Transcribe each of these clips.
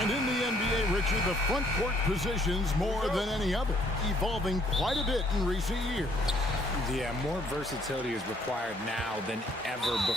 And in the NBA, Richard, the front court positions more than any other, evolving quite a bit in recent years. Yeah, more versatility is required now than ever before.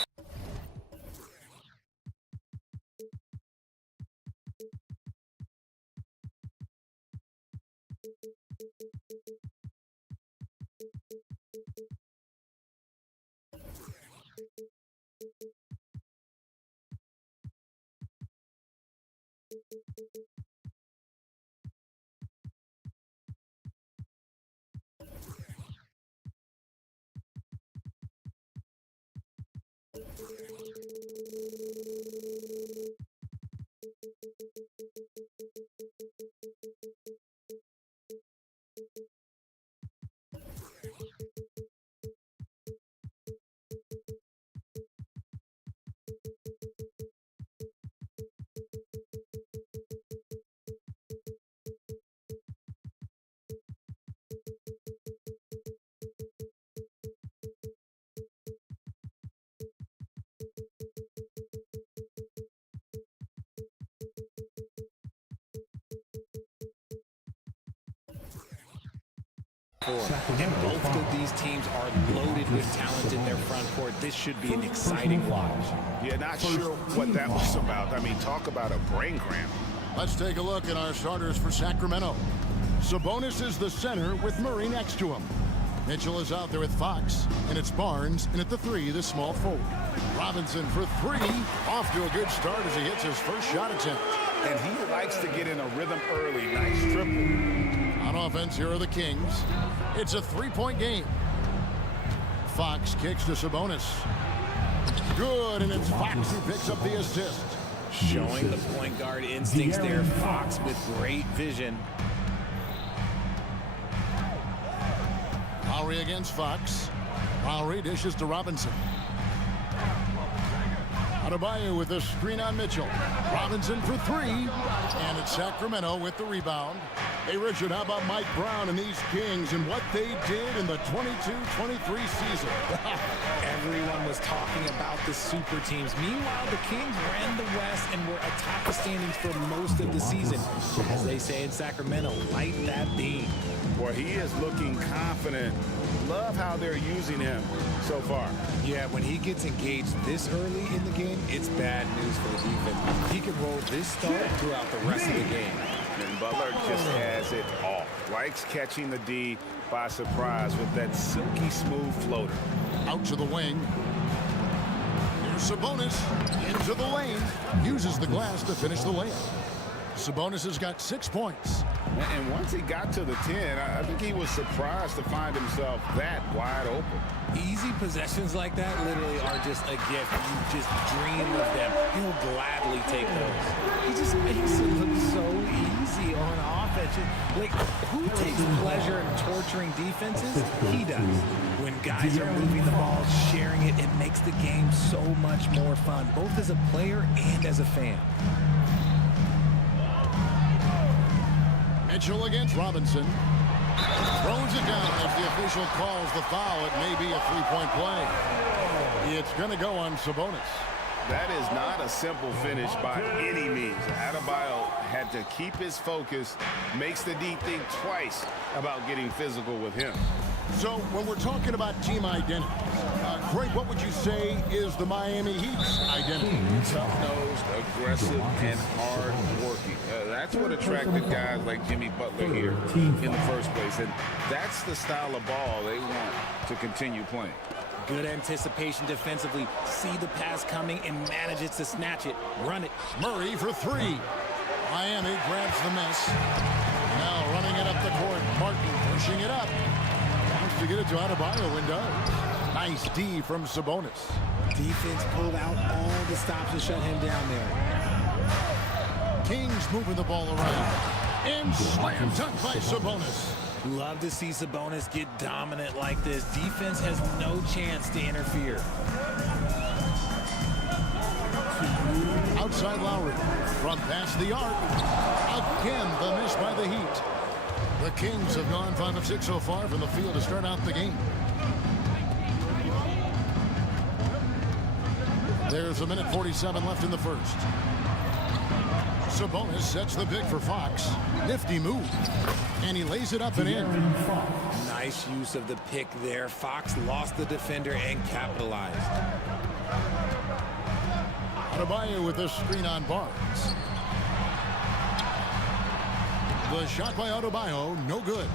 And both of these teams are loaded with talent in their front court. This should be an exciting watch. Yeah, not sure what that was about. I mean, talk about a brain cramp. Let's take a look at our starters for Sacramento. Sabonis is the center with Murray next to him. Mitchell is out there with Fox, and it's Barnes, and at the 3, the small forward. Robinson for 3, off to a good start as he hits his first shot attempt. And he likes to get in a rhythm early. Nice triple. On offense, here are the Kings. It's a 3-point game. Fox kicks to Sabonis. Good, and it's Fox who picks up the assist. Showing the point guard instincts there. Fox with great vision. Lowry against Fox. Lowry dishes to Robinson. Adebayo with a screen on Mitchell. Robinson for 3. And it's Sacramento with the rebound. Hey, Richard, how about Mike Brown and these Kings and what they did in the 22-23 season? Everyone was talking about the super teams. Meanwhile, the Kings ran the West and were atop the standings for most of the season. As they say in Sacramento, light that beam. Boy, he is looking confident. Love how they're using him so far. Yeah, when he gets engaged this early in the game, it's bad news for the defense. He can roll this start throughout the rest of the game. And Butler just has it all. Likes catching the D by surprise with that silky smooth floater. Out to the wing. Here's Sabonis into the lane. Uses the glass to finish the layup. Sabonis has got 6 points. And once he got to the 10, I think he was surprised to find himself that wide open. Easy possessions like that literally are just a gift. You just dream of them. He'll gladly take those. He just makes it look so easy on offense. Like, who takes pleasure in torturing defenses? He does. When guys are moving the ball, sharing it, it makes the game so much more fun, both as a player and as a fan. Mitchell against Robinson. Throws it down as the official calls the foul. It may be a 3-point play. It's going to go on Sabonis. That is not a simple finish by any means. Adebayo had to keep his focus, makes the D think twice about getting physical with him. So when we're talking about team identity, Craig, what would you say is the Miami Heat's identity? Tough-nosed, aggressive, and hard-working. That's what attracted guys like Jimmy Butler here in the first place. And that's the style of ball they want to continue playing. Good anticipation defensively. See the pass coming and manages to snatch it. Run it. Murray for 3. Miami grabs the miss. Now running it up the court. Martin pushing it up. Wants to get it to Adebayo and does. Nice D from Sabonis. Defense pulled out all the stops to shut him down there. Kings moving the ball around. And slam dunk by Sabonis. Love to see Sabonis get dominant like this. Defense has no chance to interfere. Outside Lowry. From past the arc. Again, the miss by the Heat. The Kings have gone 5 of 6 so far from the field to start out the game. There's a minute 47 left in the first. Sabonis sets the pick for Fox. Nifty move. And he lays it up and in. Nice use of the pick there. Fox lost the defender and capitalized. Adebayo with a screen on Barnes. The shot by Adebayo, no good.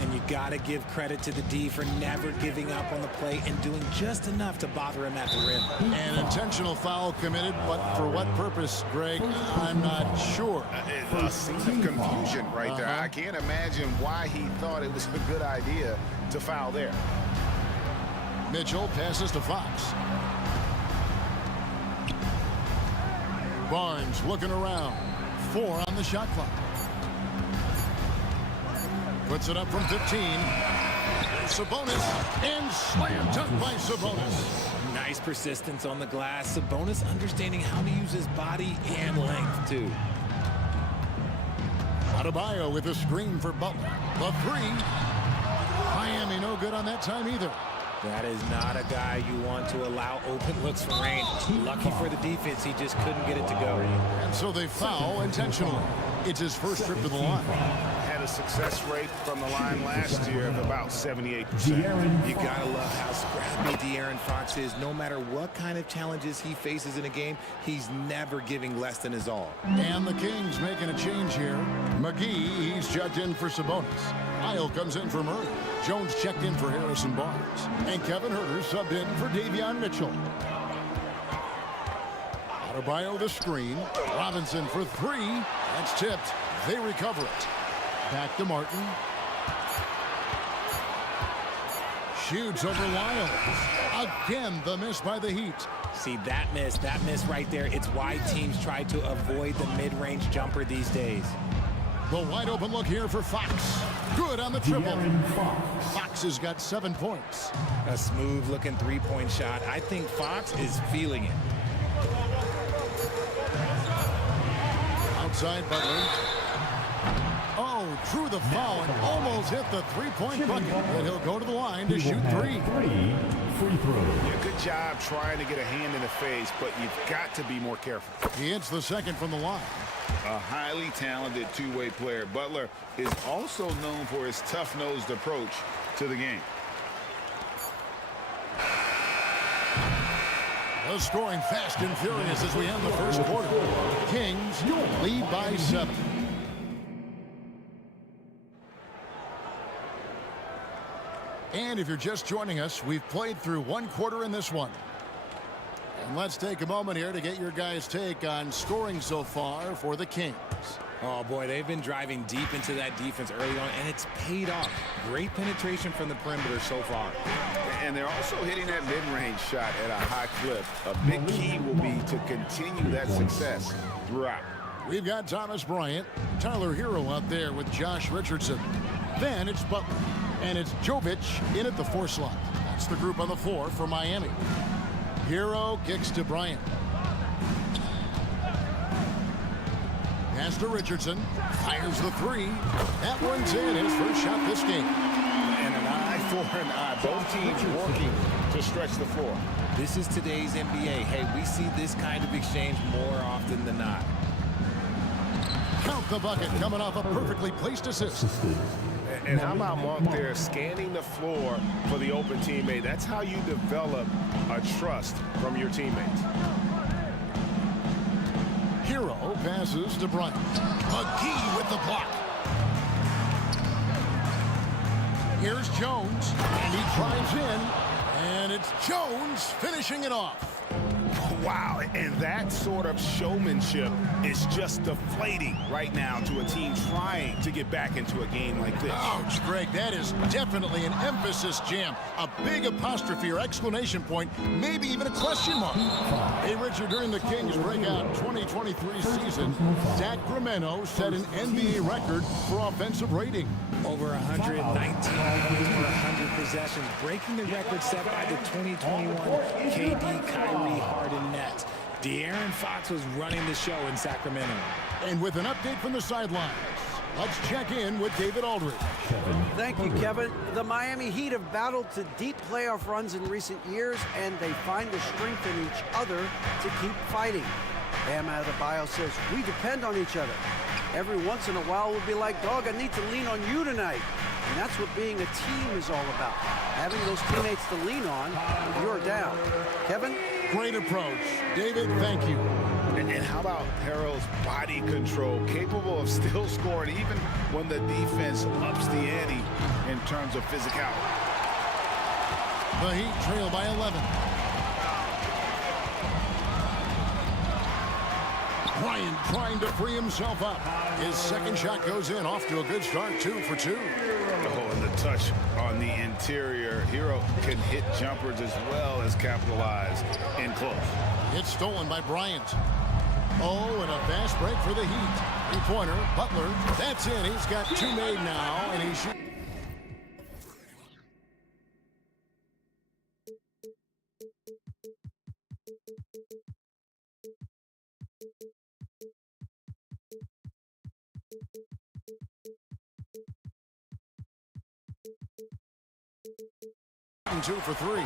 And you got to give credit to the D for never giving up on the play and doing just enough to bother him at the rim. An intentional foul committed, but for what purpose, Greg? I'm not sure. A scene of confusion right there. I can't imagine why he thought it was a good idea to foul there. Mitchell passes to Fox. Barnes looking around. 4 on the shot clock. Puts it up from 15. Sabonis and slam dunk by Sabonis. Nice persistence on the glass. Sabonis understanding how to use his body and length too. Adebayo with a screen for Butler. The 3. Miami no good on that time either. That is not a guy you want to allow open looks from range. Lucky for the defense, he just couldn't get it to go. And so they foul intentionally. It's his first trip to the line. Had a success rate from the line last year of about 78%. You gotta love how scrappy De'Aaron Fox is. No matter what kind of challenges he faces in a game, he's never giving less than his all. And the Kings making a change here. McGee, he's checked in for Sabonis. Isle comes in for Murray. Jones checked in for Harrison Barnes. And Kevin Huerter subbed in for Davion Mitchell. Adebayo the screen. Robinson for 3. That's tipped. They recover it. Back to Martin. Shoots over Lyles. Again, the miss by the Heat. See, that miss right there, it's why teams try to avoid the mid-range jumper these days. The wide open look here for Fox. Good on the triple. Fox has got 7 points. A smooth-looking three-point shot. I think Fox is feeling it. Outside Butler. Oh, drew the foul and almost hit the three-point bucket. And he'll go to the line to shoot 3. Free throw. Yeah, good job trying to get a hand in the face, but you've got to be more careful. He hits the second from the line. A highly talented two-way player. Butler is also known for his tough-nosed approach to the game. The scoring fast and furious as we end the first quarter. Kings lead by 7. And if you're just joining us, we've played through 1 quarter in this one. And let's take a moment here to get your guys' take on scoring so far for the Kings. Oh, boy, they've been driving deep into that defense early on, and it's paid off. Great penetration from the perimeter so far. And they're also hitting that mid-range shot at a high clip. A big key will be to continue that success throughout. We've got Thomas Bryant, Tyler Hero out there with Josh Richardson. Then it's Butler, and it's Jovic in at the 4 slot. That's the group on the floor for Miami. Hero kicks to Bryant. Pass to Richardson. Fires the 3. That one's in, his first shot this game. And an eye for an eye. Both teams working to stretch the floor. This is today's NBA. Hey, we see this kind of exchange more often than not. Count the bucket coming off a perfectly placed assist. And how about Monk there scanning the floor for the open teammate? That's how you develop a trust from your teammates. Hero passes to Bryant. McGee with the block. Here's Jones, and he drives in, and it's Jones finishing it off. Wow, and that sort of showmanship is just deflating right now to a team trying to get back into a game like this. Ouch, Greg, that is definitely an emphasis jam. A big apostrophe or exclamation point, maybe even a question mark. Hey, Richard, during the Kings breakout 2023 season, Sacramento set an NBA record for offensive rating. Over 119 points per 100 possessions, breaking the record set by the 2021 KD Kyrie Harden Nets. De'Aaron Fox was running the show in Sacramento. And with an update from the sidelines, let's check in with David Aldridge. Thank you, Kevin. The Miami Heat have battled to deep playoff runs in recent years, and they find the strength in each other to keep fighting. Bam Adebayo says, we depend on each other. Every once in a while we'll be like, dog, I need to lean on you tonight. And that's what being a team is all about. Having those teammates to lean on if you're down. Kevin? Great approach. David, thank you. And how about Harrell's body control, capable of still scoring even when the defense ups the ante in terms of physicality. The Heat trail by 11. Bryant trying to free himself up. His second shot goes in, off to a good start, 2 for 2. Oh, and the touch on the interior. Hero can hit jumpers as well as capitalize in close. It's stolen by Bryant. Oh, and a fast break for the Heat. Three-pointer, Butler, that's in. He's got 2 made now, and he shoots. And 2 for 3.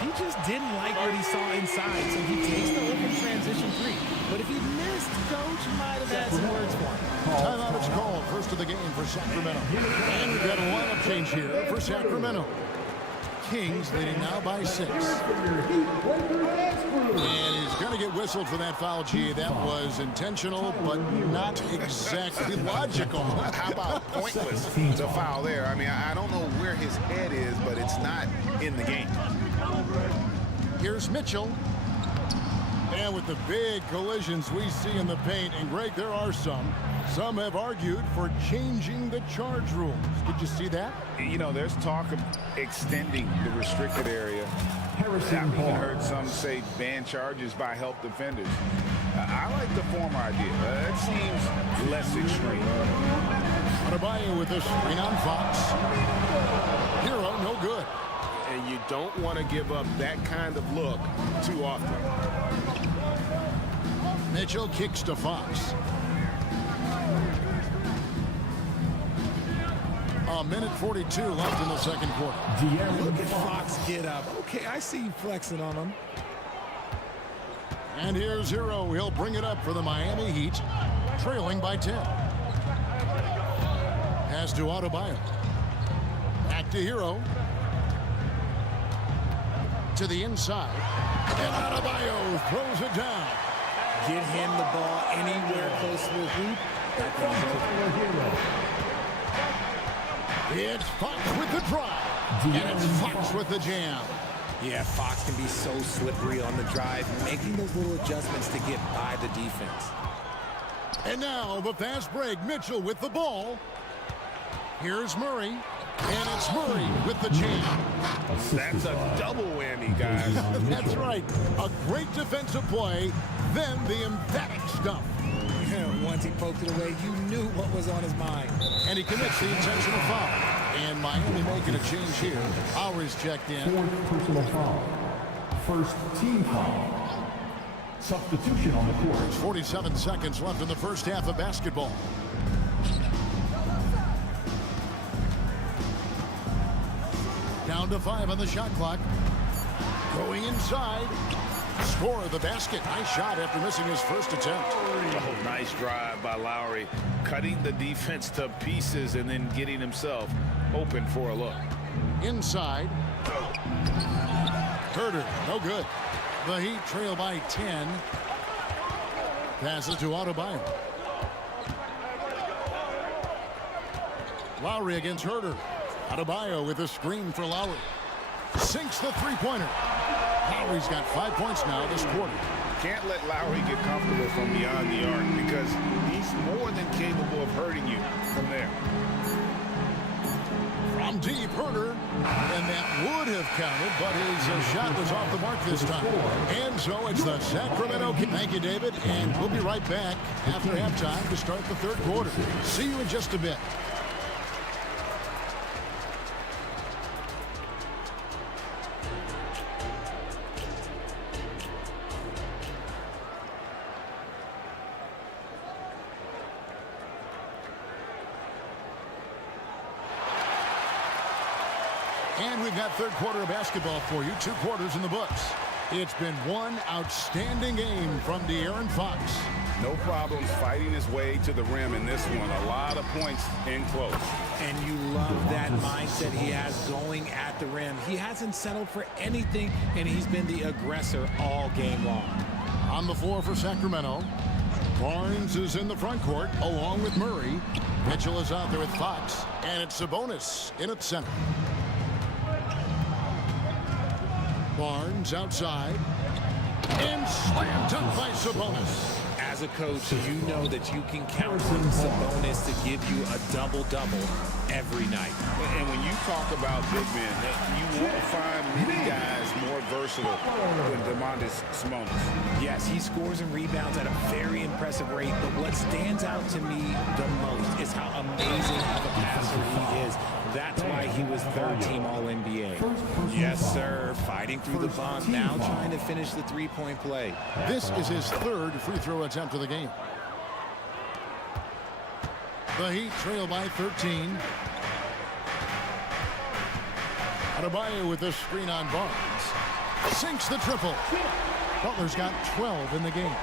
He just didn't like what he saw inside, so he takes the open transition 3. But if he missed, Coach might have had some words for him. Timeout is called. First of the game for Sacramento. And we've got a lineup change here for Sacramento. Kings leading now by 6. And he's going to get whistled for that foul, G. That was intentional, but not exactly logical. How about pointless to foul there? I mean, I don't know where his head is, but it's not in the game. Here's Mitchell. And with the big collisions we see in the paint, and Greg, there are some. Some have argued for changing the charge rules. Did you see that? You know, there's talk of extending the restricted area. I've even heard some say ban charges by help defenders. I like the former idea. It seems less extreme. Adebayo with a screen on Fox. Hero, no good. And you don't want to give up that kind of look too often. Mitchell kicks to Fox. A minute 42 left in the second quarter. Look at Fox get up. Okay, I see you flexing on him. And here's Hero. He'll bring it up for the Miami Heat, trailing by 10. Pass to Adebayo. Back to Hero. To the inside. And Adebayo throws it down. Get him the ball anywhere close to the hoop. That thing's over. It's Fox with the drive. And it's Fox with the jam. Yeah, Fox can be so slippery on the drive, making those little adjustments to get by the defense. And now the fast break. Mitchell with the ball. Here's Murray. And it's Murray with the jam. That's a double whammy, guys. That's right. A great defensive play, then the emphatic stuff. Once he poked it away, you knew what was on his mind. And he commits the intentional foul. And Miami making a change here. Lowry's checked in. 4th personal foul. First team foul. Substitution on the court. There's 47 seconds left in the first half of basketball. Down to 5 on the shot clock. Going inside. Score of the basket. Nice shot after missing his first attempt. Oh, nice drive by Lowry. Cutting the defense to pieces and then getting himself open for a look. Inside. Herder, no good. The Heat trail by 10. Passes to Adebayo. Lowry against Herder. Adebayo with a screen for Lowry. Sinks the three-pointer. Lowry's got 5 points now this quarter. Can't let Lowry get comfortable from beyond the arc because he's more than capable of hurting you from there. From deep, Herder. And that would have counted, but his shot was off the mark this time. And so it's the Sacramento Kings. Thank you, David. And we'll be right back after halftime to start the third quarter. See you in just a bit. And we've got third quarter of basketball for you. 2 quarters in the books. It's been one outstanding game from De'Aaron Fox. No problems fighting his way to the rim in this one. A lot of points in close. And you love that mindset he has going at the rim. He hasn't settled for anything, and he's been the aggressor all game long. On the floor for Sacramento, Barnes is in the front court along with Murray. Mitchell is out there with Fox, and it's Sabonis in at center. Barnes outside, and slam dunk by Sabonis. As a coach, you know that you can count on Sabonis to give you a double-double every night. And when you talk about big men, you won't find many guys more versatile than Domantas Sabonis. Yes, he scores and rebounds at a very impressive rate, but what stands out to me the most is how amazing of a passer he is. That's why he was third-team All-NBA. Yes, sir. Fighting through the bump, now trying to finish the three-point play. This is his third free throw attempt of the game. The Heat trail by 13. Adebayo with the screen on Barnes. Sinks the triple. Butler's got 12 in the game.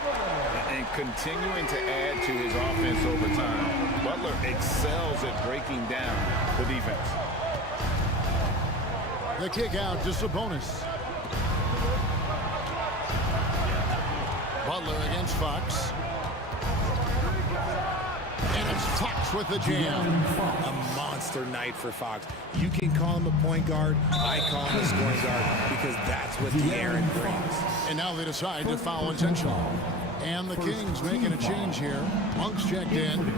And continuing to add to his offense over time. Butler excels at breaking down the defense. The kick out to Sabonis. Butler against Fox. And it's Fox with the jam. A monster night for Fox. You can call him a point guard. I call him a scoring guard because that's what De'Aaron brings. And now they decide to foul intentional. And the Kings making a change here. Monk's checked in.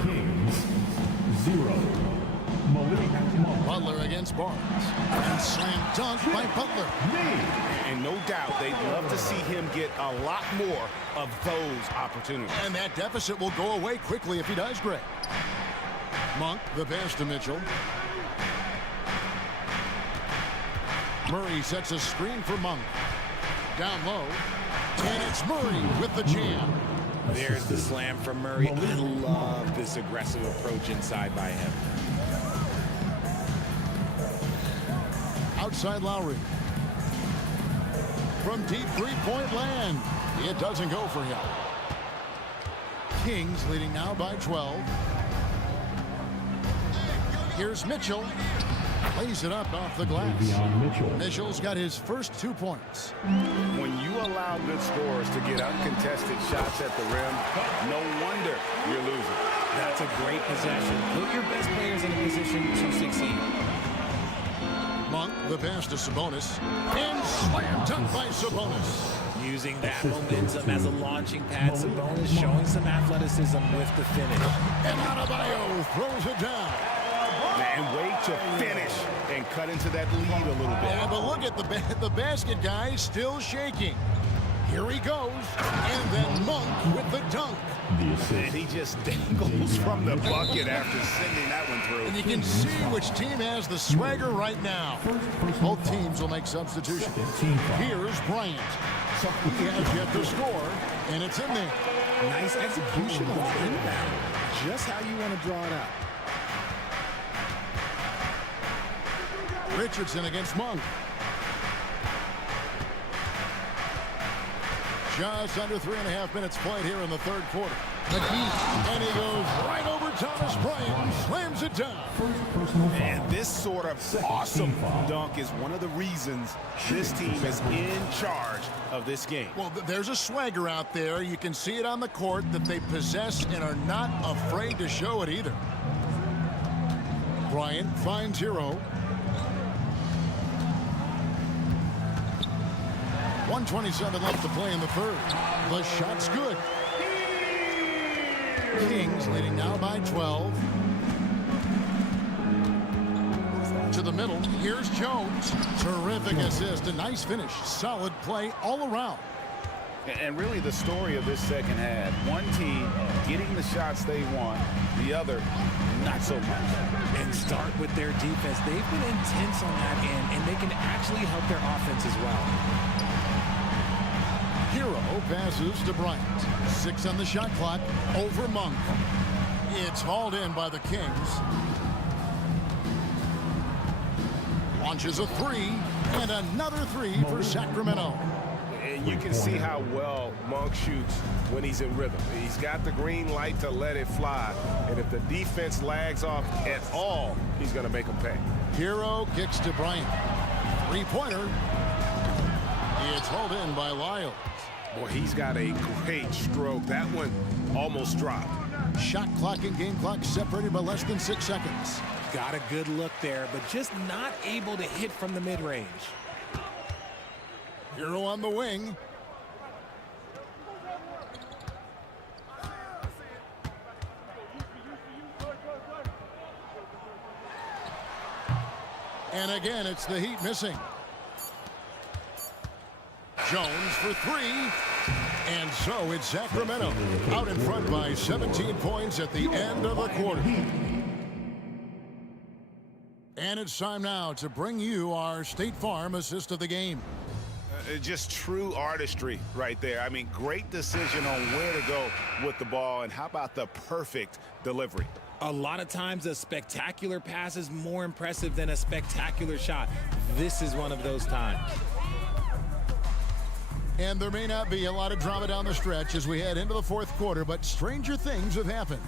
Butler against Barnes. And slam dunk by Butler. And no doubt they'd love to see him get a lot more of those opportunities. And that deficit will go away quickly if he does great. Monk, the pass to Mitchell. Murray sets a screen for Monk. Down low. And it's Murray with the jam. There's the slam from Murray. I love this aggressive approach inside by him. Outside Lowry. From deep three-point land. It doesn't go for him. Kings leading now by 12. Here's Mitchell. Plays it up off the glass. Mitchell's got his first 2 points. When you allow good scorers to get uncontested shots at the rim, no wonder you're losing. That's a great possession. Put your best players in a position to succeed. Monk, the pass to Sabonis. And slam dunk by Sabonis. Using that momentum as a launching pad, Sabonis showing some athleticism with the finish. And Adebayo throws it down. And wait to finish and cut into that lead a little bit. Yeah, but look at the basket guy still shaking. Here he goes. And then Monk with the dunk. And he just dangles from the bucket after sending that one through. And you can see which team has the swagger right now. Both teams will make substitutions. Here's Bryant. He has yet to score, and it's in there. Nice execution on the inbound. Just how you want to draw it up. Richardson against Monk. Just under 3.5 minutes played here in the third quarter. And he goes right over Thomas Bryant, slams it down. And this sort of awesome dunk is one of the reasons this team is in charge of this game. Well, there's a swagger out there. You can see it on the court that they possess and are not afraid to show it either. Bryant finds Hero. 1:27 left to play in the third. The shot's good. Kings leading now by 12. To the middle. Here's Jones. Terrific assist. A nice finish. Solid play all around. And really the story of this second half. One team getting the shots they want. The other, not so much. And start with their defense. They've been intense on that end, and they can actually help their offense as well. Hero passes to Bryant. 6 on the shot clock. Over Monk. It's hauled in by the Kings. Launches a 3. And another 3 for Sacramento. and you can see how well Monk shoots when he's in rhythm. He's got the green light to let it fly, and if the defense lags off at all, he's going to make them pay. Hero kicks to Bryant. Three-pointer. It's hauled in by Lyles. Boy, he's got a great stroke. That one almost dropped. Shot clock and game clock separated by less than 6 seconds. Got a good look there, but just not able to hit from the mid-range. Hero on the wing. And again, it's the Heat missing. Jones for three. And so it's Sacramento out in front by 17 points at the end of the quarter. And it's time now to bring you our State Farm assist of the game. Just true artistry right there. I mean, great decision on where to go with the ball, and how about the perfect delivery? A lot of times a spectacular pass is more impressive than a spectacular shot. This is one of those times. And there may not be a lot of drama down the stretch as we head into the fourth quarter, but stranger things have happened.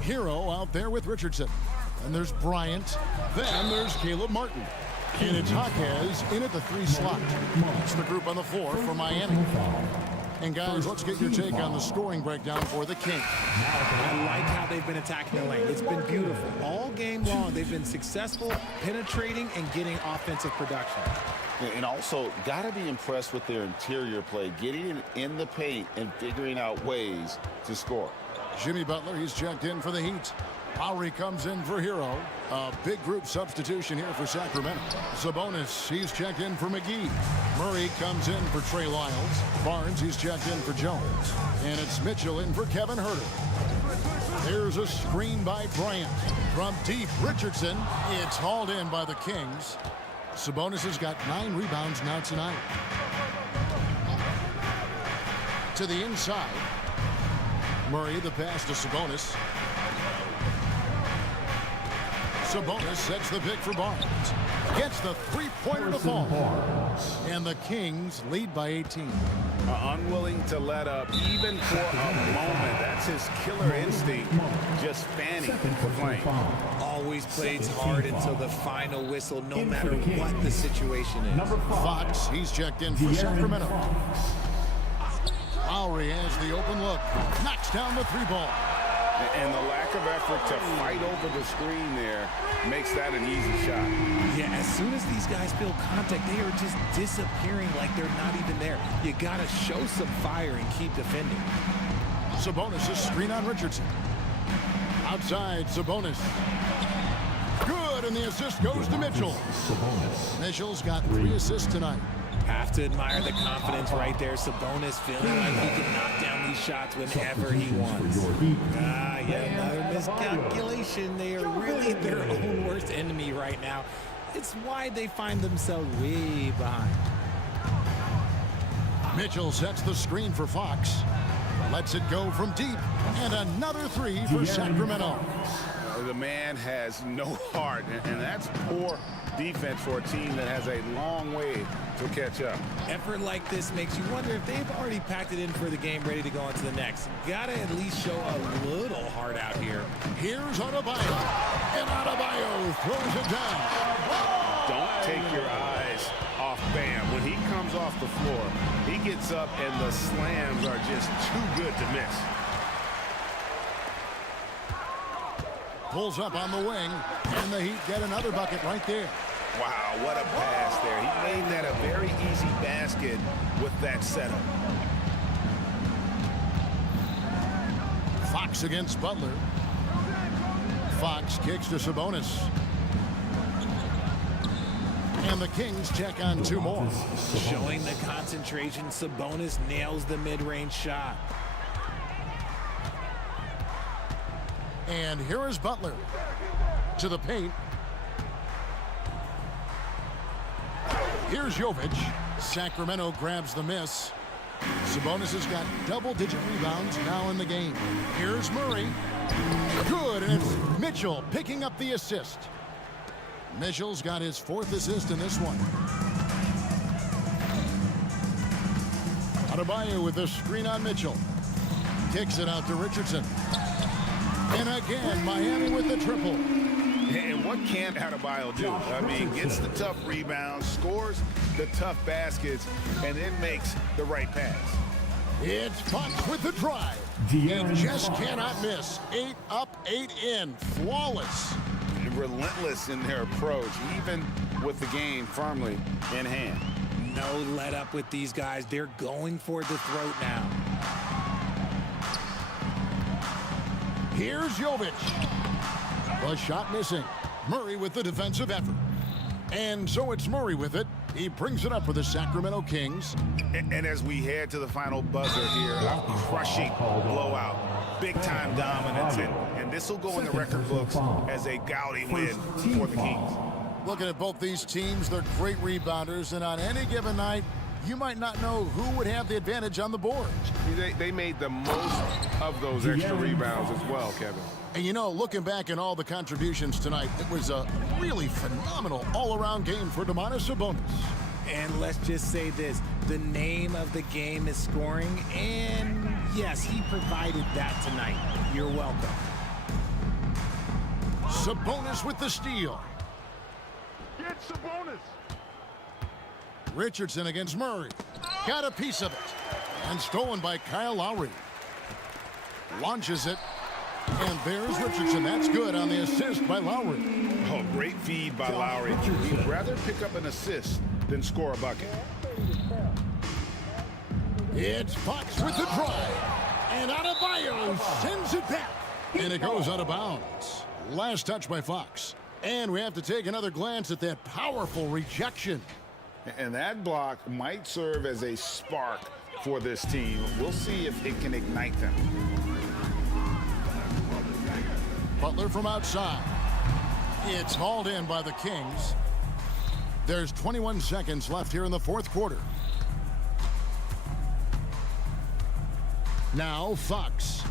Hero out there with Richardson. And there's Bryant. Then there's Caleb Martin. And it's Jaquez in at the 3 slot. It's the group on the floor for Miami. And guys, let's get your take on the scoring breakdown for the Kings. I like how they've been attacking the lane. It's been beautiful. All game long, they've been successful, penetrating and getting offensive production. And also, got to be impressed with their interior play, getting in the paint and figuring out ways to score. Jimmy Butler, he's checked in for the Heat. Lowry comes in for Hero. A big group substitution here for Sacramento. Sabonis, he's checked in for McGee. Murray comes in for Trey Lyles. Barnes, he's checked in for Jones. And it's Mitchell in for Kevin Huerter. There's a screen by Bryant. From deep, Richardson. It's hauled in by the Kings. Sabonis has got 9 rebounds now tonight. To the inside. Murray, the pass to Sabonis. Sabonis sets the pick for Barnes. Gets the three-pointer to fall. And the Kings lead by 18. Unwilling to let up even for a moment. That's his killer instinct, just fanning for playing. Always plays hard until the final whistle, no matter what the situation is. Fox, he's checked in for Sacramento. Lowry has the open look. Knocks down the 3-ball. And the lack of effort to fight over the screen there makes that an easy shot. Yeah, as soon as these guys feel contact, they are just disappearing like they're not even there. You got to show some fire and keep defending. Sabonis' screen on Richardson. Outside, Sabonis. Good, and the assist goes to Mitchell. Mitchell's got 3 assists tonight. Have to admire the confidence right there. Sabonis feeling like he can knock down these shots whenever he wants. Another miscalculation. They are really their own worst enemy right now. It's why they find themselves way behind. Mitchell sets the screen for Fox. Lets it go from deep. And another 3 for Sacramento. The man has no heart, and that's poor defense for a team that has a long way to catch up. Effort like this makes you wonder if they've already packed it in for the game, ready to go on to the next. Gotta at least show a little heart out here. Here's Adebayo. And Adebayo throws it down. Don't take your eyes off Bam. When he comes off the floor, he gets up and the slams are just too good to miss. Pulls up on the wing, and the Heat get another bucket right there. Wow, what a pass there. He made that a very easy basket with that setup. Fox against Butler. Fox kicks to Sabonis. And the Kings check on 2 more. Showing the concentration, Sabonis nails the mid-range shot. And here is Butler to the paint. Here's Jovic. Sacramento grabs the miss. Sabonis has got double-digit rebounds now in the game. Here's Murray. Good, and it's Mitchell picking up the assist. Mitchell's got his 4th assist in this one. Adebayo with a screen on Mitchell. Kicks it out to Richardson. And again, Miami with the triple. And what can't Adebayo do? I mean, gets the tough rebounds, scores the tough baskets, and then makes the right pass. It's Fox with the drive. He just cannot miss. 8 up, 8 in. Flawless. Relentless in their approach, even with the game firmly in hand. No let up with these guys. They're going for the throat now. Here's Jovic. The shot missing. Murray with the defensive effort. And so it's Murray with it. He brings it up for the Sacramento Kings. And as we head to the final buzzer here, a crushing blowout. Big-time dominance, and this will go in the record books as a gaudy win for the Kings. Looking at both these teams, they're great rebounders, and on any given night, you might not know who would have the advantage on the board. They made the most of those extra rebounds as well, Kevin. And you know, looking back at all the contributions tonight, it was a really phenomenal all-around game for Domantas Sabonis. And let's just say this, the name of the game is scoring, and yes, he provided that tonight. You're welcome. Sabonis with the steal. Get Sabonis! Richardson against Murray. Got a piece of it. And stolen by Kyle Lowry. Launches it. And there's Richardson. That's good on the assist by Lowry. Oh, great feed by Lowry. He'd rather pick up an assist than score a bucket. It's Fox with the drive. And Adebayo sends it back. And it goes out of bounds. Last touch by Fox. And we have to take another glance at that powerful rejection. And that block might serve as a spark for this team. We'll see if it can ignite them. Butler from outside. It's hauled in by the Kings. There's 21 seconds left here in the fourth quarter. Now Fox.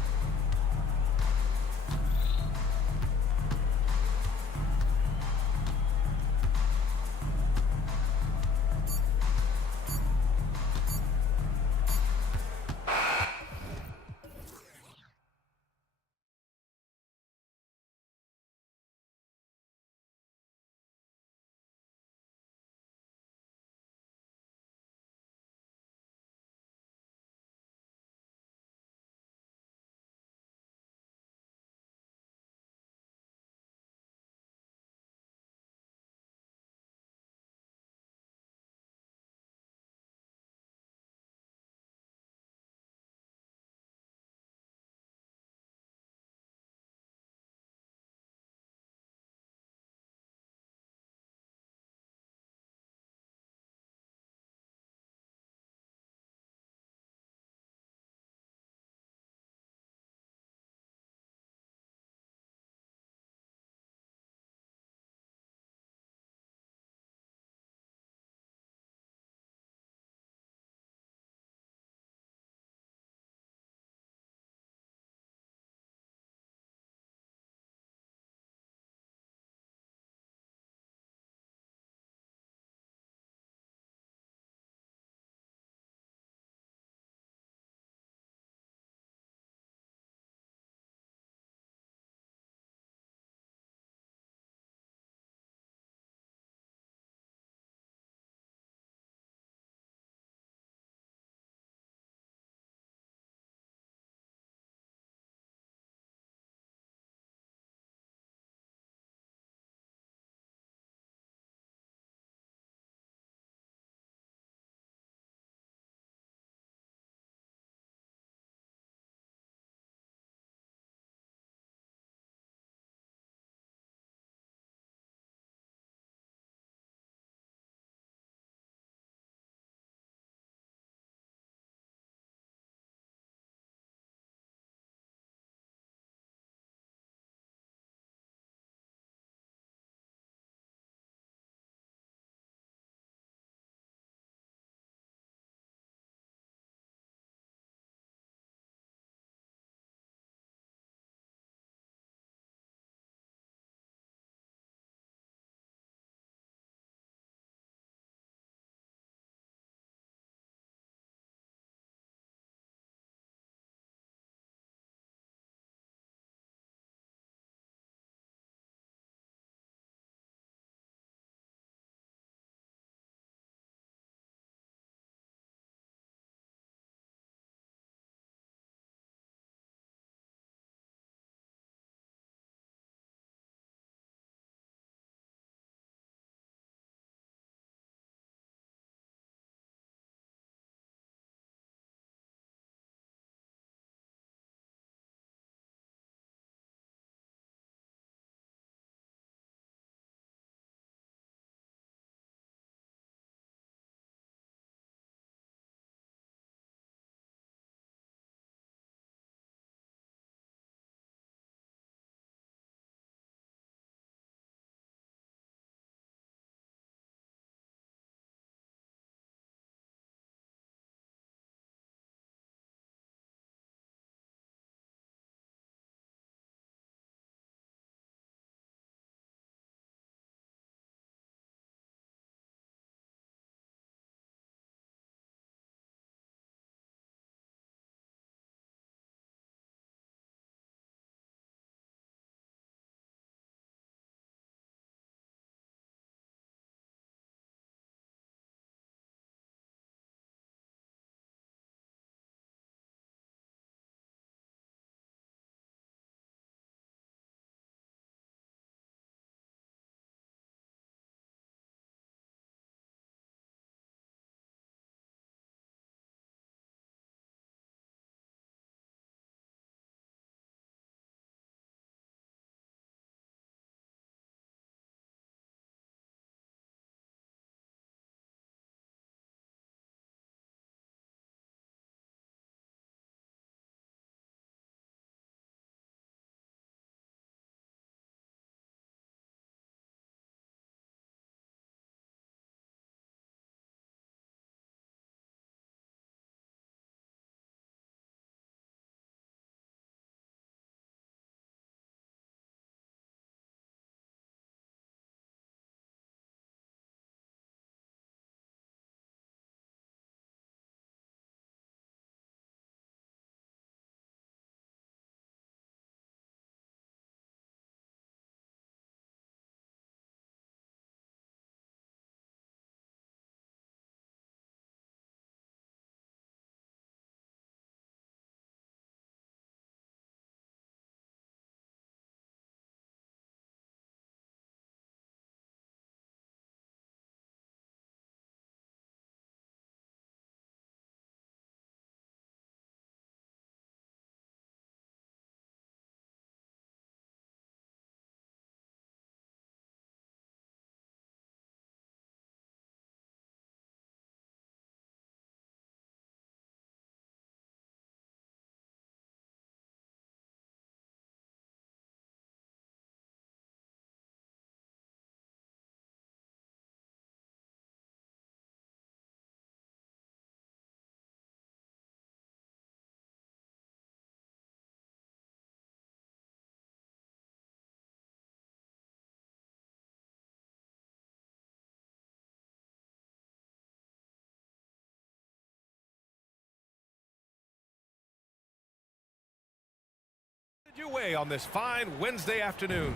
Your way on this fine Wednesday afternoon.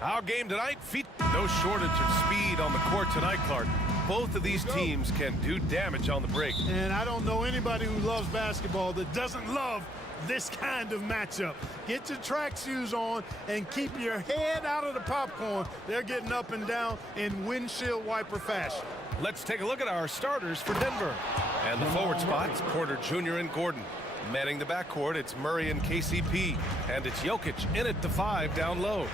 Our game tonight, no shortage of speed on the court tonight, Clark. Both of these teams can do damage on the break. And I don't know anybody who loves basketball that doesn't love this kind of matchup. Get your track shoes on and keep your head out of the popcorn. They're getting up and down in windshield wiper fashion. Let's take a look at our starters for Denver. And the forward spots, Porter Jr. and Gordon. Manning the backcourt, it's Murray and KCP. And it's Jokic in at the 5 down low.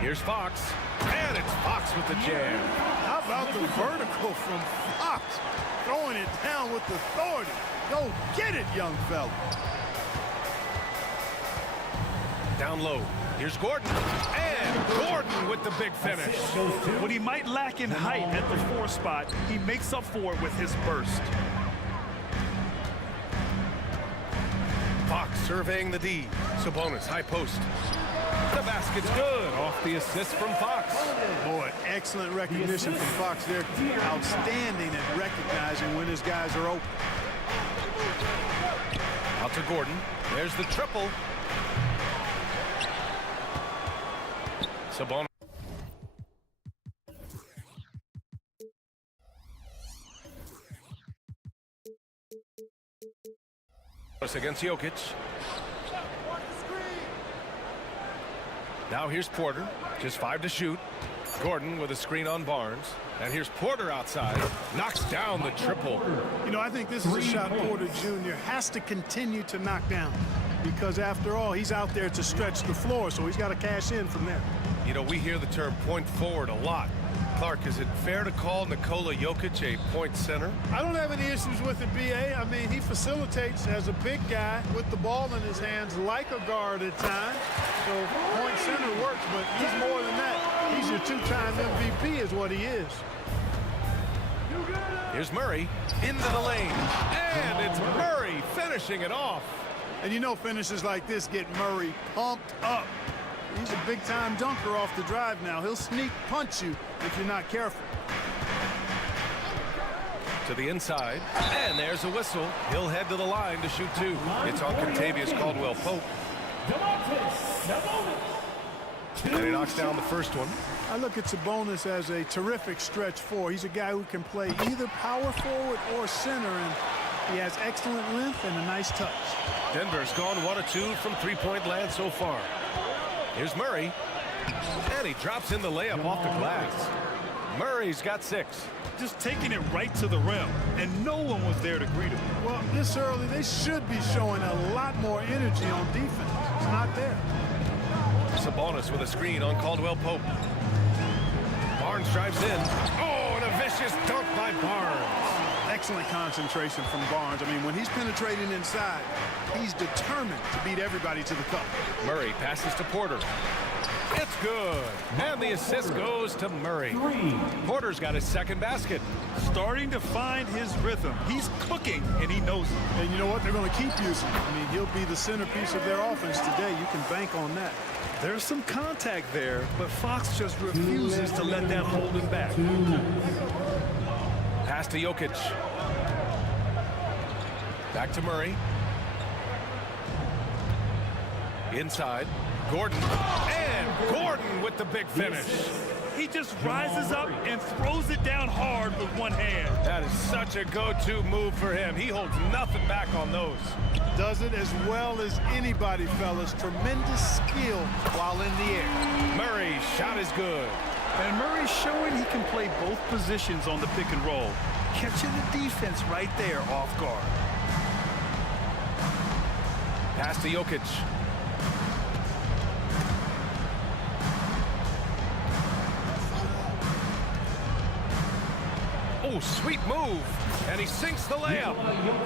Here's Fox. And it's Fox with the jam. How about the vertical from Fox? Throwing it down with authority. Go get it, young fella. Down low. Here's Gordon. And Gordon with the big finish. What he might lack in height at the 4 spot, he makes up for it with his burst. Fox surveying the D. Sabonis, high post. The basket's good off the assist from Fox. Boy, excellent recognition from Fox there. Outstanding at recognizing when his guys are open. Out to Gordon. There's the triple. Sabonis. Against Jokic. Now here's Porter, just 5 to shoot. Gordon with a screen on Barnes. And here's Porter outside, knocks down the triple. You know, I think this is a shot Porter Jr. has to continue to knock down, because after all, he's out there to stretch the floor, so he's got to cash in from there. You know, we hear the term point forward a lot. Clark, is it fair to call Nikola Jokic a point center? I don't have any issues with it, B.A. I mean, he facilitates as a big guy with the ball in his hands like a guard at times. So point center works, but he's more than that. He's your 2-time MVP is what he is. Here's Murray into the lane. And it's Murray finishing it off. And you know finishes like this get Murray pumped up. He's a big-time dunker off the drive now. He'll sneak punch you if you're not careful. To the inside, and there's a whistle. He'll head to the line to shoot 2. It's on Contavious Caldwell-Pope. And he knocks down the first one. I look at Sabonis as a terrific stretch 4. He's a guy who can play either power forward or center, and he has excellent length and a nice touch. Denver's gone 1 of 2 from three-point land so far. Here's Murray, and he drops in the layup off the glass. Murray's got 6. Just taking it right to the rim, and no one was there to greet him. Well, this early, they should be showing a lot more energy on defense. It's not there. Sabonis with a screen on Caldwell-Pope. Barnes drives in. Oh, and a vicious dunk by Barnes. Excellent concentration from Barnes. I mean, when he's penetrating inside, he's determined to beat everybody to the cup. Murray passes to Porter. It's good. And the assist goes to Murray. Porter's got his second basket. Starting to find his rhythm. He's cooking, and he knows it. And you know what? They're going to keep using him. I mean, he'll be the centerpiece of their offense today. You can bank on that. There's some contact there, but Fox just refuses to let that hold him back. Pass to Jokic. Back to Murray. Inside. Gordon. And Gordon with the big finish. He just rises up and throws it down hard with one hand. That is such a go-to move for him. He holds nothing back on those. Does it as well as anybody, fellas. Tremendous skill while in the air. Murray's shot is good. And Murray's showing he can play both positions on the pick and roll. Catching the defense right there off guard. Pass to Jokic. Oh, sweet move. And he sinks the layup.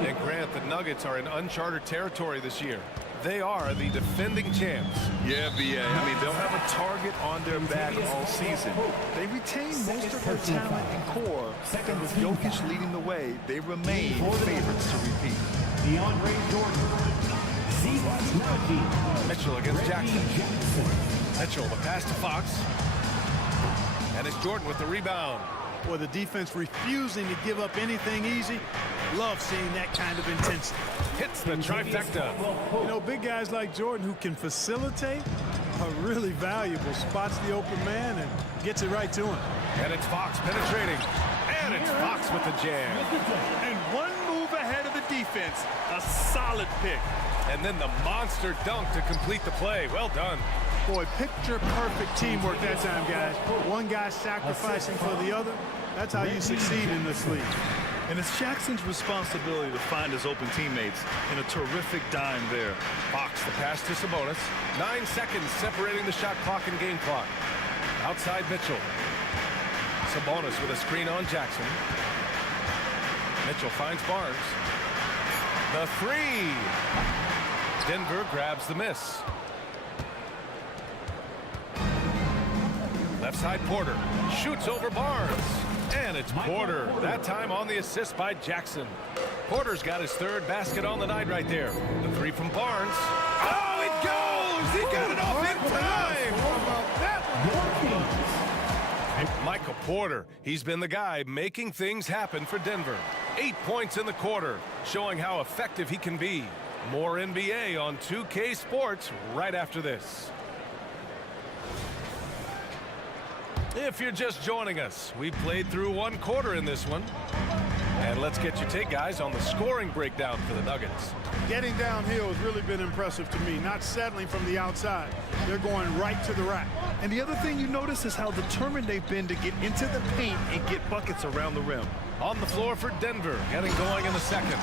And Grant, the Nuggets are in uncharted territory this year. They are the defending champs. Yeah, B.A. I mean, they'll have a target on their back all season. They retain most of their talent and core, and with Jokic leading the way, they remain favorites to repeat. Mitchell against Jackson. Mitchell, the pass to Fox. And it's Jordan with the rebound. Boy, the defense refusing to give up anything easy. Love seeing that kind of intensity. Hits the trifecta. You know, big guys like Jordan who can facilitate are really valuable. Spots the open man and gets it right to him. And it's Fox penetrating. And it's Fox with the jam. And one move ahead of the defense. A solid pick. And then the monster dunk to complete the play. Well done. Boy, picture-perfect teamwork that time, guys. One guy sacrificing for the other. That's how you succeed in this league. And it's Jackson's responsibility to find his open teammates, and a terrific dime there. Fox the pass to Sabonis. 9 seconds separating the shot clock and game clock. Outside Mitchell. Sabonis with a screen on Jackson. Mitchell finds Barnes. The three. Denver grabs the miss. Left side Porter shoots over Barnes. And it's Porter, that time on the assist by Jackson. Porter's got his third basket on the night right there. The three from Barnes. Oh, it goes! He got it off in time! Michael Porter, he's been the guy making things happen for Denver. 8 points in the quarter, showing how effective he can be. More NBA on 2K Sports right after this. If you're just joining us, we played through one quarter in this one. And let's get your take, guys, on the scoring breakdown for the Nuggets. Getting downhill has really been impressive to me, not settling from the outside. They're going right to the rack. And the other thing you notice is how determined they've been to get into the paint and get buckets around the rim. On the floor for Denver, getting going in the second.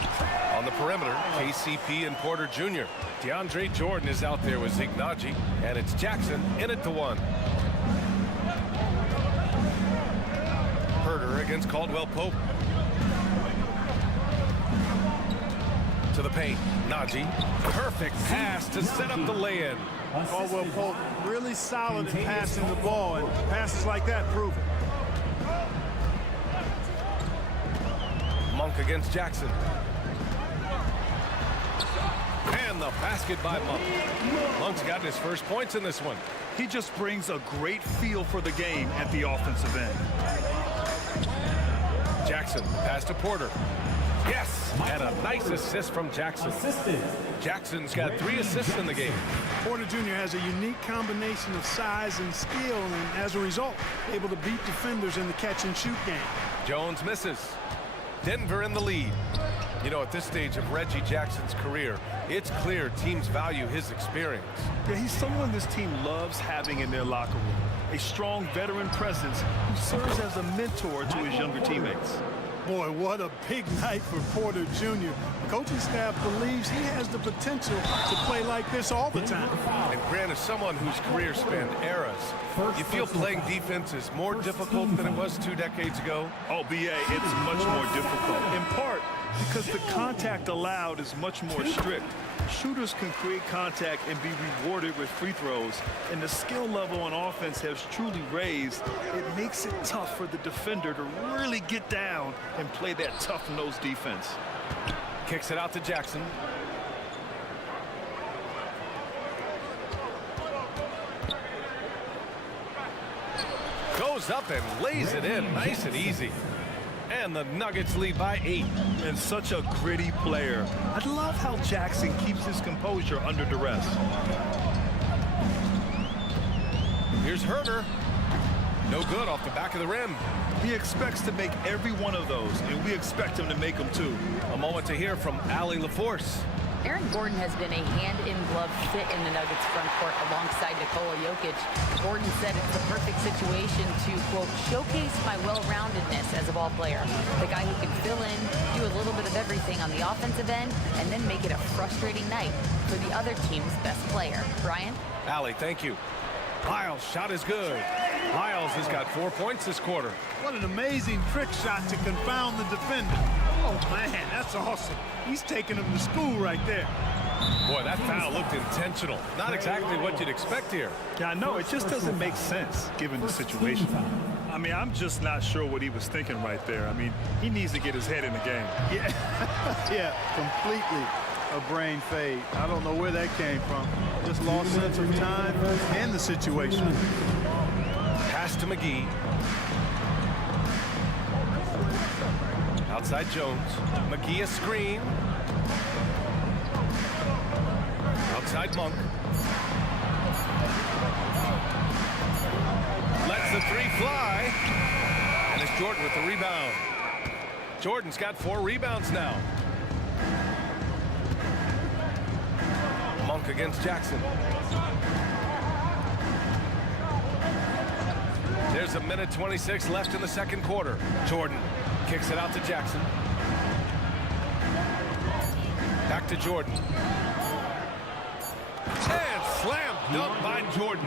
On the perimeter, KCP and Porter Jr. DeAndre Jordan is out there with Zignaji, and it's Jackson in it to one. Herder against Caldwell Pope. To the paint, Naji. Perfect pass to set up the lay-in. Caldwell Pope really solid in passing the ball, and passes like that prove it. Monk against Jackson. And the basket by Monk. Monk's got his first points in this one. He just brings a great feel for the game at the offensive end. Jackson, pass to Porter. Yes, and a nice assist from Jackson. Jackson's got 3 assists in the game. Porter Jr. has a unique combination of size and skill, and as a result, able to beat defenders in the catch-and-shoot game. Jones misses. Denver in the lead. You know, at this stage of Reggie Jackson's career, it's clear teams value his experience. Yeah, he's someone this team loves having in their locker room. A strong veteran presence who serves as a mentor to his younger teammates. Boy, what a big night for Porter Jr. The coaching staff believes he has the potential to play like this all the time. And Grant, as someone whose career spanned eras, you feel playing defense is more difficult than it was 2 decades ago? Oh, BA, it's much more difficult. In part because the contact allowed is much more strict. Shooters can create contact and be rewarded with free throws, and the skill level on offense has truly raised. It makes it tough for the defender to really get down and play that tough-nosed defense. Kicks it out to Jackson. Goes up and lays it in nice and easy. And the Nuggets lead by 8. And such a gritty player. I love how Jackson keeps his composure under duress. Here's Herder. No good off the back of the rim. He expects to make every one of those, and we expect him to make them too. A moment to hear from Allie LaForce. Aaron Gordon has been a hand-in-glove fit in the Nuggets front court alongside Nikola Jokic. Gordon said it's the perfect situation to, quote, showcase my well-roundedness as a ball player. The guy who can fill in, do a little bit of everything on the offensive end, and then make it a frustrating night for the other team's best player. Brian? Allie, thank you. Lyles' shot is good. Lyles has got 4 points this quarter. What an amazing trick shot to confound the defender. Oh, man, that's awesome. He's taking him to school right there. Boy, that foul looked intentional. Not exactly what you'd expect here. Yeah, I know. It just doesn't make sense given the situation. I mean, I'm just not sure what he was thinking right there. I mean, he needs to get his head in the game. Yeah, yeah, completely a brain fade. I don't know where that came from. Just lost sense of time and the situation. Pass to McGee. Outside Jones. McGee a screen. Outside Monk. Lets the three fly. And it's Jordan with the rebound. Jordan's got 4 rebounds now. Monk against Jackson. There's a minute 26 left in the second quarter. Jordan kicks it out to Jackson. Back to Jordan. And slam dunk by Jordan.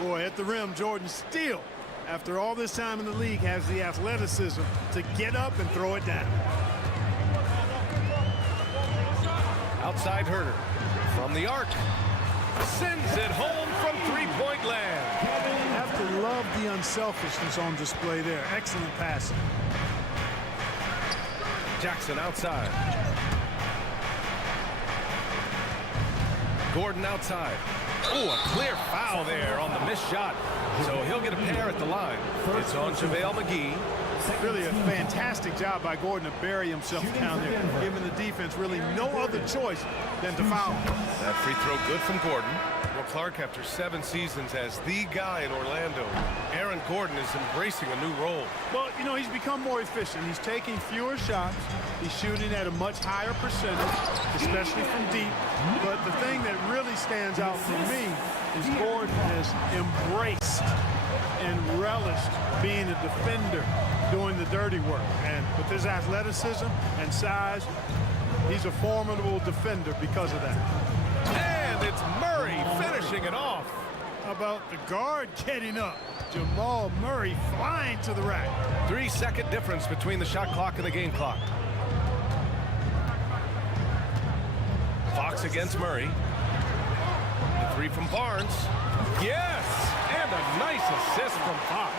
Boy, at the rim, Jordan still, after all this time in the league, has the athleticism to get up and throw it down. Outside Herder. From the arc. Sends it home from three-point land. Have to love the unselfishness on display there. Excellent passing. Jackson outside. Gordon outside. Oh, a clear foul there on the missed shot. So he'll get a pair at the line. It's on JaVale McGee. Really a fantastic job by Gordon to bury himself down there, giving the defense really no other choice than to foul. That free throw good from Gordon. Well, Clark, after 7 seasons as the guy in Orlando, Aaron Gordon is embracing a new role. Well, you know, he's become more efficient. He's taking fewer shots. He's shooting at a much higher percentage, especially from deep. But the thing that really stands out for me is Gordon has embraced and relished being a defender, doing the dirty work. And with his athleticism and size, he's a formidable defender because of that. And it's Murray finishing it off. How about the guard getting up? Jamal Murray flying to the rack. 3-second difference between the shot clock and the game clock. Fox against Murray. The three from Barnes. Yes! And a nice assist from Fox.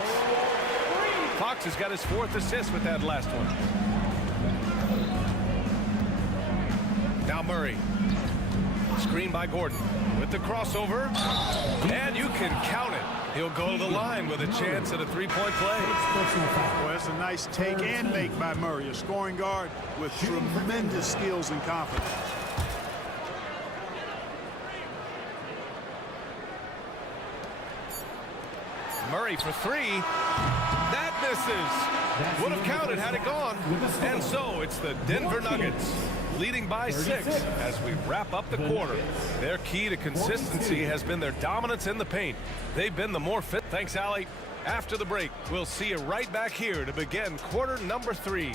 Fox has got his 4th assist with that last one. Now Murray. Screen by Gordon with the crossover. And you can count it. He'll go to the line with a chance at a 3-point play. Well, that's a nice take and make by Murray, a scoring guard with tremendous skills and confidence. Murray for 3. That misses. Would have counted had it gone. And so it's the Denver Nuggets leading by 6 as we wrap up the quarter. Their key to consistency has been their dominance in the paint. They've been the more fit. Thanks, Allie. After the break, we'll see you right back here to begin quarter number 3.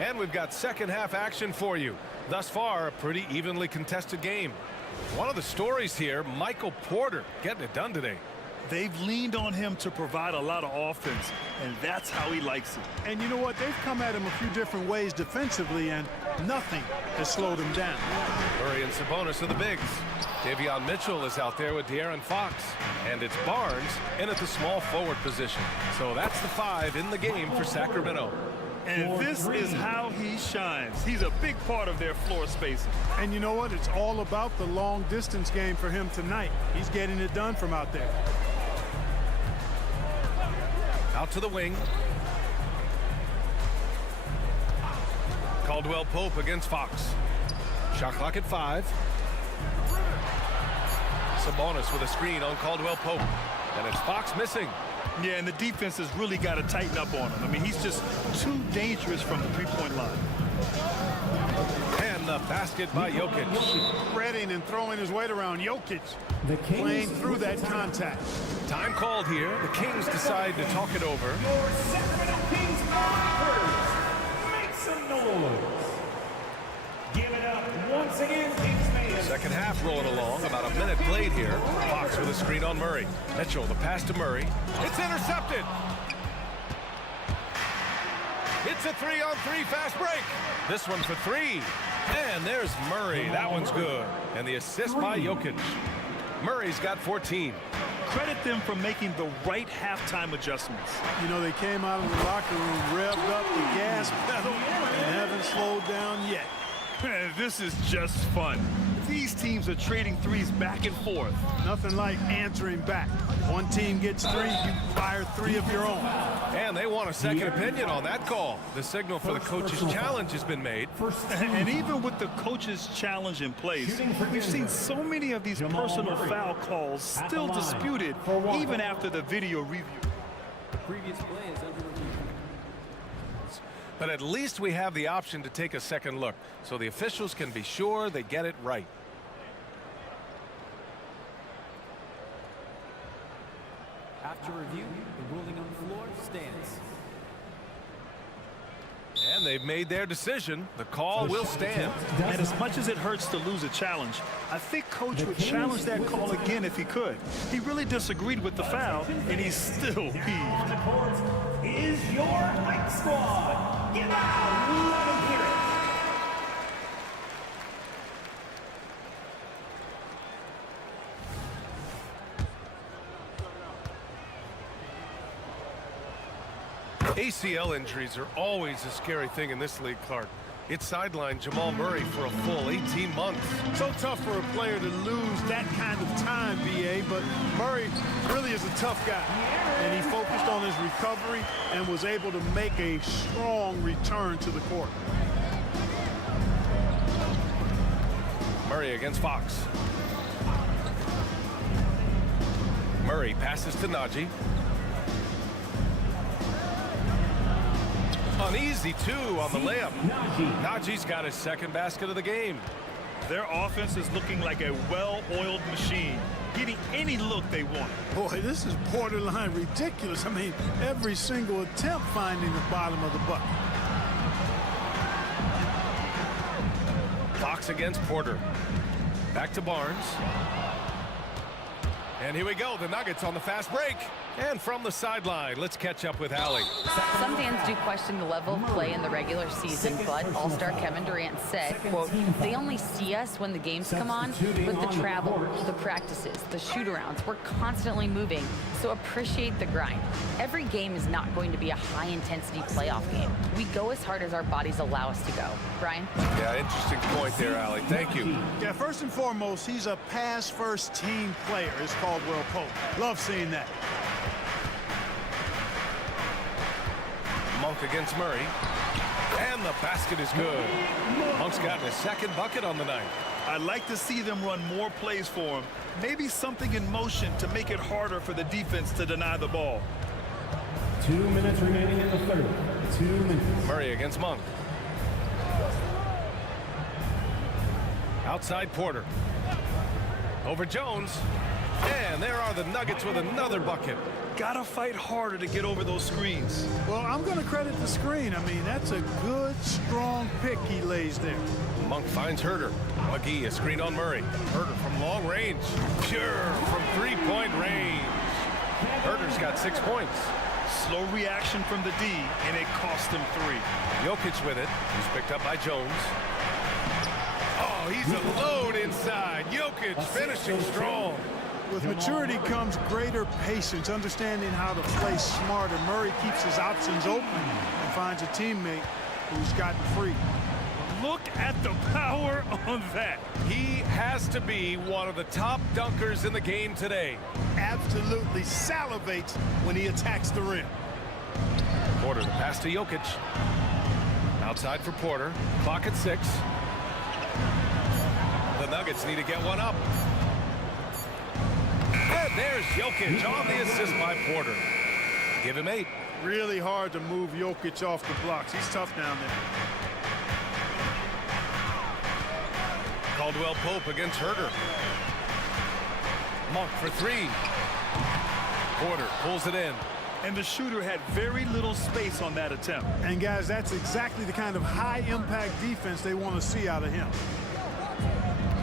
And we've got second half action for you. Thus far, a pretty evenly contested game. One of the stories here, Michael Porter getting it done today. They've leaned on him to provide a lot of offense, and that's how he likes it. And you know what? They've come at him a few different ways defensively, and nothing has slowed him down. Murray and Sabonis are the bigs. Davion Mitchell is out there with De'Aaron Fox. And it's Barnes in at the small forward position. So that's the 5 in the game for Sacramento. And this is how he shines. He's a big part of their floor spacing. And you know what? It's all about the long distance game for him tonight. He's getting it done from out there. Out to the wing. Caldwell Pope against Fox. Shot clock at 5. Sabonis with a screen on Caldwell Pope. And it's Fox missing. Yeah, and the defense has really got to tighten up on him. I mean, he's just too dangerous from the three-point line. And the basket by Jokic. Spreading and throwing his weight around. Jokic playing through that contact. Time called here. The Kings decide to talk it over. Your Sacramento Kings make some noise. Give it up once again, Kings fans. Second half rolling along. About a minute played here. Fox with a screen on Murray. Mitchell, the pass to Murray. It's intercepted. It's It's a 3-on-3 fast break. This one for three. And there's Murray. That one's good. And the assist by Jokic. Murray's got 14. Credit them for making the right halftime adjustments. You know, they came out of the locker room, revved up the gas pedal, and haven't slowed down yet. This is just fun. These teams are trading threes back and forth. Nothing like answering back. One team gets three, you fire three of your own. And they want a second opinion on that call. The signal for the coach's challenge has been made. And even with the coach's challenge in place, we've seen so many of these personal foul calls still disputed even after the video review. The previous play is under review. But at least we have the option to take a second look, so the officials can be sure they get it right. After review, the ruling on the floor stands. And they've made their decision. The call will stand. And as much as it hurts to lose a challenge, I think Coach would challenge that call again if he could. He really disagreed with the foul, and he's still peeved. On the court is your Mike squad. Give out, let them hear it. ACL injuries are always a scary thing in this league, Clark. It sidelined Jamal Murray for a full 18 months. So tough for a player to lose that kind of time, BA, but Murray really is a tough guy. And he focused on his recovery and was able to make a strong return to the court. Murray against Fox. Murray passes to Najee. An easy two on the layup. Najee's got his second basket of the game. Their offense is looking like a well-oiled machine, getting any look they want. Boy, this is borderline ridiculous. I mean, every single attempt finding the bottom of the bucket. Fox against Porter. Back to Barnes. And here we go, the Nuggets on the fast break. And from the sideline, let's catch up with Allie. Some fans do question the level of play in the regular season, but All-Star Kevin Durant said, quote, they only see us when the games come on, with the travel, the practices, the shoot-arounds. We're constantly moving, so appreciate the grind. Every game is not going to be a high-intensity playoff game. We go as hard as our bodies allow us to go. Brian? Yeah, interesting point there, Allie. Thank you. Yeah, first and foremost, he's a pass-first team player, as Caldwell Pope. Love seeing that. Monk against Murray. And the basket is good. Monk's gotten his second bucket on the night. I'd like to see them run more plays for him. Maybe something in motion to make it harder for the defense to deny the ball. 2 minutes remaining in the third. 2 minutes. Murray against Monk. Outside Porter. Over Jones. And there are the Nuggets with another bucket. Gotta fight harder to get over those screens. Well, I'm going to credit the screen. I mean, that's a good, strong pick he lays there. Monk finds Herter. McGee, a screen on Murray. Herter from long range. Pure from three-point range. Herter's got 6 points. Slow reaction from the D, and it cost him 3. Jokic with it. He's picked up by Jones. Oh, he's a load inside. Jokic finishing strong. With maturity comes greater patience, understanding how to play smarter. Murray keeps his options open and finds a teammate who's gotten free. Look at the power on that. He has to be one of the top dunkers in the game today. Absolutely salivates when he attacks the rim. Porter, the pass to Jokic. Outside for Porter. Clock at 6. The Nuggets need to get one up. And there's Jokic on the assist by Porter. Give him 8. Really hard to move Jokic off the blocks. He's tough down there. Caldwell Pope against Herter. Monk for 3. Porter pulls it in. And the shooter had very little space on that attempt. And guys, that's exactly the kind of high-impact defense they want to see out of him.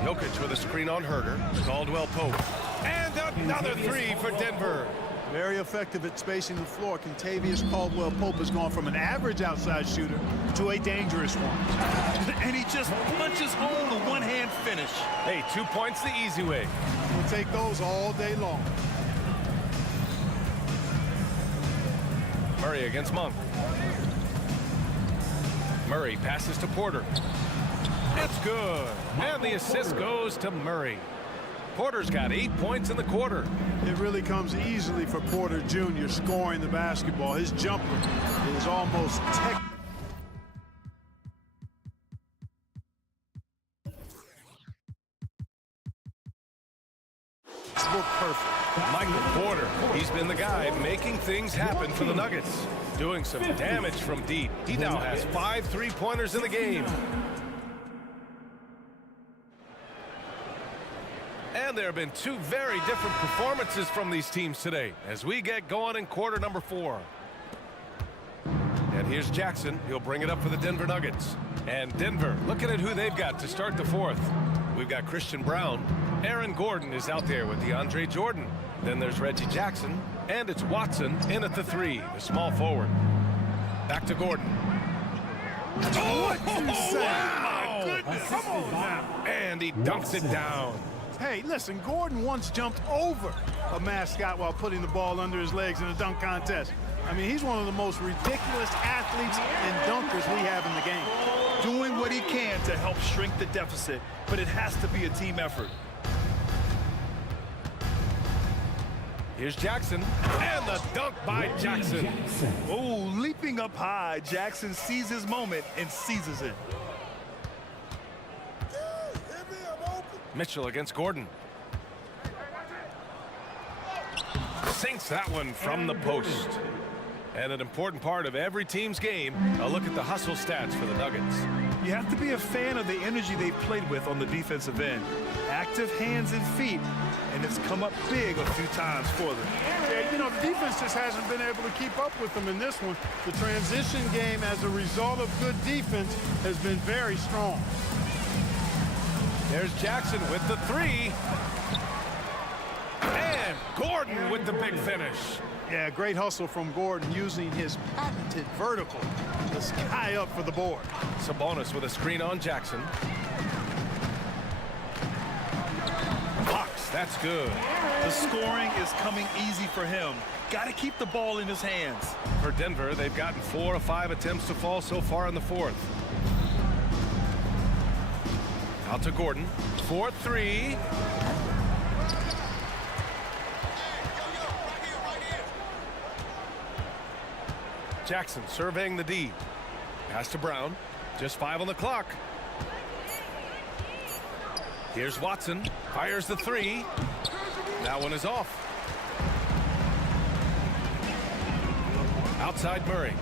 Jokic with a screen on Herter. Caldwell Pope. And another 3 for Denver. Very effective at spacing the floor. Contavious Caldwell-Pope has gone from an average outside shooter to a dangerous one. And he just punches home the one-hand finish. Hey, 2 points the easy way. We'll take those all day long. Murray against Monk. Murray passes to Porter. It's good. And the assist goes to Murray. Porter's got 8 points in the quarter. It really comes easily for Porter Jr. scoring the basketball. His jumper is almost textbook perfect. Michael Porter, he's been the guy making things happen for the Nuggets. Doing some damage from deep. He now has 5 3-pointers in the game. And there have been 2 very different performances from these teams today as we get going in quarter number 4. And here's Jackson. He'll bring it up for the Denver Nuggets. And Denver, looking at who they've got to start the 4th. We've got Christian Brown. Aaron Gordon is out there with DeAndre Jordan. Then there's Reggie Jackson. And it's Watson in at the 3, the small forward. Back to Gordon. What you say? Wow! Goodness. Come on now. And he dunks it down. Hey, listen, Gordon once jumped over a mascot while putting the ball under his legs in a dunk contest. I mean, he's one of the most ridiculous athletes and dunkers we have in the game. Doing what he can to help shrink the deficit, but it has to be a team effort. Here's Jackson, and the dunk by Jackson. Oh, leaping up high, Jackson sees his moment and seizes it. Mitchell against Gordon. Sinks that one from the post. And an important part of every team's game, a look at the hustle stats for the Nuggets. You have to be a fan of the energy they've played with on the defensive end. Active hands and feet, and it's come up big a few times for them. Yeah, you know, the defense just hasn't been able to keep up with them in this one. The transition game, as a result of good defense, has been very strong. There's Jackson with the 3. And Gordon with the big finish. Yeah, great hustle from Gordon using his patented vertical to sky up for the board. Sabonis with a screen on Jackson. Fox, that's good. The scoring is coming easy for him. Got to keep the ball in his hands. For Denver, they've gotten 4 of 5 attempts to fall so far in the 4th. Out to Gordon. 4-3. Jackson surveying the D. Pass to Brown. Just 5 on the clock. Here's Watson. Fires the 3. That one is off. Outside Murray.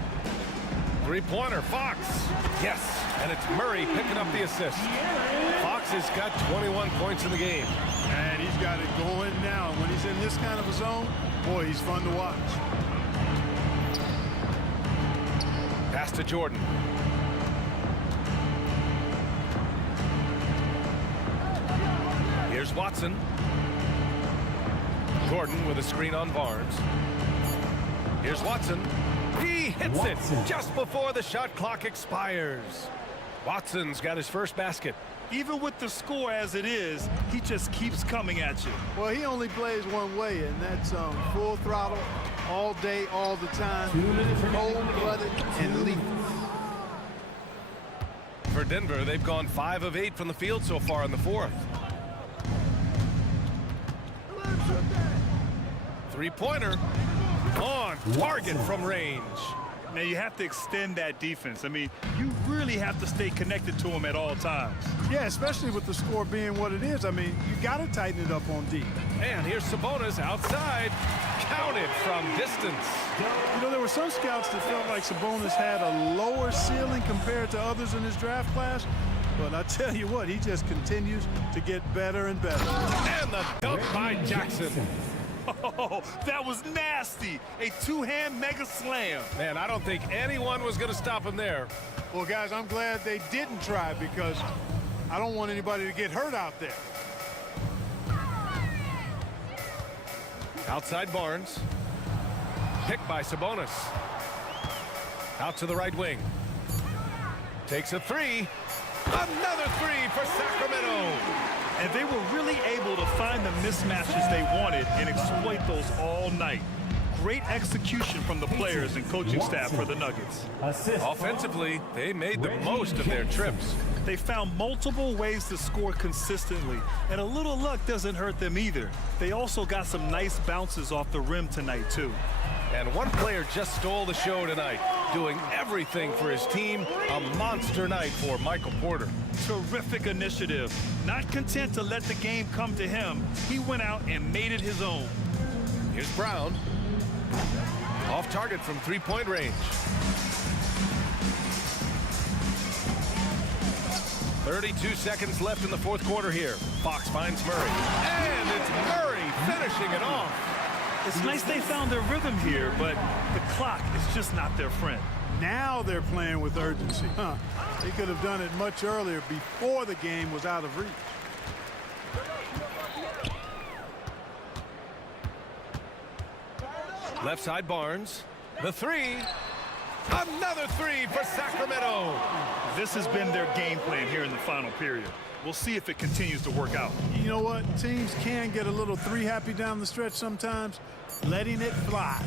3-pointer, Fox. Yes, and it's Murray picking up the assist. Fox has got 21 points in the game. And he's got it going now. When he's in this kind of a zone, boy, he's fun to watch. Pass to Jordan. Here's Watson. Gordon with a screen on Barnes. Here's Watson. He hits it just before the shot clock expires. Watson's got his first basket. Even with the score as it is, he just keeps coming at you. Well, he only plays one way, and that's full throttle, all day, all the time, cold-blooded and lethal. For Denver, they've gone 5 of 8 from the field so far in the 4th. 3-pointer on target from range. Now you have to extend that defense. I mean, you really have to stay connected to him at all times. Yeah, especially with the score being what it is. I mean, you got to tighten it up on D. And here's Sabonis outside. Counted from distance. You know, there were some scouts that felt like Sabonis had a lower ceiling compared to others in his draft class. But I tell you what, he just continues to get better and better. And the dunk by Jackson. Oh, that was nasty. A 2-hand mega slam. Man, I don't think anyone was going to stop him there. Well, guys, I'm glad they didn't try because I don't want anybody to get hurt out there. Outside Barnes. pick by Sabonis. Out to the right wing. Takes a three. Another three for Sacramento. And they were really able to find the mismatches they wanted and exploit those all night. Great execution from the players and coaching staff for the Nuggets. Offensively, they made the most of their trips. They found multiple ways to score consistently, and a little luck doesn't hurt them either. They also got some nice bounces off the rim tonight, too. And one player just stole the show tonight, doing everything for his team. A monster night for Michael Porter. Terrific initiative. Not content to let the game come to him, he went out and made it his own. Here's Brown. Off target from three-point range. 32 seconds left in the fourth quarter here. Fox finds Murray. And it's Murray finishing it off. It's nice they found their rhythm here, but the clock is just not their friend. Now they're playing with urgency. They could have done it much earlier before the game was out of reach. Left side Barnes. The three. Another three for Sacramento. This has been their game plan here in the final period. We'll see if it continues to work out. You know what? Teams can get a little three happy down the stretch sometimes. Letting it fly.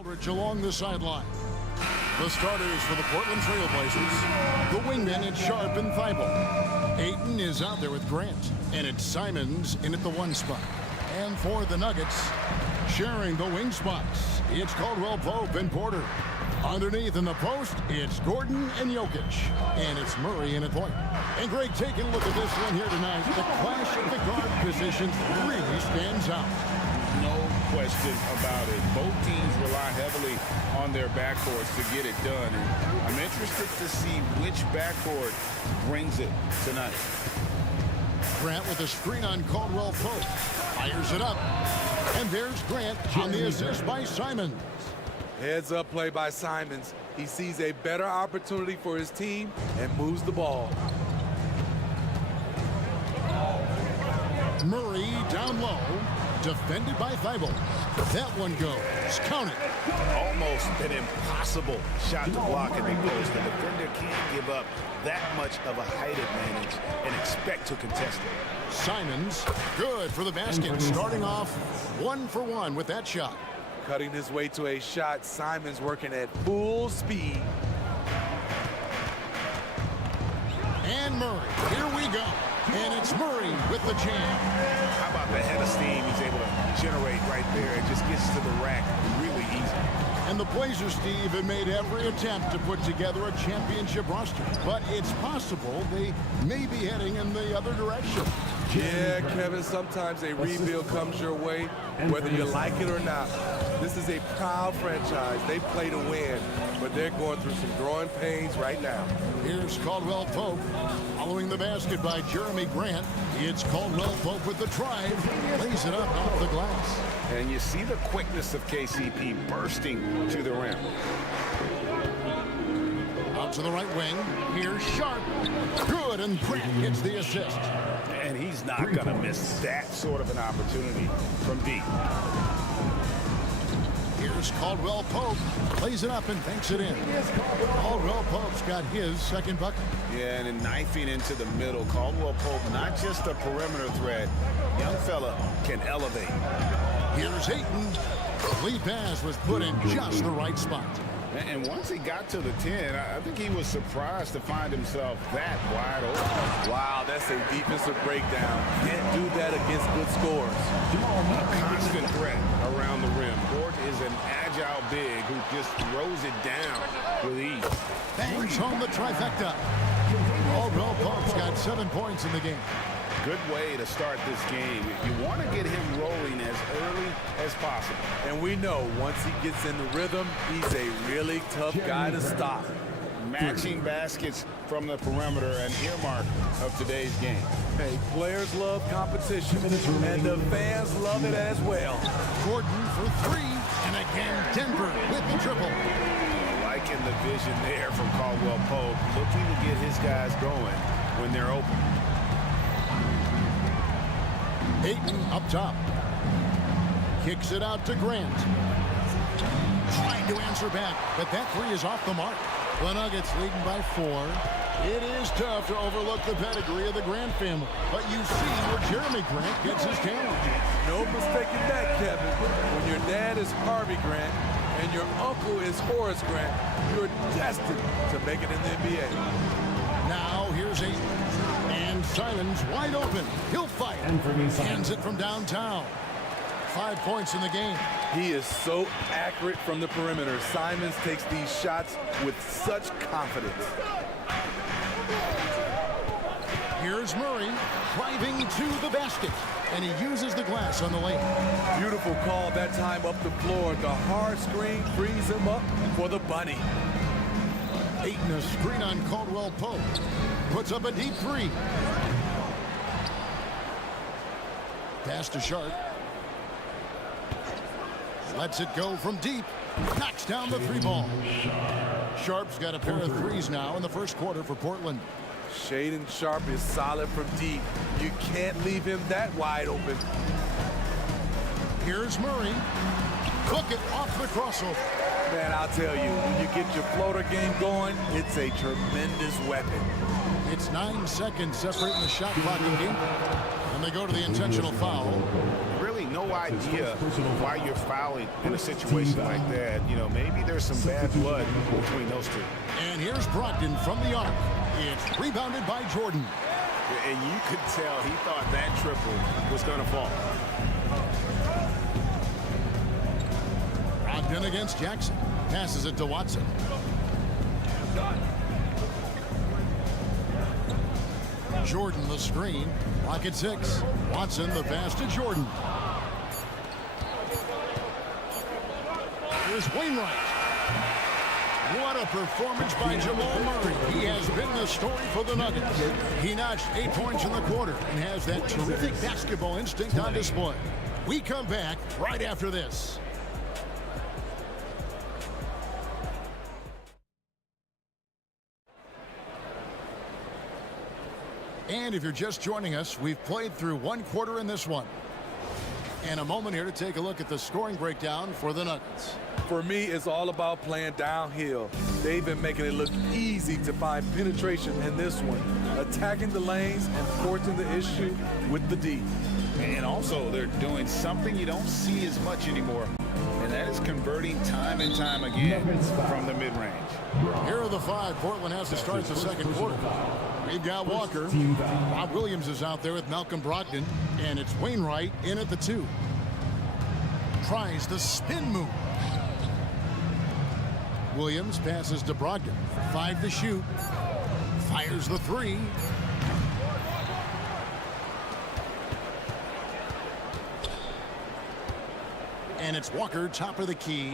Aldridge along the sideline. The starters for the Portland Trail Blazers. The wingmen, it's Sharp and Thibault. Ayton is out there with Grant, and it's Simons in at the 1 spot. And for the Nuggets, sharing the wing spots, it's Caldwell Pope and Porter. Underneath in the post, it's Gordon and Jokic. And it's Murray in at point. And Greg, taking a look at this one here tonight, the clash of the guard positions really stands out. No question about it. Both teams rely heavily on their backcourts to get it done. And I'm interested to see which backcourt brings it tonight. Grant with a screen on Caldwell Pope. Fires it up. And there's Grant on the assist by Simons. Heads up play by Simons. He sees a better opportunity for his team and moves the ball. Murray down low. Defended by Thibault. That one goes. Count it. Almost an impossible shot to block in the post. The defender can't give up that much of a height advantage and expect to contest it. Simons, good for the basket. Starting off 1 for 1 with that shot. Cutting his way to a shot. Simons working at full speed. And Murray. Here we go. And it's Murray with the jam. How about the head of steam he's able to generate right there? It just gets to the rack really easy. And the Blazers, Steve, have made every attempt to put together a championship roster. But it's possible they may be heading in the other direction. Yeah, Kevin, sometimes a rebuild comes your way, whether you like it or not. This is a proud franchise. They play to win, but they're going through some growing pains right now. Here's Caldwell Pope. Following the basket by Jeremy Grant. It's Caldwell Pope with the drive. Lays it up off the glass. And you see the quickness of KCP bursting to the rim. Out to the right wing. Here's Sharp. Good, and Grant gets the assist. And he's not going to miss that sort of an opportunity from deep. Here's Caldwell Pope. Plays it up and thinks it in. Caldwell Pope's got his second bucket. Yeah, and then knifing into the middle. Caldwell Pope, not just a perimeter threat. Young fella can elevate. Here's Ayton. The lead pass was put in just the right spot. And once he got to the 10, I think he was surprised to find himself that wide open. Wow, that's a defensive breakdown. Can't do that against good scores. A constant threat around the rim. Gordon is an agile big who just throws it down with ease. Bangs home the trifecta. Caldwell Pope's got 7 points in the game. Good way to start this game. You want to get him rolling as early as possible. And we know once he gets in the rhythm, he's a really tough guy to stop. Matching baskets from the perimeter, an earmark of today's game. Hey, players love competition, and the fans love it as well. Gordon for 3, and again Denver with the triple. Liking the vision there from Caldwell Pope, looking to get his guys going when they're open. Ayton up top. Kicks it out to Grant. Trying to answer back, but that 3 is off the mark. The Nuggets leading by 4. It is tough to overlook the pedigree of the Grant family, but you see where Jeremy Grant gets his talent. No mistaking that, Kevin. When your dad is Harvey Grant and your uncle is Horace Grant, you're destined to make it in the NBA. Now here's Ayton. And Simons wide open. He'll fight. Hands it from downtown. 5 points in the game. He is so accurate from the perimeter. Simons takes these shots with such confidence. Here's Murray driving to the basket. And he uses the glass on the lane. Beautiful call that time up the floor. The hard screen frees him up for the bunny. Ayton a screen on Caldwell Pope. Puts up a deep 3. Pass to Sharp. Lets it go from deep. Knocks down the 3 ball. Sharp's got a pair of 3s now in the first quarter for Portland. Shaedon Sharp is solid from deep. You can't leave him that wide open. Here's Murray. Hook it off the crossover. Man, I'll tell you, when you get your floater game going, it's a tremendous weapon. It's 9 seconds separating the shot clock and game. And they go to the intentional foul. Really no no idea why you're fouling in a situation like that. You know, maybe there's some bad blood between those two. And here's Brogdon from the arc. It's rebounded by Jordan. And you could tell he thought that triple was going to fall. Brogdon against Jackson. Passes it to Watson. Jordan the screen. Lock at 6. Watson the pass to Jordan. Here's Wainwright. What a performance by Jamal Murray. He has been the story for the Nuggets. He notched 8 points in the quarter and has that terrific basketball instinct on display. We come back right after this. And if you're just joining us, we've played through 1 quarter in this one. And a moment here to take a look at the scoring breakdown for the Nuggets. For me, it's all about playing downhill. They've been making it look easy to find penetration in this one, attacking the lanes and forcing the issue with the D. And also, they're doing something you don't see as much anymore, and that is converting time and time again from the mid-range. Here are the 5 Portland has to start the second quarter. We've got Walker. Rob Williams is out there with Malcolm Brogdon, and it's Wainwright in at the 2. Tries the spin move. Williams passes to Brogdon. 5 to shoot. Fires the 3. And it's Walker, top of the key.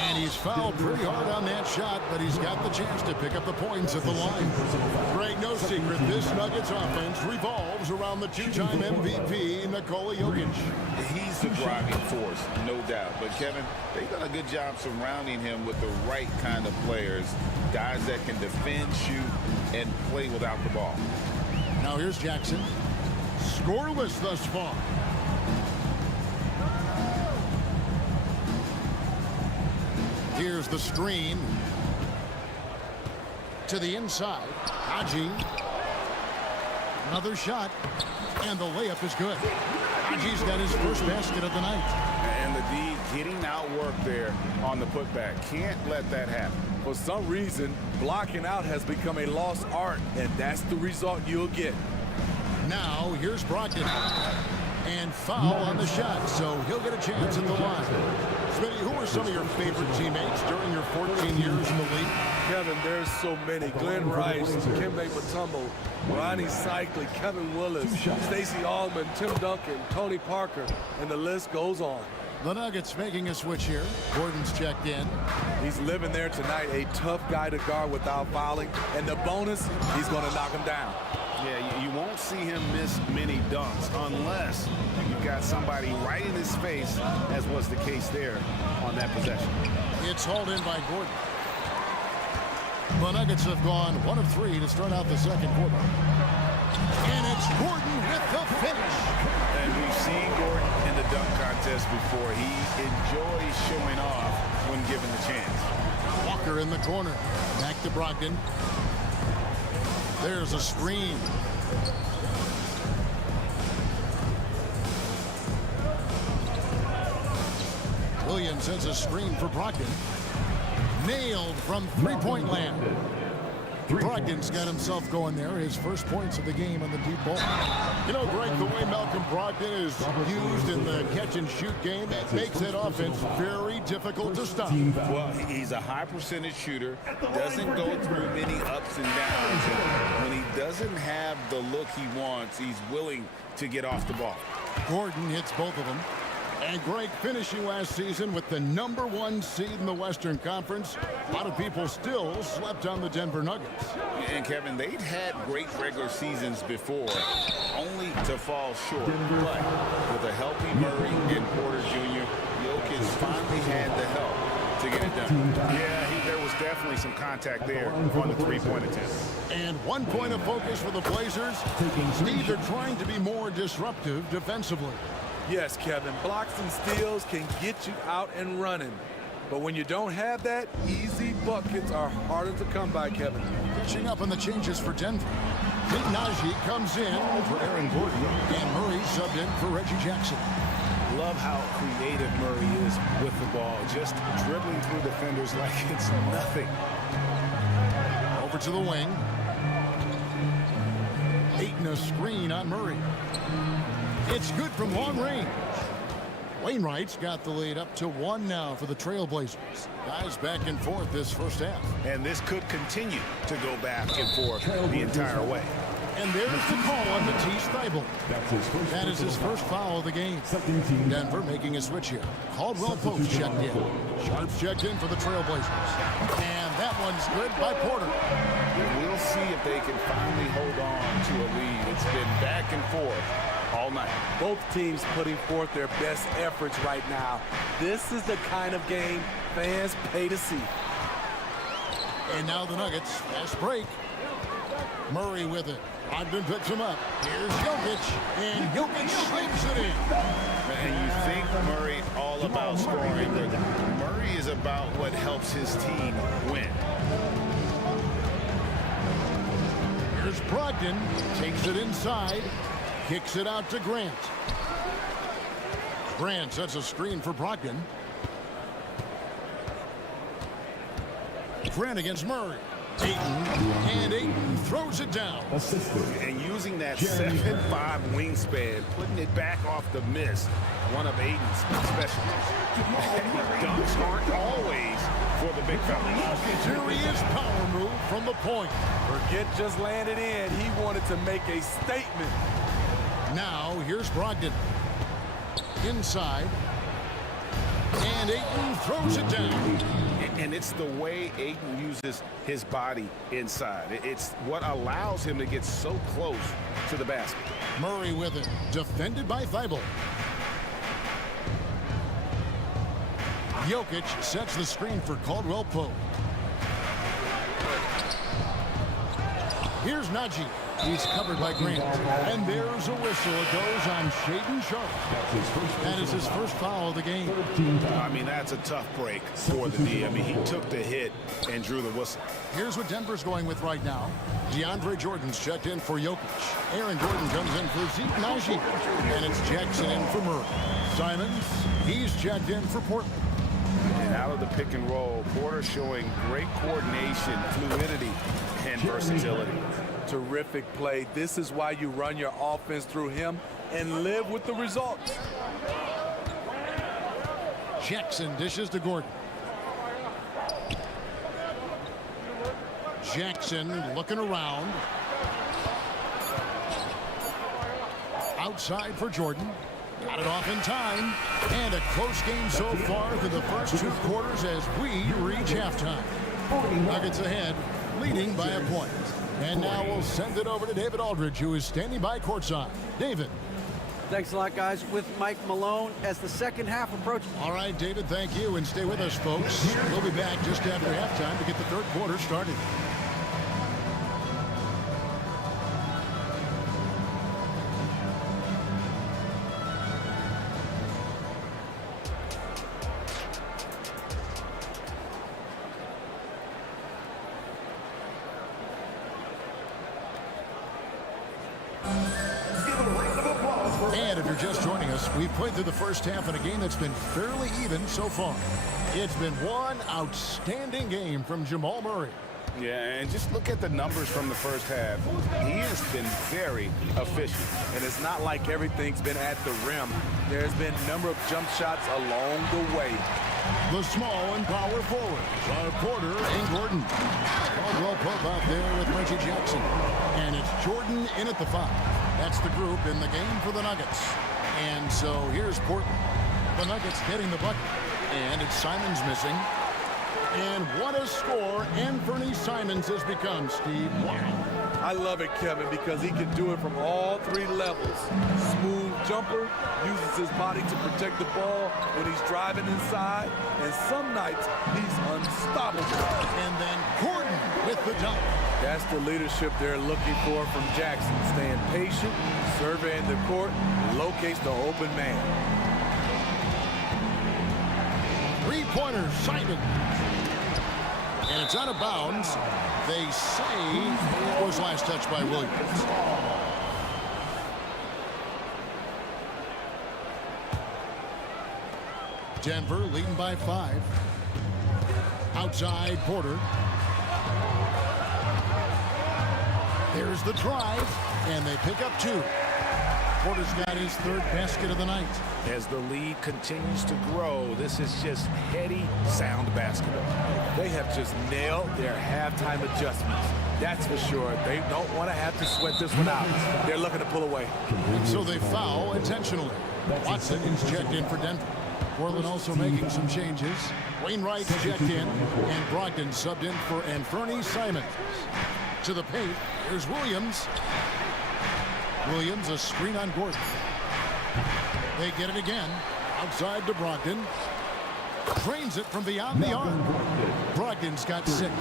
And he's fouled pretty hard on that shot, but he's got the chance to pick up the points at the line. Greg, no secret, this Nuggets offense revolves around the 2-time MVP, Nikola Jokic. He's the driving force, no doubt. But, Kevin, they've done a good job surrounding him with the right kind of players, guys that can defend, shoot, and play without the ball. Now here's Jackson. Scoreless thus far. Here's the screen. To the inside. Haji. Another shot. And the layup is good. Haji's got his first basket of the night. And the D getting outworked there on the putback. Can't let that happen. For some reason, blocking out has become a lost art, and that's the result you'll get. Now, here's Brogdon. And foul on the shot, so he'll get a chance at the line. Smitty, who are some of your favorite teammates during your 14 years in the league? Kevin, there's so many. Glenn Rice, Dikembe Mutombo, Ronnie Cycli, Kevin Willis, Stacey Allman, Tim Duncan, Tony Parker, and the list goes on. The Nuggets making a switch here. Gordon's checked in. He's living there tonight, a tough guy to guard without fouling. And the bonus, he's going to knock him down. Yeah, you won't see him miss many dunks unless you've got somebody right in his face, as was the case there on that possession. It's hauled in by Gordon. The Nuggets have gone 1 of 3 to start out the second quarter. And it's Gordon with the finish. And we've seen Gordon in the dunk contest before. He enjoys showing off when given the chance. Walker in the corner. Back to Brogdon. There's a screen. Williams has a screen for Brogdon. Nailed from three-point land. Brogdon's got himself going there. His first points of the game on the deep ball. You know, Greg, the way Malcolm Brogdon is used in the catch-and-shoot game, it makes that offense very difficult to stop. Well, he's a high-percentage shooter, doesn't go through many ups and downs. And when he doesn't have the look he wants, he's willing to get off the ball. Gordon hits both of them. And Greg, finishing last season with the #1 seed in the Western Conference, a lot of people still slept on the Denver Nuggets. And Kevin, they'd had great regular seasons before, only to fall short. But with a healthy Murray and Porter Jr., Jokic finally had the help to get it done. Yeah, there was definitely some contact there on the three-point attempt. And 1 point of focus for the Blazers. Steve, they're trying to be more disruptive defensively. Yes, Kevin, blocks and steals can get you out and running. But when you don't have that, easy buckets are harder to come by, Kevin. Catching up on the changes for Denver. Najee comes in for Aaron Gordon, and Murray subbed in for Reggie Jackson. Love how creative Murray is with the ball, just dribbling through defenders like it's nothing. Over to the wing. Ayton a screen on Murray. It's good from long range. Wainwright's got the lead up to 1 now for the Trailblazers. Guys back and forth this first half. And this could continue to go back and forth the entire way. And there's the call on Matisse Thybulle. That is his first foul of the game. Denver making a switch here. Caldwell Pope checked in. Sharps checked in for the Trailblazers. And that one's good by Porter. We'll see if they can finally hold on to a lead. It's been back and forth all night. Both teams putting forth their best efforts right now. This is the kind of game fans pay to see. And now the Nuggets. Fast break. Murray with it. Ogden picks him up. Here's Jokic. And Jokic slings it in. And you think Murray all about scoring, but Murray is about what helps his team win. Here's Brogdon. Takes it inside. Kicks it out to Grant. Grant sets a screen for Brogdon. Grant against Murray. Ayton throws it down. And using that 7'5" wingspan, putting it back off the miss, one of Ayton's specialties. Dunks aren't always for the big fella. Serious power move from the point. Forget just landed in. He wanted to make a statement. Now here's Brogdon. Inside. And Ayton throws it down. And it's the way Ayton uses his body inside. It's what allows him to get so close to the basket. Murray with it. Defended by Thybulle. Jokic sets the screen for Caldwell Pope. Here's Najee. He's covered by Grant. And there's a whistle. It goes on Shaedon Sharpe. That is his first foul of the game. I mean, that's a tough break for the D. I mean, he took the hit and drew the whistle. Here's what Denver's going with right now. DeAndre Jordan's checked in for Jokic. Aaron Gordon comes in for Zeke Najee. And it's Jackson in for Murray. Simons, he's checked in for Portland. And out of the pick and roll, Porter showing great coordination, fluidity, and versatility. Terrific play. This is why you run your offense through him and live with the results. Jackson dishes to Gordon. Jackson looking around. Outside for Jordan. Got it off in time. And a close game so far through the first 2 quarters as we reach halftime. Nuggets ahead, leading by a point. And now we'll send it over to David Aldridge, who is standing by courtside. David. Thanks a lot, guys. With Mike Malone as the second half approaches. All right, David, thank you. And stay with us, folks. We'll be back just after halftime to get the third quarter started. And if you're just joining us, we've played through the first half in a game that's been fairly even so far. It's been one outstanding game from Jamal Murray. Yeah, and just look at the numbers from the first half. He has been very efficient. And it's not like everything's been at the rim. There's been a number of jump shots along the way. The small and power forwards are Porter and Gordon. Caldwell Pope out there with Reggie Jackson. And it's Jordan in at the 5. That's the group in the game for the Nuggets. And so here's Portland. The Nuggets getting the bucket. And it's Simons missing. And what a score Anthony Simons has become, Steve. Wow. I love it, Kevin, because he can do it from all 3 levels. Smooth jumper, uses his body to protect the ball when he's driving inside, and some nights he's unstoppable. And then Gordon with the dunk. That's the leadership they're looking for from Jackson. Staying patient, surveying the court, locates the open man. Three-pointer, Simon. And it's out of bounds. They say it was last touched by Williams. Denver leading by 5. Outside, Porter. There's the drive, and they pick up 2. Porter's got his 3rd basket of the night. As the lead continues to grow, this is just heady, sound basketball. They have just nailed their halftime adjustments. That's for sure. They don't want to have to sweat this one out. They're looking to pull away. And so they foul intentionally. Watson is checked in for Denver. Portland also making some changes. Wainwright's checked in, and Brogdon subbed in for Anthony Simons. To the paint, here's Williams. Williams, a screen on Gordon. They get it again. Outside to Brogdon. Trains it from beyond the arc. Brogdon's got 6.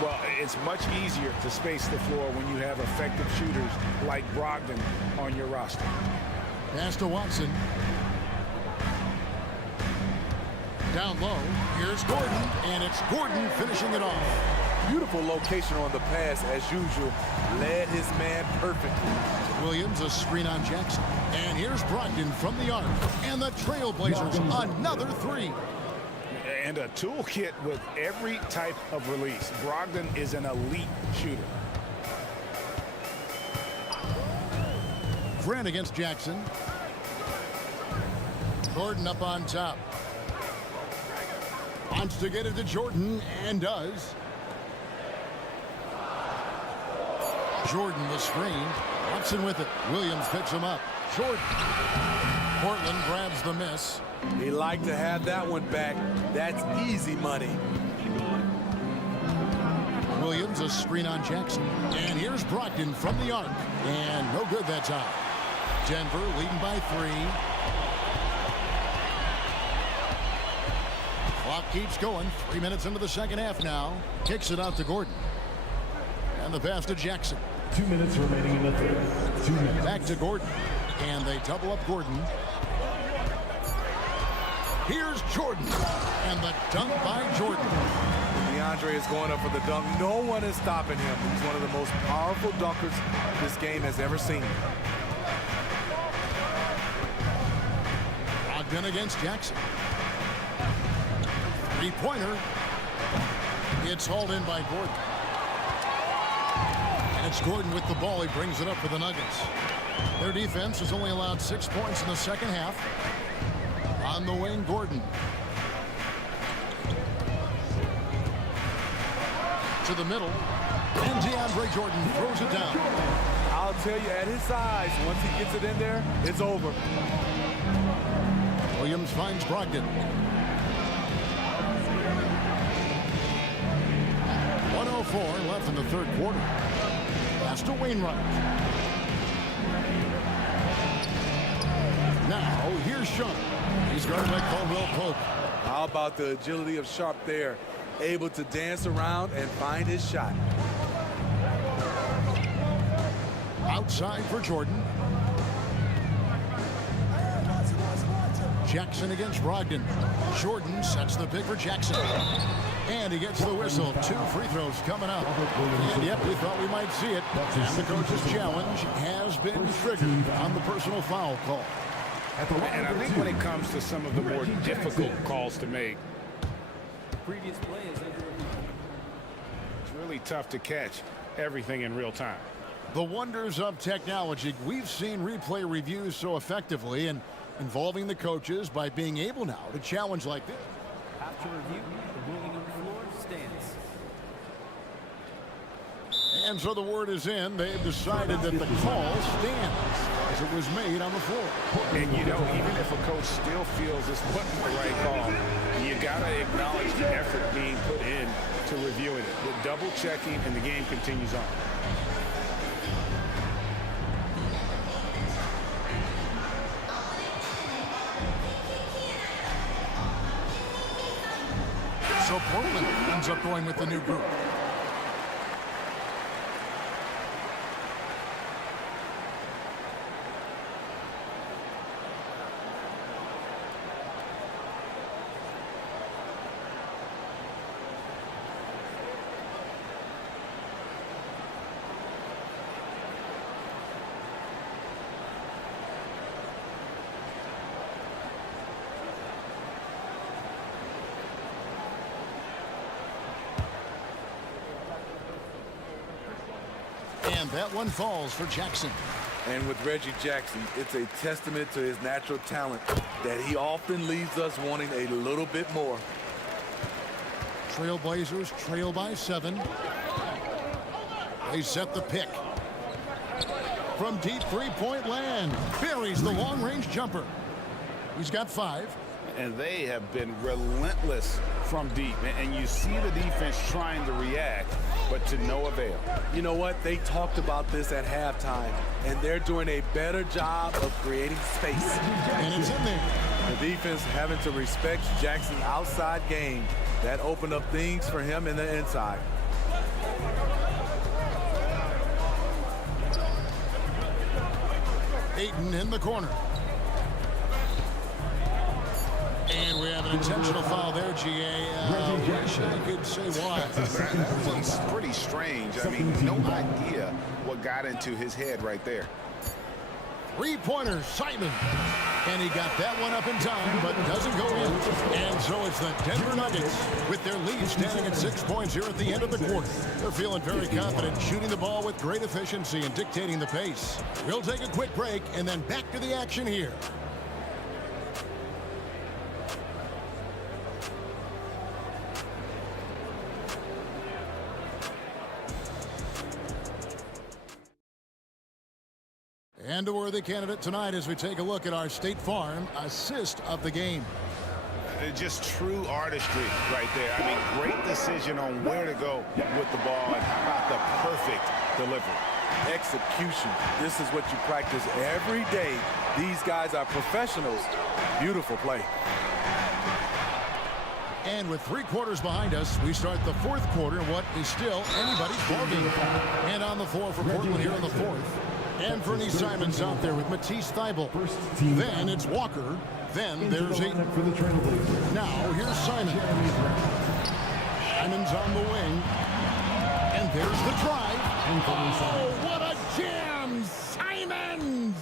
Well, it's much easier to space the floor when you have effective shooters like Brogdon on your roster. Pass to Watson. Down low, here's Gordon, and it's Gordon finishing it off. Beautiful location on the pass, as usual. Led his man perfectly. Williams, a screen on Jackson. And here's Brogdon from the arc. And the Trailblazers, another 3. And a toolkit with every type of release. Brogdon is an elite shooter. Grant against Jackson. Gordon up on top. Wants to get it to Jordan, and does. Jordan the screen. Watson with it. Williams picks him up. Jordan. Portland grabs the miss. He liked to have that one back. That's easy money. Williams, a screen on Jackson. And here's Brogdon from the arc. And no good that time. Denver leading by 3. Clock keeps going. 3 minutes into the second half now. Kicks it out to Gordon. And the pass to Jackson. 2 minutes remaining in the third. 2 minutes. Back to Gordon. And they double up Gordon. Here's Jordan. And the dunk by Jordan. DeAndre is going up for the dunk. No one is stopping him. He's one of the most powerful dunkers this game has ever seen. Brogdon against Jackson. Three-pointer. It's hauled in by Gordon. And it's Gordon with the ball. He brings it up for the Nuggets. Their defense has only allowed 6 points in the second half. On the wing, Gordon. To the middle. And DeAndre Jordan throws it down. I'll tell you, at his size, once he gets it in there, it's over. Williams finds Brogdon. 1:04 left in the third quarter. Pass to Wainwright. Now, here's Sharp. He's guarded by Caldwell Pope. How about the agility of Sharp there? Able to dance around and find his shot. Outside for Jordan. Jackson against Brogdon. Jordan sets the pick for Jackson. And he gets the whistle. 2 free throws coming up. And yep, we thought we might see it. And the coach's challenge has been triggered on the personal foul call. And I think when it comes to some of the more difficult calls to make, Previous play is under review. it's really tough to catch everything in real time. The wonders of technology. We've seen replay reviews so effectively and involving the coaches by being able now to challenge like this. After review, the ruling on the floor stands. And so the word is in. They've decided that the call stands as it was made on the floor. And you know, even if a coach still feels this wasn't the right call, you gotta acknowledge the effort being put in to reviewing it. With double checking, and the game continues on. So Portland ends up going with the new group. And that one falls for Jackson. And with Reggie Jackson, it's a testament to his natural talent that he often leaves us wanting a little bit more. Trailblazers trail by 7. They set the pick. From deep three-point land, buries the long-range jumper. He's got 5. And they have been relentless from deep. And you see the defense trying to react, but to no avail. You know what? They talked about this at halftime, and they're doing a better job of creating space. And it's in there. The defense having to respect Jackson's outside game. That opened up things for him in the inside. Ayton in the corner. And we have an intentional foul there, GA. Wish I could say why. That one's pretty strange. I mean, no idea what got into his head right there. Three-pointer, Simon. And he got that one up in time, but doesn't go in. And so it's the Denver Nuggets with their lead standing at 6 points here at the end of the quarter. They're feeling very confident, shooting the ball with great efficiency and dictating the pace. We'll take a quick break and then back to the action here. And a worthy candidate tonight as we take a look at our State Farm assist of the game. Just true artistry right there. I mean, great decision on where to go with the ball, and how about the perfect delivery. Execution. This is what you practice every day. These guys are professionals. Beautiful play. And with 3 quarters behind us, we start the 4th quarter, what is still anybody's ballgame. And on the floor for Portland here in the 4th. Anthony Simons out there with Matisse Thybulle. Then it's Walker. Then there's Ayton. Now here's Simon. Simons on the wing. And there's the drive. Oh, what a jam! Simons!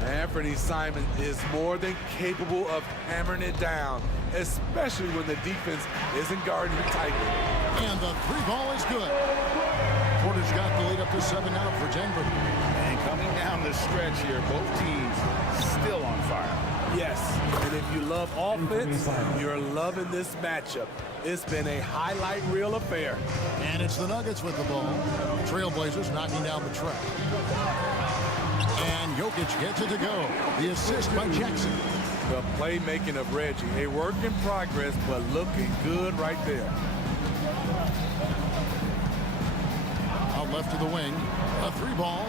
Anthony Simons is more than capable of hammering it down, especially when the defense isn't guarding him tightly. And the 3 ball is good. Porter's got the lead up to 7 now for Denver. And coming down the stretch here, both teams still on fire. Yes, and if you love offense, you're loving this matchup. It's been a highlight reel affair. And it's the Nuggets with the ball. Trailblazers knocking down the track. And Jokic gets it to go. The assist by Jackson. The playmaking of Reggie, a work in progress, but looking good right there. Out left to the wing. A 3 ball.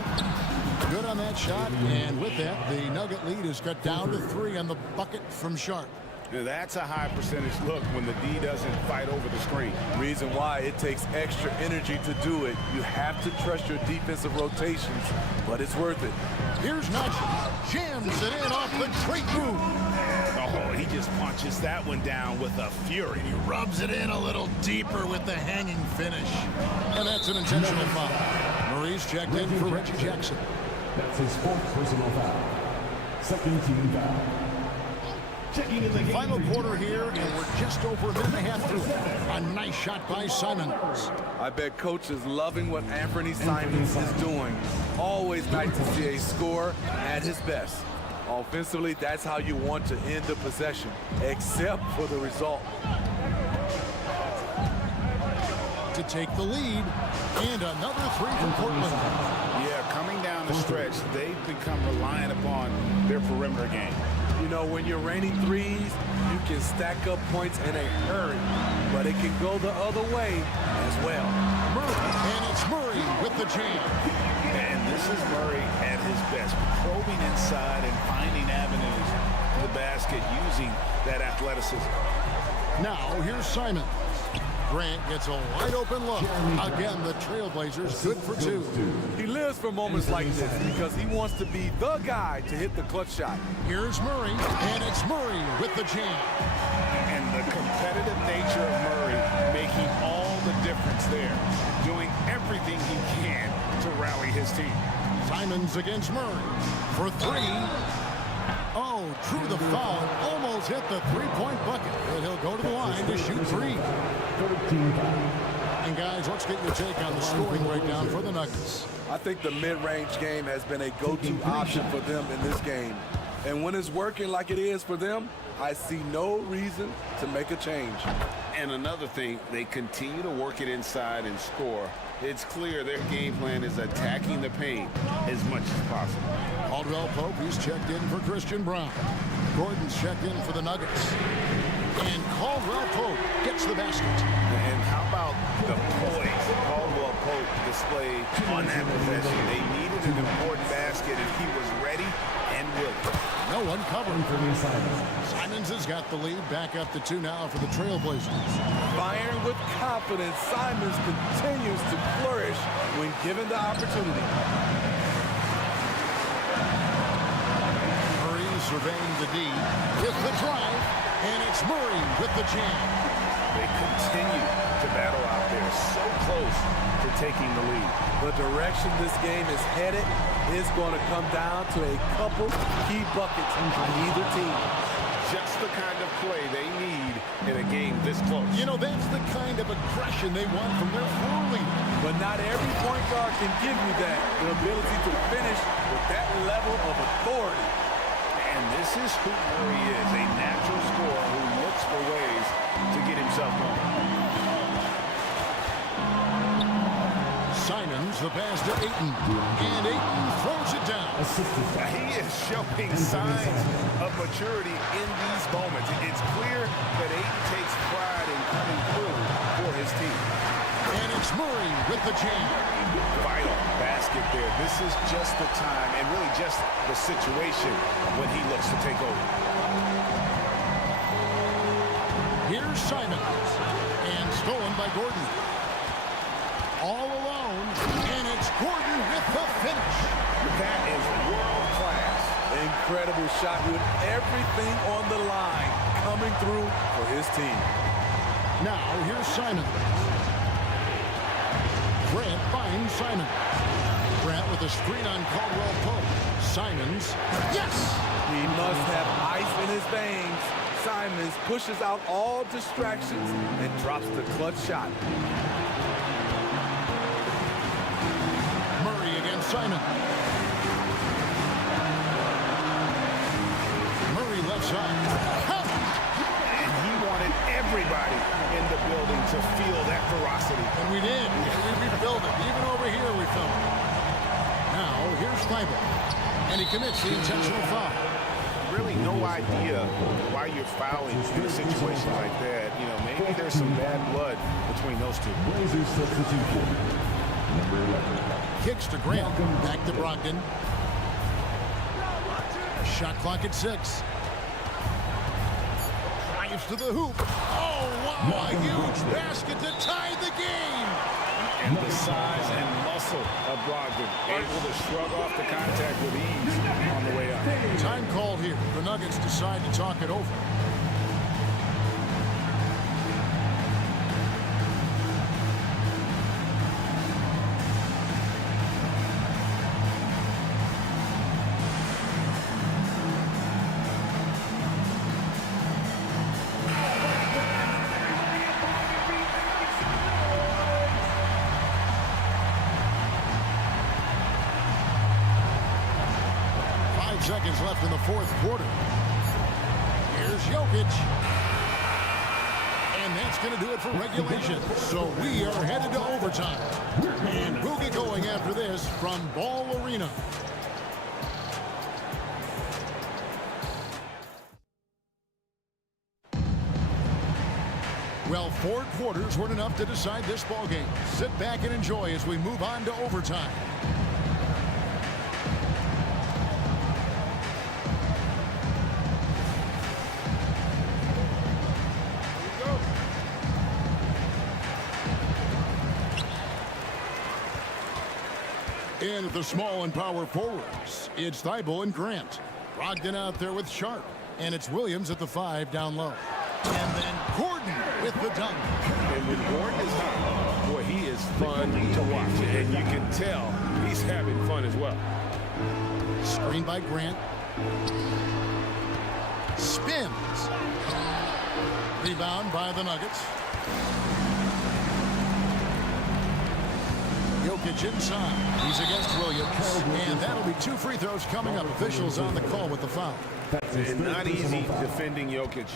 Good on that shot. And with that, the Nugget lead is cut down to 3 on the bucket from Sharp. That's a high percentage look when the D doesn't fight over the screen. Reason why it takes extra energy to do it. You have to trust your defensive rotations, but it's worth it. Here's Najee. Jams it in off the straight move. Oh, he just punches that one down with a fury. He rubs it in a little deeper with the hanging finish. And that's an intentional foul. Murray's checked in for Reggie Jackson. That's his 4th personal foul. Second team foul. Checking in the Final quarter here, and we're just over a minute and a half through. A nice shot by Simons. I bet coach is loving what Anthony Simons is doing. Always nice to see a scorer at his best. Offensively, that's how you want to end the possession, except for the result. To take the lead, and another 3 from Portland. Yeah, coming down the stretch, they've become reliant upon their perimeter game. You know, when you're raining threes, you can stack up points in a hurry, but it can go the other way as well. Murray, and it's Murray with the jam. And this is Murray at his best, probing inside and finding avenues to the basket using that athleticism. Now, here's Simon. Grant gets a wide open look. Again, the Trailblazers good for 2. He lives for moments like this because he wants to be the guy to hit the clutch shot. Here's Murray, and it's Murray with the jam. And the competitive nature of Murray making all the difference there, doing everything he can to rally his team. Simons against Murray for 3. Oh, drew the foul and almost hit the 3-point bucket. But he'll go to the line to shoot 3. And guys, let's let's get your take on the scoring breakdown for the Nuggets. I think the mid-range game has been a go-to option for them in this game. And when it's working like it is for them, I see no reason to make a change. And another thing, they continue to work it inside and score. It's clear their game plan is attacking the paint as much as possible. Caldwell Pope, he's checked in for Christian Brown. Gordon's checked in for the Nuggets. And Caldwell Pope gets the basket. And how about the poise Caldwell Pope displayed on that possession? They needed an important basket, and he was ready and willing. No one covering for me, Simons has got the lead. Back up to 2 now for the Trailblazers. Firing with confidence, Simons continues to flourish when given the opportunity. Murray surveying the D with the drive, and it's Murray with the jam. They continue to battle out there, so close to taking the lead. The direction this game is headed is going to come down to a couple key buckets on either team. Just the kind of play they need in a game this close. You know, that's the kind of aggression they want from their floor leader. But not every point guard can give you that, the ability to finish with that level of authority. And this is who Murray is, a natural scorer who looks for ways to get himself going. Simons, the pass to Ayton, and Ayton throws it down. He is showing signs of maturity in these moments. It's clear that Ayton takes pride in coming through for his team. And it's Murray with the jam. Vital basket there. This is just the time and really just the situation when he looks to take over. Here's Simons, and stolen by Gordon. All alone, and it's Gordon with the finish. That is world class. Incredible shot with everything on the line coming through for his team. Now, here's Simons. Grant finds Simons. Grant with a screen on Caldwell Pope. Simons, yes! He must have ice in his veins. Simons pushes out all distractions and drops the clutch shot. Murray against Simons. Murray left side. And he wanted everybody in the building to feel that ferocity. And we did. We felt it. Even over here we felt it. Now, here's Thibault. And he commits the intentional foul. Really no idea why you're fouling in a situation like that. You know, maybe there's some bad blood between those two. Kicks to Grant. Back to Brogdon. Shot clock at 6. Drives to the hoop. Oh, wow. A huge basket to tie the game. And the size and muscle of Brogdon, able to shrug off the contact with ease on the way up. Time called here. The Nuggets decide to talk it over. Seconds left in the fourth quarter. Here's Jokic. And that's going to do it for regulation. So we are headed to overtime. And we'll get going after this from Ball Arena. Well, 4 quarters weren't enough to decide this ball game. Sit back and enjoy as we move on to overtime. In at the small and power forwards, it's Thibault and Grant. Brogdon out there with Sharp. And it's Williams at the 5 down low. And then Gordon with the dunk. And when Gordon is hot, boy, he is fun to watch. And you can tell he's having fun as well. Screen by Grant. Spins. Rebound by the Nuggets. Jokic inside. He's against Williams. And that'll be 2 free throws coming up. Officials on the call with the foul. It's not easy defending Jokic.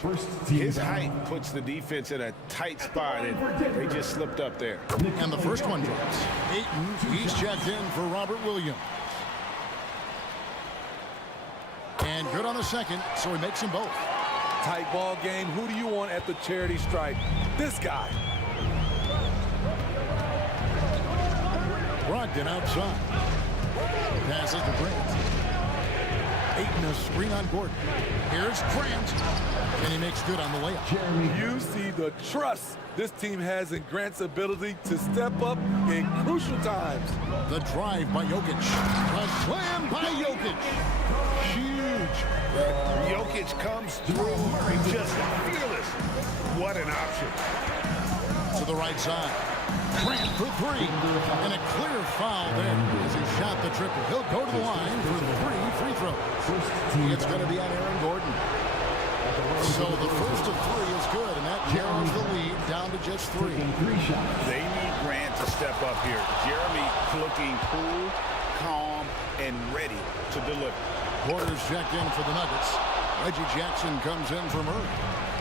His height puts the defense in a tight spot, and they just slipped up there. And the first one drops. Ayton, he's checked in for Robert Williams. And good on the second, so he makes them both. Tight ball game. Who do you want at the charity stripe? This guy. Brogdon outside. Passes to Grant. Ayton a screen on Gordon. Here's Grant. And he makes good on the layup. You see the trust this team has in Grant's ability to step up in crucial times. The drive by Jokic. A slam by Jokic. Huge. Jokic comes through. Murray just fearless. What an option. To the right side. Grant for 3. And a clear foul there as he shot the triple. He'll go to the line for 3 free throws. It's going to be on Aaron Gordon. So the first of 3 is good, and that narrows the lead down to just 3. They need Grant to step up here. Jeremy looking cool, calm, and ready to deliver. Porter's checked in for the Nuggets. Reggie Jackson comes in for Murray.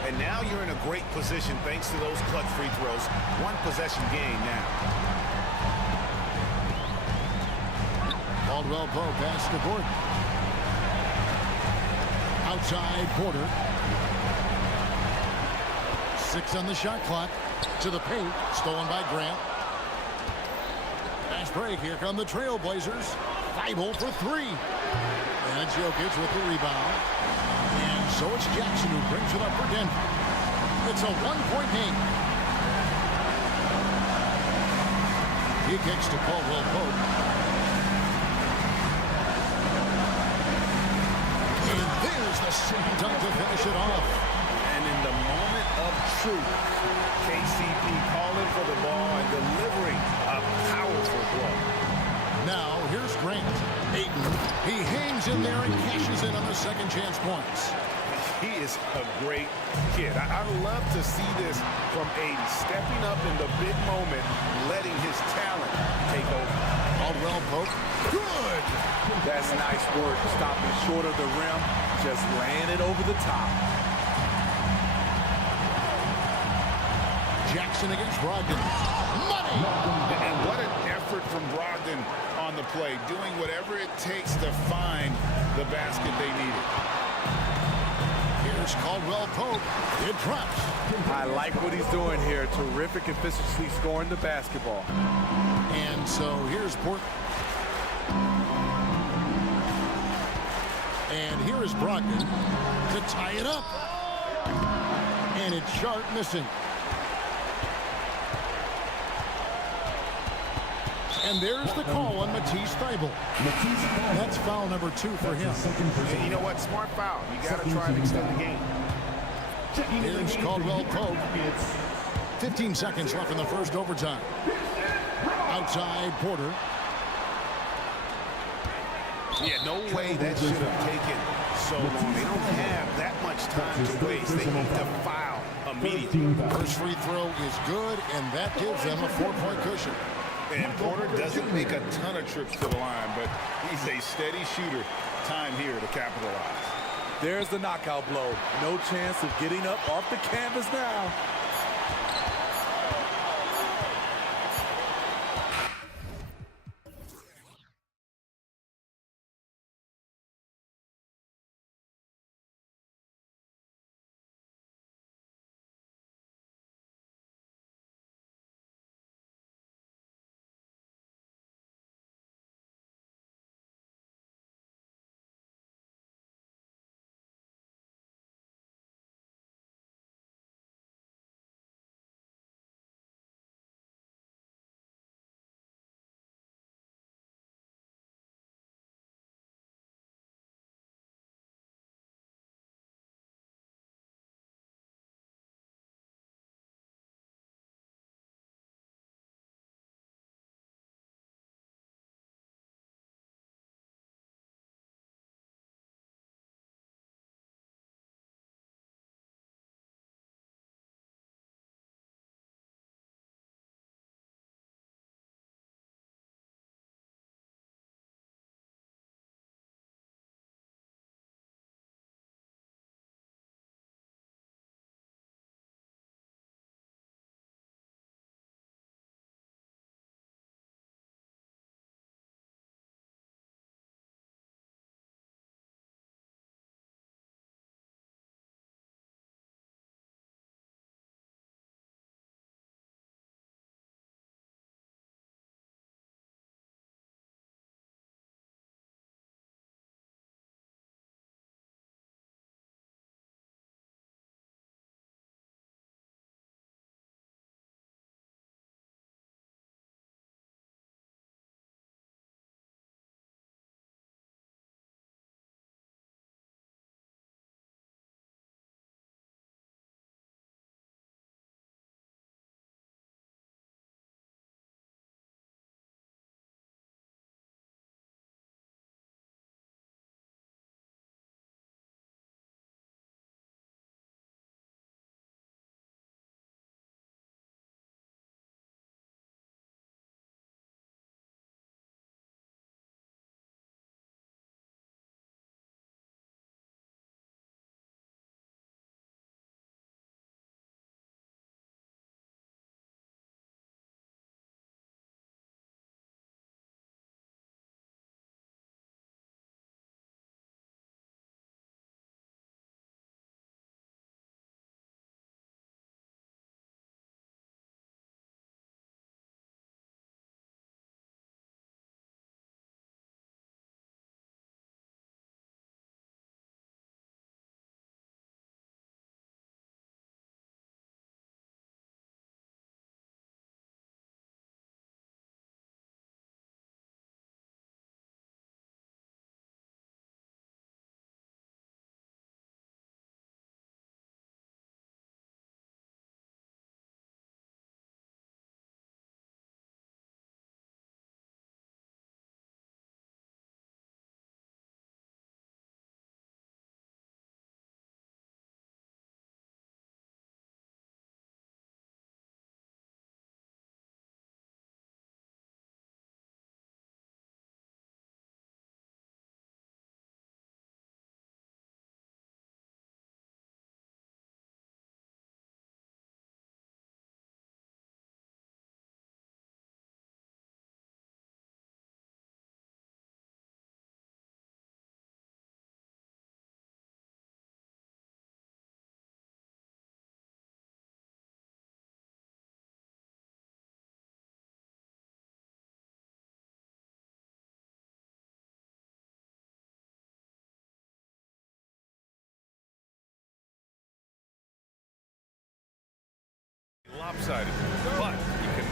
And now you're in a great position thanks to those clutch free throws. 1 possession game now. Caldwell Pope pass to Gordon. Outside Porter. 6 on the shot clock. To the paint. Stolen by Grant. Fast break. Here come the Trailblazers. Thibault for 3. And it's Jokic with the rebound. And so it's Jackson who brings it up for Denver. It's a 1-point game. He kicks to Caldwell Pope. And there's the sink dunk to finish it off. And in the moment of truth, KCP calling for the ball and delivering a powerful blow. Now, here's Grant. Ayton, he hangs in there and cashes in on the second chance points. He is a great kid. I love to see this from Ayton, stepping up in the big moment, letting his talent take over. Caldwell Pope, good! That's nice work, stopping short of the rim, just laying it over the top. Jackson against Brogdon. Money! And what an effort from Brogdon on the play, doing whatever it takes to find the basket they needed. Here's Caldwell Pope. It drops. I like what he's doing here. Terrific efficiency scoring the basketball. And so here's Portland. And here is Brogdon to tie it up. And it's Sharp missing. And there's the call on Matisse Thybulle. That's foul number 2 for him. And you know what? Smart foul. You got to try and extend the game. Here's Caldwell Pope. 15 seconds left in the first overtime. Outside Porter. Yeah, no way that should have taken so long. They don't have that much time to waste. They need to foul immediately. First free throw is good, and that gives them a 4-point cushion. And Porter doesn't make a ton of trips to the line, but he's a steady shooter. Time here to capitalize. There's the knockout blow. No chance of getting up off the canvas now.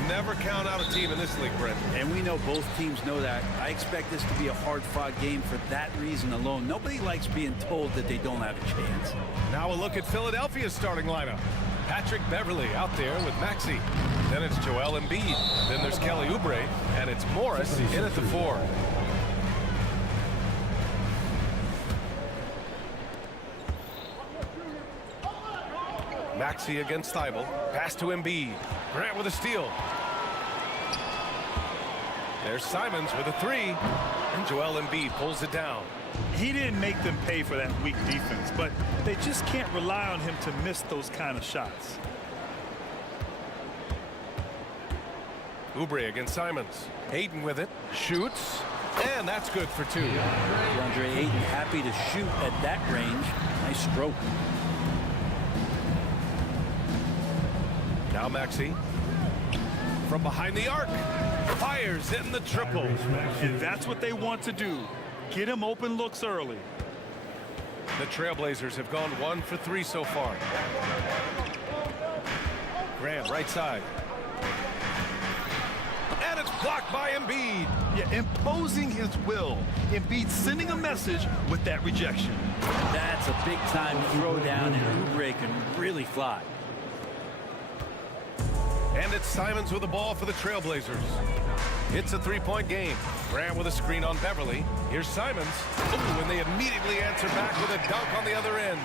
never count out a team in this league, Brent. And we know both teams know that. I expect this to be a hard-fought game for that reason alone. Nobody likes being told that they don't have a chance. Now a look at Philadelphia's starting lineup. Patrick Beverley out there with Maxey. Then it's Joel Embiid. Then there's Kelly Oubre. And it's Morris in at the 4. Maxey against Thibault. Pass to Embiid. Grant with a steal. There's Simons with a 3. And Joel Embiid pulls it down. He didn't make them pay for that weak defense, but they just can't rely on him to miss those kind of shots. Oubre against Simons. Ayton with it. Shoots. And that's good for 2. DeAndre Ayton happy to shoot at that range. Nice stroke. Now Maxey. From behind the arc. Fires in the triple. And that's what they want to do. Get him open looks early. The Trailblazers have gone 1 for 3 so far. Graham, right side. And it's blocked by Embiid. Yeah, imposing his will. Embiid sending a message with that rejection. That's a big-time throwdown, and Oubre can really fly. And it's Simons with the ball for the Trailblazers. It's a 3-point game. Grant with a screen on Beverly. Here's Simons. Ooh, and they immediately answer back with a dunk on the other end.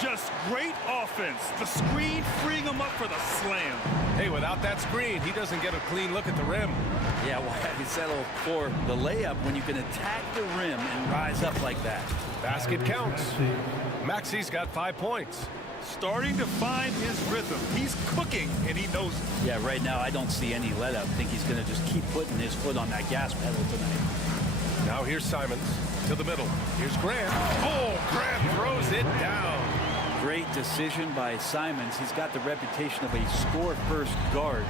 Just great offense. The screen freeing him up for the slam. Hey, without that screen, he doesn't get a clean look at the rim. Yeah, why have you settle for the layup when you can attack the rim and rise up like that? Basket counts. Maxey's got 5 points. Starting to find his rhythm. He's cooking, and he knows it. Yeah, right now I don't see any let up. I think he's going to just keep putting his foot on that gas pedal tonight. Now here's Simons to the middle. Here's Grant. Oh, Grant throws it down. Great decision by Simons. He's got the reputation of a score-first guard.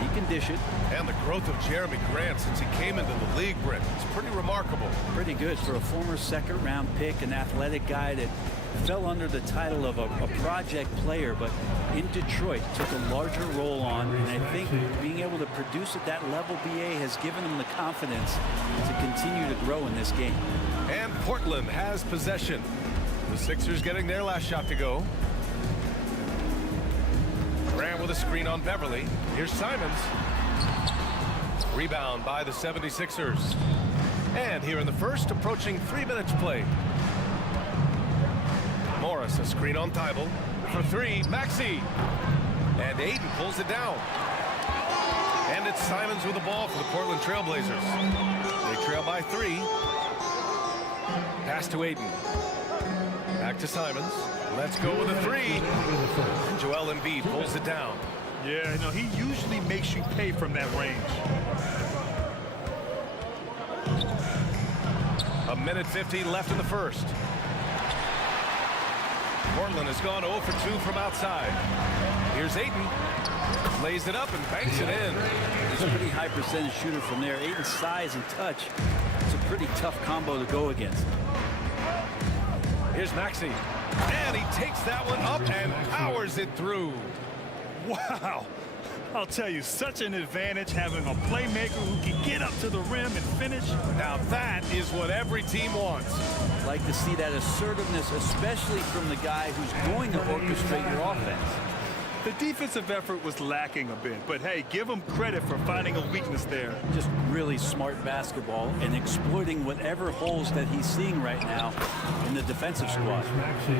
He can dish it. And the growth of Jeremy Grant since he came into the league, Brent, it's pretty remarkable. Pretty good for a former second-round pick, an athletic guy that fell under the title of a project player, but in Detroit took a larger role on, and I think being able to produce at that level, BA, has given him the confidence to continue to grow in this game. And Portland has possession. The Sixers getting their last shot to go. Grant with a screen on Beverly. Here's Simons. Rebound by the 76ers. And here in the first, approaching 3 minutes played. Morris, a screen on Thibault. For 3, Maxey. And Ayton pulls it down. And it's Simons with the ball for the Portland Trailblazers. They trail by 3. Pass to Ayton. Back to Simons. Let's go with a 3. And Joel Embiid pulls it down. Yeah, you know, he usually makes you pay from that range. A minute 15 left in the first. Portland has gone 0 for 2 from outside. Here's Ayton. Lays it up and banks it in. He's a pretty high percentage shooter from there. Ayton's size and touch. It's a pretty tough combo to go against. Here's Maxey. And he takes that one up and powers it through. Wow. I'll tell you, such an advantage having a playmaker who can get up to the rim and finish. Now that is what every team wants. Like to see that assertiveness, especially from the guy who's going to orchestrate your offense. The defensive effort was lacking a bit, but hey, give him credit for finding a weakness there. Just really smart basketball and exploiting whatever holes that he's seeing right now in the defensive squad.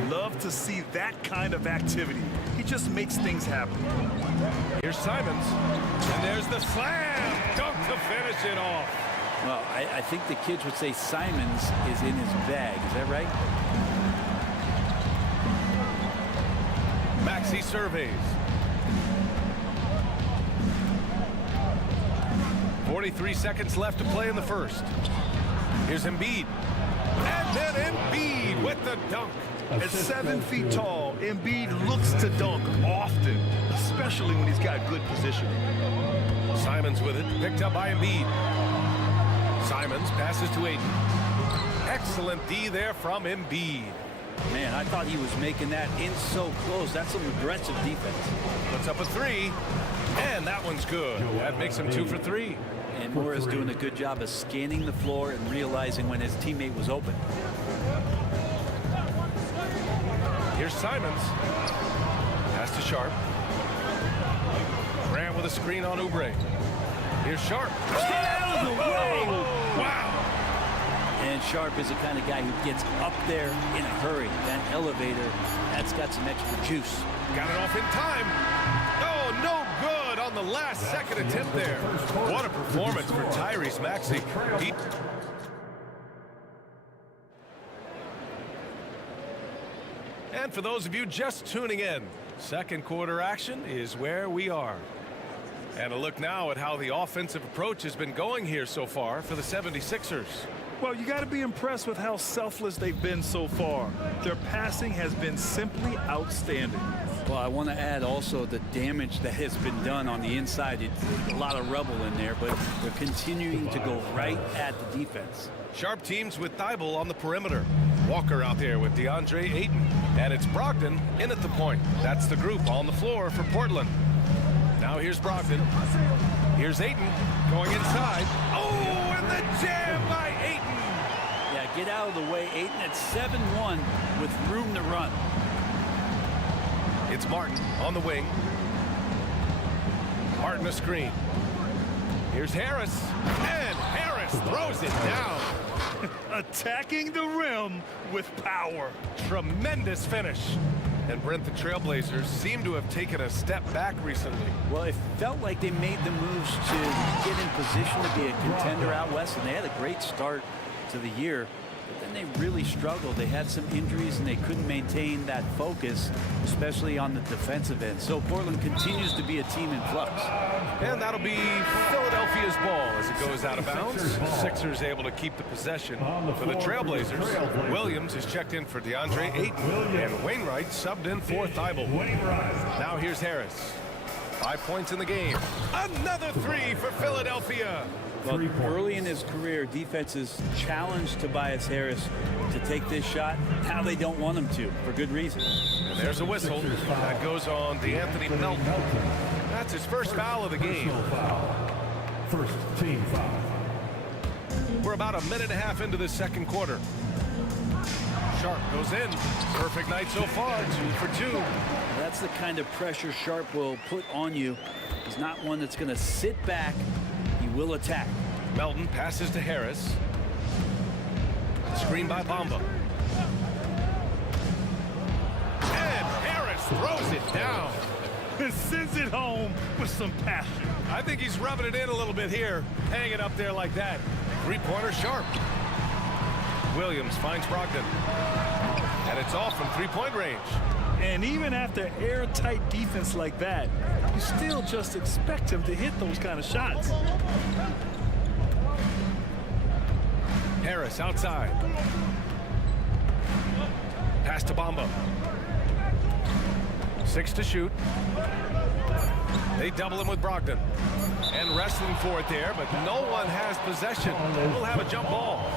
Love to see that kind of activity. He just makes things happen. Here's Simons, and there's the slam dunk to finish it off. Well, I think the kids would say Simons is in his bag. Is that right? Maxey surveys. 43 seconds left to play in the first. Here's Embiid. And then Embiid with the dunk. At 7 feet tall, Embiid looks to dunk often, especially when he's got good positioning. Simons with it, picked up by Embiid. Simons passes to Ayton. Excellent D there from Embiid. Man, I thought he was making that in so close. That's some aggressive defense. Puts up a 3. And that one's good. That makes him 2 for 3. And Morris doing a good job of scanning the floor and realizing when his teammate was open. Here's Simons. Pass to Sharp. Grant with a screen on Oubre. Here's Sharp. Get out of the way! Wow! And Sharp is the kind of guy who gets up there in a hurry. That elevator, that's got some extra juice. Got it off in time. Oh, no good on the last second attempt there. What a performance for Tyrese Maxey. And for those of you just tuning in, second quarter action is where we are. And a look now at how the offensive approach has been going here so far for the 76ers. Well, you got to be impressed with how selfless they've been so far. Their passing has been simply outstanding. Well, I want to add also the damage that has been done on the inside. It's a lot of rubble in there, but they're continuing to go right at the defense. Sharp teams with Thibault on the perimeter. Walker out there with DeAndre Ayton. And it's Brogdon in at the point. That's the group on the floor for Portland. Now here's Brogdon. Here's Ayton going inside. Oh, and the jam by Ayton. Yeah, get out of the way. Ayton at 7-1 with room to run. It's Martin on the wing. Martin a screen. Here's Harris. And Harris throws it down. Attacking the rim with power. Tremendous finish. And Brent, the Trailblazers seem to have taken a step back recently. Well, it felt like they made the moves to get in position to be a contender out west, and they had a great start to the year. But then they really struggled. They had some injuries, and they couldn't maintain that focus, especially on the defensive end. So Portland continues to be a team in flux. And that'll be Philadelphia's ball as it goes out of bounds. Sixers able to keep the possession for the Trailblazers. Williams is checked in for DeAndre Ayton, and Wainwright subbed in for Thibault. Now here's Harris. 5 points in the game. Another 3 for Philadelphia. Well, early in his career, defenses challenged Tobias Harris to take this shot. Now they don't want him to, for good reason. And there's a whistle. That goes on DeAnthony Melton. That's his first foul of the game. First team foul. We're about a minute and a half into the second quarter. Sharp goes in. Perfect night so far, 2 for 2. That's the kind of pressure Sharp will put on you. He's not one that's going to sit back. He will attack. Melton passes to Harris. Screen by Bamba. And Harris throws it down. And sends it home with some passion. I think he's rubbing it in a little bit here. Hang it up there like that. Three-pointer Sharp. Williams finds Brogdon. And it's off from three-point range. And even after airtight defense like that, you still just expect him to hit those kind of shots. Harris outside. Pass to Bamba. 6 to shoot. They double him with Brogdon. And wrestling for it there, but no one has possession. We'll have a jump ball.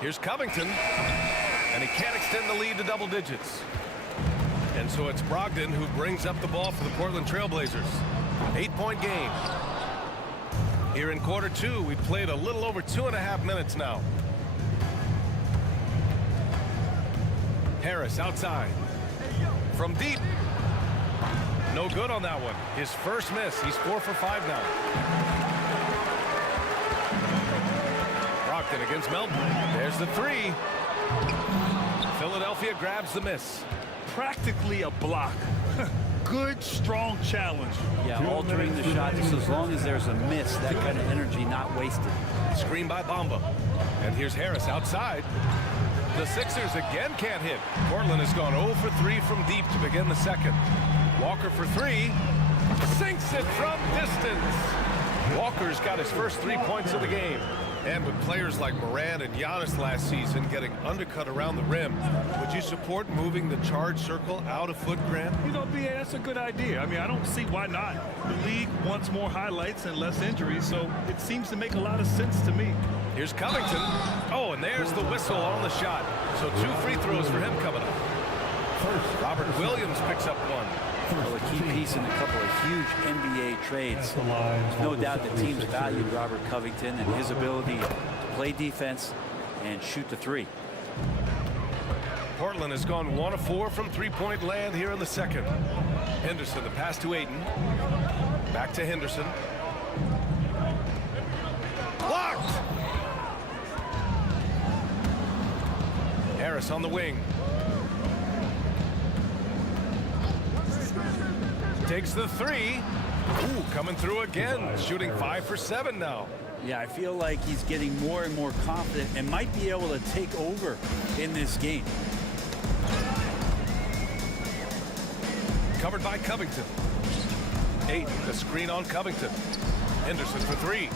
Here's Covington, and he can't extend the lead to double digits. And so it's Brogdon who brings up the ball for the Portland Trailblazers. 8-point game. Here in quarter 2, we've played a little over 2.5 minutes now. Harris outside. From deep. No good on that one. His first miss. He's 4 for 5 now. Brogdon against Melton. There's the 3. Philadelphia grabs the miss. Practically a block. Good, strong challenge. Yeah, altering the shot just as long as there's a miss, that kind of energy not wasted. Screen by Bamba. And here's Harris outside. The Sixers again can't hit. Portland has gone 0 for 3 from deep to begin the second. Walker for 3. Sinks it from distance. Walker's got his first 3 points of the game. And with players like Morant and Giannis last season getting undercut around the rim, would you support moving the charge circle out a foot, Grant? You know, BA, that's a good idea. I mean, I don't see why not. The league wants more highlights and less injuries, so it seems to make a lot of sense to me. Here's Covington. Oh, and there's the whistle on the shot. So 2 free throws for him coming up. Robert Williams picks up one. Well, a key piece in a couple of huge NBA trades. There's no doubt the teams valued Robert Covington and his ability to play defense and shoot the three. Portland has gone 1 of 4 from three-point land here in the second. Henderson, the pass to Ayton. Back to Henderson. Blocked! Harris on the wing. Takes the three. Ooh, coming through again. Shooting 5 for 7 now. Yeah, I feel like he's getting more and more confident and might be able to take over in this game. Covered by Covington. Ayton, the screen on Covington. Henderson for 3.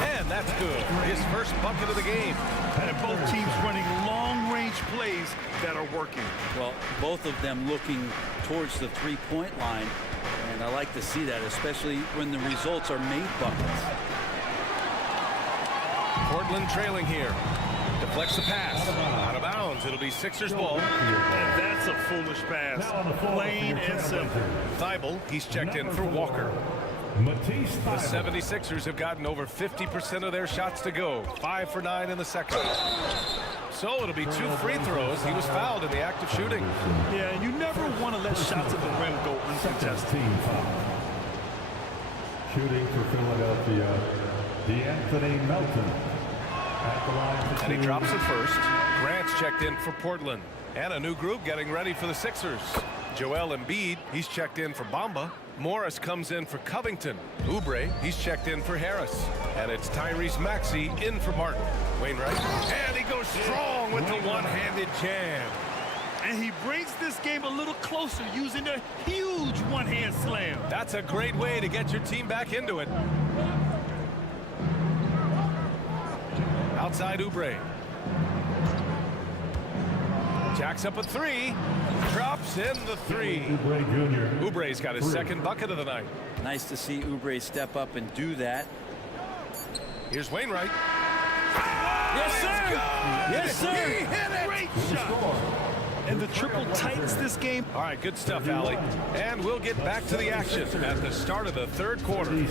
And that's good. His first bucket of the game. And both teams running long-range plays that are working. Well, both of them looking towards the three-point line. And I like to see that, especially when the results are made buckets. Portland trailing here. Deflects the pass. Out of bounds. It'll be Sixers ball. And that's a foolish pass. Plain and simple. Thibault, he's checked in for Walker. The 76ers have gotten over 50% of their shots to go. 5 for 9 in the second. So it'll be 2 free throws. He was fouled in the act of shooting. Yeah, and you never want to let shots at the rim go uncontested. Shooting for Philadelphia, DeAnthony Melton. And he drops it first. Grant's checked in for Portland. And a new group getting ready for the Sixers. Joel Embiid, he's checked in for Bamba. Morris comes in for Covington. Oubre, he's checked in for Harris. And it's Tyrese Maxey in for Martin. Wainwright. And he goes strong with the one-handed jam. And he brings this game a little closer using a huge one-hand slam. That's a great way to get your team back into it. Outside Oubre. Jacks up a 3. Drops in the 3. Oubre's got his second bucket of the night. Nice to see Oubre step up and do that. Here's Wainwright. Yes, sir! Yes, sir! He hit it! Great shot! And the triple tightens this game. All right, good stuff, Allie. And we'll get back to the action at the start of the third quarter.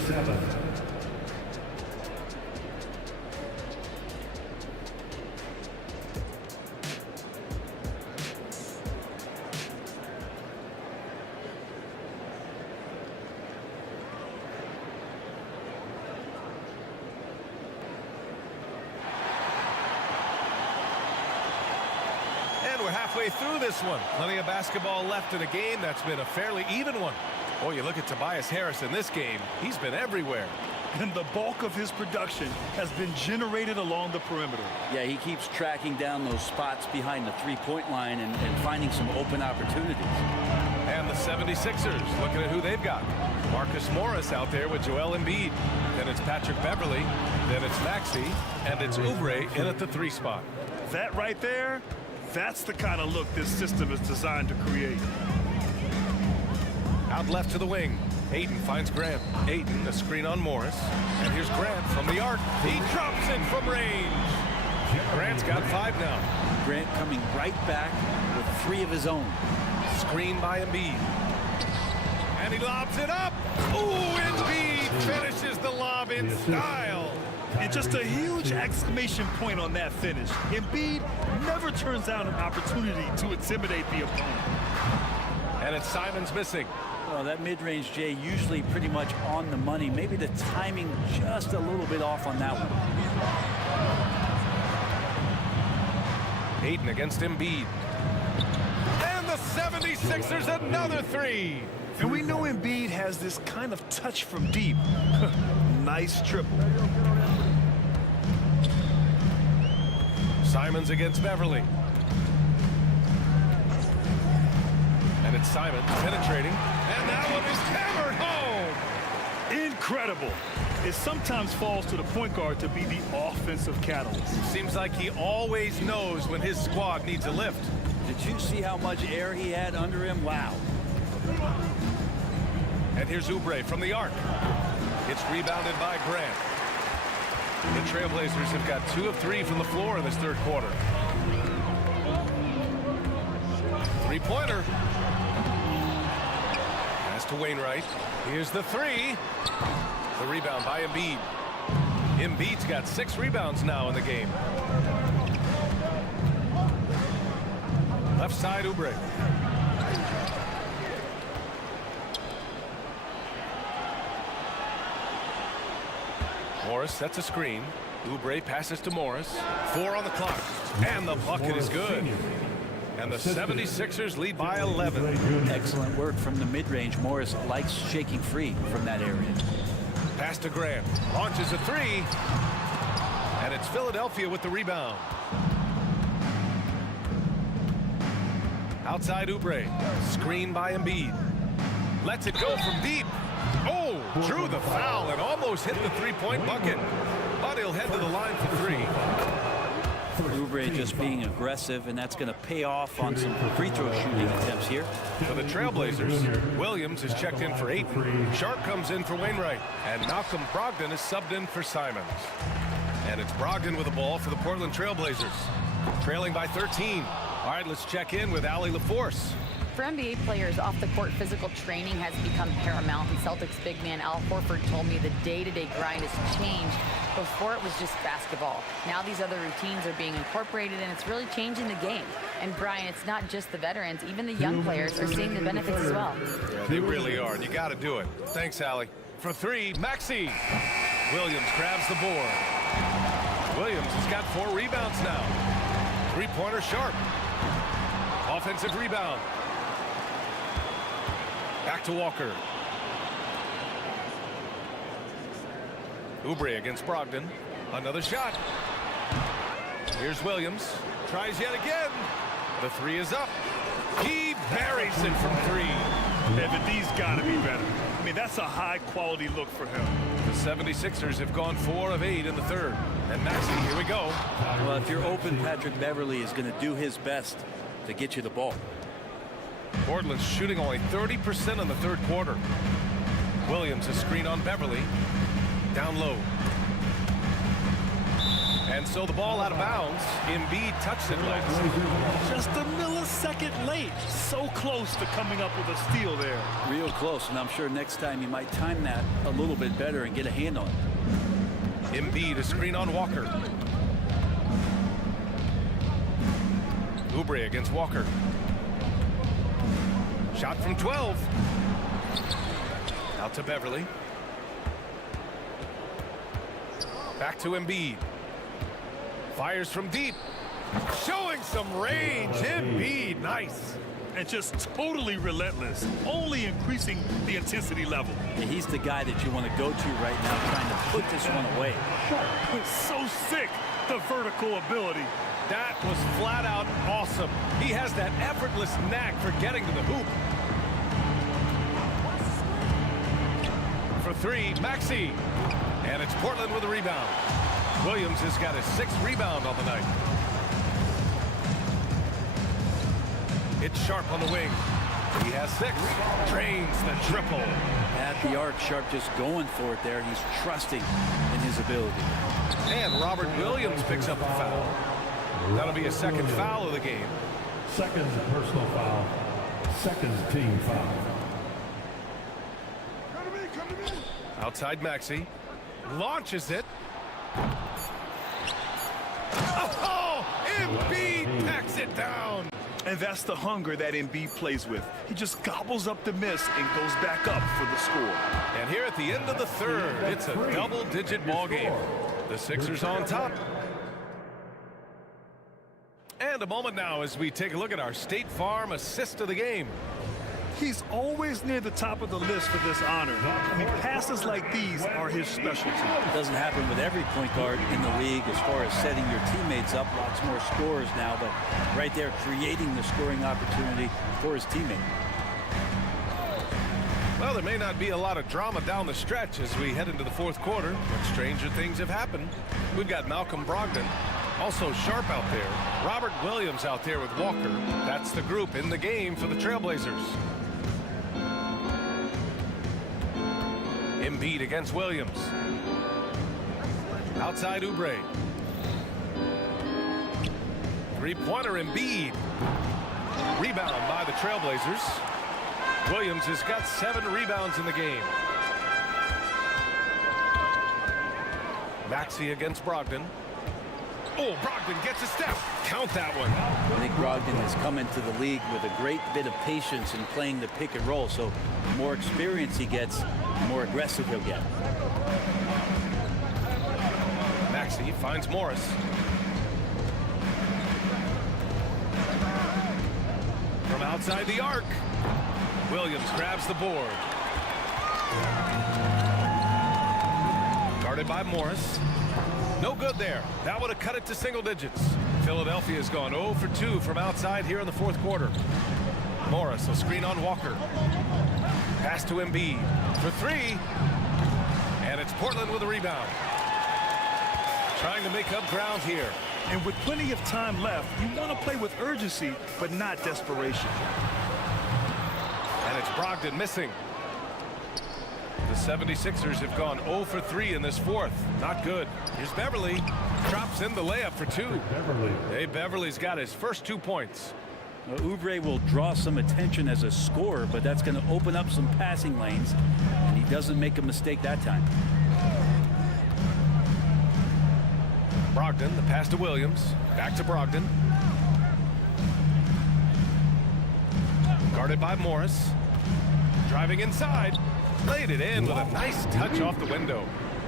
We're halfway through this one. Plenty of basketball left in a game that's been a fairly even one. Oh, you look at Tobias Harris in this game. He's been everywhere. And the bulk of his production has been generated along the perimeter. Yeah, he keeps tracking down those spots behind the three-point line and finding some open opportunities. And the 76ers, looking at who they've got. Marcus Morris out there with Joel Embiid. Then it's Patrick Beverly. Then it's Maxey. And it's Oubre in at the 3 spot. That right there, that's the kind of look this system is designed to create. Out left to the wing. Ayton finds Grant. Ayton, a screen on Morris. And here's Grant from the arc. He drops it from range. Grant's got 5 now. Grant coming right back with 3 of his own. Screen by Embiid. And he lobs it up. Ooh, Embiid finishes the lob in style. And just a huge exclamation point on that finish. Embiid never turns down an opportunity to intimidate the opponent. And it's Simons missing. Well, that mid-range, Jay, usually pretty much on the money. Maybe the timing just a little bit off on that one. Ayton against Embiid. And the 76ers another 3. And we know Embiid has this kind of touch from deep. Nice triple. Simons against Beverly. And it's Simons penetrating. And that one is hammered home. Incredible. It sometimes falls to the point guard to be the offensive catalyst. Seems like he always knows when his squad needs a lift. Did you see how much air he had under him? Wow. And here's Oubre from the arc. It's rebounded by Grant. The Trailblazers have got 2 of 3 from the floor in this third quarter. Three-pointer. Pass to Wainwright. Here's the three. The rebound by Embiid. Embiid's got 6 rebounds now in the game. Left side, Oubre. Morris sets a screen. Oubre passes to Morris. 4 on the clock. And the bucket is good. And the 76ers lead by 11. Excellent work from the mid-range. Morris likes shaking free from that area. Pass to Graham. Launches a three. And it's Philadelphia with the rebound. Outside Oubre. Screen by Embiid. Lets it go from deep. Oh, drew the foul and almost hit the three-point bucket. But he'll head to the line for 3. Oubre just being aggressive, and that's going to pay off on some free throw shooting attempts here. For the Trailblazers, Williams is checked in for 8. Sharp comes in for Wainwright. And Malcolm Brogdon is subbed in for Simons. And it's Brogdon with the ball for the Portland Trailblazers. Trailing by 13. All right, let's check in with Allie LaForce. For NBA players, off-the-court physical training has become paramount, and Celtics big man Al Horford told me the day-to-day grind has changed. Before it was just basketball. Now these other routines are being incorporated, and it's really changing the game. And Brian, it's not just the veterans, even the young players are seeing the benefits as well. Yeah, they really are, and you got to do it. Thanks, Allie. For 3, Maxey. Williams grabs the board. Williams has got 4 rebounds now. Three-pointer Sharp. Offensive rebound. Back to Walker. Oubre against Brogdon. Another shot. Here's Williams. Tries yet again. The 3 is up. He buries it from 3. Yeah, the D's got to be better. I mean, that's a high-quality look for him. The 76ers have gone 4 of 8 in the 3rd. And Maxey, here we go. Well, if you're open, Patrick Beverly is going to do his best to get you the ball. Portland's shooting only 30% in the 3rd quarter. Williams a screen on Beverly. Down low. And so the ball out of bounds. Embiid touched it last. Just a millisecond late. So close to coming up with a steal there. Real close, and I'm sure next time you might time that a little bit better and get a hand on it. Embiid a screen on Walker. Oubre against Walker. Shot from 12. Out to Beverly. Back to Embiid. Fires from deep. Showing some range. Embiid, nice. And just totally relentless. Only increasing the intensity level. And he's the guy that you want to go to right now, trying to put this one away. So sick, the vertical ability. That was flat out awesome. He has that effortless knack for getting to the hoop. For 3, Maxey. And it's Portland with a rebound. Williams has got his 6th rebound on the night. It's Sharp on the wing. He has 6. Drains the triple. At the arc, Sharp just going for it there. He's trusting in his ability. And Robert Williams picks up a foul. That'll be a 2nd foul of the game. 2nd personal foul. 2nd team foul. Outside Maxey. Launches it. Oh! Embiid packs it down. And that's the hunger that Embiid plays with. He just gobbles up the miss and goes back up for the score. And here at the end of the 3rd, it's a double-digit ball game. The Sixers on top. And a moment now as we take a look at our State Farm assist of the game. He's always near the top of the list for this honor. I mean, passes like these are his specialty. It doesn't happen with every point guard in the league as far as setting your teammates up. Lots more scores now, but right there creating the scoring opportunity for his teammate. Well, there may not be a lot of drama down the stretch as we head into the 4th quarter, but stranger things have happened. We've got Malcolm Brogdon, also Sharp out there, Robert Williams out there with Walker. That's the group in the game for the Trailblazers. Embiid against Williams. Outside Oubre. Three-pointer Embiid. Rebound by the Trailblazers. Williams has got 7 rebounds in the game. Maxey against Brogdon. Oh, Brogdon gets a step. Count that one. I think Brogdon has come into the league with a great bit of patience in playing the pick and roll. So the more experience he gets, the more aggressive he'll get. Maxey finds Morris. From outside the arc, Williams grabs the board. Guarded by Morris. No good there. That would have cut it to single digits. Philadelphia's gone 0 for 2 from outside here in the fourth quarter. Morris will screen on Walker. Pass to Embiid for 3. And it's Portland with a rebound. Trying to make up ground here. And with plenty of time left, you want to play with urgency, but not desperation. And it's Brogdon missing. The 76ers have gone 0 for 3 in this fourth. Not good. Here's Beverly. Drops in the layup for 2. Hey, Beverly's got his first 2 points. Well, Oubre will draw some attention as a scorer, but that's going to open up some passing lanes, and he doesn't make a mistake that time. Brogdon, the pass to Williams. Back to Brogdon. Guarded by Morris. Driving inside. Laid it in with a nice touch off the window.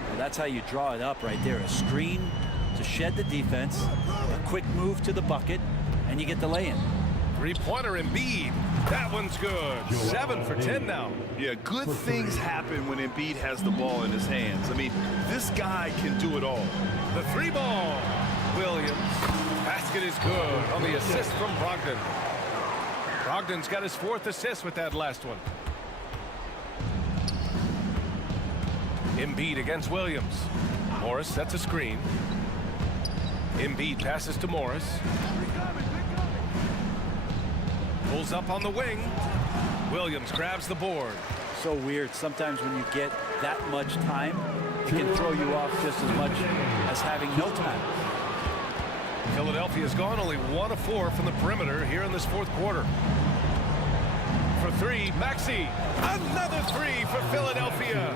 Well, that's how you draw it up right there. A screen to shed the defense, a quick move to the bucket, and you get the lay-in. Three-pointer Embiid. That one's good. 7 for 10 now. Yeah, good things happen when Embiid has the ball in his hands. I mean, this guy can do it all. The 3-ball. Williams. Basket is good on the assist from Brogdon. Brogdon's got his 4th assist with that last one. Embiid against Williams. Morris sets a screen. Embiid passes to Morris. Pulls up on the wing. Williams grabs the board. So weird. Sometimes when you get that much time, it can throw you off just as much as having no time. Philadelphia's gone only 1 of 4 from the perimeter here in this fourth quarter. For 3, Maxey. Another 3 for Philadelphia.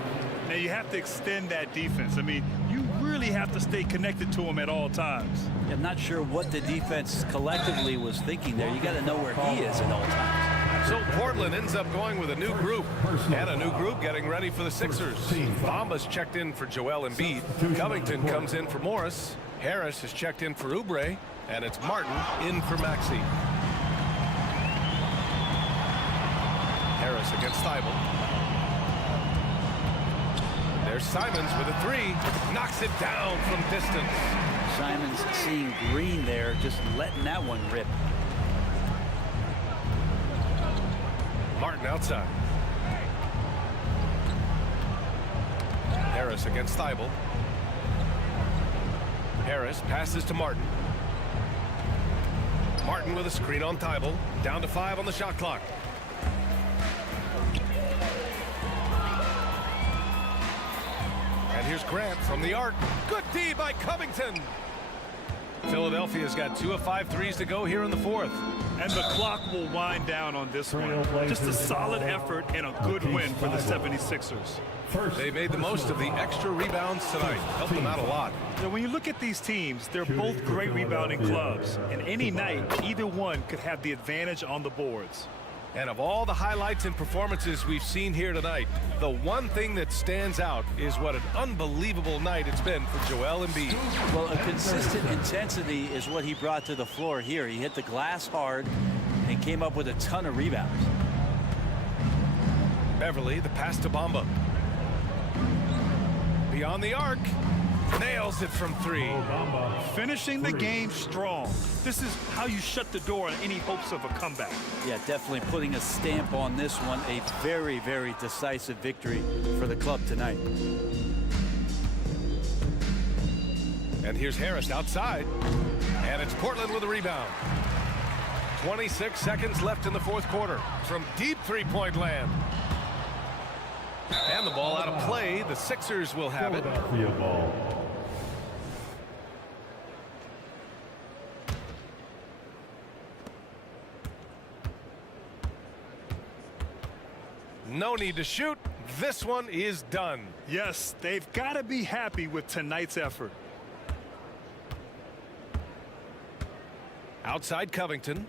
Now you have to extend that defense. I mean, you really have to stay connected to him at all times. I'm not sure what the defense collectively was thinking there. You got to know where he is at all times. So Portland ends up going with a new group, and a new group getting ready for the Sixers. Bamba's checked in for Joel Embiid. Covington comes in for Morris. Harris has checked in for Oubre, and it's Martin in for Maxey. Harris against Thibault. There's Simons with a 3. Knocks it down from distance. Simons seeing green there, just letting that one rip. Martin outside. Harris against Thibault. Harris passes to Martin. Martin with a screen on Thibault. Down to 5 on the shot clock. And here's Grant from the arc. Good D by Covington. Philadelphia's got 2 of 5 threes to go here in the fourth. And the clock will wind down on this one. Just a solid effort and a good win for the 76ers. They made the most of the extra rebounds tonight. Helped them out a lot. Now, when you look at these teams, they're both great rebounding clubs. And any night, either one could have the advantage on the boards. And of all the highlights and performances we've seen here tonight, the one thing that stands out is what an unbelievable night it's been for Joel Embiid. Well, a consistent intensity is what he brought to the floor here. He hit the glass hard and came up with a ton of rebounds. Beverly, the pass to Bamba. Beyond the arc. Nails it from 3. Finishing the game strong. This is how you shut the door on any hopes of a comeback. Yeah, definitely putting a stamp on this one. A very, very decisive victory for the club tonight. And here's Harris outside. And it's Portland with a rebound. 26 seconds left in the fourth quarter from deep three-point land. And the ball out of play. The Sixers will have it. No need to shoot. This one is done. Yes, they've got to be happy with tonight's effort. Outside Covington.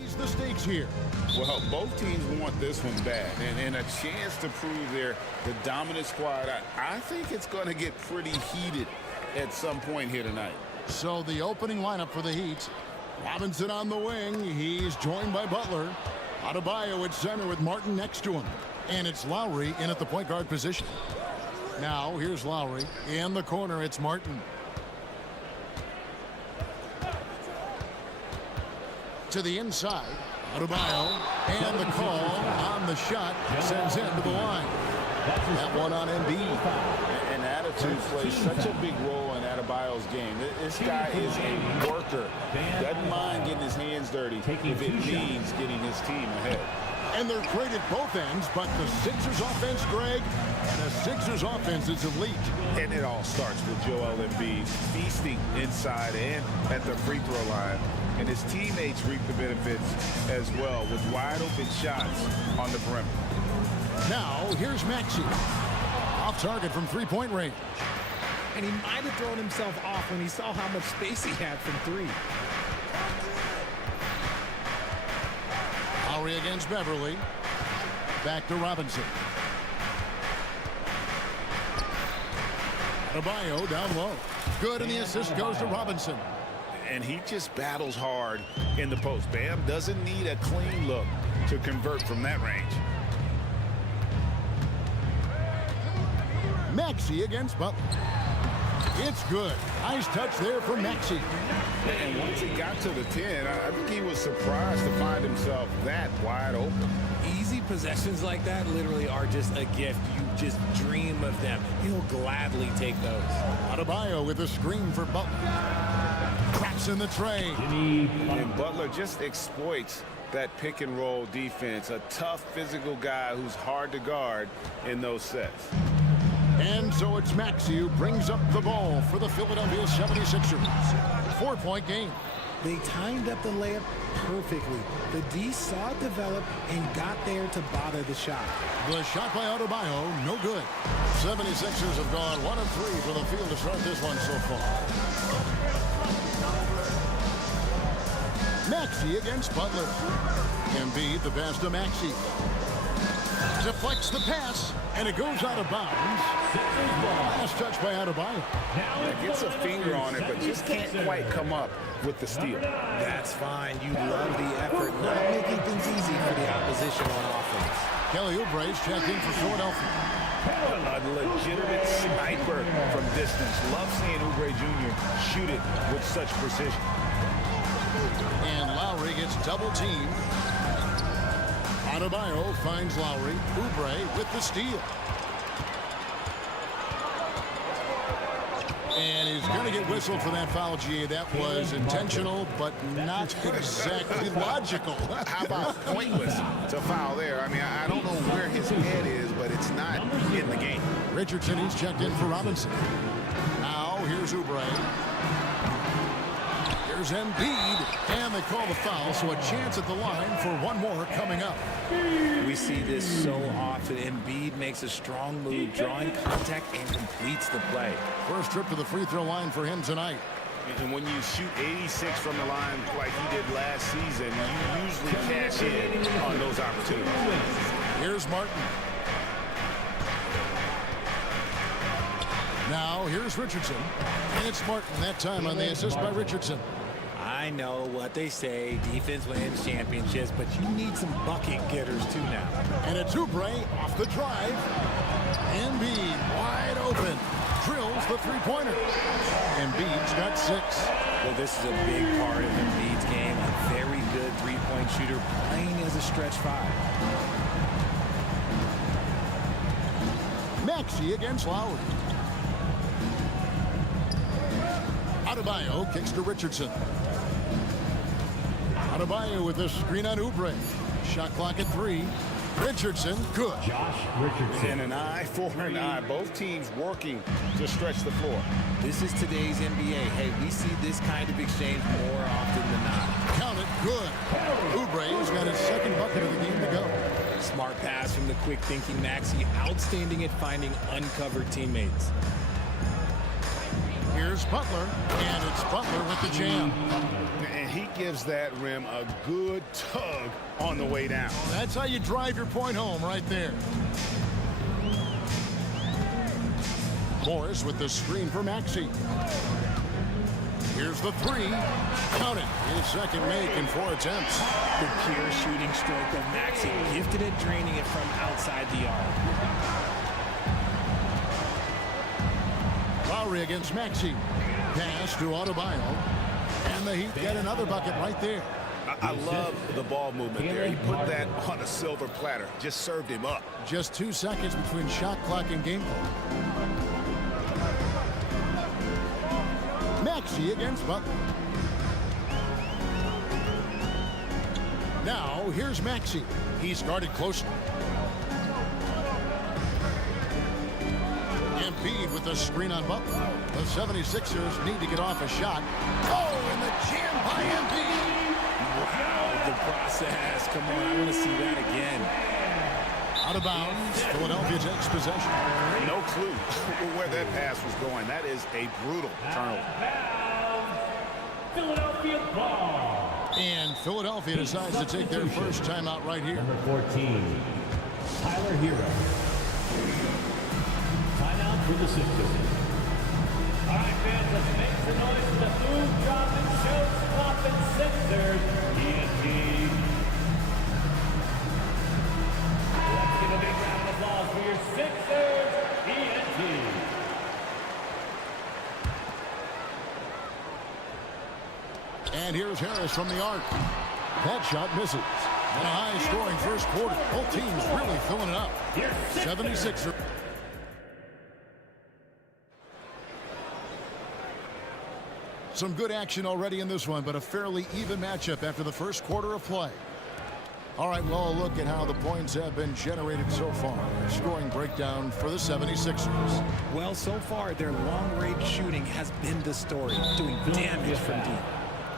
raise the stakes here. Well, both teams want this one bad, and a chance to prove the dominant squad. I think it's going to get pretty heated at some point here tonight. So the opening lineup for the Heat. Robinson on the wing. He's joined by Butler. Adebayo at center with Martin next to him. And it's Lowry in at the point guard position. Now, here's Lowry. In the corner, it's Martin. To the inside. Adebayo. And the call on the shot sends him to the line. That one on Embiid. And attitude plays such a big role in Adebayo's game. This guy is a worker. Doesn't mind getting his hands dirty if it means getting his team ahead. And they're great at both ends, but the Sixers offense, Greg, the Sixers offense is elite. And it all starts with Joel Embiid feasting inside and at the free throw line. And his teammates reap the benefits as well with wide open shots on the perimeter. Now, here's Maxey. Off target from three-point range. And he might have thrown himself off when he saw how much space he had from three. Lowry against Beverly. Back to Robinson. Adebayo down low. Good, and the assist goes to Robinson. And he just battles hard in the post. Bam doesn't need a clean look to convert from that range. Maxey against Butler. It's good. Nice touch there for Maxey. And once he got to the 10, I think he was surprised to find himself that wide open. Easy possessions like that literally are just a gift. You just dream of them. He'll gladly take those. Adebayo with a screen for Butler. Traps in the tray. And Butler just exploits that pick and roll defense. A tough physical guy who's hard to guard in those sets. And so it's Maxey who brings up the ball for the Philadelphia 76ers. 4-point game. They timed up the layup perfectly. The D saw it develop and got there to bother the shot. The shot by Adebayo, no good. 76ers have gone 1 of 3 from the field to start this one so far. Maxey against Butler. Embiid the pass to Maxey. Deflects the pass, and it goes out of bounds. Last touch by Adebayo. Gets a finger on it, but just can't quite come up with the steal. That's fine. You love the effort, not making things easy for the opposition on offense. Kelly Oubre's checked in for Philadelphia. A legitimate sniper from distance. Love seeing Oubre Jr. shoot it with such precision. And Lowry gets double-teamed. Adebayo finds Lowry. Oubre with the steal. And he's going to get whistled for that foul, G. That was intentional, but not exactly logical. How about pointless to foul there? I mean, I don't know where his head is, but it's not in the game. Richardson, he's checked in for Robinson. Now, here's Oubre. Here's Embiid, and they call the foul, so a chance at the line for one more coming up. We see this so often. Embiid makes a strong move, drawing contact, and completes the play. First trip to the free throw line for him tonight. And when you shoot 86 from the line like he did last season, you usually cash in on those opportunities. Here's Martin. Now, here's Richardson. And it's Martin that time on the assist by Richardson. I know what they say, defense wins championships, but you need some bucket getters too now. And it's Oubre off the drive. Embiid wide open. Drills the three-pointer. Embiid's got 6. Well, this is a big part of Embiid's game. A very good three-point shooter playing as a stretch 5. Maxey against Lowry. Adebayo kicks to Richardson. Adebayo with a screen on Oubre. Shot clock at 3. Richardson, good. Josh Richardson. And an eye for an eye. Both teams working to stretch the floor. This is today's NBA. Hey, we see this kind of exchange more often than not. Count it, good. Oubre's got his second bucket of the game to go. Smart pass from the quick-thinking Maxey. Outstanding at finding uncovered teammates. Here's Butler, and it's Butler with the jam. And he gives that rim a good tug on the way down. That's how you drive your point home right there. Morris with the screen for Maxey. Here's the three. Count it. His second make in 4 attempts. The pure shooting stroke of Maxey, gifted at draining it from outside the arc. Lowry against Maxey. Pass to Adebayo. And the Heat get another bucket right there. I love the ball movement there. He put that on a silver platter. Just served him up. Just 2 seconds between shot clock and game clock. Maxey against Butler. Now, here's Maxey. He's guarded closely. Embiid with the screen on Butler. The 76ers need to get off a shot. Oh, and the jam by Embiid. Wow, the process. Come on, I want to see that again. Out of bounds. Philadelphia takes possession. No clue where that pass was going. That is a brutal turnover. Philadelphia ball. And Philadelphia decides to take their first timeout right here. Number 14, Tyler Hero. Timeout for the Sixers. All right, fans, let's make some noise for the food dropping, show stopping Sixers. ENT. Let's give a big round of applause for your Sixers. ENT. And here's Harris from the arc. That shot misses. And a high-scoring first quarter. Both teams really filling it up. 76ers. Some good action already in this one, but a fairly even matchup after the first quarter of play. All right, well, a look at how the points have been generated so far. Scoring breakdown for the 76ers. Well, so far, their long-range shooting has been the story, doing damage from deep.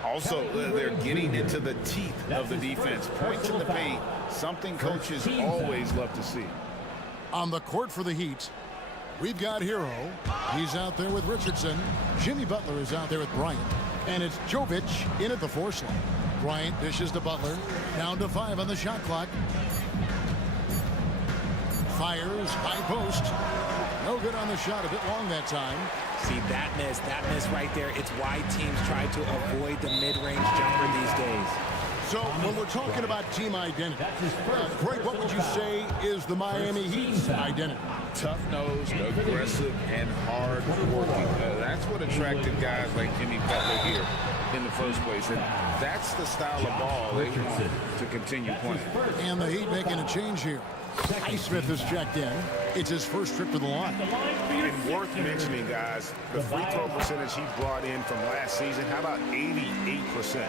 Also, they're getting into the teeth of the defense. Points in the paint, something coaches always love to see. On the court for the Heat, we've got Hero. He's out there with Richardson. Jimmy Butler is out there with Bryant. And it's Jovic in at the 4 slot. Bryant dishes to Butler. Down to 5 on the shot clock. Fires, high post. No good on the shot, a bit long that time. See, that miss right there. It's why teams try to avoid the mid-range jumper these days. So when we're talking about team identity, Greg, what would you say is the Miami Heat's identity? Tough-nosed, aggressive, and hard-working. That's what attracted guys like Jimmy Butler here in the first place. And that's the style of ball they want to continue playing. And the Heat making a change here. Highsmith has checked in. It's his first trip to the line. And worth mentioning, guys, the free throw percentage he brought in from last season, how about 88%?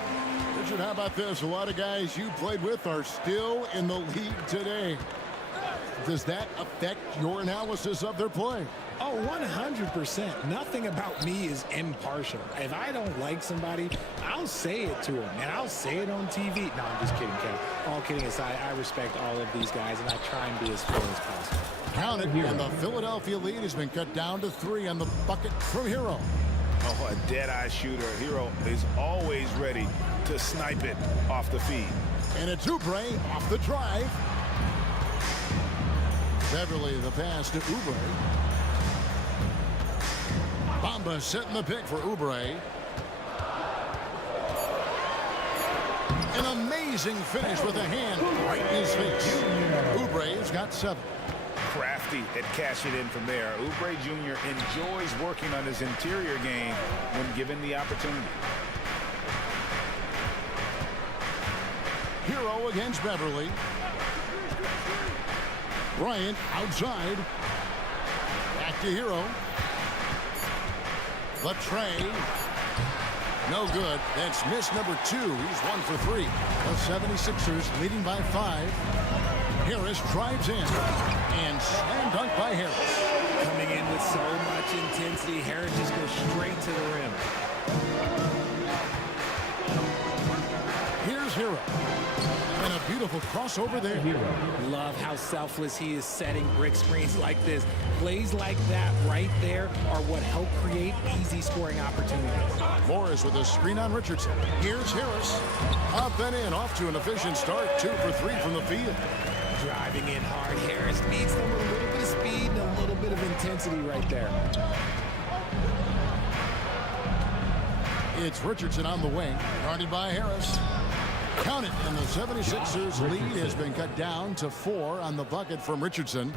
Richard, how about this? A lot of guys you played with are still in the league today. Does that affect your analysis of their play? Oh, 100%. Nothing about me is impartial. If I don't like somebody, I'll say it to them, and I'll say it on TV. No, I'm just kidding, Kev. All kidding aside, I respect all of these guys, and I try and be as fair as possible. Count it, and the Philadelphia lead has been cut down to 3 on the bucket from Hero. Oh, a dead-eye shooter. Hero is always ready to snipe it off the feed. And it's Oubre off the drive. Beverly the pass to Oubre. Bamba setting the pick for Oubre. An amazing finish with a hand right in his face. Oubre's got 7. Crafty at cashing in from there. Oubre Jr. enjoys working on his interior game when given the opportunity. Hero against Beverly. Bryant outside. Back to Hero. Latre. No good. That's miss number 2. He's 1 for 3. The 76ers leading by 5. Harris drives in. And slam dunk by Harris. Coming in with so much intensity, Harris just goes straight to the rim. Here's Hero. And a beautiful crossover there. Love how selfless he is setting brick screens like this. Plays like that right there are what help create easy scoring opportunities. Morris with a screen on Richardson. Here's Harris. Up and in, off to an efficient start. 2 for 3 from the field. Driving in hard, Harris beats them with a little bit of speed and a little bit of intensity right there. It's Richardson on the wing, guarded by Harris. Count it, and the 76ers lead has been cut down to 4 on the bucket from Richardson.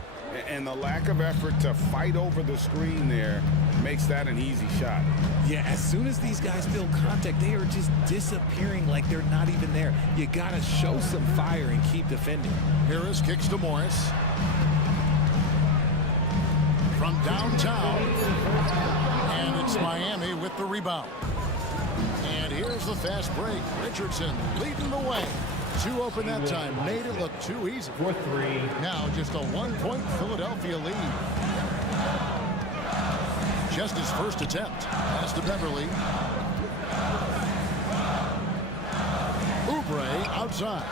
And the lack of effort to fight over the screen there makes that an easy shot. Yeah, as soon as these guys feel contact, they are just disappearing like they're not even there. You gotta show some fire and keep defending. Harris kicks to Morris. From downtown, and it's Miami with the rebound. And here's the fast break. Richardson leading the way. 2 open that time. Made it look too easy. 4-3. Now just a 1-point Philadelphia lead. Just his first attempt. Pass to Beverly. Oubre outside.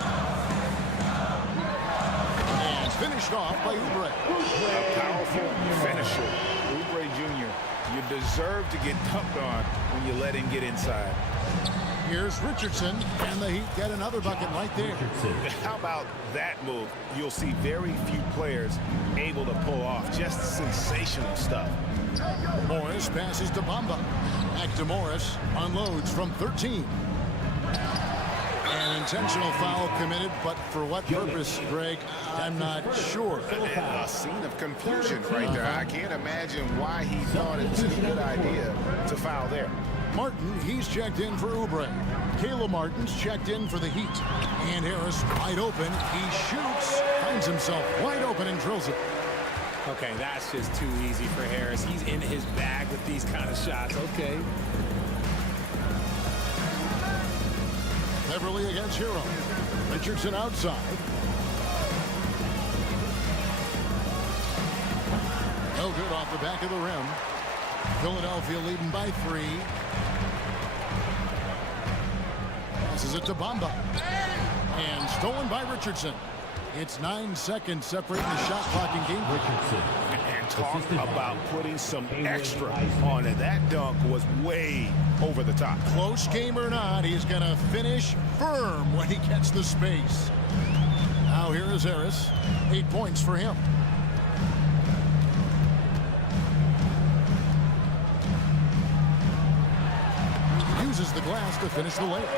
And finished off by Oubre. A powerful finisher. Oubre Jr. You deserve to get dunked on when you let him get inside. Here's Richardson, and the Heat get another bucket right there. How about that move? You'll see very few players able to pull off just sensational stuff. Morris passes to Bamba. Back to Morris. Unloads from 13. An intentional foul committed, but for what purpose, Greg? I'm not sure. A scene of confusion right there. I can't imagine why he thought it was a good idea to foul there. Martin, he's checked in for Oubre. Caleb Martin's checked in for the Heat. And Harris wide open. He shoots, finds himself wide open and drills it. Okay, that's just too easy for Harris. He's in his bag with these kind of shots. Okay. Beverly against Hero. Richardson outside. No good off the back of the rim. Philadelphia leading by 3. Passes it to Bamba. And stolen by Richardson. It's 9 seconds separating the shot clock in game. Richardson. And talk about putting some extra on it. That dunk was way over the top. Close game or not, he's going to finish firm when he gets the space. Now here is Harris. 8 points for him. Uses the glass to finish the layup.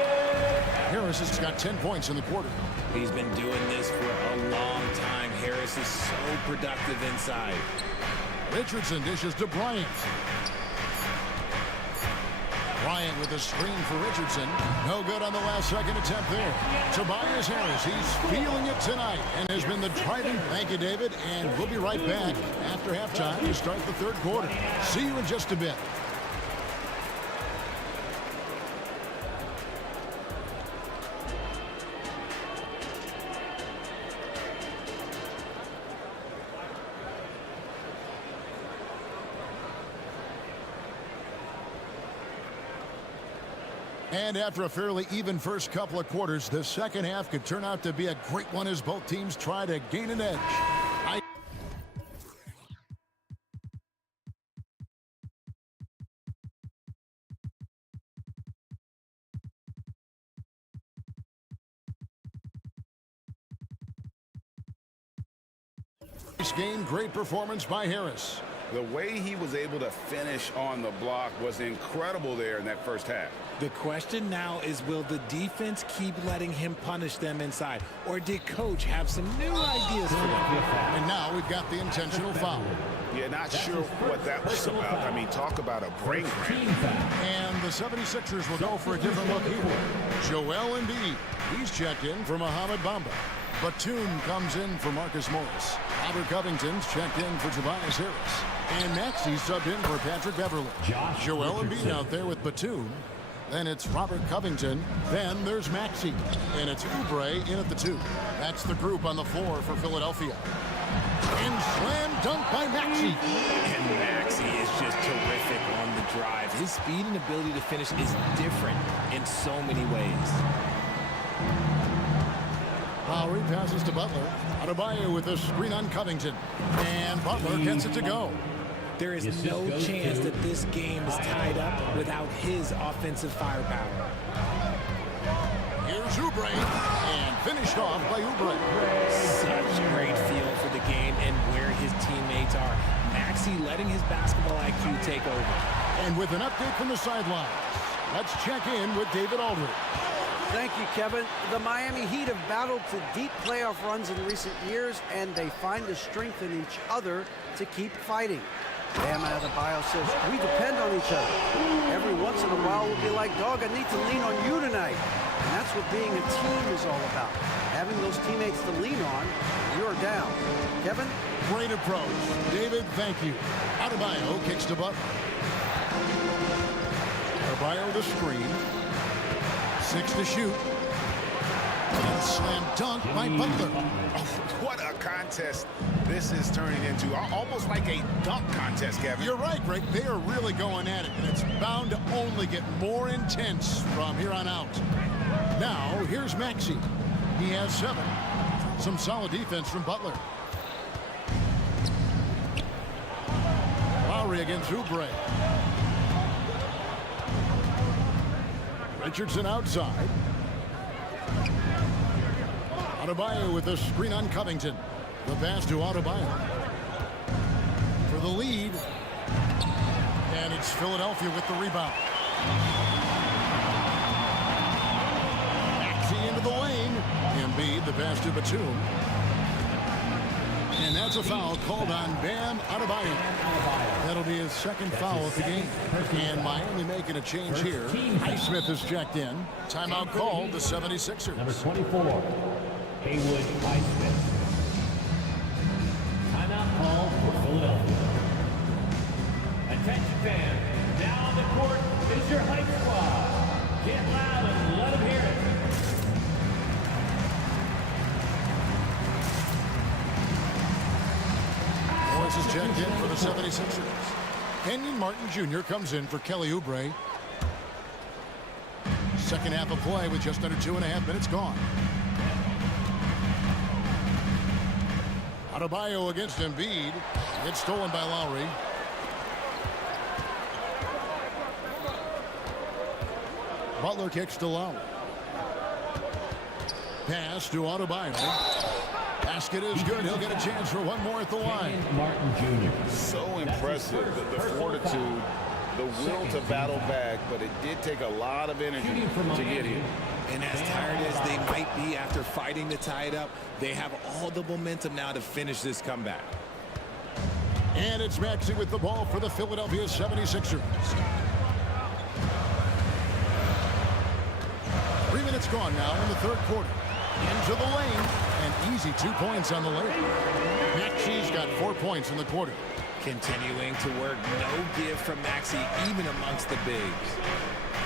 Harris has got 10 points in the quarter. He's been doing this for a long time. Harris is so productive inside. Richardson dishes to Bryant. Bryant with a screen for Richardson. No good on the last second attempt there. Tobias Harris, he's feeling it tonight and has been the driving. Thank you, David, and we'll be right back after halftime to start the third quarter. See you in just a bit. And after a fairly even first couple of quarters, the second half could turn out to be a great one as both teams try to gain an edge. This game, great performance by Harris. The way he was able to finish on the block was incredible there in that first half. The question now is, will the defense keep letting him punish them inside? Or did coach have some new ideas for them? And now we've got the intentional foul. Yeah, not sure what that was about. I mean, talk about a brain cramp. And the 76ers will go for a different look here. Joel Embiid, he's checked in for Mohamed Bamba. Batum comes in for Marcus Morris. Robert Covington's checked in for Tobias Harris. And Maxey subbed in for Patrick Beverly. Joel Embiid out there with Batum. Then it's Robert Covington. Then there's Maxey. And it's Oubre in at the 2. That's the group on the floor for Philadelphia. And slam dunk by Maxey. And Maxey is just terrific on the drive. His speed and ability to finish is different in so many ways. Lowry passes to Butler. Adebayo with a screen on Covington. And Butler gets it to go. There is no chance that this game is tied up without his offensive firepower. Here's Oubre, and finished off by Oubre. Such great feel for the game and where his teammates are. Maxey letting his basketball IQ take over. And with an update from the sidelines, let's check in with David Aldridge. Thank you, Kevin. The Miami Heat have battled to deep playoff runs in recent years, and they find the strength in each other to keep fighting. Bam Adebayo says, we depend on each other. Every once in a while we'll be like, dog, I need to lean on you tonight. And that's what being a team is all about. Having those teammates to lean on, you're down. Kevin? Great approach. David, thank you. Adebayo kicks to Butler. Adebayo the screen. 6 to shoot. And slam dunk by Butler. Oh, what a contest this is turning into. Almost like a dunk contest, Kevin. You're right, Greg. They are really going at it, and it's bound to only get more intense from here on out. Now, here's Maxey. He has 7. Some solid defense from Butler. Lowry against Oubre. Richardson outside. Adebayo with a screen on Covington. The pass to Adebayo. For the lead. And it's Philadelphia with the rebound. Maxey into the lane. Embiid, the pass to Batum. And that's a foul called on Bam Adebayo. That'll be his second foul of the game. And Miami making a change here. Highsmith has checked in. Timeout called the 76ers. Number 24, Haywood Highsmith. Timeout call for Philadelphia. Attention fans, now on the court is your hype squad. Get loud and let them hear it. Morris is checked in for the 76ers. Kenyon Martin Jr. comes in for Kelly Oubre. Second half of play with just under 2.5 minutes gone. Adebayo against Embiid. It's stolen by Lowry. Butler kicks to Lowry. Pass to Adebayo. Basket is good. He'll get a chance for one more at the line. Martin Jr. So impressive, the fortitude, the will to battle back, but it did take a lot of energy to get here. And as tired as they might be after fighting to tie it up, they have all the momentum now to finish this comeback. And it's Maxey with the ball for the Philadelphia 76ers. 3 minutes gone now in the third quarter. Into the lane, and easy 2 points on the lane. Maxey's got 4 points in the quarter. Continuing to work, no give from Maxey, even amongst the bigs.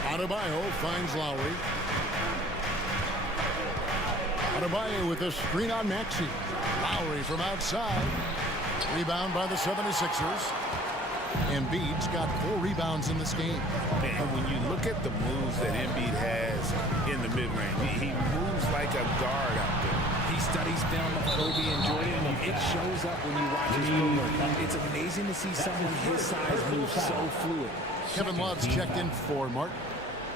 Adebayo finds Lowry. Adebayo with a screen on Maxey. Lowry from outside. Rebound by the 76ers. Embiid's got 4 rebounds in this game. And when you look at the moves that Embiid has in the mid-range, he moves like a guard out there. He studies film of Kobe and Jordan, and it shows up when you watch his footwork. It's amazing to see someone his size move so fluid. Kevin Love's checked in for Martin.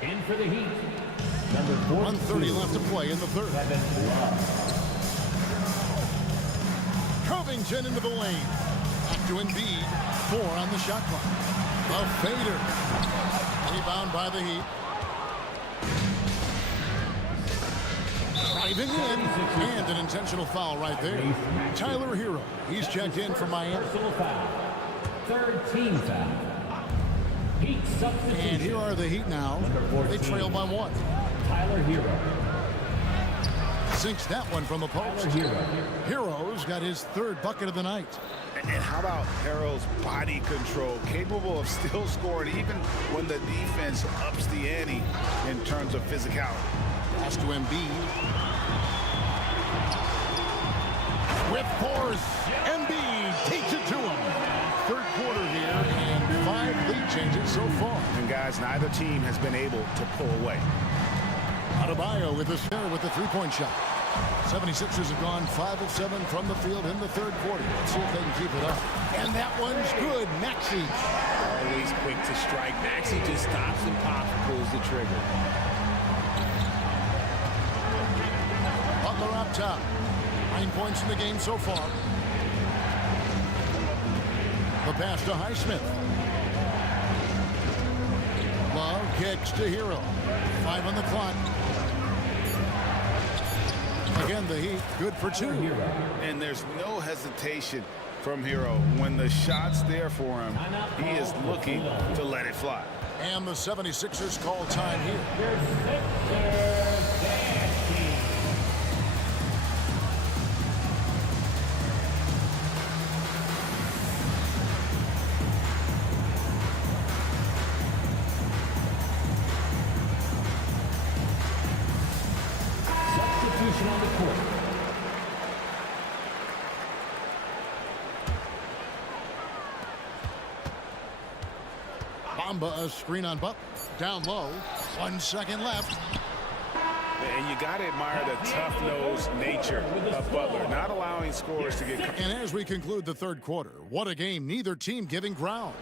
In for the Heat, number 1:30 left to play in the third. Covington into the lane. Back to Embiid. 4 on the shot clock. A fader. Rebound by the Heat. Driving in. And an intentional foul right there. Tyler Hero. He's checked in for Miami. Personal foul. Third team foul. Heat substitution. And here are the Heat now. They trail by 1. Tyler Hero. Sinks that one from the post. Hero's got his 3rd bucket of the night. And how about Harrell's body control, capable of still scoring even when the defense ups the ante in terms of physicality. Pass to Embiid. With force, Embiid takes it to him. Third quarter here, and 5 lead changes so far. And guys, neither team has been able to pull away. Adebayo with the 3-point shot. 76ers have gone 5 of 7 from the field in the third quarter. Let's see if they can keep it up. And that one's good. Maxey. Always quick to strike. Maxey just stops and pops and pulls the trigger. Butler up top. 9 points in the game so far. The pass to Highsmith. Love kicks to Hero. 5 on the clock. Again, the Heat good for 2. And there's no hesitation from Hero. When the shot's there for him, he is looking to let it fly. And the 76ers call time here. Substitution on the court. Bamba, a screen on Butler. Down low. 1 second left. And you got to admire the tough-nosed nature of Butler, not allowing scorers to get... And as we conclude the third quarter, what a game. Neither team giving ground.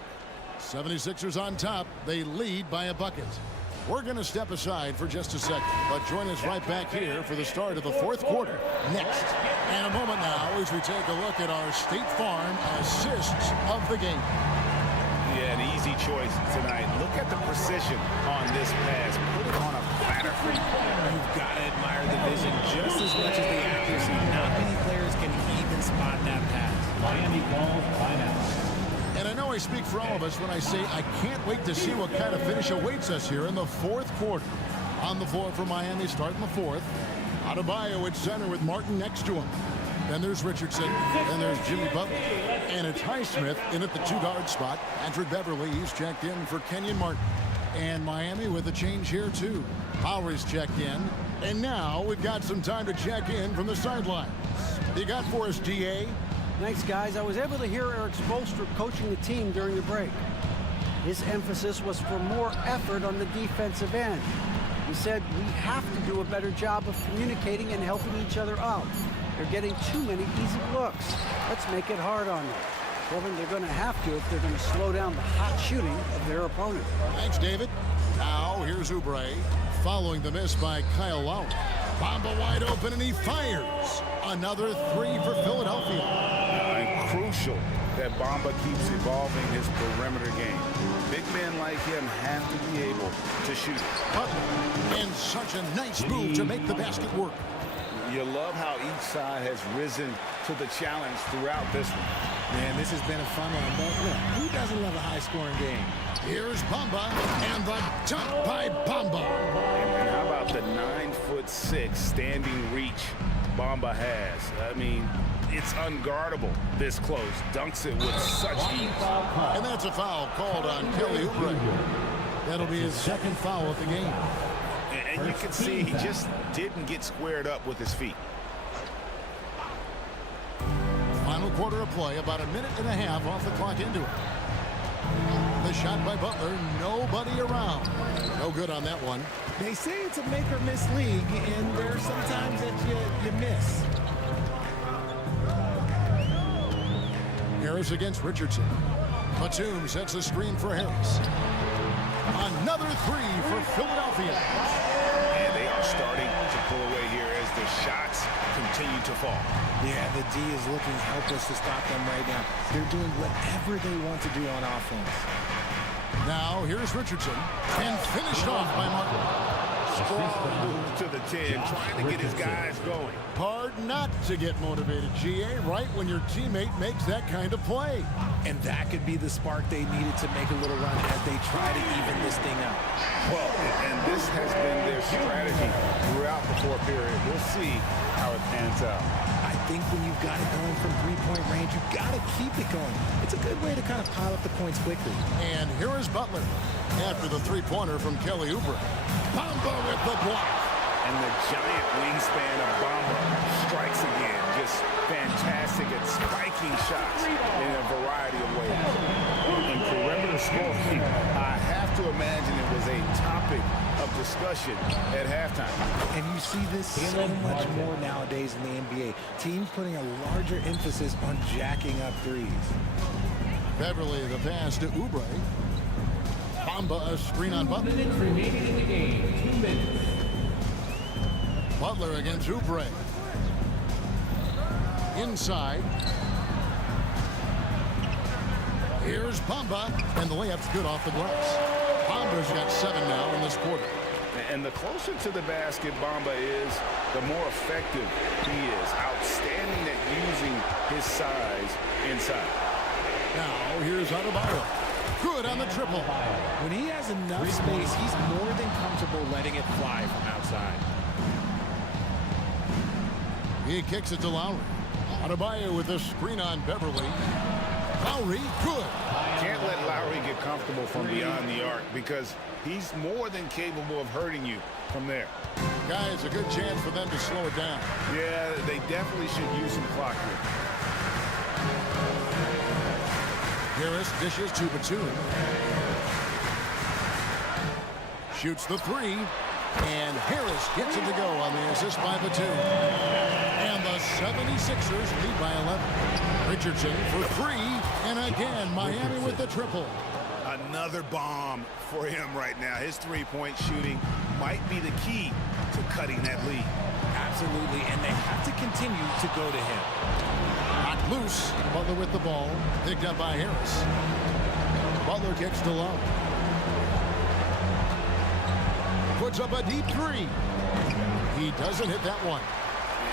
76ers on top. They lead by a bucket. We're going to step aside for just a second, but join us right back here for the start of the fourth quarter next. And a moment now as we take a look at our State Farm assists of the game. Yeah, an easy choice tonight. Look at the precision on this pass. Put it on a platter. You've got to admire the vision just as much as the accuracy. Not many players can even spot that pass. Miami calls timeout. And I know I speak for all of us when I say I can't wait to see what kind of finish awaits us here in the fourth quarter. On the floor for Miami, starting the fourth. Adebayo at center with Martin next to him. Then there's Richardson. Then there's Jimmy Butler. And it's Highsmith in at the 2-guard spot. Patrick Beverly, he's checked in for Kenyon Martin. And Miami with a change here, too. Lowry's checked in. And now we've got some time to check in from the sidelines. You got for us, DA? Thanks, guys. I was able to hear Eric Spoelstra coaching the team during the break. His emphasis was for more effort on the defensive end. He said we have to do a better job of communicating and helping each other out. They're getting too many easy looks. Let's make it hard on them. Kevin, they're going to have to if they're going to slow down the hot shooting of their opponent. Thanks, David. Now here's Oubre following the miss by Kyle Lowry. Bamba wide open and he fires. Another 3 for Philadelphia. And crucial that Bamba keeps evolving his perimeter game. Big men like him have to be able to shoot. Butler, and such a nice move to make the basket work. You love how each side has risen to the challenge throughout this one. Man, this has been a fun one. But look, who doesn't love a high-scoring game? Here's Bamba, and the dunk by Bamba. And how about the 9'6" standing reach Bamba has? I mean, it's unguardable this close. Dunks it with such ease. And that's a foul called on Kelly Oubre. That'll be his second foul of the game. And you can see he just didn't get squared up with his feet. Final quarter of play, about a minute and a half off the clock into it. The shot by Butler, nobody around. No good on that one. They say it's a make or miss league, and there are some times that you miss. Harris against Richardson. Batum sets the screen for Harris. Another 3 for Philadelphia. And they are starting to pull away here as the shots continue to fall. Yeah, the D is looking helpless to stop them right now. They're doing whatever they want to do on offense. Now, here's Richardson. And finished off by Martin. Strong move to the 10, trying to get his guys going. Hard not to get motivated, GA, right when your teammate makes that kind of play. And that could be the spark they needed to make a little run as they try to even this thing out. Well, and this has been their strategy throughout the fourth period. We'll see how it pans out. I think when you've got it going from three-point range, you've got to keep it going. It's a good way to kind of pile up the points quickly. And here is Butler after the three-pointer from Kelly Oubre. Bamba with the block. And the giant wingspan of Bamba strikes again. Just fantastic at spiking shots in a variety of ways. And perimeter scoring, I have to imagine it was a topic of discussion at halftime. And you see this so much more nowadays in the NBA. Teams putting a larger emphasis on jacking up threes. Beverly, the pass to Oubre. Bamba, a screen on Butler. 2 minutes remaining in the game. 2 minutes. Butler against Oubre. Inside. Here's Bamba, and the layup's good off the glass. Bamba's got 7 now in this quarter. And the closer to the basket Bamba is, the more effective he is. Outstanding at using his size inside. Now, here's Adebayo. Good on the triple. When he has enough space, he's more than comfortable letting it fly from outside. He kicks it to Lowry. Adebayo with a screen on Beverly. Lowry, good. Can't let Lowry get comfortable from beyond the arc because he's more than capable of hurting you from there. Guys, a good chance for them to slow it down. Yeah, they definitely should use some clock here. Harris dishes to Batum. Shoots the 3, and Harris gets it to go on the assist by Batum. And the 76ers lead by 11. Richardson for 3, and again, Miami with the triple. Another bomb for him right now. His three-point shooting might be the key to cutting that lead. Absolutely, and they have to continue to go to him. Knocked loose. Butler with the ball. Picked up by Harris. Butler kicks to Lowe. Puts up a deep 3. He doesn't hit that one.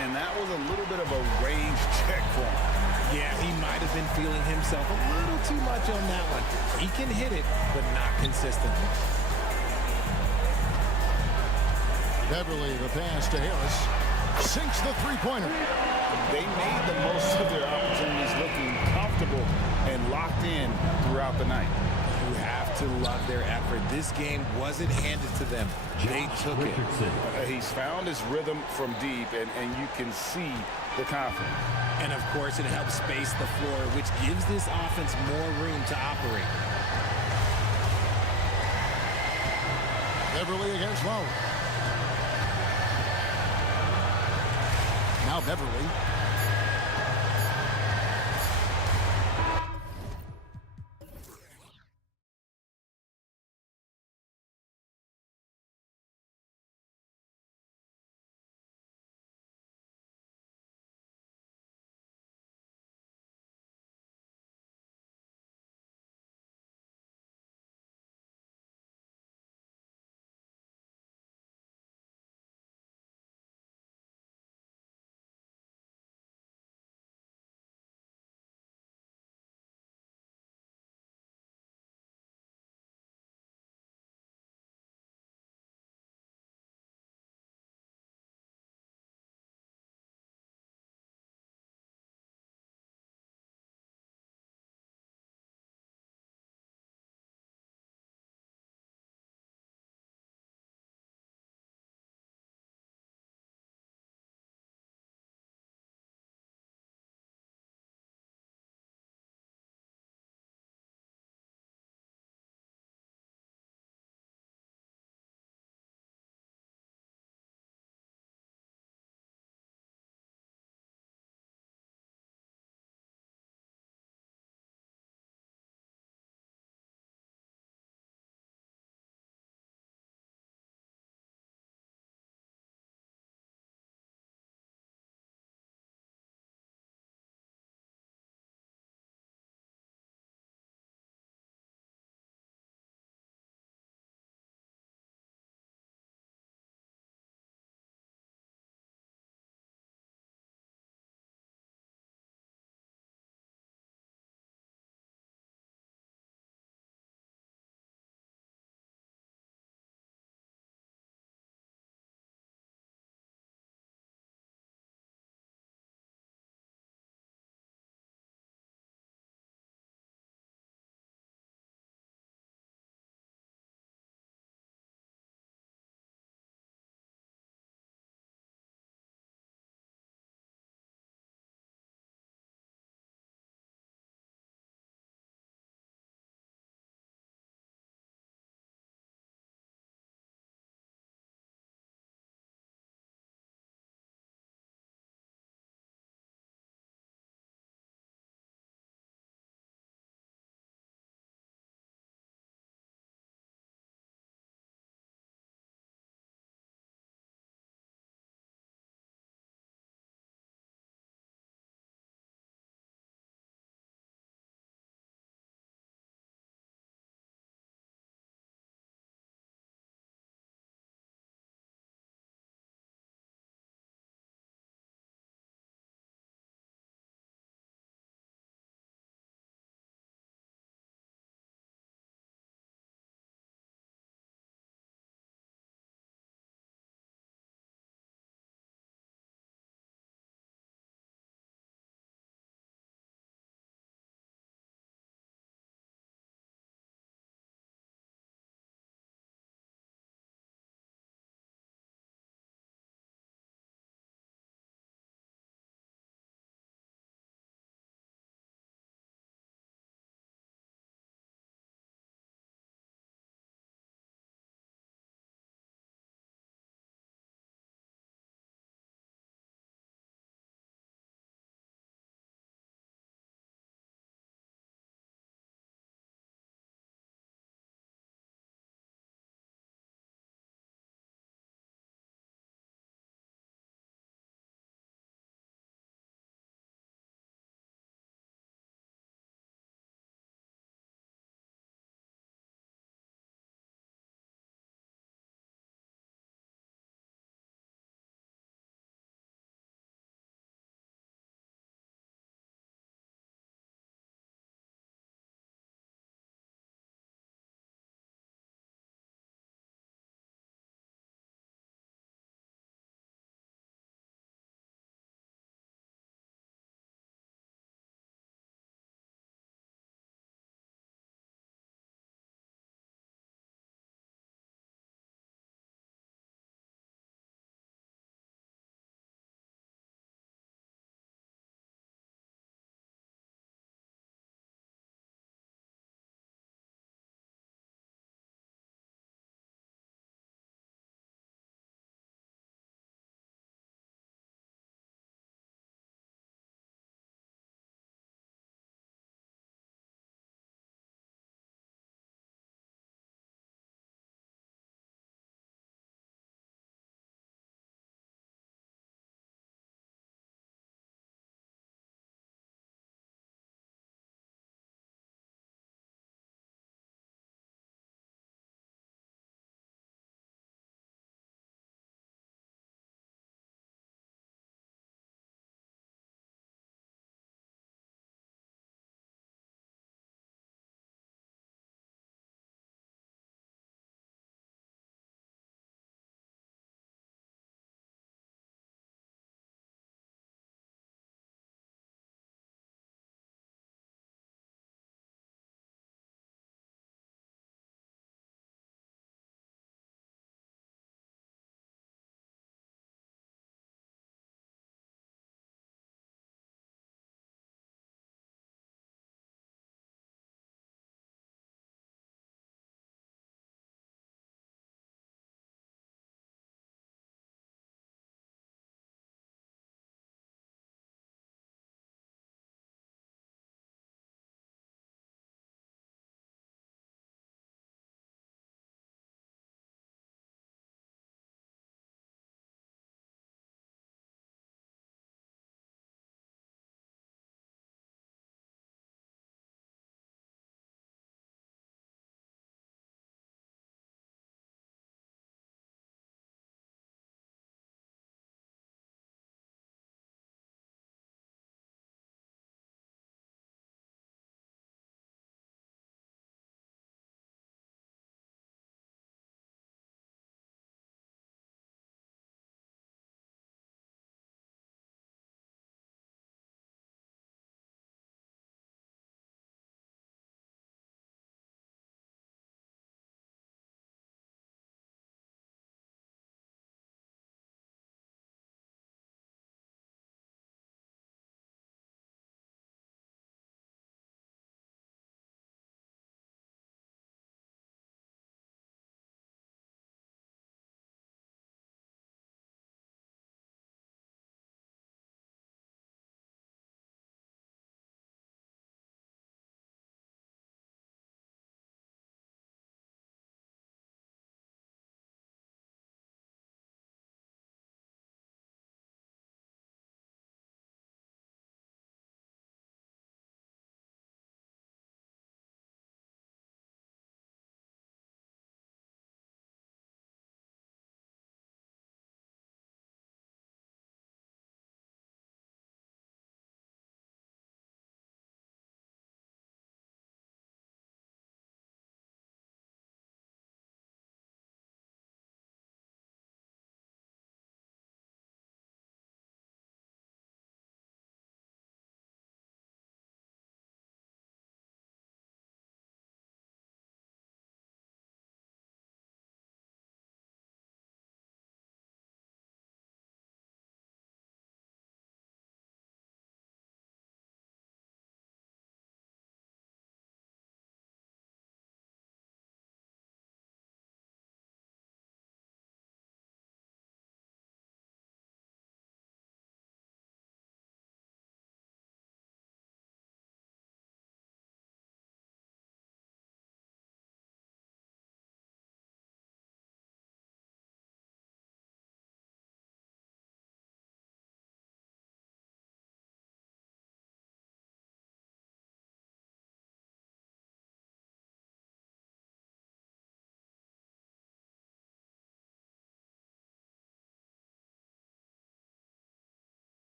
And that was a little bit of a range check for him. Yeah, he might have been feeling himself a little too much on that one. He can hit it, but not consistently. Beverly, the pass to Harris. Sinks the three-pointer. They made the most of their opportunities looking comfortable and locked in throughout the night. You have to love their effort. This game wasn't handed to them. They took it. He's found his rhythm from deep, and you can see the confidence. And, of course, it helps space the floor, which gives this offense more room to operate. Beverly against Lowe. Now Beverly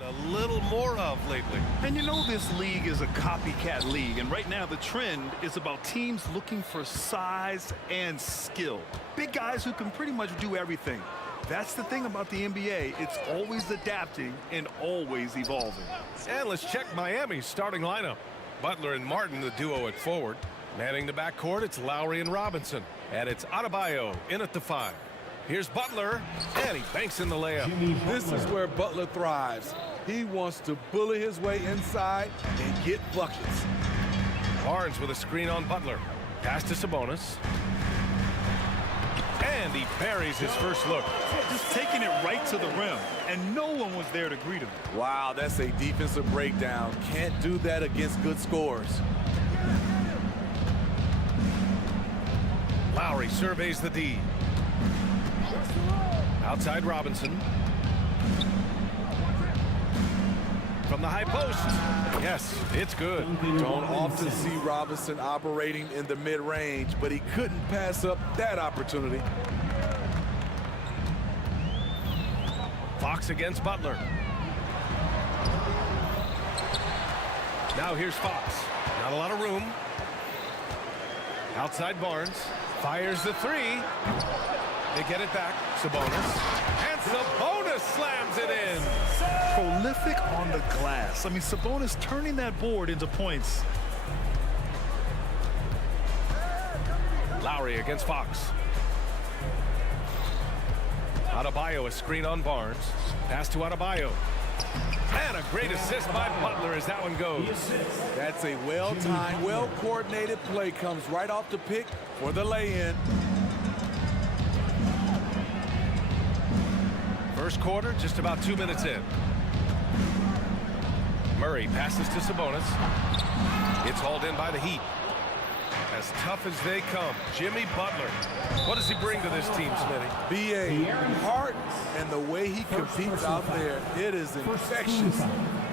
A little more of lately. And you know this league is a copycat league, and right now the trend is about teams looking for size and skill. Big guys who can pretty much do everything. That's the thing about the NBA. It's always adapting and always evolving. And let's check Miami's starting lineup. Butler and Martin, the duo at forward. Manning the backcourt, it's Lowry and Robinson. And it's Adebayo in at the 5. Here's Butler, and he banks in the layup. This is where Butler thrives. He wants to bully his way inside and get buckets. Barnes with a screen on Butler. Pass to Sabonis. And he buries his first look. Just taking it right to the rim, and no one was there to greet him. Wow, that's a defensive breakdown. Can't do that against good scorers. Lowry surveys the D. Outside Robinson. From the high post. Yes, it's good. Don't often see Robinson operating in the mid-range, but he couldn't pass up that opportunity. Fox against Butler. Now here's Fox. Not a lot of room. Outside Barnes. Fires the 3. They get it back. Sabonis. And Sabonis slams it in. Prolific on the glass. I mean, Sabonis turning that board into points. Lowry against Fox. Adebayo, a screen on Barnes. Pass to Adebayo. And a great assist by Butler as that one goes. That's a well-timed, well-coordinated play. Comes right off the pick for the lay-in. First quarter, just about 2 minutes in. Murray passes to Sabonis. It's hauled in by the Heat. As tough as they come, Jimmy Butler. What does he bring to this team, Smitty? B.A. heart and the way he competes out there, it is infectious.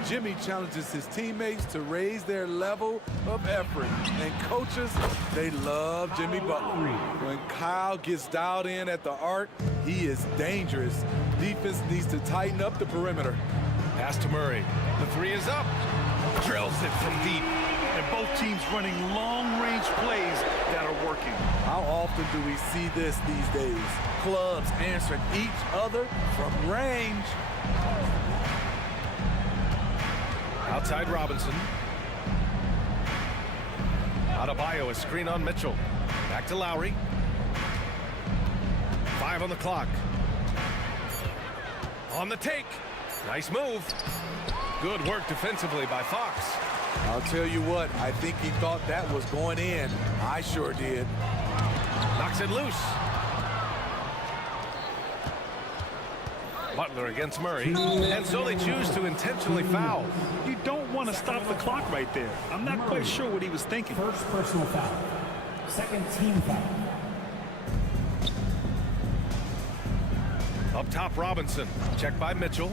Jimmy challenges his teammates to raise their level of effort. And coaches, they love Jimmy Butler. When Kyle gets dialed in at the arc, he is dangerous. Defense needs to tighten up the perimeter. Pass to Murray. The 3 is up. Drills it from deep. And both teams running long-range plays that are working. How often do we see this these days? Clubs answering each other from range. Outside Robinson. Adebayo, a screen on Mitchell. Back to Lowry. 5 on the clock. On the take. Nice move. Good work defensively by Fox. I'll tell you what, I think he thought that was going in. I sure did. Knocks it loose. Butler against Murray. And so they choose to intentionally foul. You don't want to stop the clock right there. I'm not quite sure what he was thinking. First personal foul. Second team foul. Up top, Robinson. Checked by Mitchell.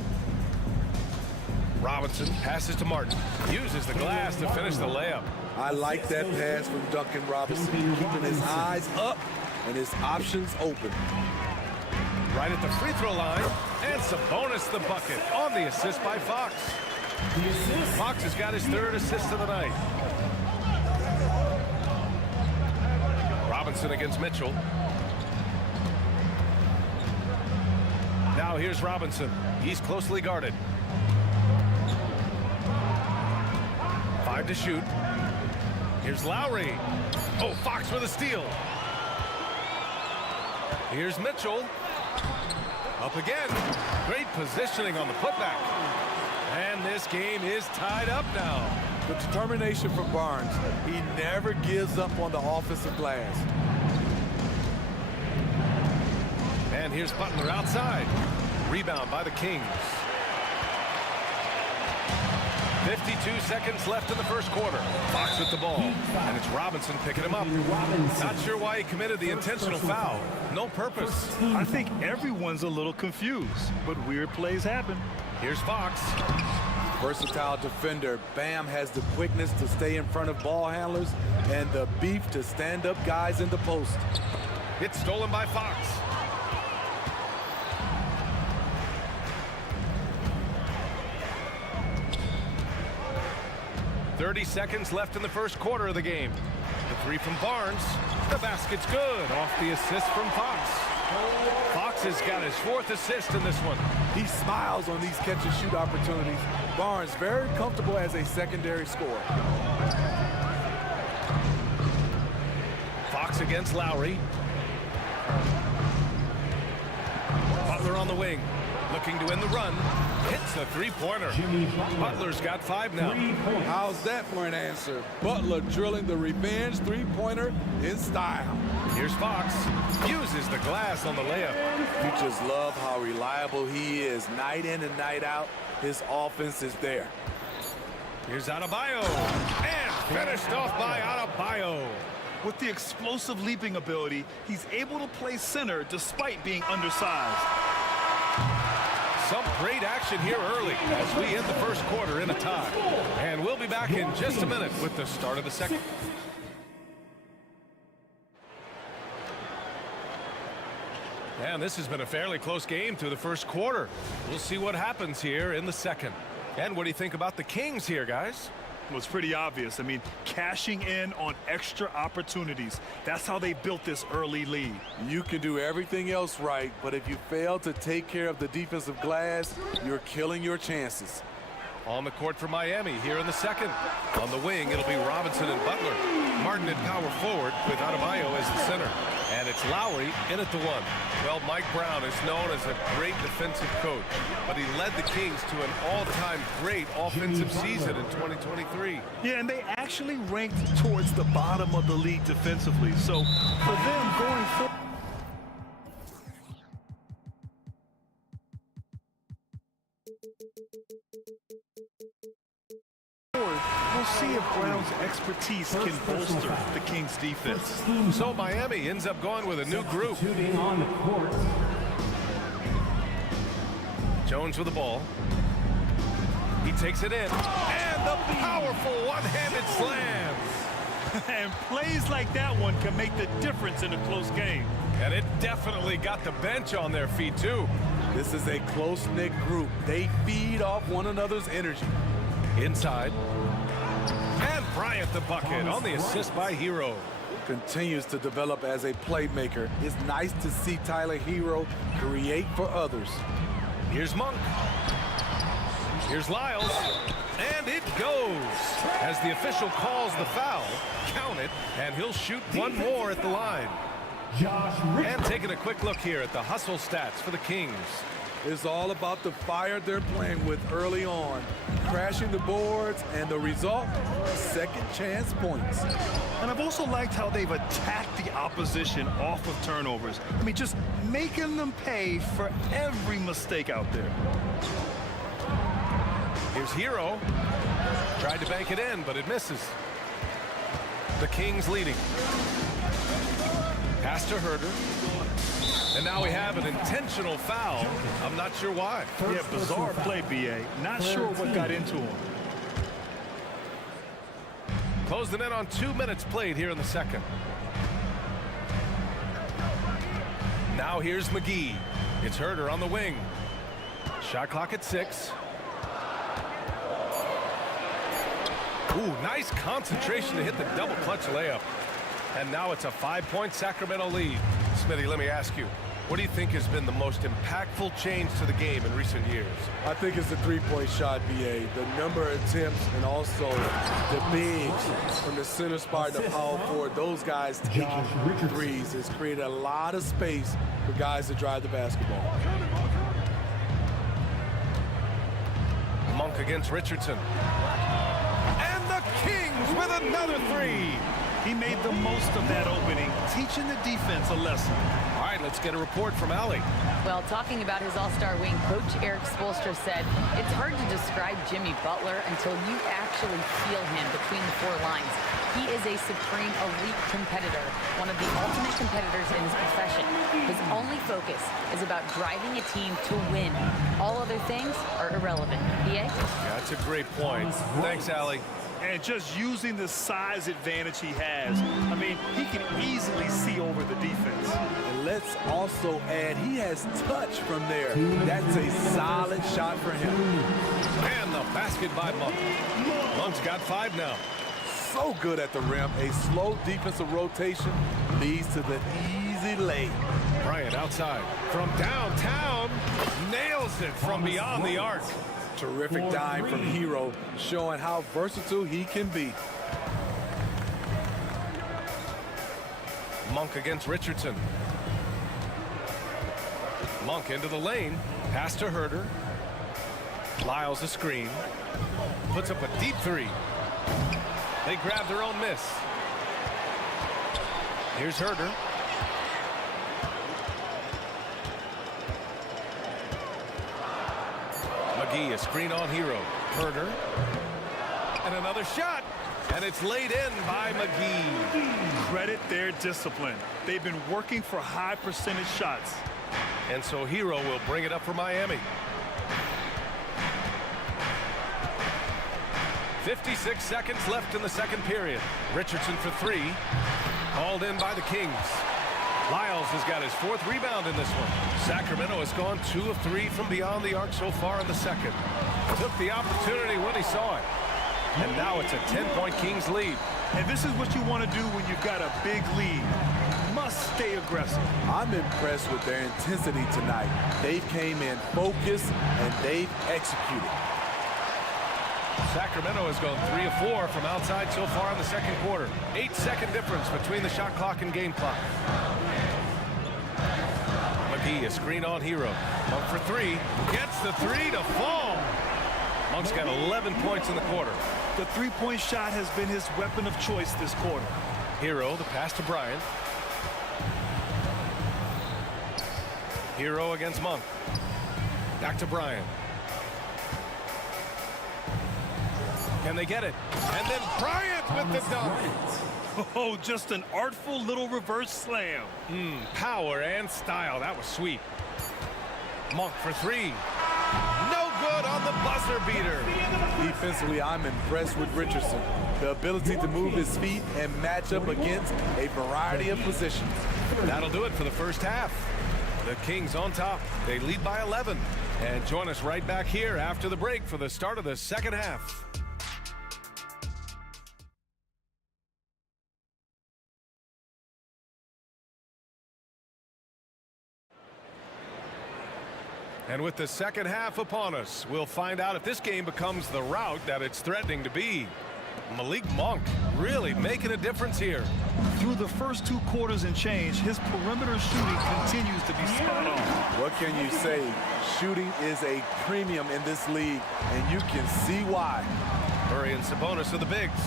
Robinson passes to Martin. Uses the glass to finish the layup. I like that pass from Duncan Robinson. Keeping his eyes up and his options open. Right at the free throw line. And Sabonis the bucket on the assist by Fox. Fox has got his 3rd assist of the night. Robinson against Mitchell. Now here's Robinson. He's closely guarded. 5 to shoot. Here's Lowry. Oh, Fox with a steal. Here's Mitchell. Up again. Great positioning on the putback. And this game is tied up now. The determination from Barnes. He never gives up on the offensive glass. And here's Butler outside. Rebound by the Kings. 52 seconds left in the first quarter. Fox with the ball. And it's Robinson picking him up. Not sure why he committed the intentional foul. No purpose. I think everyone's a little confused, but weird plays happen. Here's Fox. Versatile defender. Bam has the quickness to stay in front of ball handlers and the beef to stand up guys in the post. It's stolen by Fox. 30 seconds left in the first quarter of the game. The three from Barnes. The basket's good. Off the assist from Fox. Fox has got his 4th assist in this one. He smiles on these catch-and-shoot opportunities. Barnes very comfortable as a secondary scorer. Fox against Lowry. Butler on the wing, looking to end the run. Hits the three-pointer. Butler's got 5 now. How's that for an answer? Butler drilling the revenge three-pointer in style. Here's Fox. Uses the glass on the layup. You just love how reliable he is night in and night out. His offense is there. Here's Adebayo. And finished off by Adebayo. With the explosive leaping ability, he's able to play center despite being undersized. Some great action here early as we end the first quarter in a tie. And we'll be back in just a minute with the start of the second. And this has been a fairly close game through the first quarter. We'll see what happens here in the second. And what do you think about the Kings here, guys? Well, it's pretty obvious. I mean, cashing in on extra opportunities. That's how they built this early lead. You can do everything else right, but if you fail to take care of the defensive glass, you're killing your chances. On the court for Miami here in the second. On the wing, it'll be Robinson and Butler. Martin at power forward with Adebayo as the center. And it's Lowry in at the 1. Well, Mike Brown is known as a great defensive coach, but he led the Kings to an all-time great offensive season in 2023. Yeah, and they actually ranked towards the bottom of the league defensively. So for them going forward, we'll see if Brown's expertise can bolster the Kings' defense. So Miami ends up going with a new group. Jones with the ball. He takes it in. And the powerful one-handed slam. And plays like that one can make the difference in a close game. And it definitely got the bench on their feet, too. This is a close-knit group. They feed off one another's energy. Inside. And Bryant the bucket on the assist by Hero. Continues to develop as a playmaker. It's nice to see Tyler Hero create for others. Here's Monk. Here's Lyles. And it goes. As the official calls the foul, count it, and he'll shoot one more at the line. And taking a quick look here at the hustle stats for the Kings. It's all about the fire they're playing with early on. Crashing the boards, and the result, second chance points. And I've also liked how they've attacked the opposition off of turnovers. I mean, just making them pay for every mistake out there. Here's Hero. Tried to bank it in, but it misses. The Kings leading. Pass to Herder. And now we have an intentional foul. I'm not sure why. Yeah, bizarre play, B.A. Not sure what got into him. Close the net on 2 minutes played here in the second. Now here's McGee. It's Herder on the wing. Shot clock at 6. Ooh, nice concentration to hit the double clutch layup. And now it's a 5-point Sacramento lead. Smitty, let me ask you, what do you think has been the most impactful change to the game in recent years? I think it's the three-point shot, BA. The number of attempts and also the bigs from the center spot to power forward. Those guys taking threes has created a lot of space for guys to drive the basketball. Monk against Richardson. And the Kings with another three. He made the most of that opening, teaching the defense a lesson. All right, let's get a report from Allie. Well, talking about his all-star wing, Coach Eric Spoelstra said, it's hard to describe Jimmy Butler until you actually feel him between the four lines. He is a supreme elite competitor, one of the ultimate competitors in his profession. His only focus is about driving a team to win. All other things are irrelevant. BA? Yeah, that's a great point. Thanks, Allie. And just using the size advantage he has, I mean, he can easily see over the defense. And let's also add, he has touch from there. That's a solid shot for him. And the basket by Monk. Monk's got 5 now. So good at the rim. A slow defensive rotation leads to the easy lay. Bryant outside from downtown, nails it from beyond the arc. Terrific dime from Hero, showing how versatile he can be. Monk against Richardson. Monk into the lane, pass to Herder. Lyles a screen, puts up a deep 3. They grab their own miss. Here's Herder. McGee, a screen on Hero. Herder. And another shot. And it's laid in by McGee. Credit their discipline. They've been working for high percentage shots. And so Hero will bring it up for Miami. 56 seconds left in the second period. Richardson for 3. Called in by the Kings. Lyles has got his 4th rebound in this one. Sacramento has gone 2 of 3 from beyond the arc so far in the second. Took the opportunity when he saw it. And now it's a 10-point Kings lead. And this is what you want to do when you've got a big lead. Must stay aggressive. I'm impressed with their intensity tonight. They came in focused and they've executed. Sacramento has gone 3 of 4 from outside so far in the second quarter. 8-second difference between the shot clock and game clock. McGee, a screen on Hero. Monk for 3. Gets the 3 to fall. Monk's got 11 points in the quarter. The three-point shot has been his weapon of choice this quarter. Hero, the pass to Bryant. Hero against Monk. Back to Bryant. Can they get it? And then Bryant with the dunk. Oh, just an artful little reverse slam. Power and style. That was sweet. Monk for 3. No good on the buzzer beater. Defensively, I'm impressed with Richardson. The ability to move his feet and match up against a variety of positions. That'll do it for the first half. The Kings on top. They lead by 11. And join us right back here after the break for the start of the second half. And with the second half upon us, we'll find out if this game becomes the rout that it's threatening to be. Malik Monk really making a difference here. Through the first 2 quarters and change, his perimeter shooting continues to be spot on. What can you say? Shooting is a premium in this league, and you can see why. Murray and Sabonis are the bigs.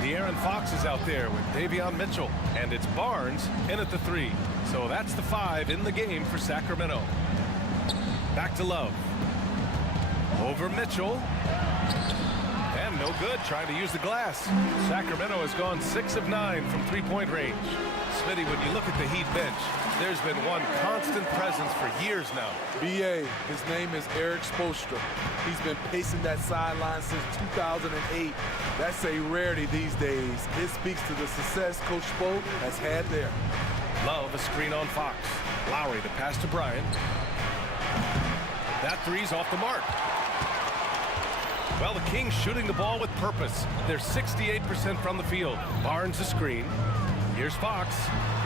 De'Aaron Fox is out there with Davion Mitchell, and it's Barnes in at the 3. So that's the 5 in the game for Sacramento. Back to Love. Over Mitchell. And no good, trying to use the glass. Sacramento has gone 6 of 9 from 3-point range. Smitty, when you look at the Heat bench, there's been one constant presence for years now. BA, his name is Eric Spoelstra. He's been pacing that sideline since 2008. That's a rarity these days. It speaks to the success Coach Spo has had there. Love, a screen on Fox. Lowry, the pass to Bryant. That 3's off the mark. Well, the Kings shooting the ball with purpose. They're 68% from the field. Barnes a screen. Here's Fox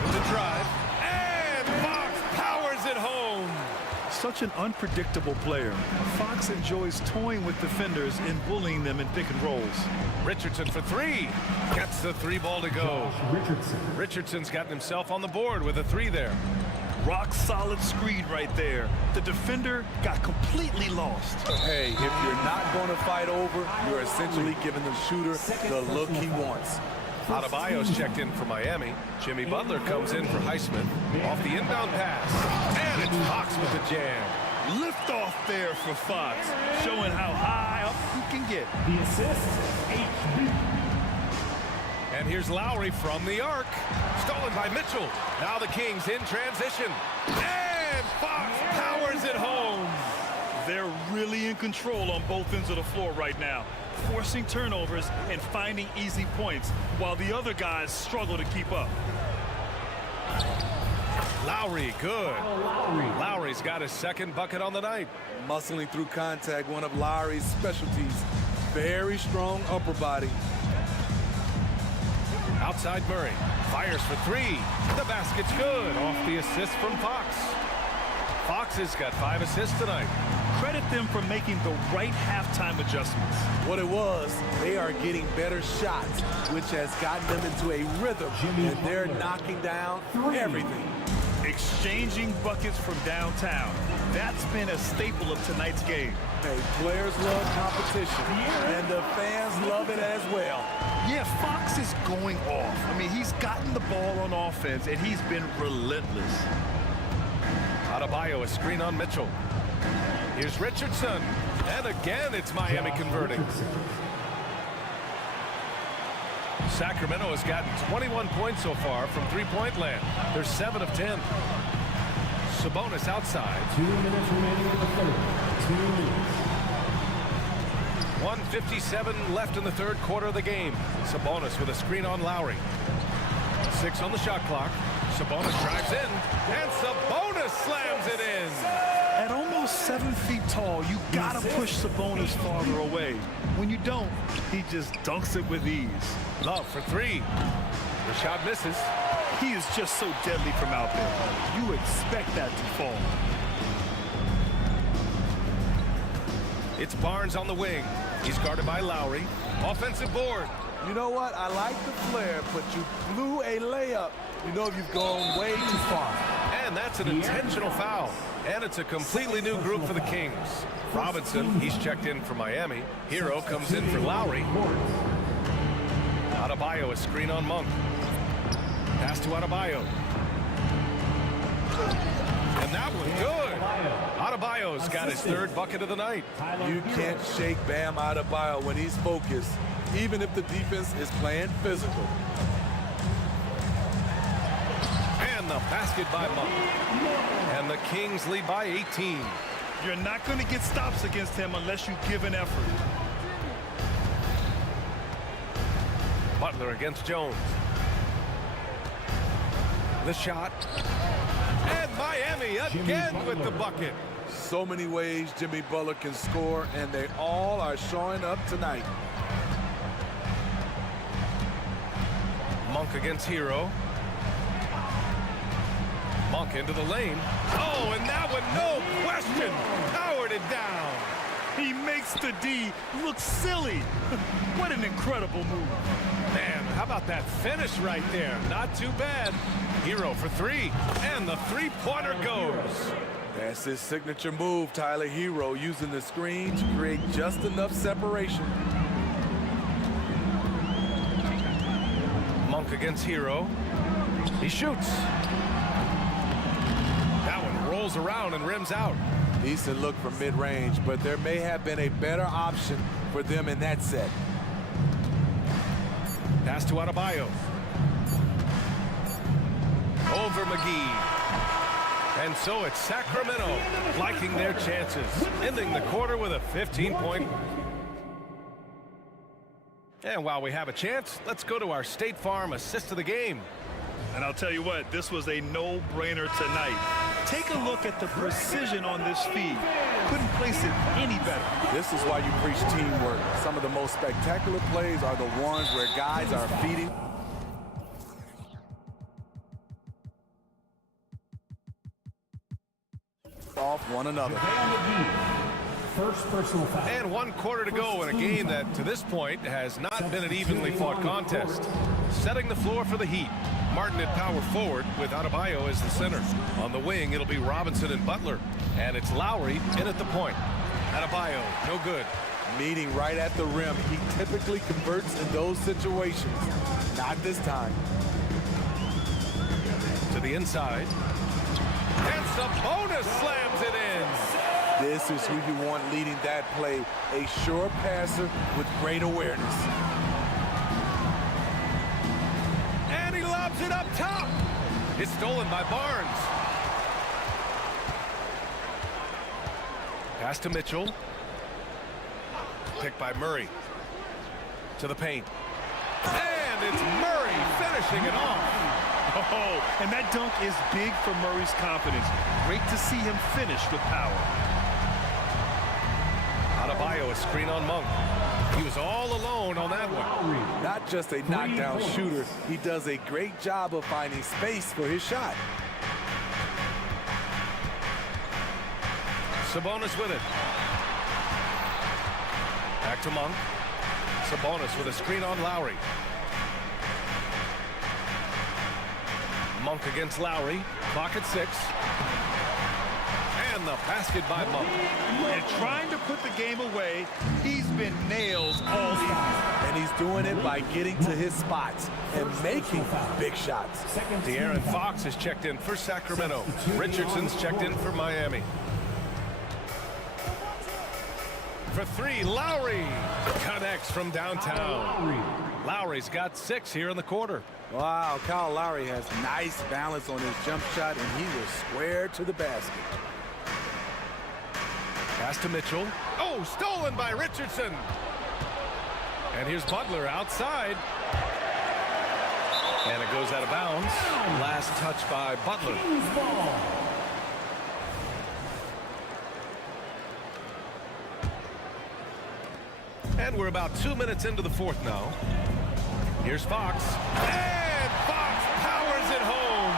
with the drive. And Fox powers it home. Such an unpredictable player. Fox enjoys toying with defenders and bullying them in pick and rolls. Richardson for 3. Gets the 3 ball to go. Richardson's gotten himself on the board with a 3 there. Rock solid screen right there. The defender got completely lost. Hey, if you're not going to fight over, you're essentially giving the shooter the look he wants. Adebayo's checked in for Miami. Jimmy Butler comes in for Highsmith. Off the inbound pass. And it's Fox with the jam. Lift off there for Fox, showing how high up you can get. The assist, HB. And here's Lowry from the arc. Stolen by Mitchell. Now the Kings in transition. And Fox powers it home. They're really in control on both ends of the floor right now, forcing turnovers and finding easy points, while the other guys struggle to keep up. Lowry, good. Lowry's got his second bucket on the night. Muscling through contact, one of Lowry's specialties. Very strong upper body. Outside Murray. Fires for three. The basket's good. Off the assist from Fox. Fox has got 5 assists tonight. Credit them for making the right halftime adjustments. What it was, they are getting better shots, which has gotten them into a rhythm, and they're knocking down everything. Exchanging buckets from downtown. That's been a staple of tonight's game. Hey, players love competition, and the fans love it as well. Yeah, Fox is going off. I mean, he's gotten the ball on offense, and he's been relentless. Adebayo, a screen on Mitchell. Here's Richardson. And again, it's Miami converting. Sacramento has gotten 21 points so far from three-point land. They're 7 of 10. Sabonis outside. 2 minutes remaining in the third. 2 minutes. 1:57 left in the third quarter of the game. Sabonis with a screen on Lowry. 6 on the shot clock. Sabonis drives in, and Sabonis slams it in. At almost 7 feet tall, you gotta push Sabonis farther away. When you don't, he just dunks it with ease. Love for three. The shot misses. He is just so deadly from out there. You expect that to fall. It's Barnes on the wing. He's guarded by Lowry. Offensive board. You know what? I like the flare, but you blew a layup. You know you've gone way too far. And that's an intentional foul. And it's a completely new group for the Kings. Robinson, he's checked in for Miami. Hero comes in for Lowry. Adebayo, a screen on Monk. Pass to Adebayo. And that was good. Adebayo's got his third bucket of the night. You can't shake Bam Adebayo when he's focused, even if the defense is playing physical. And the basket by Monk. And the Kings lead by 18. You're not going to get stops against him unless you give an effort. Butler against Jones. The shot. And Miami again with the bucket. So many ways Jimmy Butler can score, and they all are showing up tonight. Monk against Hero. Monk into the lane. Oh, and that one, no question, powered it down. He makes the D look silly. What an incredible move. Man, how about that finish right there? Not too bad. Hero for three, and the three-pointer goes. That's his signature move, Tyler. Hero using the screen to create just enough separation. Monk against Hero. He shoots. That one rolls around and rims out. Decent look from mid-range, but there may have been a better option for them in that set. Pass to Adebayo. Over McGee. And so it's Sacramento liking their chances, ending the quarter with a 15-point. And while we have a chance, let's go to our State Farm assist of the game. And I'll tell you what, this was a no-brainer tonight. Take a look at the precision on this feed. Couldn't place it any better. This is why you preach teamwork. Some of the most spectacular plays are the ones where guys are feeding off one another. First personal foul. And 1 quarter to go in a game that, to this point, has not been an evenly fought contest. Setting the floor for the Heat. Martin at power forward with Adebayo as the center. On the wing, it'll be Robinson and Butler. And it's Lowry in at the point. Adebayo, no good. Meeting right at the rim. He typically converts in those situations. Not this time. To the inside. And Sabonis slams it in. This is who you want leading that play. A sure passer with great awareness. And he lobs it up top. It's stolen by Barnes. Pass to Mitchell. Picked by Murray. To the paint. And it's Murray finishing it off. Oh, and that dunk is big for Murray's confidence. Great to see him finish with power. Adebayo, a screen on Monk. He was all alone on that one. Not just a knockdown shooter, he does a great job of finding space for his shot. Sabonis with it. Back to Monk. Sabonis with a screen on Lowry. Monk against Lowry. Clock at 6. And the basket by Monk. And trying to put the game away, he's been nails all evening. And he's doing it by getting to his spots and making big shots. De'Aaron Fox is checked in for Sacramento. Richardson's checked in for Miami. For 3, Lowry connects from downtown. Lowry's got 6 here in the quarter. Wow, Kyle Lowry has nice balance on his jump shot, and he was square to the basket. Pass to Mitchell. Oh, stolen by Richardson. And here's Butler outside. And it goes out of bounds. Last touch by Butler. And we're about 2 minutes into the fourth now. Here's Fox. And Fox powers it home.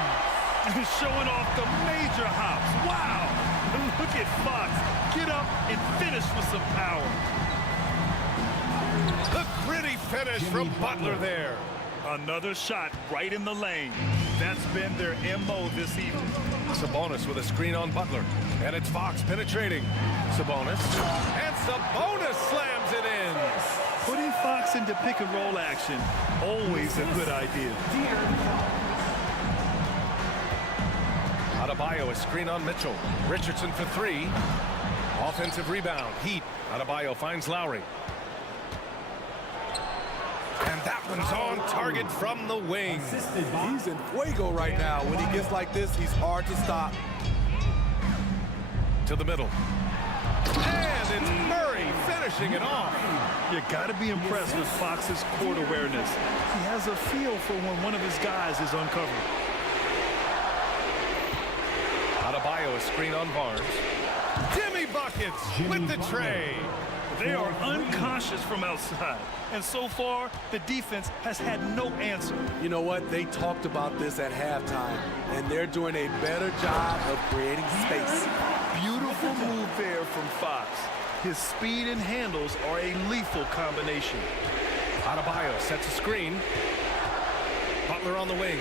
He's showing off the major hops. Wow. Look at Fox. Get up and finish with some power. The gritty finish from Butler there. Another shot right in the lane. That's been their MO this evening. Sabonis with a screen on Butler. And it's Fox penetrating. Sabonis. And Sabonis slams it in. Putting Fox into pick-and-roll action, always a good idea. Adebayo, a screen on Mitchell. Richardson for 3. Offensive rebound. Heat. Adebayo finds Lowry. And that one's on target from the wing. He's in fuego right now. When he gets like this, he's hard to stop. To the middle. And it's Murray finishing it off. You got to be impressed with Fox's court awareness. He has a feel for when one of his guys is uncovered. Adebayo, a screen on Barnes. Jimmy buckets with the tray. They are unconscious from outside. And so far, the defense has had no answer. You know what? They talked about this at halftime, and they're doing a better job of creating space. Beautiful move there from Fox. His speed and handles are a lethal combination. Adebayo sets a screen. Butler on the wing.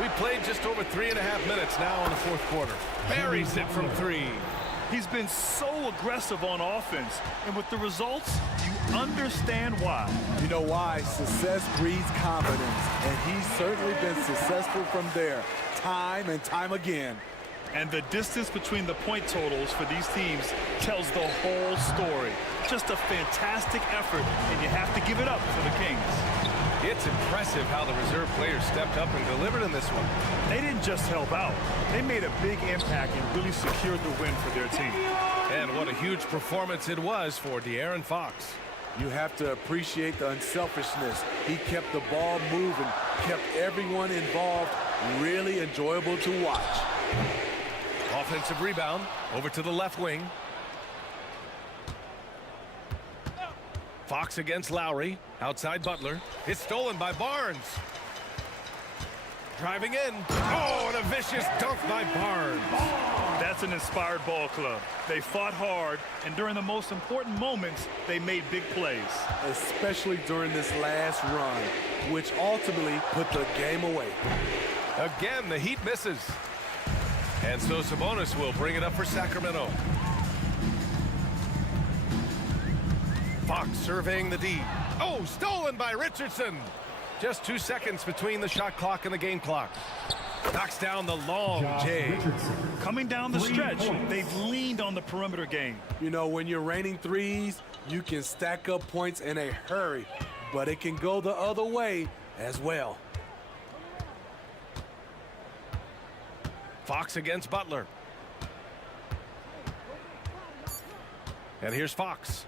We played just over 3.5 minutes now in the fourth quarter. Buries it from 3. He's been so aggressive on offense, and with the results, you understand why. You know why? Success breeds confidence, and he's certainly been successful from there, time and time again. And the distance between the point totals for these teams tells the whole story. Just a fantastic effort, and you have to give it up for the Kings. It's impressive how the reserve players stepped up and delivered in this one. They didn't just help out. They made a big impact and really secured the win for their team. And what a huge performance it was for De'Aaron Fox. You have to appreciate the unselfishness. He kept the ball moving, kept everyone involved, really enjoyable to watch. Offensive rebound over to the left wing. Fox against Lowry. Outside Butler. It's stolen by Barnes. Driving in. Oh, and a vicious dunk by Barnes. That's an inspired ball club. They fought hard, and during the most important moments, they made big plays. Especially during this last run, which ultimately put the game away. Again, the Heat misses. And so Sabonis will bring it up for Sacramento. Fox surveying the D. Oh, stolen by Richardson. Just 2 seconds between the shot clock and the game clock. Knocks down the long J. Coming down the stretch, they've leaned on the perimeter game. You know, when you're raining threes, you can stack up points in a hurry, but it can go the other way as well. Fox against Butler. And here's Fox.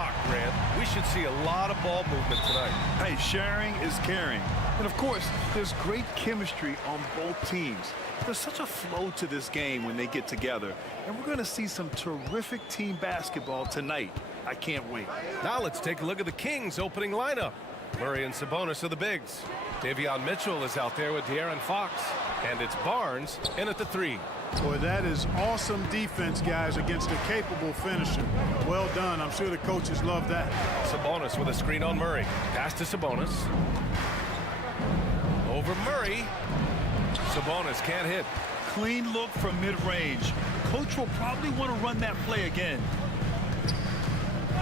rock, Grant. We should see a lot of ball movement tonight. Hey, sharing is caring. And of course, there's great chemistry on both teams. There's such a flow to this game when they get together. And we're going to see some terrific team basketball tonight. I can't wait. Now let's take a look at the Kings' opening lineup. Murray and Sabonis are the bigs. Davion Mitchell is out there with De'Aaron Fox. And it's Barnes in at the 3. Boy, that is awesome defense, guys, against a capable finisher. Well done. I'm sure the coaches love that. Sabonis with a screen on Murray. Pass to Sabonis. Over Murray. Sabonis can't hit. Clean look from mid-range. Coach will probably want to run that play again.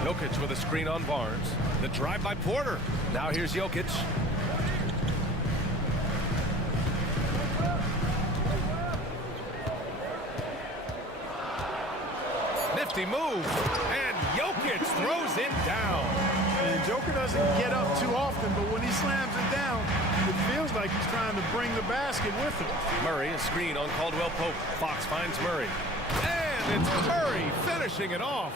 Jokic with a screen on Barnes. The drive by Porter. Now here's Jokic. Nifty move. And Jokic throws it down. And Joker doesn't get up too often, but when he slams it down, it feels like he's trying to bring the basket with him. Murray, a screen on Caldwell Pope. Fox finds Murray. And it's Murray finishing it off.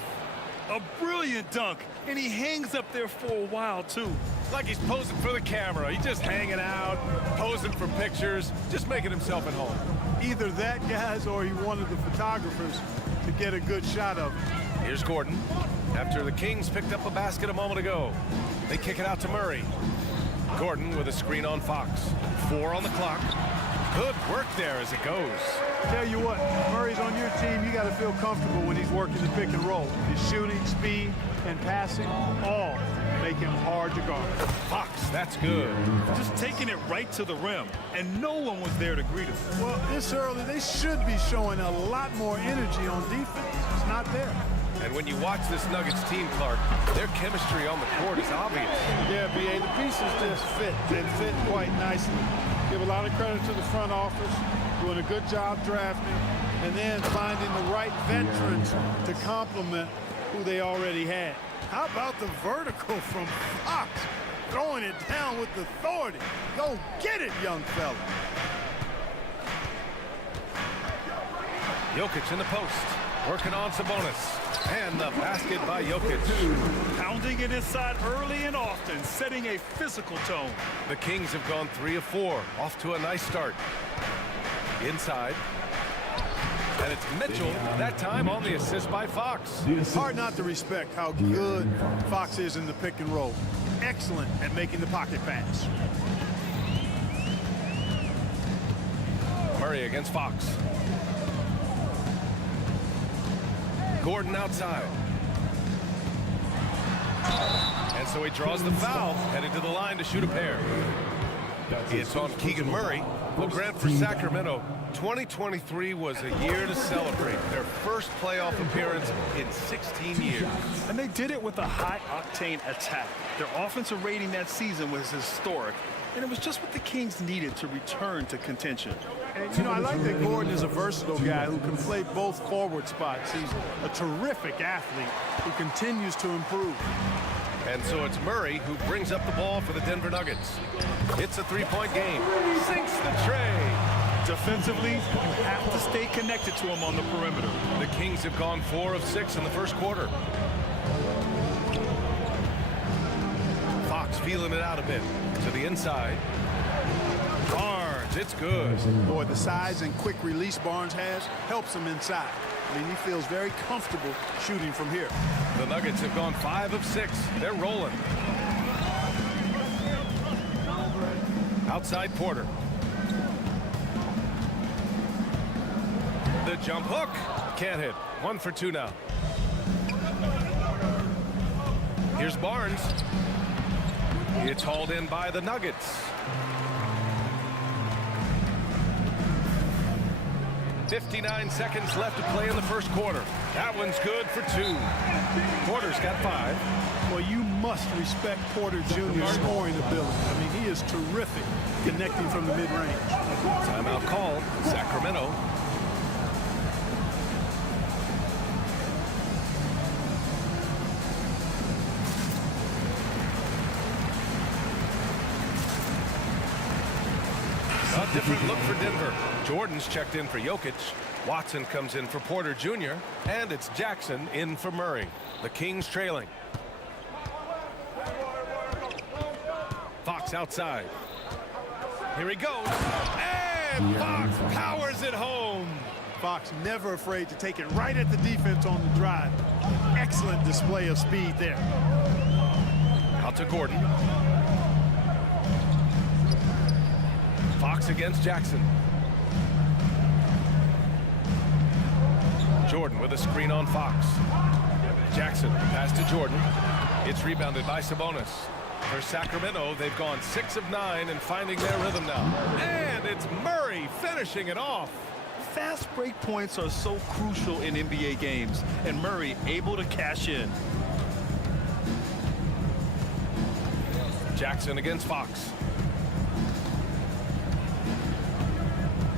A brilliant dunk, and he hangs up there for a while, too. Like he's posing for the camera. He's just hanging out, posing for pictures, just making himself at home. Either that, guys, or he wanted the photographers to get a good shot of him. Here's Gordon. After the Kings picked up a basket a moment ago, they kick it out to Murray. Gordon with a screen on Fox. 4 on the clock. Good work there as it goes. Tell you what, Murray's on your team. You got to feel comfortable when he's working the pick and roll. His shooting, speed, and passing all make him hard to guard. Fox, that's good. Just taking it right to the rim, and no one was there to greet him. Well, this early, they should be showing a lot more energy on defense. It's not there. And when you watch this Nuggets team, Clark, their chemistry on the court is obvious. Yeah, B.A., the pieces just fit. They fit quite nicely. Give a lot of credit to the front office, doing a good job drafting, and then finding the right veterans to complement who they already had. How about the vertical from Fox? Throwing it down with authority. Go get it, young fella. Jokic in the post, working on Sabonis. And the basket by Jokic. Pounding it inside early and often, setting a physical tone. The Kings have gone 3 of 4, off to a nice start. Inside. And it's Mitchell, that time on the assist by Fox. Hard not to respect how good Fox is in the pick and roll. Excellent at making the pocket pass. Murray against Fox. Gordon outside. And so he draws the foul, headed to the line to shoot a pair. It's on Keegan Murray. Well, Grant, for Sacramento, 2023 was a year to celebrate. Their first playoff appearance in 16 years. And they did it with a high-octane attack. Their offensive rating that season was historic, and it was just what the Kings needed to return to contention. And, you know, I like that Gordon is a versatile guy who can play both forward spots. He's a terrific athlete who continues to improve. And so it's Murray who brings up the ball for the Denver Nuggets. It's a 3-point game. Sinks the tray. Defensively, you have to stay connected to him on the perimeter. The Kings have gone 4 of 6 in the first quarter. Fox feeling it out a bit. To the inside. Barnes, it's good. Boy, the size and quick release Barnes has helps him inside. I mean, he feels very comfortable shooting from here. The Nuggets have gone 5 of 6. They're rolling. Outside Porter. The jump hook. Can't hit. 1 for 2 now. Here's Barnes. It's hauled in by the Nuggets. 59 seconds left to play in the first quarter. That one's good for 2. Porter's got 5. Well, you must respect Porter Jr.'s scoring ability. I mean, he is terrific connecting from the mid-range. Timeout called. Sacramento. A different look for Denver. Jordan's checked in for Jokic. Watson comes in for Porter Jr. And it's Jackson in for Murray. The Kings trailing. Fox outside. Here he goes. And Fox powers it home. Fox never afraid to take it right at the defense on the drive. Excellent display of speed there. Out to Gordon. Fox against Jackson. Jordan with a screen on Fox. Jackson, pass to Jordan. It's rebounded by Sabonis. For Sacramento, they've gone 6 of 9 and finding their rhythm now. And it's Murray finishing it off. Fast break points are so crucial in NBA games, and Murray able to cash in. Jackson against Fox.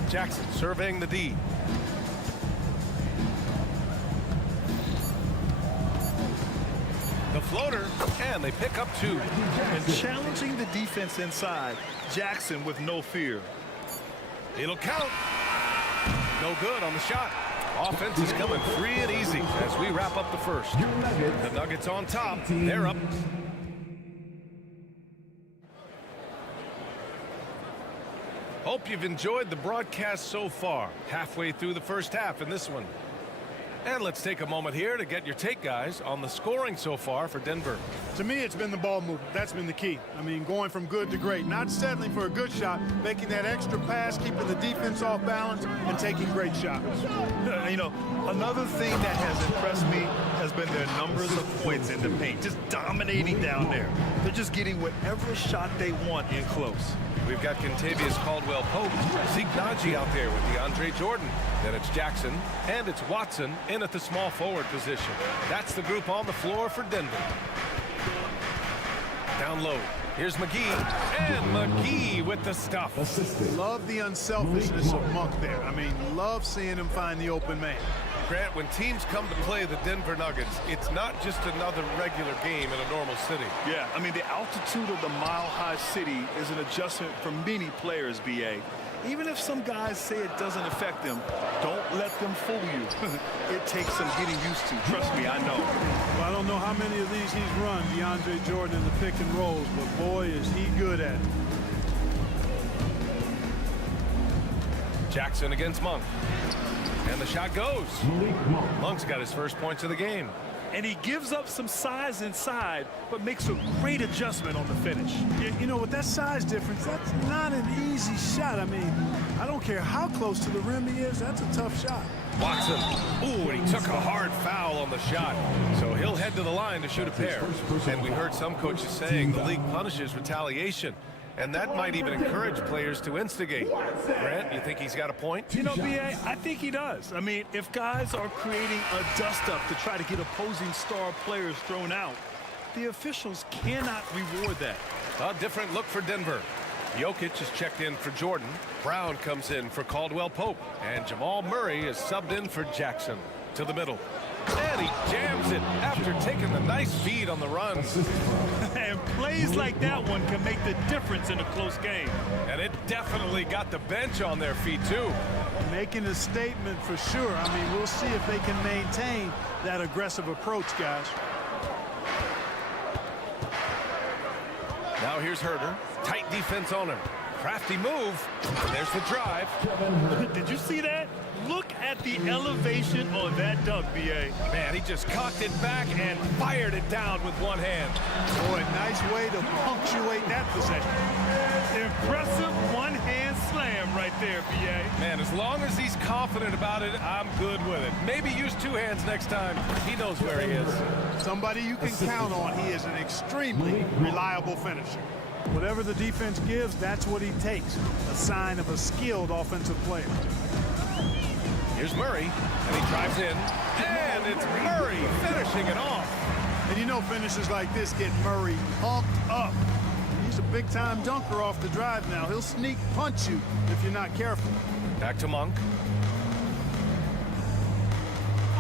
Jackson surveying the D. The floater, and they pick up 2. And challenging the defense inside, Jackson with no fear. It'll count. No good on the shot. Offense is coming free and easy as we wrap up the first. The Nuggets on top. They're up. Hope you've enjoyed the broadcast so far. Halfway through the first half in this one. And let's take a moment here to get your take, guys, on the scoring so far for Denver. To me, it's been the ball movement. That's been the key. I mean, going from good to great. Not settling for a good shot, making that extra pass, keeping the defense off balance, and taking great shots. You know, another thing that has impressed me has been their numbers of points in the paint. Just dominating down there. They're just getting whatever shot they want in close. We've got Contavious Caldwell-Pope, Zeke Naji out there with DeAndre Jordan. Then it's Jackson, and it's Watson in at the small forward position. That's the group on the floor for Denver. Down low, here's McGee, and McGee with the stuff. Love the unselfishness of Monk there. I mean, love seeing him find the open man. Grant, when teams come to play the Denver Nuggets, it's not just another regular game in a normal city. Yeah, I mean, the altitude of the mile-high city is an adjustment for many players, BA. Even if some guys say it doesn't affect them, don't let them fool you. It takes some getting used to. Trust me, I know. Well, I don't know how many of these he's run, DeAndre Jordan, in the pick and rolls, but boy, is he good at it. Jackson against Monk. And the shot goes. Monk's got his first points of the game. And he gives up some size inside, but makes a great adjustment on the finish. You know, with that size difference, that's not an easy shot. I mean, I don't care how close to the rim he is, that's a tough shot. Watson, ooh, and he took a hard foul on the shot. So he'll head to the line to shoot a pair. And we heard some coaches saying the league punishes retaliation. And that might even encourage players to instigate. Grant, you think he's got a point? You know, BA, I think he does. I mean, if guys are creating a dust-up to try to get opposing star players thrown out, the officials cannot reward that. A different look for Denver. Jokic is checked in for Jordan. Brown comes in for Caldwell-Pope. And Jamal Murray is subbed in for Jackson. To the middle. And he jams it after taking the nice feed on the run. And plays like that one can make the difference in a close game. And it definitely got the bench on their feet, too. Making a statement for sure. I mean, we'll see if they can maintain that aggressive approach, guys. Now here's Herter. Tight defense on him. Crafty move. And there's the drive. Did you see that? Look at the elevation on that dunk, BA. Man, he just cocked it back and fired it down with one hand. Boy, nice way to punctuate that possession. Impressive one-hand slam right there, BA. Man, as long as he's confident about it, I'm good with it. Maybe use two hands next time. He knows where he is. Somebody you can count on. He is an extremely reliable finisher. Whatever the defense gives, that's what he takes. A sign of a skilled offensive player. Here's Murray, and he drives in, and it's Murray finishing it off. And you know finishes like this get Murray pumped up. He's a big-time dunker off the drive now. He'll sneak punch you if you're not careful. Back to Monk.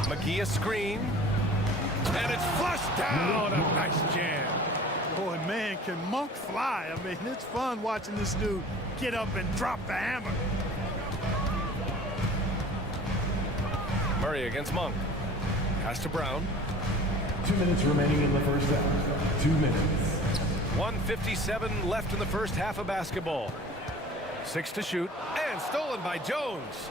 McGee a screen, and it's flushed down. A nice jam. Boy, man, can Monk fly. I mean, it's fun watching this dude get up and drop the hammer. Murray against Monk. Pass to Brown. 2 minutes remaining in the first half. 2 minutes. 1:57 left in the first half of basketball. 6 to shoot, and stolen by Jones.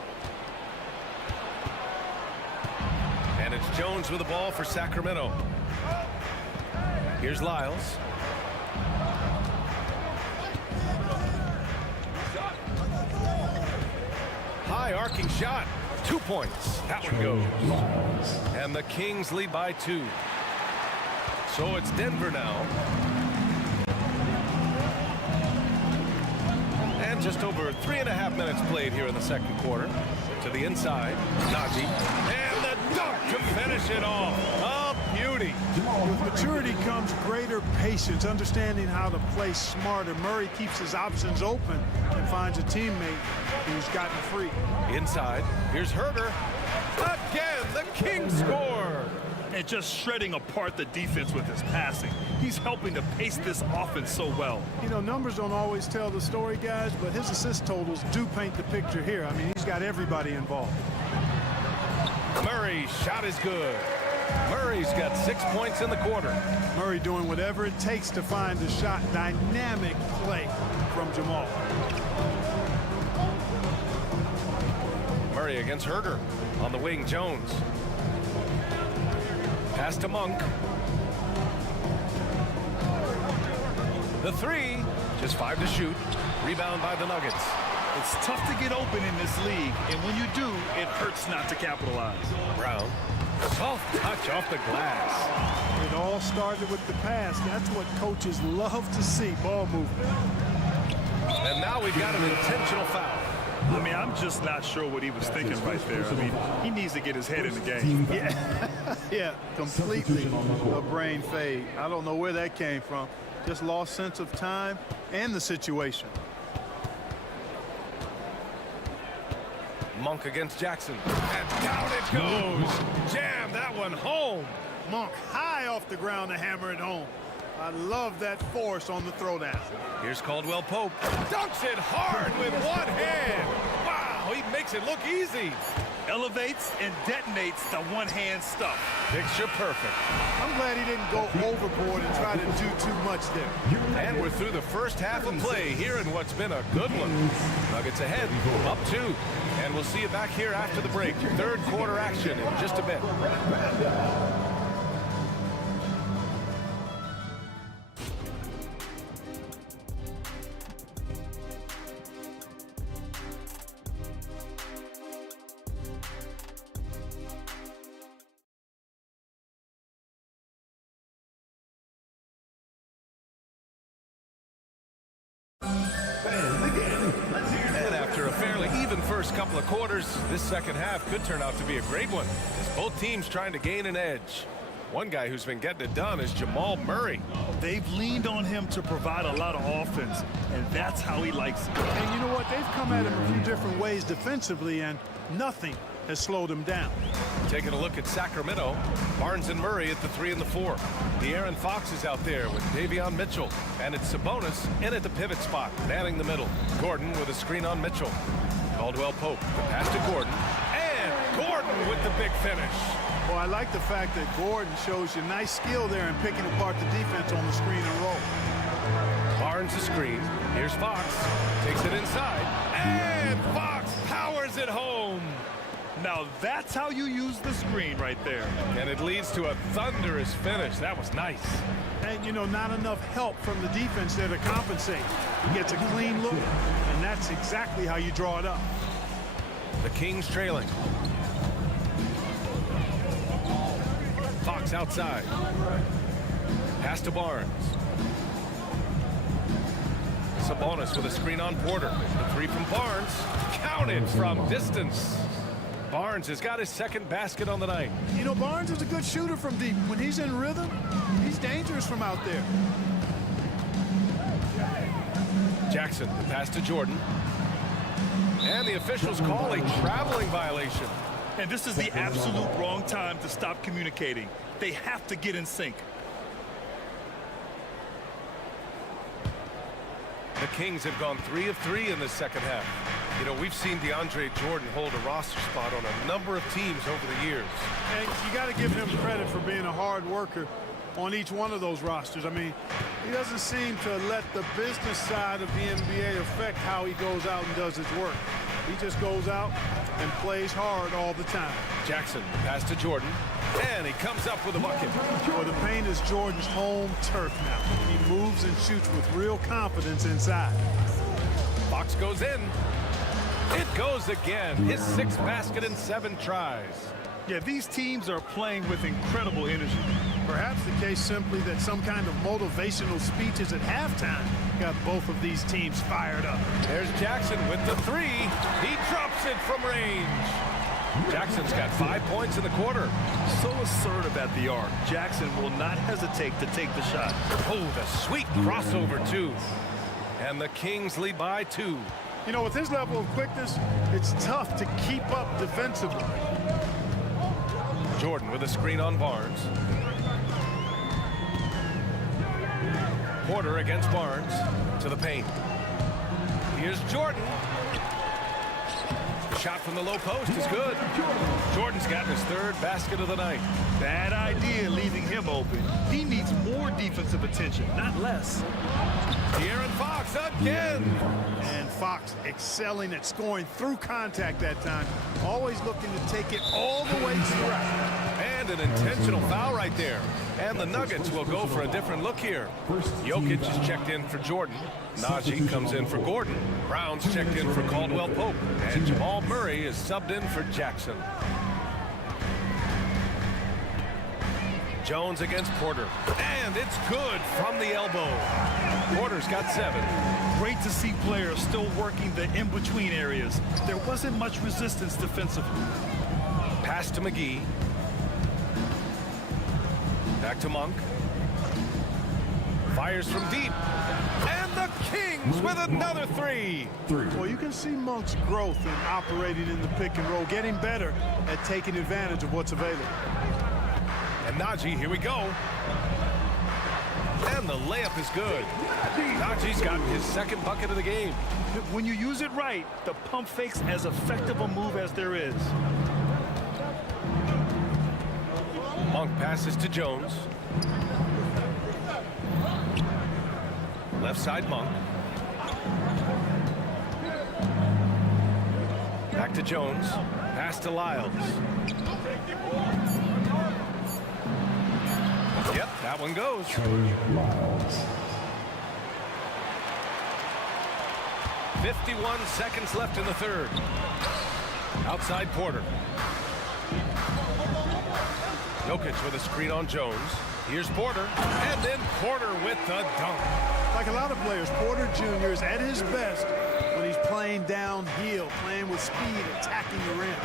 And it's Jones with the ball for Sacramento. Here's Lyles. High arcing shot. 2 points. That one goes. And the Kings lead by 2. So it's Denver now. And just over 3.5 minutes played here in the second quarter. To the inside. Najee. And the dunk to finish it off. A beauty. With maturity comes greater patience, understanding how to play smarter. Murray keeps his options open and finds a teammate who's gotten free. Inside. Here's Herter. Again, the Kings score. And just shredding apart the defense with his passing. He's helping to pace this offense so well. You know, numbers don't always tell the story, guys, but his assist totals do paint the picture here. I mean, he's got everybody involved. Murray's shot is good. Murray's got 6 points in the quarter. Murray doing whatever it takes to find the shot. Dynamic play from Jamal. Murray against Herter. On the wing, Jones. Pass to Monk. The 3. Just 5 to shoot. Rebound by the Nuggets. It's tough to get open in this league, and when you do, it hurts not to capitalize. Brown. Soft touch off the glass. It all started with the pass. That's what coaches love to see, ball movement. And now we've got an intentional foul. I mean, I'm just not sure what he was thinking right there. I mean, he needs to get his head in the game. Yeah, completely a brain fade. I don't know where that came from. Just lost sense of time and the situation. Monk against Jackson. And down it goes. Jam that one home. Monk high off the ground to hammer it home. I love that force on the throwdown. Here's Caldwell Pope. Dunks it hard with one hand. Wow, he makes it look easy. Elevates and detonates the one-hand stuff. Picture perfect. I'm glad he didn't go overboard and try to do too much there. And we're through the first half of play here in what's been a good one. Nuggets ahead, up 2. And we'll see you back here after the break. Third quarter action in just a bit. And after a fairly even first couple of quarters, this second half could turn out to be a great one, as both teams trying to gain an edge. One guy who's been getting it done is Jamal Murray. They've leaned on him to provide a lot of offense, and that's how he likes it. And you know what? They've come at him a few different ways defensively, and nothing has slowed him down. Taking a look at Sacramento, Barnes and Murray at the 3 and the 4. De'Aaron Fox is out there with Davion Mitchell, and it's Sabonis in at the pivot spot, manning the middle. Gordon with a screen on Mitchell. Caldwell Pope, the pass to Gordon, and Gordon with the big finish. Well, I like the fact that Gordon shows you nice skill there in picking apart the defense on the screen and roll. Barnes the screen. Here's Fox. Takes it inside. And Fox powers it home. Now that's how you use the screen right there. And it leads to a thunderous finish. That was nice. And, you know, not enough help from the defense there to compensate. He gets a clean look, and that's exactly how you draw it up. The Kings trailing. Fox outside. Pass to Barnes. Sabonis with a screen on Porter. The 3 from Barnes. Counted from distance. Barnes has got his second basket on the night. You know, Barnes is a good shooter from deep. When he's in rhythm, he's dangerous from out there. Jackson, the pass to Jordan. And the officials call a traveling violation. And this is the absolute wrong time to stop communicating. They have to get in sync. The Kings have gone 3 of 3 in this second half. You know, we've seen DeAndre Jordan hold a roster spot on a number of teams over the years. And you got to give him credit for being a hard worker. on each one of those rosters. I mean, he doesn't seem to let the business side of the NBA affect how he goes out and does his work. He just goes out and plays hard all the time. Jackson, pass to Jordan, and he comes up with a bucket. Well, the paint is Jordan's home turf now. He moves and shoots with real confidence inside. Fox goes in. It goes again. His 6th basket in 7 tries. Yeah, these teams are playing with incredible energy. Perhaps the case simply that some kind of motivational speeches at halftime got both of these teams fired up. There's Jackson with the 3. He drops it from range. Jackson's got 5 points in the quarter. So assertive at the arc. Jackson will not hesitate to take the shot. Oh, the sweet crossover, too. And the Kings lead by 2. You know, with his level of quickness, it's tough to keep up defensively. Jordan with a screen on Barnes. Porter against Barnes to the paint. Here's Jordan. The shot from the low post is good. Jordan's got his 3rd basket of the night. Bad idea leaving him open. He needs more defensive attention, not less. De'Aaron Fox again. And Fox excelling at scoring through contact that time. Always looking to take it all the way to the rack. And an intentional foul right there. And the Nuggets will go for a different look here. Jokic is checked in for Jordan. Najee comes in for Gordon. Brown's checked in for Caldwell Pope. And Jamal Murray is subbed in for Jackson. Jones against Porter. And it's good from the elbow. Porter's got 7. Great to see players still working the in-between areas. There wasn't much resistance defensively. Pass to McGee. Back to Monk. Fires from deep. And the Kings with another 3. Well, you can see Monk's growth in operating in the pick and roll, getting better at taking advantage of what's available. And Najee, here we go. And the layup is good. Najee's got his 2nd bucket of the game. When you use it right, the pump fake's as effective a move as there is. Monk passes to Jones. Left side Monk. Back to Jones. Pass to Lyles. Yep, that one goes. 51 seconds left in the 3rd. Outside Porter. Jokic with a screen on Jones. Here's Porter. And then Porter with the dunk. Like a lot of players, Porter Jr. is at his best when he's playing downhill, playing with speed, attacking the rim.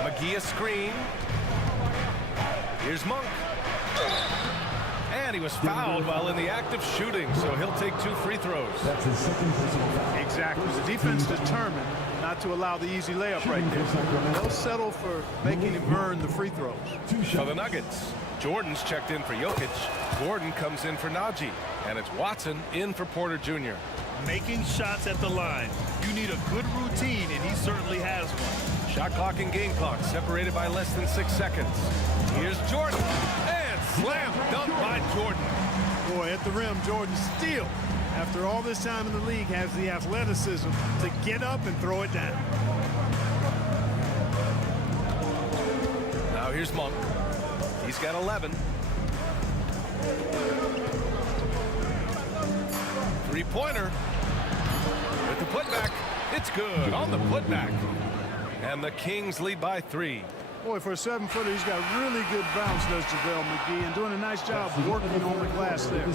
McGee a screen. Here's Monk. And he was fouled while in the act of shooting, so he'll take 2 free throws. That's his 2nd personal. Exactly. The defense determined not to allow the easy layup right there. They'll settle for making him earn the free throws. For the Nuggets, Jordan's checked in for Jokic. Gordon comes in for Najee. And it's Watson in for Porter Jr. Making shots at the line. You need a good routine, and he certainly has one. Shot clock and game clock separated by less than 6 seconds. Here's Jordan. And slam dunk by Jordan. Boy, at the rim, Jordan still, after all this time in the league, has the athleticism to get up and throw it down. Now here's Monk. He's got 11. 3-pointer. With the putback. It's good on the putback. And the Kings lead by 3. Boy, for a 7-footer, he's got really good bounce, does JaVale McGee, and doing a nice job working on the glass there.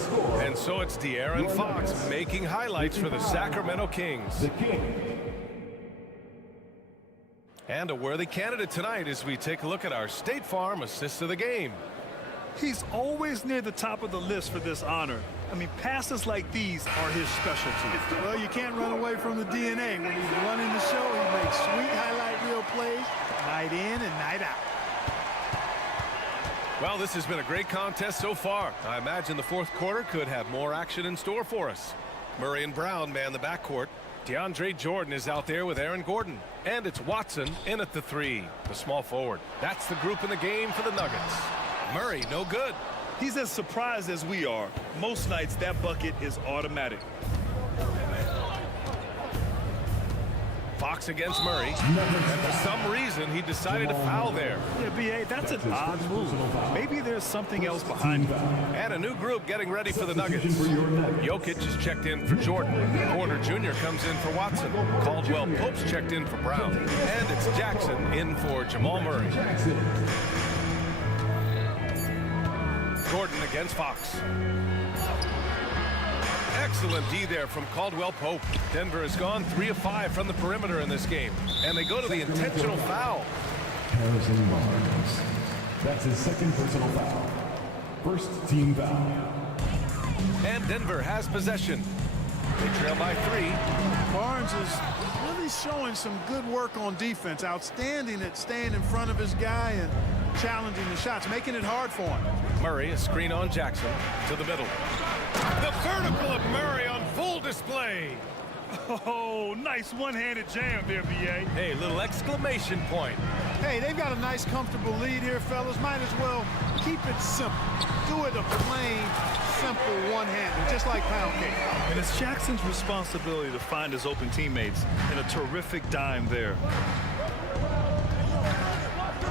And so it's De'Aaron Fox making highlights for the Sacramento Kings. And a worthy candidate tonight as we take a look at our State Farm Assist of the Game. He's always near the top of the list for this honor. I mean, passes like these are his specialty. Well, you can't run away from the DNA. When he's running the show, he makes sweet highlight reel plays, night in and night out. Well, this has been a great contest so far. I imagine the 4th quarter could have more action in store for us. Murray and Brown man the backcourt. DeAndre Jordan is out there with Aaron Gordon. And it's Watson in at the 3, the small forward. That's the group in the game for the Nuggets. Murray, no good. He's as surprised as we are. Most nights, that bucket is automatic. Fox against Murray. And for some reason, he decided to foul there. Yeah, B.A., that's an odd move. Maybe there's something else behind it. And a new group getting ready for the Nuggets. Jokic is checked in for Jordan. Porter Jr. comes in for Watson. Caldwell Pope's checked in for Brown. And it's Jackson in for Jamal Murray. Jordan against Fox. Excellent D there from Caldwell Pope. Denver has gone 3 of 5 from the perimeter in this game. And they go to the intentional foul. Harrison Barnes. That's his second personal foul. First team foul. And Denver has possession. They trail by 3. Barnes is really showing some good work on defense. Outstanding at staying in front of his guy and challenging the shots, making it hard for him. Murray, a screen on Jackson to the middle. The vertical of Murray on full display. Oh, nice one-handed jam there, B.A. Hey, little exclamation point. Hey, they've got a nice, comfortable lead here, fellas. Might as well keep it simple. Do it a plain, simple one-hander, just like pound cake. And it's Jackson's responsibility to find his open teammates, and a terrific dime there.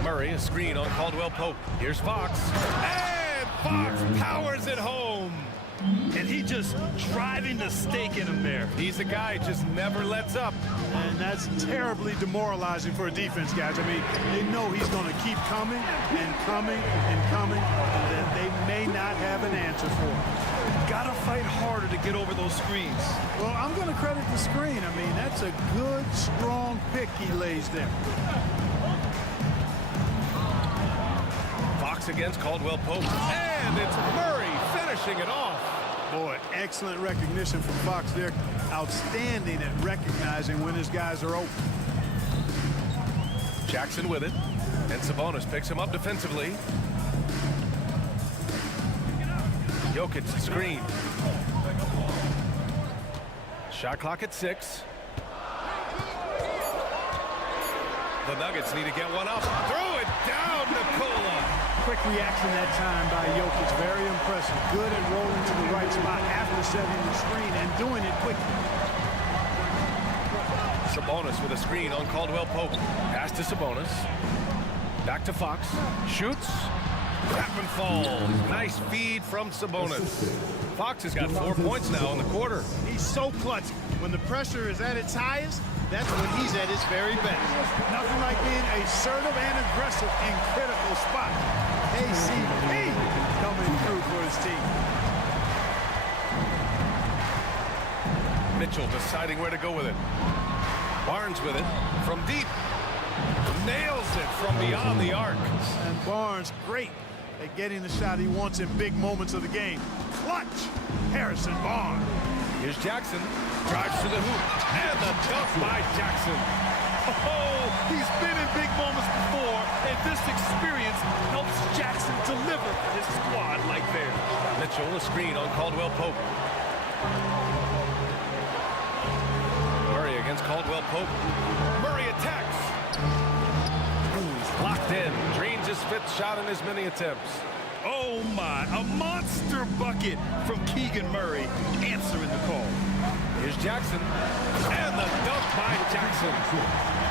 Murray, a screen on Caldwell Pope. Here's Fox. And Fox powers it home. And he just driving the stake in him there. He's a guy who just never lets up. And that's terribly demoralizing for a defense, guys. I mean, they know he's going to keep coming and coming and coming, and that they may not have an answer for him. Gotta fight harder to get over those screens. Well, I'm going to credit the screen. I mean, that's a good, strong pick he lays there. Fox against Caldwell Pope. And it's Murray finishing it off. Boy, excellent recognition from Fox there. Outstanding at recognizing when his guys are open. Jackson with it. And Sabonis picks him up defensively. Jokic screen. Shot clock at 6. The Nuggets need to get one up. Throw it down, Nikola. Quick reaction that time by Jokic. Very impressive. Good at rolling to the right spot after setting the screen and doing it quickly. Sabonis with a screen on Caldwell Pope. Pass to Sabonis. Back to Fox. Shoots. Tap and falls. Nice feed from Sabonis. Fox has got 4 points now in the quarter. He's so clutch. When the pressure is at its highest, that's when he's at his very best. Nothing like being assertive and aggressive in critical spots. KCP coming through for his team. Mitchell deciding where to go with it. Barnes with it from deep. Nails it from beyond the arc. And Barnes, great at getting the shot he wants in big moments of the game. Clutch, Harrison Barnes. Here's Jackson. Drives to the hoop. And the dunk by Jackson. Oh, he's been in big moments before, and this experience helps Jackson deliver for his squad like there. Mitchell, a screen on Caldwell Pope. Murray against Caldwell Pope. Murray attacks. He's locked in. Drains his 5th shot in as many attempts. Oh my, a monster bucket from Keegan Murray, answering the call. Here's Jackson. And the dunk by Jackson.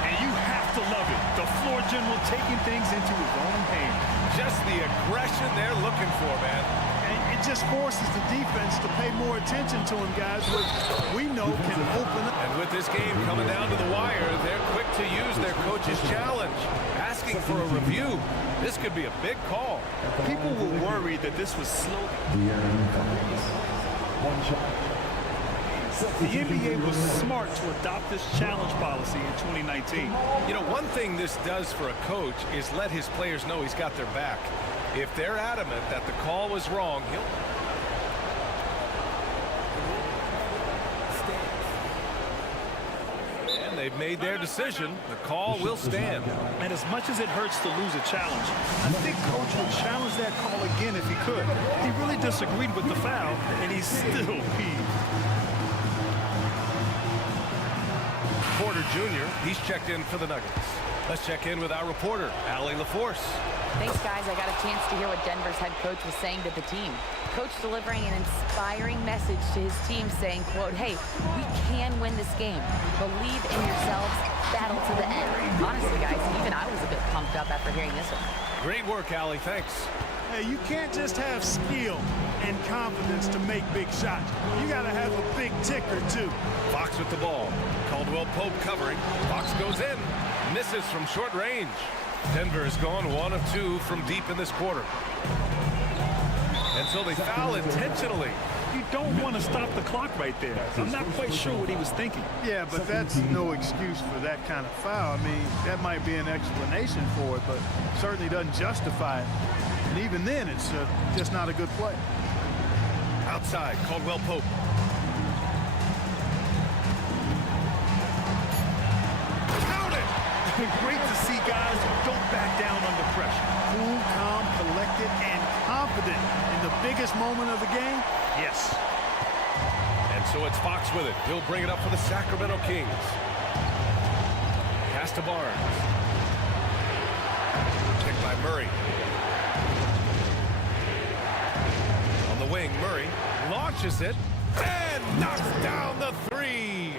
And you have to love it. The floor general taking things into his own hands. Just the aggression they're looking for, man. And it just forces the defense to pay more attention to him, guys, which we know can open up. And with this game coming down to the wire, they're quick to use their coach's challenge. Asking for a review. This could be a big call. People were worried that this was slow. One shot. The NBA was smart to adopt this challenge policy in 2019. You know, one thing this does for a coach is let his players know he's got their back. If they're adamant that the call was wrong, he'll... And they've made their decision. The call will stand. And as much as it hurts to lose a challenge, I think Coach would challenge that call again if he could. He really disagreed with the foul, and he's still peeved. Porter Porter Jr., he's checked in for the Nuggets. Let's check in with our reporter, Allie LaForce. Thanks, guys. I got a chance to hear what Denver's head coach was saying to the team. Coach delivering an inspiring message to his team saying, quote, hey, we can win this game. Believe in yourselves. Battle to the end. Honestly, guys, even I was a bit pumped up after hearing this one. Great work, Allie. Thanks. Hey, you can't just have skill and confidence to make big shots. You got to have a big ticker, too. Fox with the ball. Caldwell Pope covering. Fox goes in. Misses from short range. Denver has gone 1 of 2 from deep in this quarter. And so they foul intentionally. You don't want to stop the clock right there. I'm not quite sure what he was thinking. Yeah, but that's no excuse for that kind of foul. I mean, that might be an explanation for it, but certainly doesn't justify it. And even then, it's just not a good play. Outside, Caldwell Pope. Count it! Great to see guys who don't back down under pressure. Cool, calm, collected, and confident in the biggest moment of the game. Yes. And so it's Fox with it. He'll bring it up for the Sacramento Kings. Pass to Barnes. Kicked by Murray. On the wing, Murray launches it and knocks down the three.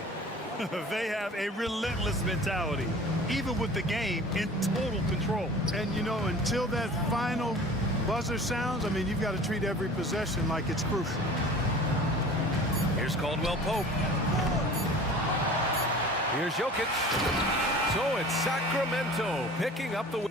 They have a relentless mentality, even with the game in total control. And, you know, until that final buzzer sounds, I mean, you've got to treat every possession like it's crucial. Here's Caldwell Pope. Here's Jokic. So it's Sacramento picking up the win.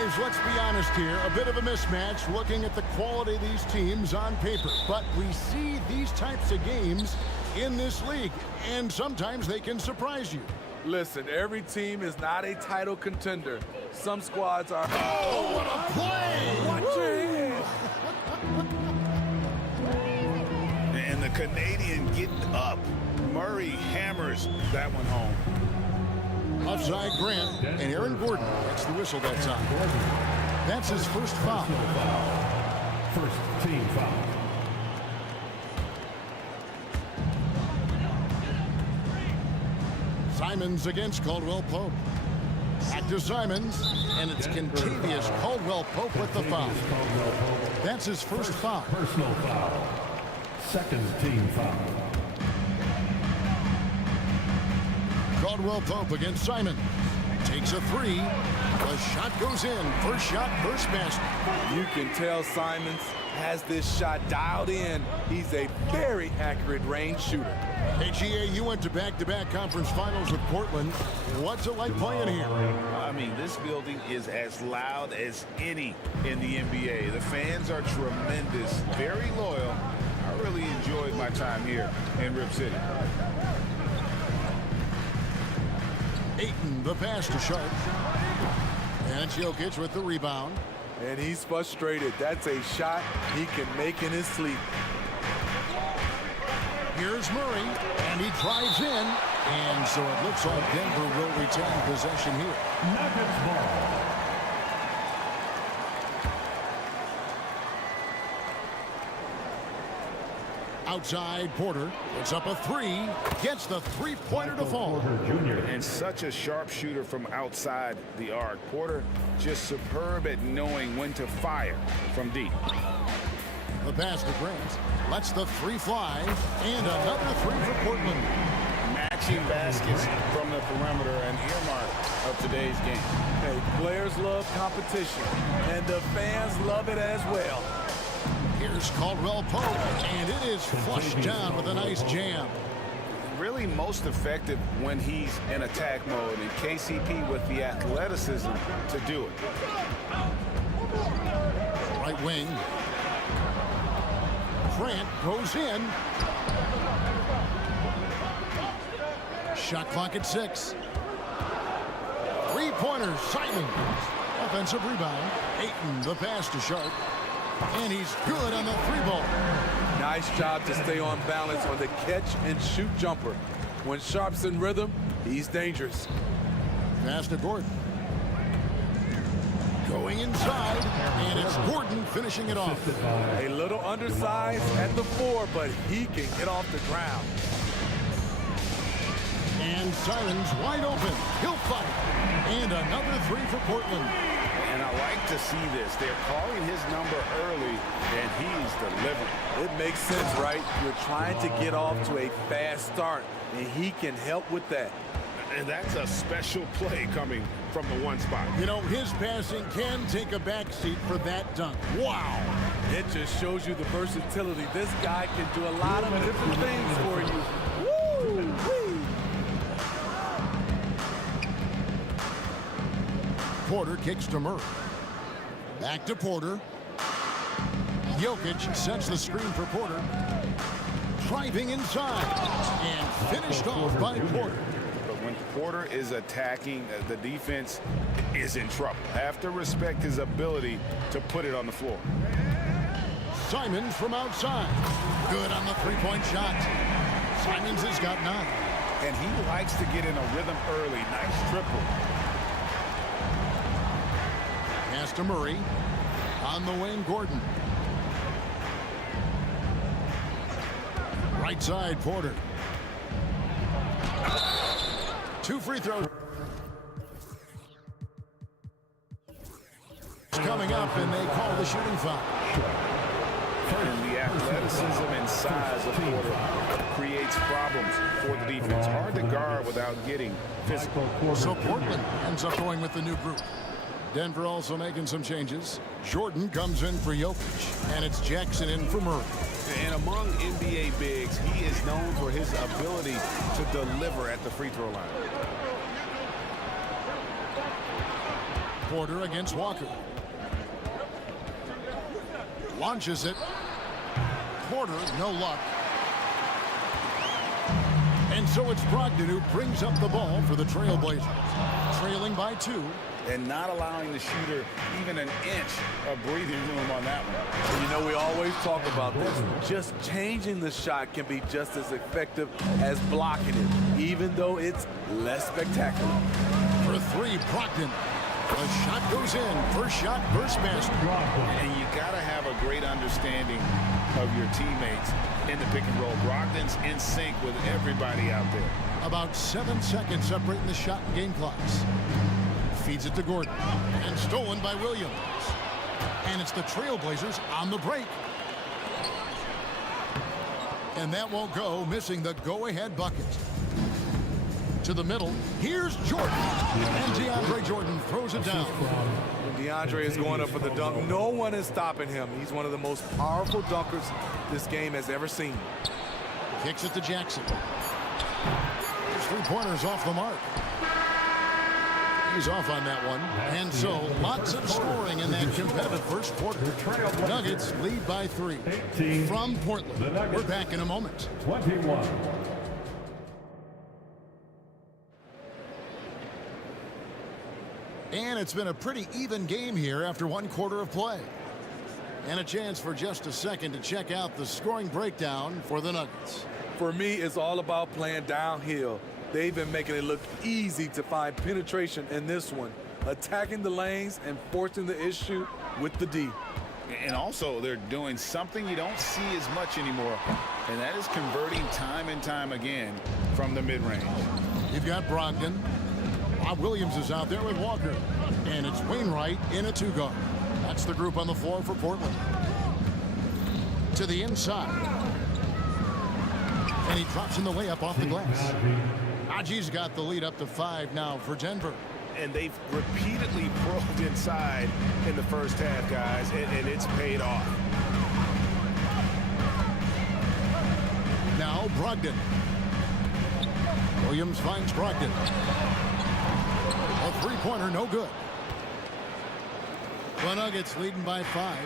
Guys, let's be honest here. A bit of a mismatch looking at the quality of these teams on paper. But we see these types of games in this league, and sometimes they can surprise you. Listen, every team is not a title contender. Some squads are... Oh, what a play! Watch your head! And the Canadian getting up. Murray hammers that one home. Offside Grant, and Aaron Gordon gets the whistle that time. That's his first foul. First team foul. Simons against Caldwell Pope. Back to Simons, and it's Contavious Caldwell Pope with the foul. That's his first foul. Personal foul. Second team foul. Caldwell Pope against Simon. Takes a three. The shot goes in. First shot, first basket. You can tell Simons has this shot dialed in. He's a very accurate range shooter. Hey, GA, you went to back-to-back conference finals with Portland. What's it like playing here? I mean, this building is as loud as any in the NBA. The fans are tremendous, very loyal. I really enjoyed my time here in Rip City. Ayton, the pass to Sharp. And Jokic with the rebound. And he's frustrated. That's a shot he can make in his sleep. Here's Murray, and he drives in. And so it looks like Denver will retain possession here. Nuggets ball. Outside, Porter puts up a three, gets the three-pointer to fall. And such a sharp shooter from outside the arc. Porter just superb at knowing when to fire from deep. The pass to Grant lets the three fly, and another three for Portland. Matching baskets from the perimeter, an earmark of today's game. Hey, players love competition, and the fans love it as well. Here's Caldwell Pope, and it is flushed down with a nice jam. Really most effective when he's in attack mode, and KCP with the athleticism to do it. Right wing. Grant goes in. Shot clock at 6. Three-pointer, Simons. Offensive rebound. Ayton, the pass to Sharp. And he's good on the three ball. Nice job to stay on balance on the catch and shoot jumper. When Sharp's in rhythm, he's dangerous. Pass to Gordon. Going inside, and it's Gordon finishing it off. A little undersized at the 4, but he can get off the ground. And Simons wide open. He'll fight. And another three for Portland. And I like to see this. They're calling his number early, and he's delivering. It makes sense, right? You're trying to get off to a fast start, and he can help with that. And that's a special play coming from the one spot. You know, his passing can take a backseat for that dunk. Wow. It just shows you the versatility. This guy can do a lot of different things for you. Woo! Porter kicks to Murray. Back to Porter. Jokic sets the screen for Porter. Driving inside. And finished off by Porter. But when Porter is attacking, the defense is in trouble. Have to respect his ability to put it on the floor. Simons from outside. Good on the three-point shot. Simons has got 9. And he likes to get in a rhythm early. Nice triple. Pass to Murray. On the wing, Gordon. Right side, Porter. 2 free throws. Coming up, and they call the shooting foul. And the athleticism and size of Porter creates problems for the defense. Hard to guard without getting physical. So Portland ends up going with the new group. Denver also making some changes. Jordan comes in for Jokic, and it's Jackson in for Murray. And among NBA bigs, he is known for his ability to deliver at the free throw line. Porter against Walker. Launches it. Porter, no luck. And so it's Brogdon who brings up the ball for the Trailblazers. Trailing by 2. And not allowing the shooter even an inch of breathing room on that one. You know, we always talk about this. Just changing the shot can be just as effective as blocking it, even though it's less spectacular. For 3, Brogdon. The shot goes in. First shot, first basket. And you got to have a great understanding of your teammates in the pick and roll. Brogdon's in sync with everybody out there. About 7 seconds separating the shot and game clocks. Feeds it to Gordon. And stolen by Williams. And it's the Trailblazers on the break. And that won't go, missing the go-ahead bucket. To the middle. Here's Jordan. And DeAndre Jordan throws it down. DeAndre is going up for the dunk. No one is stopping him. He's one of the most powerful dunkers this game has ever seen. Kicks it to Jackson. His 3-pointers off the mark. He's off on that one. And so, lots of scoring in that competitive first quarter. Nuggets lead by 3 from Portland. We're back in a moment. 21. And it's been a pretty even game here after 1 quarter of play. And a chance for just a second to check out the scoring breakdown for the Nuggets. For me, it's all about playing downhill. They've been making it look easy to find penetration in this one, attacking the lanes and forcing the issue with the D. And also, they're doing something you don't see as much anymore, and that is converting time and time again from the mid-range. You've got Brogdon. Bob Williams is out there with Walker. And it's Wainwright in a 2-guard. That's the group on the floor for Portland. To the inside. And he drops in the layup off the glass. Haji's got the lead up to 5 now for Denver. And they've repeatedly probed inside in the first half, guys, and it's paid off. Now Brogdon. Williams finds Brogdon. A 3-pointer, no good. The Nuggets leading by 5.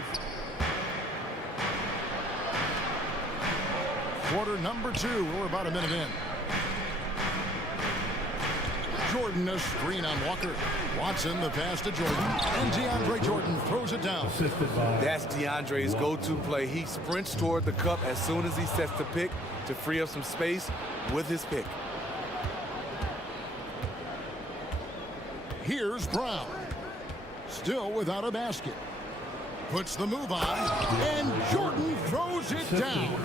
Quarter number 2. We're about a minute in. Jordan, a screen on Walker. Watson, the pass to Jordan. And DeAndre Jordan throws it down. That's DeAndre's go-to play. He sprints toward the cup as soon as he sets the pick to free up some space with his pick. Here's Brown. Still without a basket. Puts the move on. And Jordan throws it down.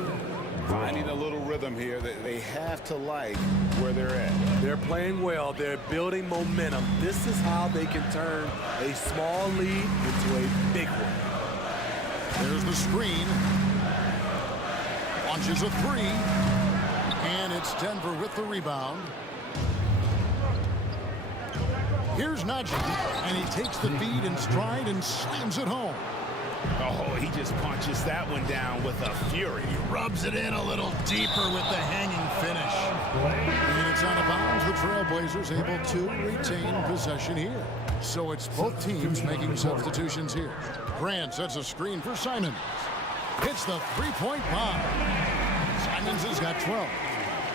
Finding a little rhythm here that they have to like where they're at. They're playing well. They're building momentum. This is how they can turn a small lead into a big one. There's the screen. Launches a 3. And it's Denver with the rebound. Here's Najee. And he takes the feed in stride and slams it home. Oh, he just punches that one down with a fury. Rubs it in a little deeper with the hanging finish. And it's out of bounds. The Trailblazers able to retain possession here. So it's both teams making substitutions here. Grant sets a screen for Simons. Hits the 3-point bomb. Simons has got 12.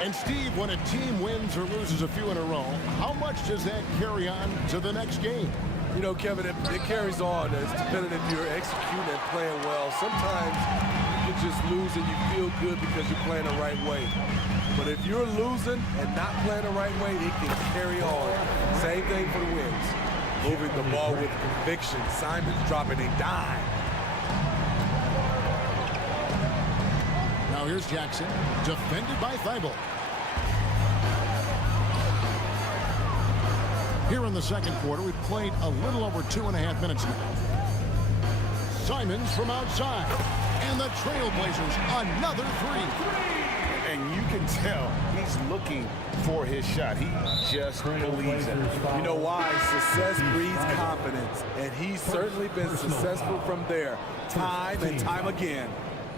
And Steve, when a team wins or loses a few in a row, how much does that carry on to the next game? You know, Kevin, it carries on. It's dependent if you're executing and playing well. Sometimes you can just lose and you feel good because you're playing the right way. But if you're losing and not playing the right way, it can carry on. Same thing for the wins. Moving the ball with conviction. Simons dropping a dime. Now here's Jackson, defended by Thibault. Here in the second quarter, we've played a little over 2.5 minutes now. Simons from outside. And the Trailblazers, another 3. And you can tell he's looking for his shot. He just believes it. You know why? Success breeds confidence. And he's certainly been successful from there, time and time again.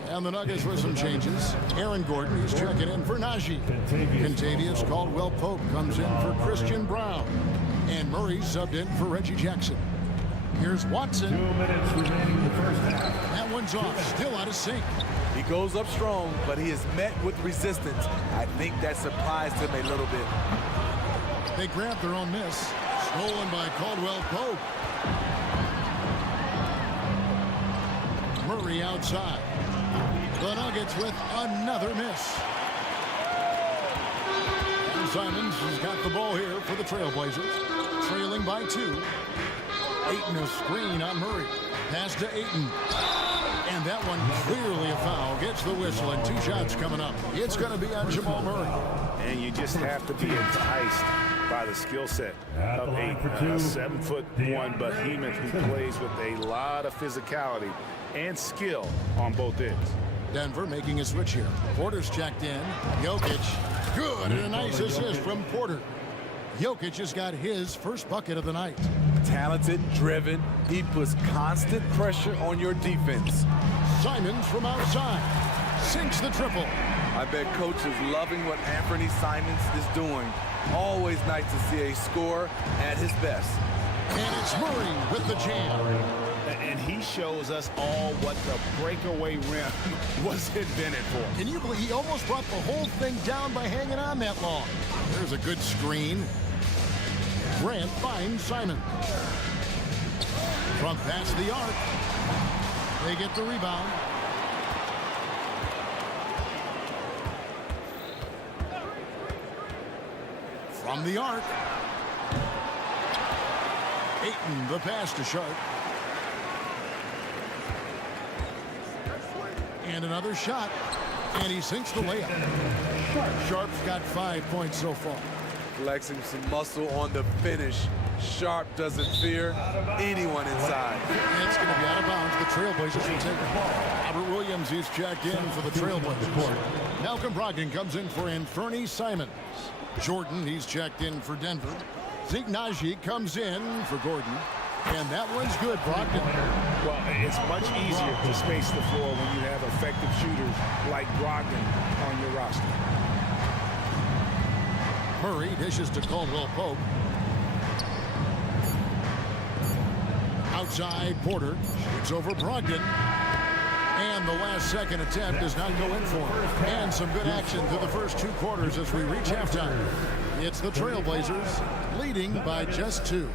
And the Nuggets with some changes. Aaron Gordon is checking in for Najee. Contavious Caldwell-Pope comes in for Christian Brown. And Murray subbed in for Reggie Jackson. Here's Watson. 2 minutes remaining in the first half. That one's off, still out of sync. He goes up strong, but he is met with resistance. I think that surprised him a little bit. They grabbed their own miss. Stolen by Caldwell Pope. Murray outside. The Nuggets with another miss. And Simons has got the ball here for the Trailblazers. Trailing by 2. Ayton a screen on Murray. Pass to Ayton. And that one clearly a foul. Gets the whistle and 2 shots coming up. It's going to be on Jamal Murray. And you just have to be enticed by the skill set of a 7'1" behemoth who plays with a lot of physicality and skill on both ends. Denver making a switch here. Porter's checked in. Jokic, good, and a nice assist from Porter. Jokic has got his first bucket of the night. Talented, driven. He puts constant pressure on your defense. Simons from outside. Sinks the triple. I bet coach is loving what Anthony Simons is doing. Always nice to see a scorer at his best. And it's Murray with the jam. And he shows us all what the breakaway rim was invented for. Can you believe he almost brought the whole thing down by hanging on that long? There's a good screen. Grant finds Simon. From past the arc. They get the rebound. From the arc. Ayton, the pass to Sharp. And another shot. And he sinks the layup. Sharp's got 5 points so far. Flexing some muscle on the finish. Sharp doesn't fear anyone inside. And it's going to be out of bounds. The Trailblazers will take the ball. Robert Williams, he's checked in for the Trailblazers. Malcolm Brogdon comes in for Anthony Simons. Jordan, he's checked in for Denver. Zeke Naji comes in for Gordon. And that one's good, Brogdon. Well, it's much easier to space the floor when you have effective shooters like Brogdon on your roster. Murray dishes to Caldwell Pope. Outside, Porter shoots over Brogdon. And the last second attempt does not go in for him. And some good action through the first 2 quarters as we reach halftime. It's the Trailblazers leading by just 2.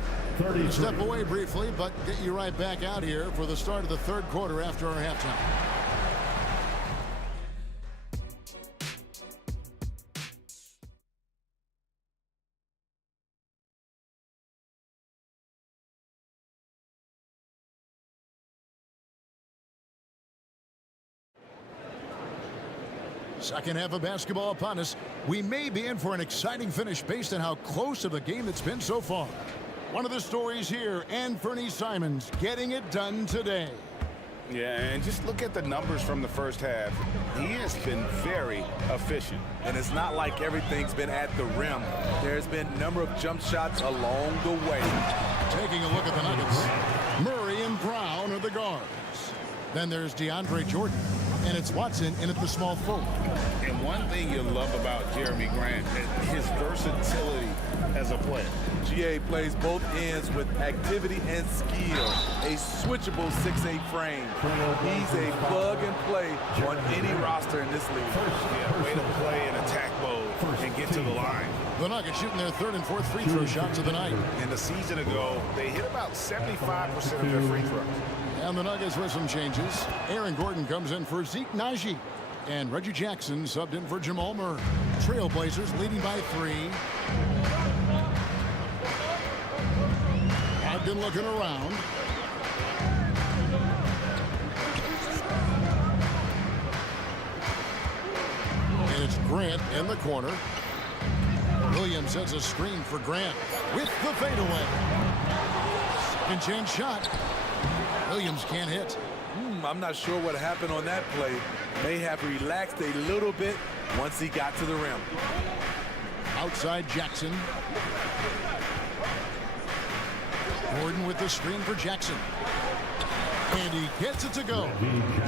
Step away briefly, but get you right back out here for the start of the 3rd quarter after our halftime. Second half of basketball upon us. We may be in for an exciting finish based on how close of a game it's been so far. One of the stories here, Anthony Simons getting it done today. Yeah, and just look at the numbers from the first half. He has been very efficient. And it's not like everything's been at the rim. There's been a number of jump shots along the way. Taking a look at the Nuggets. Murray and Brown are the guards. Then there's DeAndre Jordan. And it's Watson in at the small forward. And one thing you love about Jeremy Grant is his versatility as a player. GA plays both ends with activity and skill. A switchable 6'8" frame. He's a plug and play on any roster in this league. Yeah, way to play in attack mode and get to the line. The Nuggets shooting their 3rd and 4th free throw shots of the night. And a season ago, they hit about 75% of their free throws. And the Nuggets with some changes. Aaron Gordon comes in for Zeke Naji. And Reggie Jackson subbed in for Jamal Murray. Trailblazers leading by 3. I've been looking around. And it's Grant in the corner. Williams sets a screen for Grant with the fadeaway. Second chance shot. Williams can't hit. I'm not sure what happened on that play. May have relaxed a little bit once he got to the rim. Outside Jackson. Gordon with the screen for Jackson. And he gets it to go.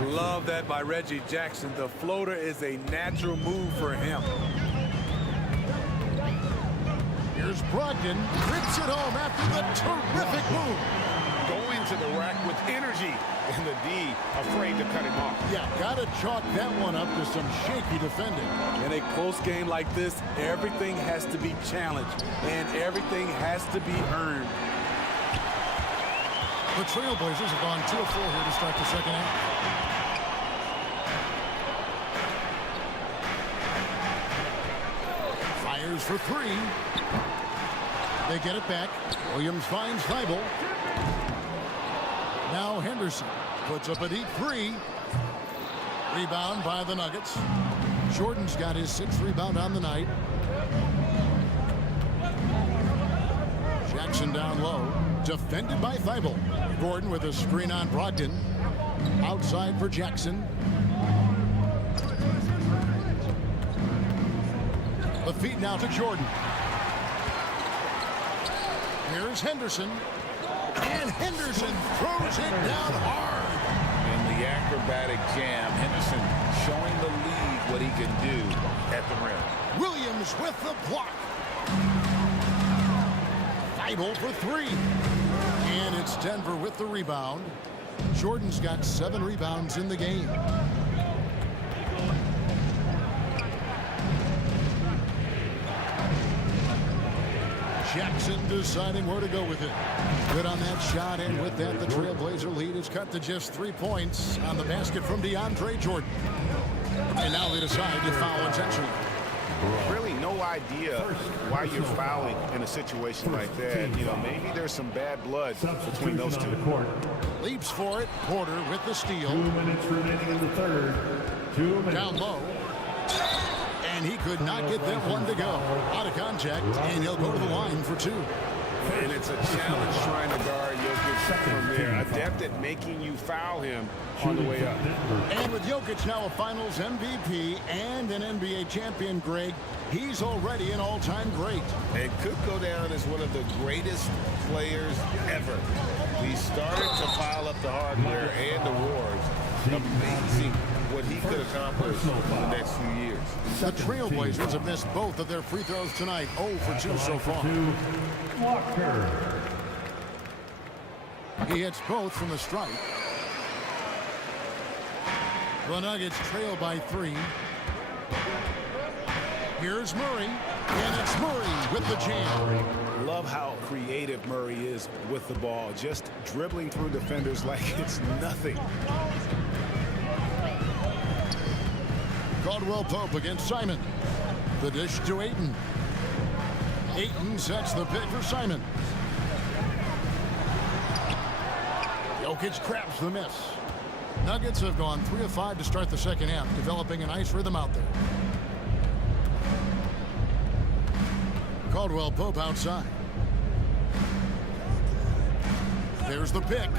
Love that by Reggie Jackson. The floater is a natural move for him. Here's Brogdon. Rips it home after the terrific move. Going into the rack with energy, and the D afraid to cut him off. Yeah, gotta chalk that one up to some shaky defending. In a close game like this, everything has to be challenged, and everything has to be earned. The Trailblazers have gone 2 of 4 here to start the second half. Fires for 3. They get it back. Williams finds Thibault. Now Henderson puts up a deep 3. Rebound by the Nuggets. Jordan's got his 6th rebound on the night. Jackson down low. Defended by Thibault. Gordon with a screen on Brogdon. Outside for Jackson. The feed now to Jordan. Here's Henderson. And Henderson throws it down hard. In the acrobatic jam, Henderson showing the league what he can do at the rim. Williams with the block. Thibault for 3. And it's Denver with the rebound. Jordan's got 7 rebounds in the game. Jackson deciding where to go with it. Good on that shot, and with that, the Trailblazer lead is cut to just 3 points on the basket from DeAndre Jordan. And now they decide to foul intentionally. Really no idea why you're fouling in a situation like that. You know, maybe there's some bad blood between those two. Leaps for it. Porter with the steal. 2 minutes remaining in the third. 2 minutes. Down low. And he could not get that one to go. Out of contact, and he'll go to the line for 2. And it's a challenge trying to guard Jokic from there. Adept at making you foul him on the way up. And with Jokic now a Finals MVP and an NBA champion, Greg, he's already an all-time great. And could go down as one of the greatest players ever. He started to pile up the hardware and the awards. Amazing what he could accomplish in the next few years. The Trailblazers have missed both of their free throws tonight. 0 for 2 so far. Walker. He hits both from the stripe. The Nuggets trail by 3. Here's Murray, and it's Murray with the jam. Love how creative Murray is with the ball, just dribbling through defenders like it's nothing. Caldwell Pope against Simon. The dish to Ayton. Ayton sets the pick for Simon. Jokic crabs the miss. Nuggets have gone 3 of 5 to start the second half, developing a nice rhythm out there. Caldwell Pope outside. There's the pick.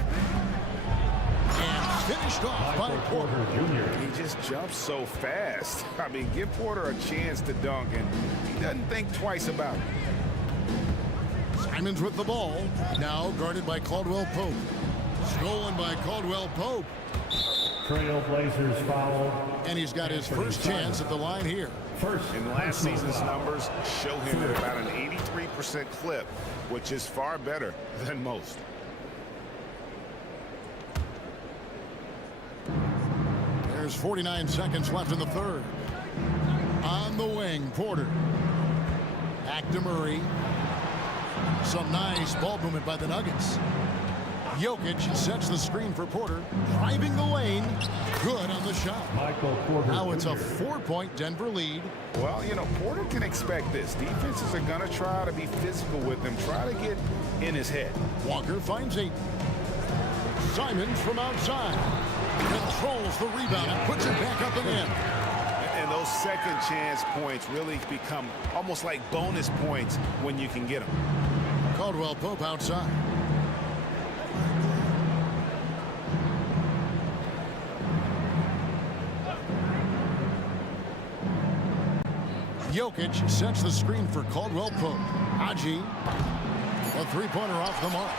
And finished off by Porter. He just jumps so fast. I mean, give Porter a chance to dunk, and he doesn't think twice about it. Simons with the ball. Now guarded by Caldwell Pope. Stolen by Caldwell Pope. Trailblazers foul. And he's got his first chance at the line here. And last season's numbers show him at about an 83% clip, which is far better than most. There's 49 seconds left in the third. On the wing, Porter. Back to Murray. Some nice ball movement by the Nuggets. Jokic sets the screen for Porter, driving the lane. Good on the shot. Michael Porter. Now it's a 4-point Denver lead. Well, you know, Porter can expect this. Defenses are going to try to be physical with him, try to get in his head. Walker finds Ayton. Simons from outside. Controls the rebound and puts it back up and in. And those second chance points really become almost like bonus points when you can get them. Caldwell Pope outside. Jokic sets the screen for Caldwell Pope. Haji, a 3-pointer off the mark.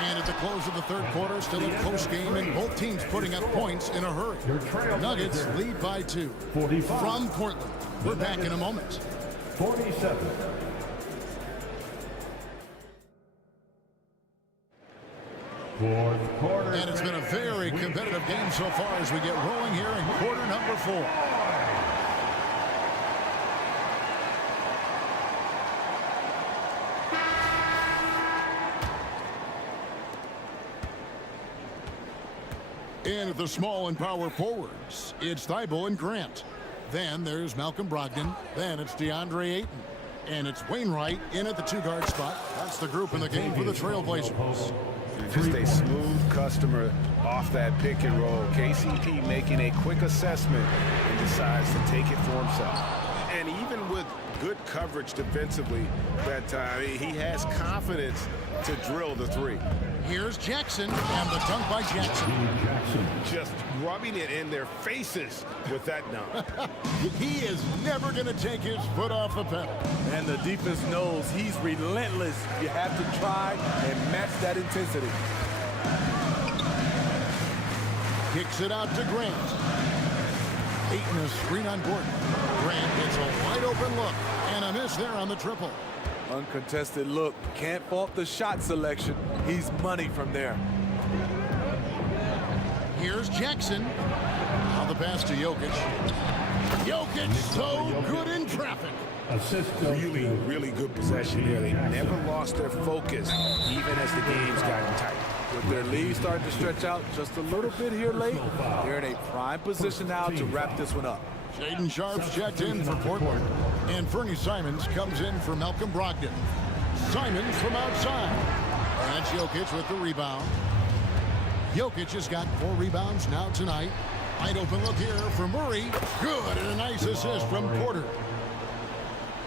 And at the close of the third quarter, still a close game, and both teams putting up points in a hurry. Nuggets lead by 2. 45. From Portland. We're back in a moment. 47. Fourth quarter. And it's been a very competitive game so far as we get rolling here in quarter number 4. In at the small and power forwards, it's Thibault and Grant. Then there's Malcolm Brogdon. Then it's DeAndre Ayton. And it's Wainwright in at the 2-guard spot. That's the group in the game for the Trailblazers. Just a smooth customer off that pick and roll. KCP making a quick assessment and decides to take it for himself. And even with good coverage defensively that time, he has confidence to drill the 3. Here's Jackson, and the dunk by Jackson. Just rubbing it in their faces with that dunk. He is never going to take his foot off the pedal. And the defense knows he's relentless. You have to try and match that intensity. Kicks it out to Grant. Ayton a screen on Gordon. Grant gets a wide open look, and a miss there on the triple. Uncontested look. Can't fault the shot selection. He's money from there. Here's Jackson. Now the pass to Jokic. Jokic so good in traffic. Really, really good possession here. They never lost their focus, even as the game's gotten tight. With their lead starting to stretch out just a little bit here late, they're in a prime position now to wrap this one up. Shaden Sharp's checked in for Portland. And Fernie Simons comes in for Malcolm Brogdon. Simons from outside. And that's Jokic with the rebound. Jokic has got 4 rebounds now tonight. Wide open look here for Murray. Good, and a nice assist from Porter.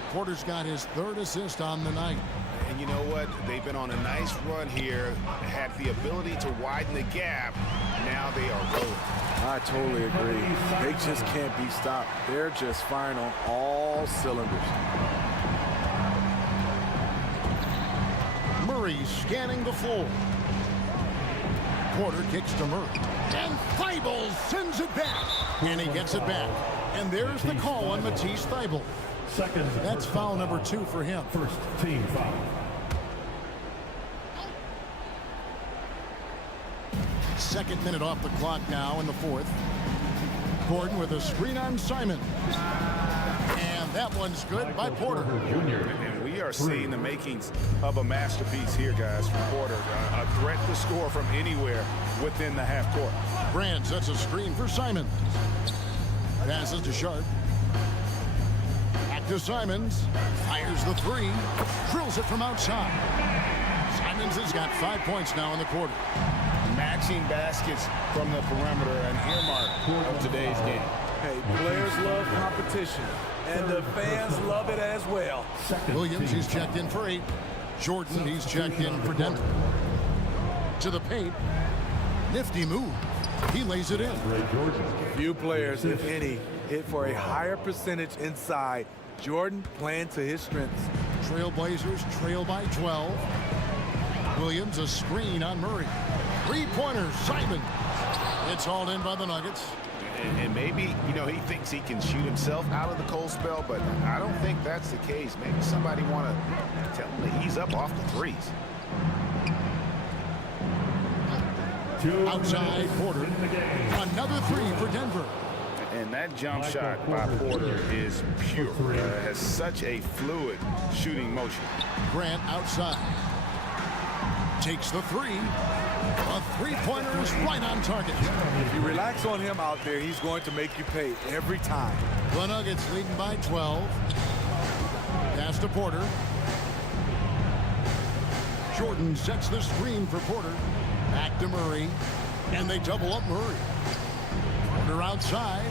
Porter's got his 3rd assist on the night. And you know what? They've been on a nice run here, had the ability to widen the gap. Now they are rolling. I totally agree. They just can't be stopped. They're just firing on all cylinders. Murray scanning the floor. Porter kicks to Murray. And Thibault sends it back. And he gets it back. And there's the call on Matisse Thibault. That's foul number 2 for him. First team foul. Second minute off the clock now in the 4th. Gordon with a screen on Simon. And that one's good by Porter. And we are seeing the makings of a masterpiece here, guys, from Porter. A threat to score from anywhere within the half court. Brand sets a screen for Simon. Passes to Sharp. Back to Simons. Fires the 3. Drills it from outside. Simons has got 5 points now in the quarter. Matching baskets from the perimeter, an earmark of today's game. Hey, players love competition, and the fans love it as well. Williams, he's checked in for 8. Jordan, he's checked in for Denver. To the paint. Nifty move. He lays it in. Few players, if any, hit for a higher percentage inside. Jordan playing to his strengths. Trailblazers trail by 12. Williams a screen on Murray. 3-pointer, Simon. It's hauled in by the Nuggets. And maybe, you know, he thinks he can shoot himself out of the cold spell, but I don't think that's the case. Maybe somebody want to tell him to ease up off the 3s. Outside Porter. Another 3 for Denver. And that jump shot by Porter is pure. Has such a fluid shooting motion. Grant outside. Takes the 3. A 3-pointer is right on target. If you relax on him out there, he's going to make you pay every time. The Nuggets leading by 12. Pass to Porter. Jordan sets the screen for Porter. Back to Murray. And they double up Murray. Porter outside.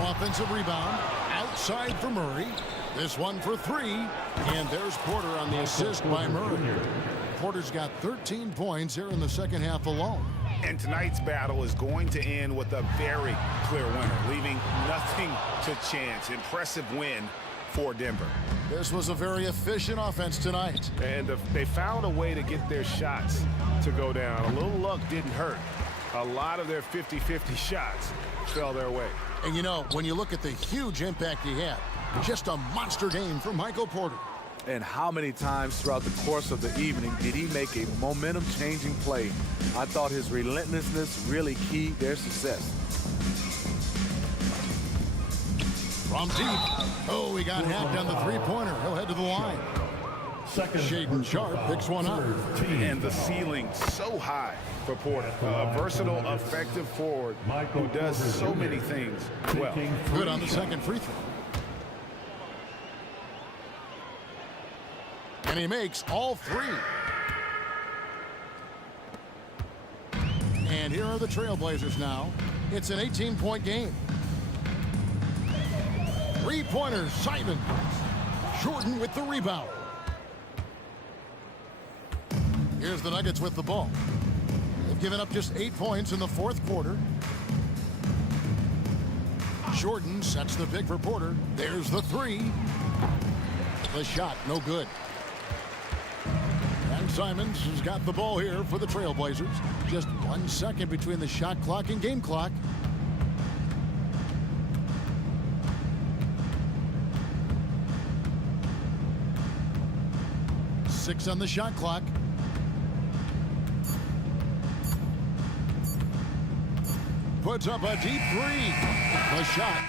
Offensive rebound. Outside for Murray. This one for 3. And there's Porter on the assist by Murray. Porter's got 13 points here in the second half alone. And tonight's battle is going to end with a very clear winner, leaving nothing to chance. Impressive win for Denver. This was a very efficient offense tonight. And they found a way to get their shots to go down. A little luck didn't hurt. A lot of their 50-50 shots fell their way. And you know, when you look at the huge impact he had, just a monster game from Michael Porter. And how many times throughout the course of the evening did he make a momentum-changing play? I thought his relentlessness really keyed their success. From deep. Oh, he got hacked on the three-pointer. He'll head to the line. Shaden Sharp picks one up. And the ceiling so high for Porter. A versatile, effective forward who does so many things well. Good on the second free throw. And he makes all three. And here are the Trailblazers now. It's an 18-point game. Three-pointer, Simon. Jordan with the rebound. Here's the Nuggets with the ball. They've given up just 8 points in the fourth quarter. Jordan sets the pick for Porter. There's the three. The shot, no good. And Simons has got the ball here for the Trailblazers. Just 1 second between the shot clock and game clock. Six on the shot clock. Puts up a deep three. The shot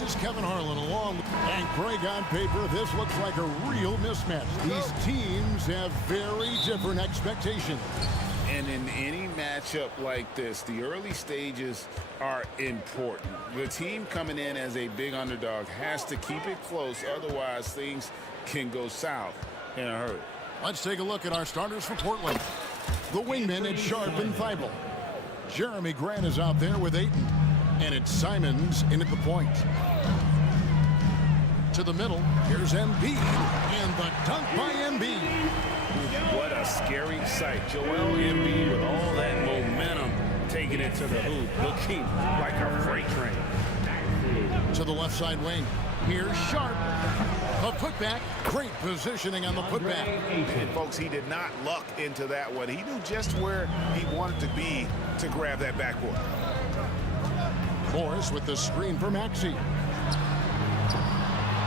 This is Kevin Harlan along. And Greg, on paper, this looks like a real mismatch. These teams have very different expectations. And in any matchup like this, the early stages are important. The team coming in as a big underdog has to keep it close, otherwise things can go south in a hurry. Let's take a look at our starters for Portland. The wingmen, it's Sharp and Thibault. Jeremy Grant is out there with Ayton. And it's Simons in at the point. To the middle, here's Embiid. And the dunk by Embiid. What a scary sight. Joel Embiid with all that momentum taking it to the hoop, looking like a freight train. To the left side wing, here's Sharp. A putback, great positioning on the putback. And folks, he did not luck into that one. He knew just where he wanted to be to grab that backboard. Morris with the screen for Maxey.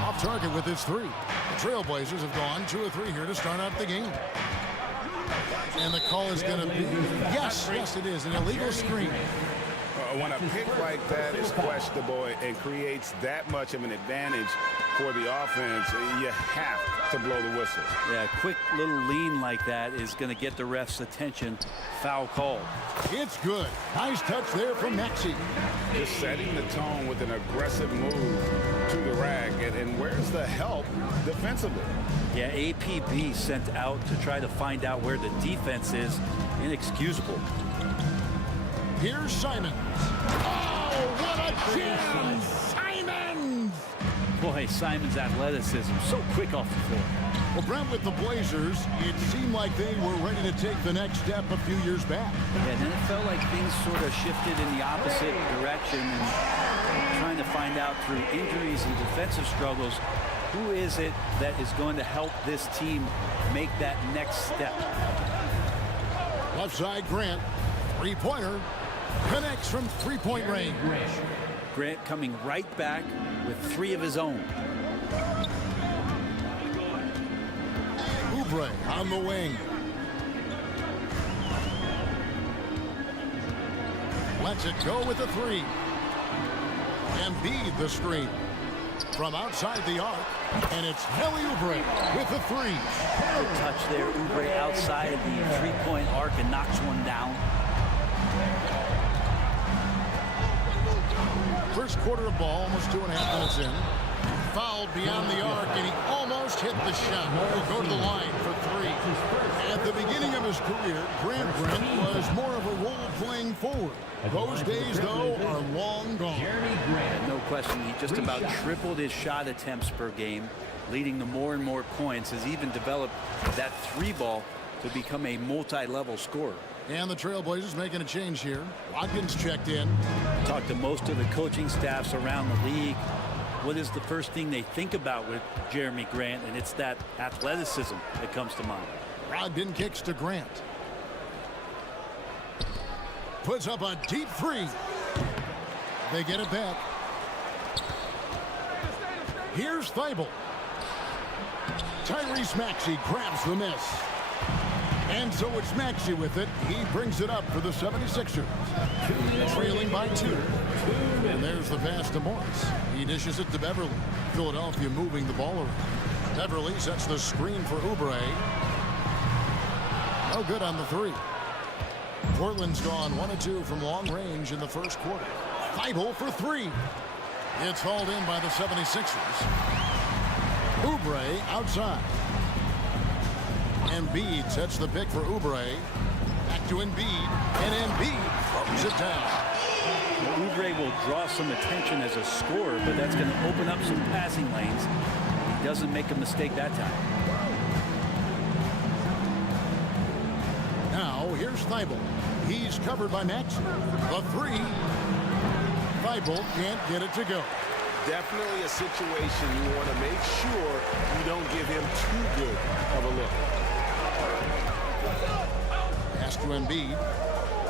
Off target with his three. The Trailblazers have gone 2 of 3 here to start out the game. And the call is going to be, yes, it is, an illegal screen. When a pick like that is questionable and creates that much of an advantage for the offense, you have to blow the whistle. Yeah, a quick little lean like that is going to get the ref's attention. Foul call. It's good. Nice touch there from Maxey. Just setting the tone with an aggressive move to the rack. And where's the help defensively? Yeah, APB sent out to try to find out where the defense is. Inexcusable. Here's Simons. Oh, what a jam! Simons! Boy, Simons' athleticism, so quick off the floor. Well, Brent, with the Blazers, it seemed like they were ready to take the next step a few years back. Yeah, then it felt like things sort of shifted in the opposite direction, and trying to find out through injuries and defensive struggles, who is it that is going to help this team make that next step? Left side, Grant. Three-pointer. Connects from three-point range. Grant coming right back with 3 of his own. Oubre on the wing. Lets it go with a 3. Embiid the screen. From outside the arc, and it's Kelly Oubre with a 3. Good touch there. Oubre outside the three-point arc and knocks one down. First quarter of ball, almost 2.5 minutes in. Fouled beyond the arc, and he almost hit the shot. He'll go to the line for 3. At the beginning of his career, Grant was more of a role playing forward. Those days, though, are long gone. No question, he just about tripled his shot attempts per game, leading to more and more points, has even developed that 3-ball to become a multi-level scorer. And the Trailblazers making a change here. Watkins checked in. Talked to most of the coaching staffs around the league. What is the first thing they think about with Jeremy Grant? And it's that athleticism that comes to mind. Brogdon kicks to Grant. Puts up a deep 3. They get it back. Here's Thibault. Tyrese Maxey grabs the miss. And so it's Maxey with it. He brings it up for the 76ers. Trailing by 2. And there's the pass to Morris. He dishes it to Beverly. Philadelphia moving the ball around. Beverly sets the screen for Oubre. No good on the 3. Portland's gone 1 of 2 from long range in the first quarter. Thibault for 3. It's hauled in by the 76ers. Oubre outside. Embiid sets the pick for Oubre. Back to Embiid, and Embiid throws it down. Well, Oubre will draw some attention as a scorer, but that's going to open up some passing lanes. He doesn't make a mistake that time. Now, here's Thibault. He's covered by Max. The 3. Thibault can't get it to go. Definitely a situation you want to make sure you don't give him too good of a look. Pass to Embiid.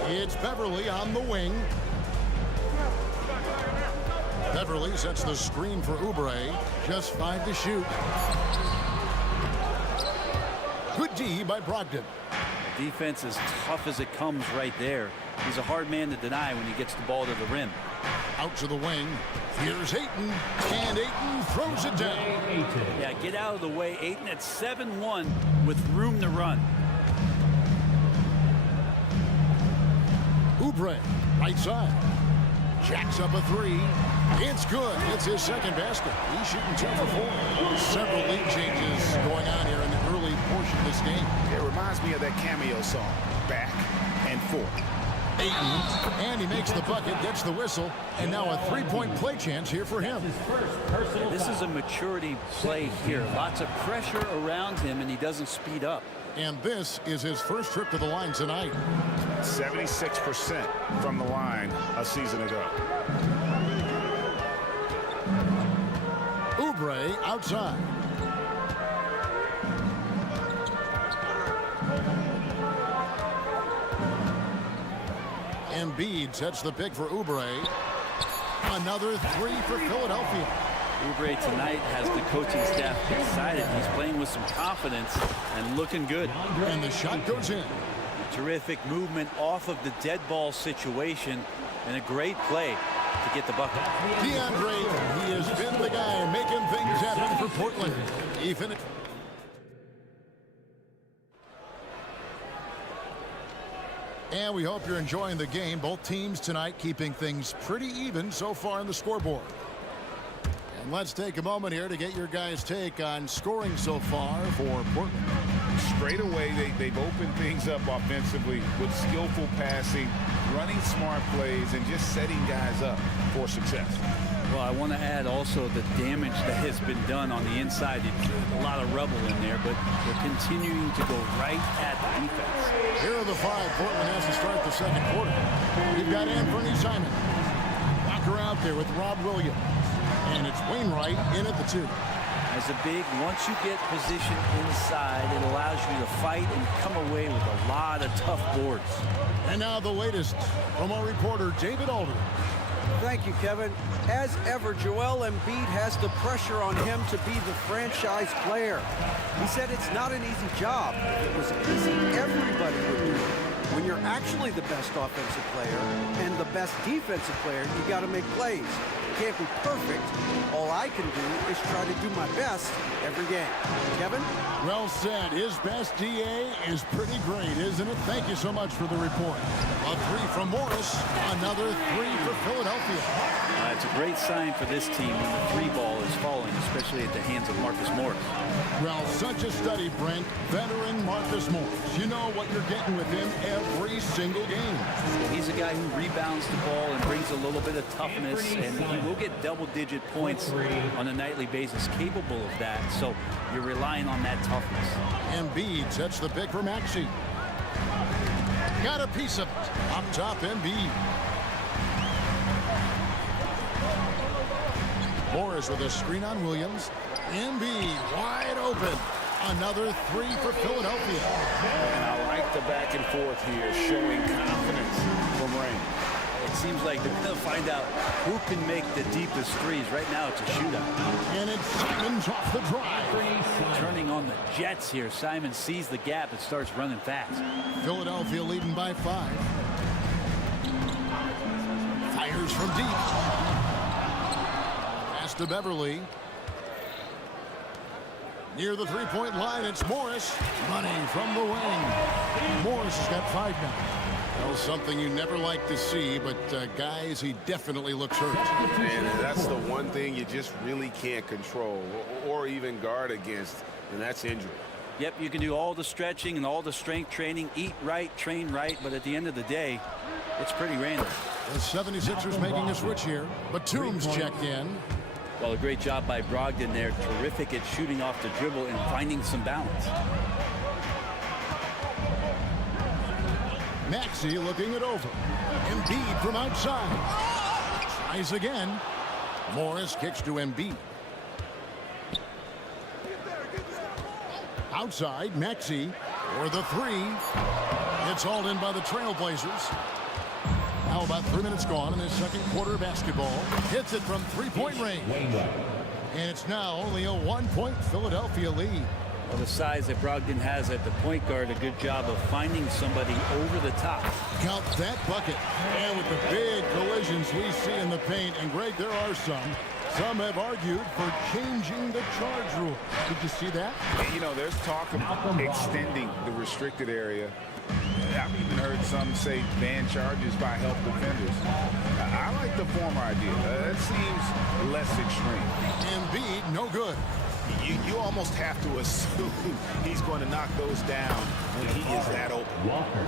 It's Beverly on the wing. Beverly sets the screen for Oubre. Just 5 to shoot. Good D by Brogdon. Defense is tough as it comes right there. He's a hard man to deny when he gets the ball to the rim. Out to the wing. Here's Ayton. And Ayton throws it down. Yeah, get out of the way. Ayton at 7-1 with room to run. Oubre, right side. Jacks up a three. It's good. It's his second basket. He's shooting 2 for 4. Several lead changes going on here in the early portion of this game. It reminds me of that cameo song, Back and Forth. Ayton, and he makes the bucket, gets the whistle, and now a three-point play chance here for him. This is a maturity play here. Lots of pressure around him, and he doesn't speed up. And this is his first trip to the line tonight. 76% from the line a season ago. Oubre outside. Embiid sets the pick for Oubre. Another three for Philadelphia. Oubre tonight has the coaching staff excited. He's playing with some confidence and looking good. And the shot goes in. Terrific movement off of the dead ball situation and a great play to get the bucket. DeAndre, he has been the guy making things happen for Portland. He finished. And we hope you're enjoying the game. Both teams tonight keeping things pretty even so far in the scoreboard. And let's take a moment here to get your guys' take on scoring so far for Portland. Straight away, they've opened things up offensively with skillful passing, running smart plays, and just setting guys up for success. Well, I want to add also the damage that has been done on the inside. A lot of rubble in there, but they're continuing to go right at the defense. Here are the 5 Portland has to start the second quarter. We've got Anthony Simon. Walker out there with Rob Williams. And it's Wainwright in at the 2. As a big, once you get position inside, it allows you to fight and come away with a lot of tough boards. And now the latest from our reporter, David Alder. Thank you, Kevin. As ever, Joel Embiid has the pressure on him to be the franchise player. He said it's not an easy job. If it was easy, everybody would do it. When you're actually the best offensive player and the best defensive player, you got to make plays. You can't be perfect. All I can do is try to do my best every game. Kevin? Well said. His best DA is pretty great, isn't it? Thank you so much for the report. A 3 from Morris. Another 3 for Philadelphia. It's a great sign for this team when the 3 ball is falling, especially at the hands of Marcus Morris. Well, such a study, Brent. Veteran Marcus Morris. You know what you're getting with him every single game. He's a guy who rebounds the ball and brings a little bit of toughness, and he will get double-digit points on a nightly basis, capable of that. So you're relying on that toughness. Embiid sets the pick for Maxey. Got a piece of it. Up top, Embiid. Morris with a screen on Williams. Embiid wide open. Another 3 for Philadelphia. And I like the back and forth here, showing confidence from Rain. It seems like they're going to find out who can make the deepest threes. Right now, it's a shootout. And it's Simons off the drive. Turning on the Jets here. Simon sees the gap and starts running fast. Philadelphia leading by 5. Fires from deep. Pass to Beverly. Near the three-point line, it's Morris running from the wing. Morris has got 5 now. Well, something you never like to see, but guys, he definitely looks hurt. And that's the one thing you just really can't control or even guard against, and that's injury. Yep, you can do all the stretching and all the strength training, eat right, train right, but at the end of the day, it's pretty random. The 76ers making a switch here. Batum's checked in. Well, a great job by Brogdon there. Terrific at shooting off the dribble and finding some balance. Maxey looking it over. Embiid from outside. Tries again. Morris kicks to Embiid. Outside, Maxey for the 3. It's hauled in by the Trailblazers. Now about 3 minutes gone in this second quarter of basketball. Hits it from three-point range. And it's now only a 1-point Philadelphia lead. Well, the size that Brogdon has at the point guard, a good job of finding somebody over the top. Count that bucket. And with the big collisions we see in the paint, and Greg, there are some. Some have argued for changing the charge rule. Did you see that? You know, there's talk of extending the restricted area. I've even heard some say ban charges by help defenders. I like the former idea. That seems less extreme. Embiid, no good. You almost have to assume he's going to knock those down when he is that open.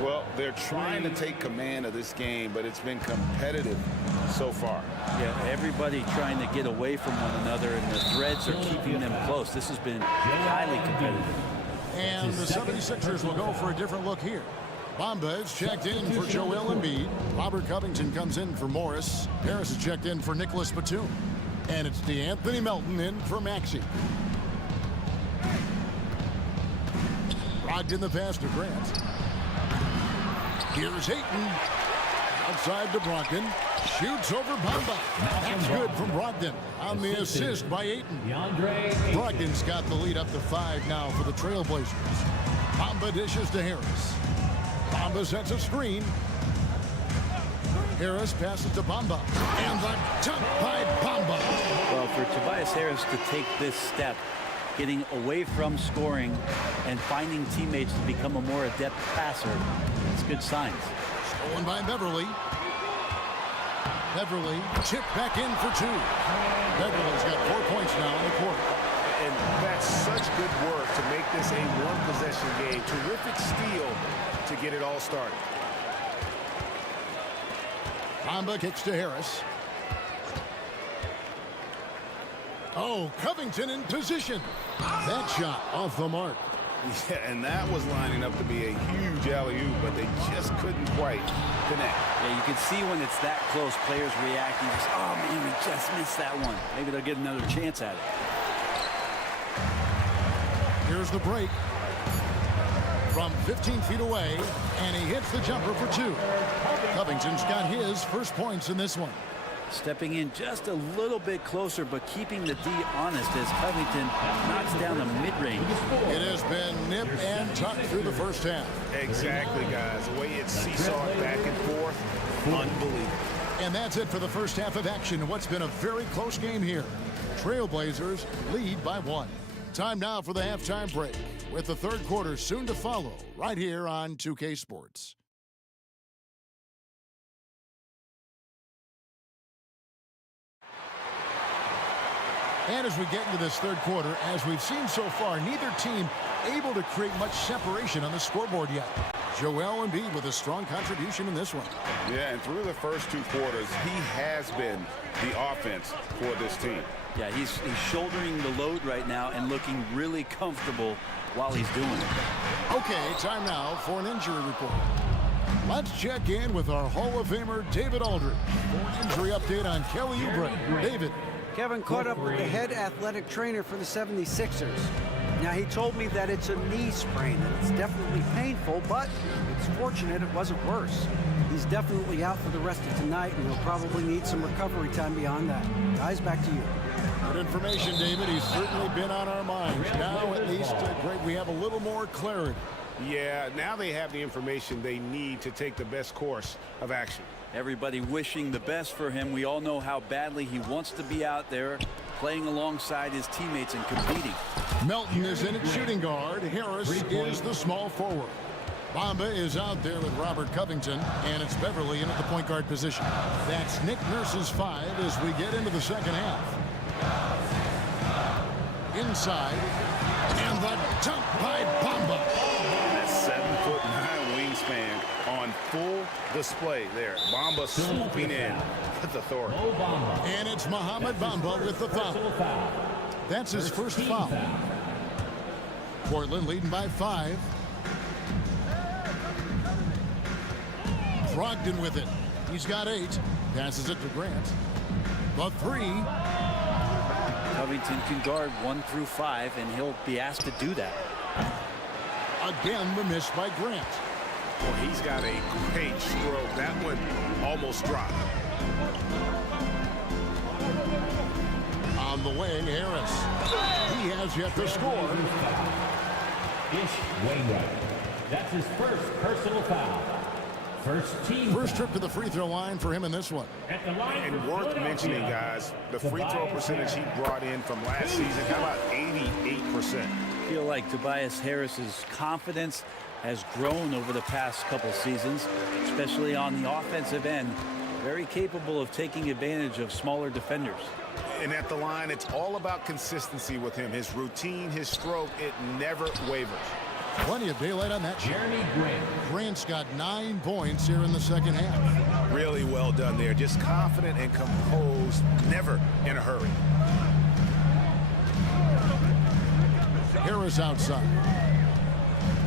Well, they're trying to take command of this game, but it's been competitive so far. Yeah, everybody trying to get away from one another, and the threads are keeping them close. This has been highly competitive. And the 76ers will go for a different look here. Bamba is checked in for Joel Embiid. Robert Covington comes in for Morris. Harris is checked in for Nicholas Batum. And it's DeAnthony Melton in for Maxey. Brogdon the pass to Grant. Here's Ayton. Outside to Brogdon. Shoots over Bamba. That's good from Brogdon on the assist by Ayton. Brogdon's got the lead up to 5 now for the Trailblazers. Bamba dishes to Harris. Bamba sets a screen. Harris passes to Bamba. And the dunk by Bamba. Well, for Tobias Harris to take this step, getting away from scoring and finding teammates to become a more adept passer, it's good signs. Stolen by Beverly. Beverly chipped back in for 2. Beverly's got 4 points now in the quarter. And that's such good work to make this a one-possession game. Terrific steal to get it all started. Bamba kicks to Harris. Oh, Covington in position. That shot off the mark. Yeah, and that was lining up to be a huge alley-oop, but they just couldn't quite connect. Yeah, you can see when it's that close, players reacting. Just, oh, man, we just missed that one. Maybe they'll get another chance at it. Here's the break. From 15 feet away, and he hits the jumper for 2. Covington's got his first points in this one. Stepping in just a little bit closer, but keeping the D honest as Covington knocks down the mid-range. It has been nip and tuck through the first half. Exactly, guys. The way it's seesawed back and forth, unbelievable. And that's it for the first half of action. What's been a very close game here. Trailblazers lead by 1. Time now for the halftime break, with the third quarter soon to follow, right here on 2K Sports. And as we get into this third quarter, as we've seen so far, neither team able to create much separation on the scoreboard yet. Joel Embiid with a strong contribution in this one. Yeah, and through the first 2 quarters, he has been the offense for this team. Yeah, he's shouldering the load right now and looking really comfortable while he's doing it. Okay, time now for an injury report. Let's check in with our Hall of Famer, David Aldridge, for an injury update on Kelly Oubre. David. Kevin caught up with the head athletic trainer for the 76ers. Now, he told me that it's a knee sprain, and it's definitely painful, but it's fortunate it wasn't worse. He's definitely out for the rest of tonight, and he'll probably need some recovery time beyond that. Guys, back to you. Good information, David. He's certainly been on our minds. Now, at least, Greg, we have a little more clarity. Yeah, now they have the information they need to take the best course of action. Everybody wishing the best for him. We all know how badly he wants to be out there playing alongside his teammates and competing. Melton is in at shooting guard. Harris is the small forward. Bamba is out there with Robert Covington, and it's Beverly in at the point guard position. That's Nick Nurse's 5 as we get into the second half. Inside, and the dunk by Bamba. That 7'9" wingspan on full display there. Bamba swooping in with authority. And it's Mohamed Bamba with the foul. That's his first foul. Portland leading by 5. Brogdon with it. He's got 8. Passes it to Grant. The 3. Covington can guard 1 through 5, and he'll be asked to do that. Again, the miss by Grant. Well, he's got a great stroke. That one almost dropped. On the wing, Harris. He has yet to score. That's his first personal foul. First trip to the free throw line for him in this one. And worth mentioning, guys, the free throw percentage he brought in from last season, how about 88%? I feel like Tobias Harris's confidence has grown over the past couple seasons, especially on the offensive end. Very capable of taking advantage of smaller defenders. And at the line, it's all about consistency with him. His routine, his stroke, it never wavers. Plenty of daylight on that. Jeremy Grant. Grant's got 9 points here in the second half. Really well done there. Just confident and composed, never in a hurry. Harris outside.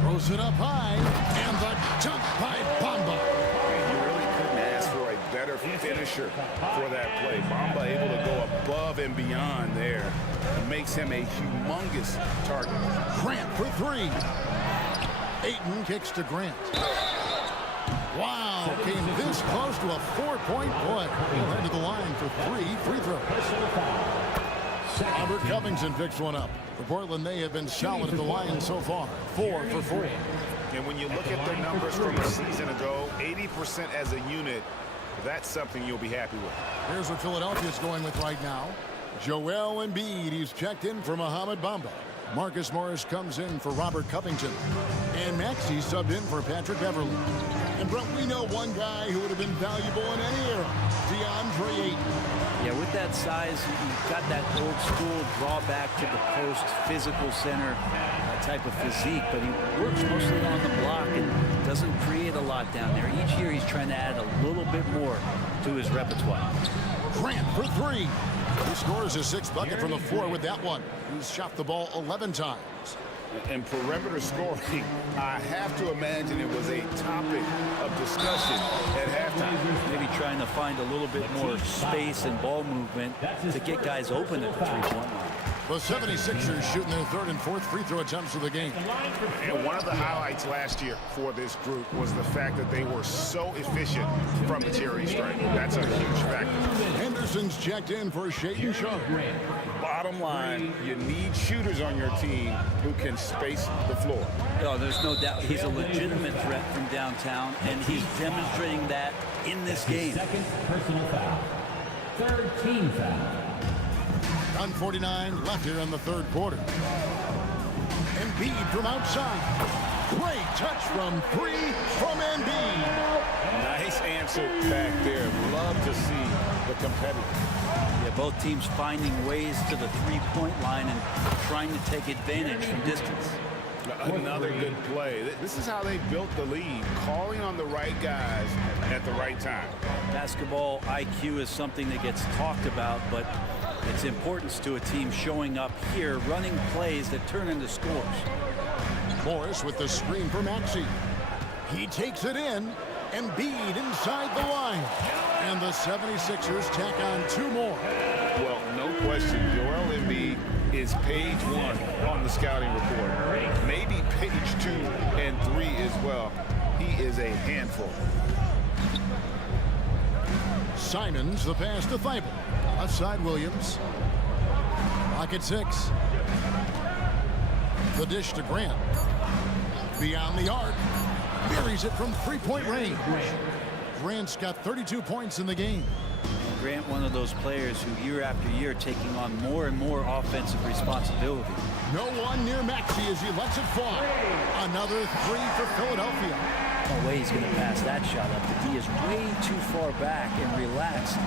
Throws it up high, and the dunk by Bamba. You really couldn't ask for a better finisher for that play. Bamba able to go above and beyond there. It makes him a humongous target. Grant for 3. Ayton kicks to Grant. Wow, came this close to a 4-point play. Head to the line for 3 free throws. Robert Covington picks one up. For Portland, they have been solid at the line so far. 4 for 4. And when you look at their numbers from a season ago, 80% as a unit, that's something you'll be happy with. Here's what Philadelphia's going with right now. Joel Embiid, he's checked in for Mohamed Bamba. Marcus Morris comes in for Robert Covington. And Maxey subbed in for Patrick Beverly. And Brent, we know one guy who would have been valuable in any era, DeAndre Ayton. Yeah, with that size, you've got that old school drawback to the post, physical center type of physique, but he works mostly on the block and doesn't create a lot down there. Each year he's trying to add a little bit more to his repertoire. Grant for 3. He scores his 6th bucket from the floor with that one. He's shot the ball 11 times. And perimeter scoring, I have to imagine it was a topic of discussion at halftime. Maybe trying to find a little bit more space and ball movement to get guys open at the three-point line. The 76ers shooting their 3rd and 4th free throw attempts of the game. And one of the highlights last year for this group was the fact that they were so efficient from the charity stripe. That's a huge factor. Henderson's checked in for Shaedon Sharpe. Bottom line, you need shooters on your team who can space the floor. No, there's no doubt he's a legitimate threat from downtown, and he's demonstrating that in this game. Second personal foul. 3rd team foul. 1:49 left here in the 3rd quarter. Embiid from outside. Great touch from 3 from Embiid. Nice answer back there. Love to see the competitor. Yeah, both teams finding ways to the three-point line and trying to take advantage from distance. Another good play. This is how they built the lead, calling on the right guys at the right time. Basketball IQ is something that gets talked about, but its importance to a team showing up here, running plays that turn into scores. Morris with the screen for Maxey. He takes it in. Embiid inside the line. And the 76ers tack on 2 more. Well, no question, Joel Embiid is page 1 on the scouting report. Maybe page 2 and 3 as well. He is a handful. Simons, the pass to Thibault. Outside Williams. Lock at 6. The dish to Grant. Beyond the arc. Buries it from 3-point range. Grant's got 32 points in the game. Grant, one of those players who year after year taking on more and more offensive responsibility. No one near Maxey as he lets it fly. Another 3 for Philadelphia. No way he's going to pass that shot up. The D is way too far back and relaxed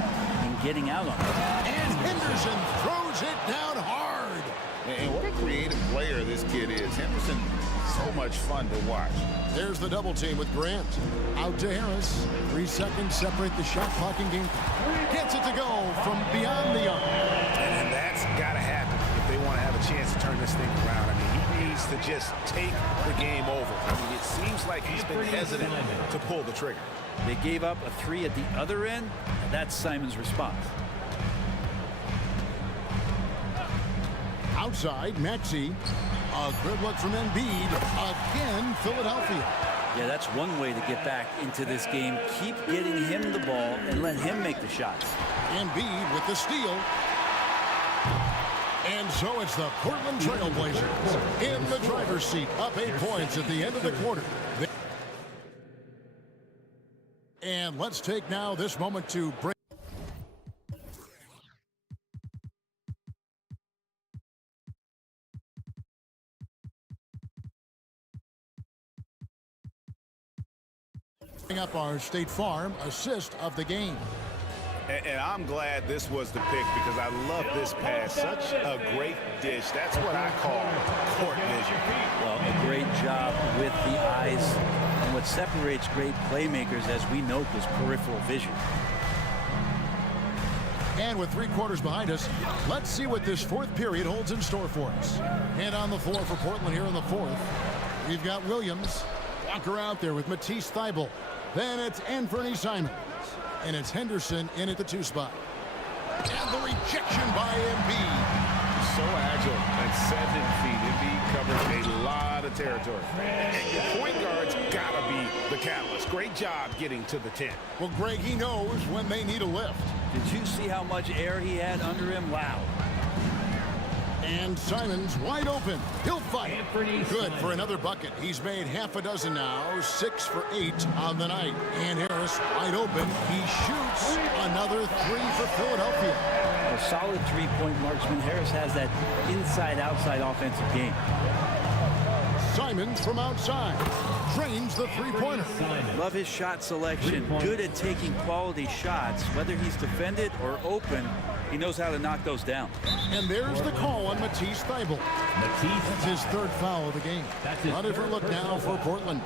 in getting out on it. And Henderson throws it down hard. And what a creative player this kid is. Henderson, so much fun to watch. There's the double team with Grant. Out to Harris. 3 seconds separate the shot clock and game. Gets it to go from beyond the arc. And that's got to happen if they want to have a chance to turn this thing around. I mean, he needs to just take the game over. I mean, it seems like he's been hesitant to pull the trigger. They gave up a 3 at the other end, and that's Simon's response. Outside, Maxey. A good look from Embiid. Again, Philadelphia. Yeah, that's one way to get back into this game. Keep getting him the ball and let him make the shots. Embiid with the steal. And so it's the Portland Trail Blazers in the driver's seat, up 8 points at the end of the quarter. And let's take now this moment to break. Up our State Farm assist of the game. And I'm glad this was the pick because I love this pass. Such a great dish. That's what I call court vision. Well, a great job with the eyes. And what separates great playmakers, as we note, is peripheral vision. And with 3 quarters behind us, let's see what this 4th period holds in store for us. And on the floor for Portland here in the 4th, we've got Williams. Walker out there with Matisse Thybulle. Then it's Anthony Simons. And it's Henderson in at the 2 spot. And the rejection by Embiid. So agile at 7 feet. Embiid covers a lot of territory. And your point guard's got to be the catalyst. Great job getting to the 10. Well, Greg, he knows when they need a lift. Did you see how much air he had under him? Wow. And Simons wide open. He'll fight. Good for another bucket. He's made half a dozen now. 6 for 8 on the night. And Harris wide open. He shoots another 3 for Philadelphia. A solid 3-point marksman. Harris has that inside-outside offensive game. Simons from outside drains the 3-pointer. Love his shot selection. Good at taking quality shots. Whether he's defended or open, he knows how to knock those down. And there's the call on Matisse Thybulle. That's his 3rd foul of the game. A different look now for Portland.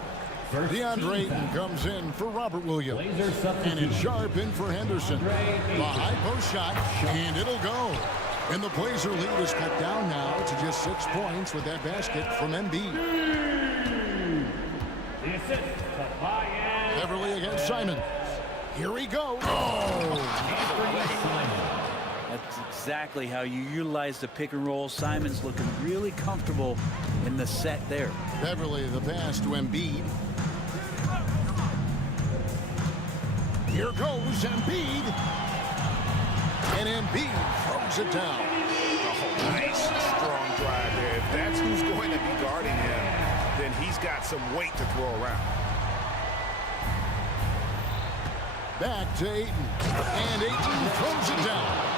DeAndre Ayton comes in for Robert Williams. And it's Sharp in for Henderson. The high post shot, and it'll go. And the Blazer lead is cut down now to just 6 points with that basket from Embiid. Beverly against Simon. Here we go. That's exactly how you utilize the pick and roll. Simon's looking really comfortable in the set there. Beverly the pass to Embiid. Here goes Embiid. And Embiid throws it down. Oh, nice strong drive there. If that's who's going to be guarding him, then he's got some weight to throw around. Back to Ayton. And Ayton throws it down.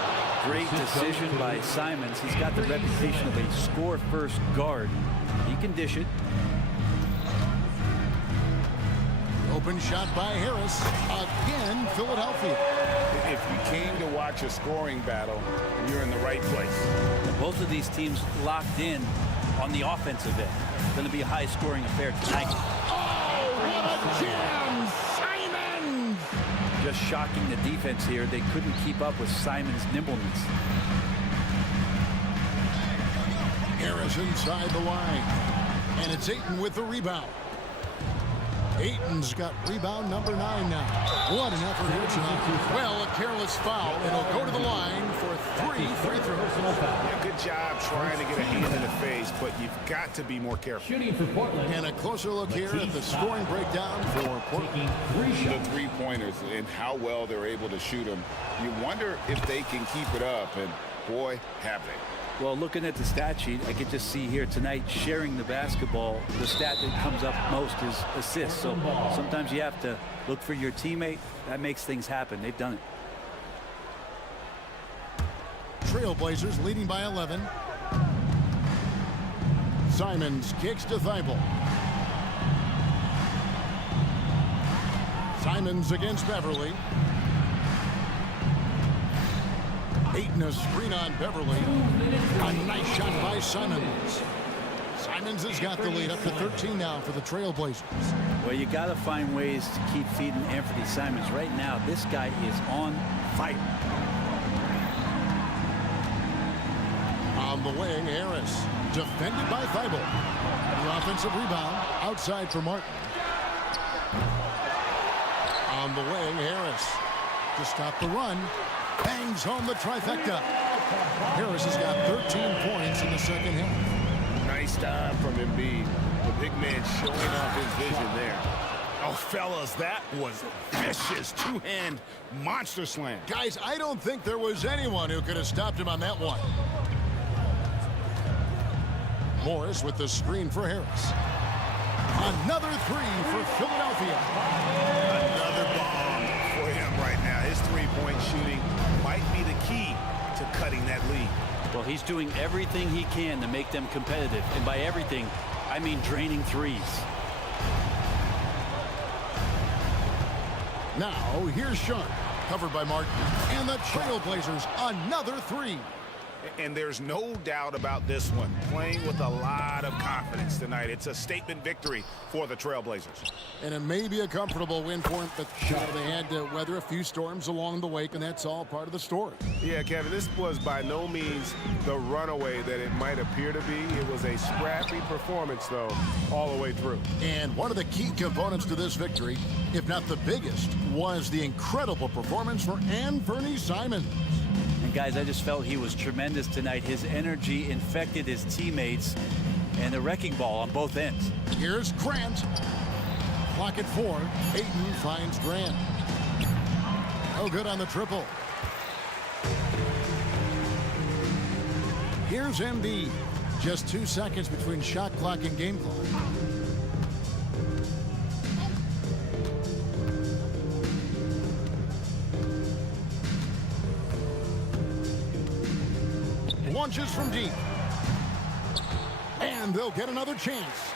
Great decision by Simons. He's got the reputation of a score-first guard. He can dish it. Open shot by Harris. Again, Philadelphia. If you came to watch a scoring battle, you're in the right place. Both of these teams locked in on the offensive end. It's going to be a high-scoring affair tonight. Oh, what a jam! Simons! Just shocking the defense here. They couldn't keep up with Simons' nimbleness. Harris inside the line. And it's Ayton with the rebound. Ayton's got rebound number 9 now. What an effort here tonight. Well, a careless foul. It'll go to the line for 3 free throws. Yeah, good job trying to get a hand in the face, but you've got to be more careful. Shooting for Portland. And a closer look here at the scoring breakdown for Portland. The 3-pointers and how well they're able to shoot them. You wonder if they can keep it up, and boy, have they. Well, looking at the stat sheet, I can just see here tonight sharing the basketball. The stat that comes up most is assists. So sometimes you have to look for your teammate. That makes things happen. They've done it. Trailblazers leading by 11. Simons kicks to Thybulle. Simons against Beverly. Ayton a screen on Beverly. A nice shot by Simons. Simons has got the lead up to 13 now for the Trailblazers. Well, you got to find ways to keep feeding Anthony Simons. Right now, this guy is on fire. On the wing, Harris. Defended by Thybulle. The offensive rebound outside for Martin. On the wing, Harris. To stop the run. Bangs home the trifecta. Harris has got 13 points in the second half. Nice time from Embiid. The big man showing off his vision there. Oh, fellas, that was a vicious two-hand monster slam. Guys, I don't think there was anyone who could have stopped him on that one. Morris with the screen for Harris. Another three for Philadelphia. Another bomb for him right now. His three-point shooting might be the key to cutting that lead. Well, he's doing everything he can to make them competitive. And by everything, I mean draining threes. Now, here's Sharp, covered by Martin. And the Trailblazers, another three. And there's no doubt about this one. Playing with a lot of confidence tonight. It's a statement victory for the Trailblazers. And it may be a comfortable win for them, but they had to weather a few storms along the way, and that's all part of the story. Yeah, Kevin, this was by no means the runaway that it might appear to be. It was a scrappy performance, though, all the way through. And one of the key components to this victory, if not the biggest, was the incredible performance for Anthony Simons. And guys, I just felt he was tremendous tonight. His energy infected his teammates, and the wrecking ball on both ends. Here's Grant. Clock at 4. Ayton finds Grant. No good on the triple. Here's Embiid. Just 2 seconds between shot clock and game clock. Launches from deep. And they'll get another chance.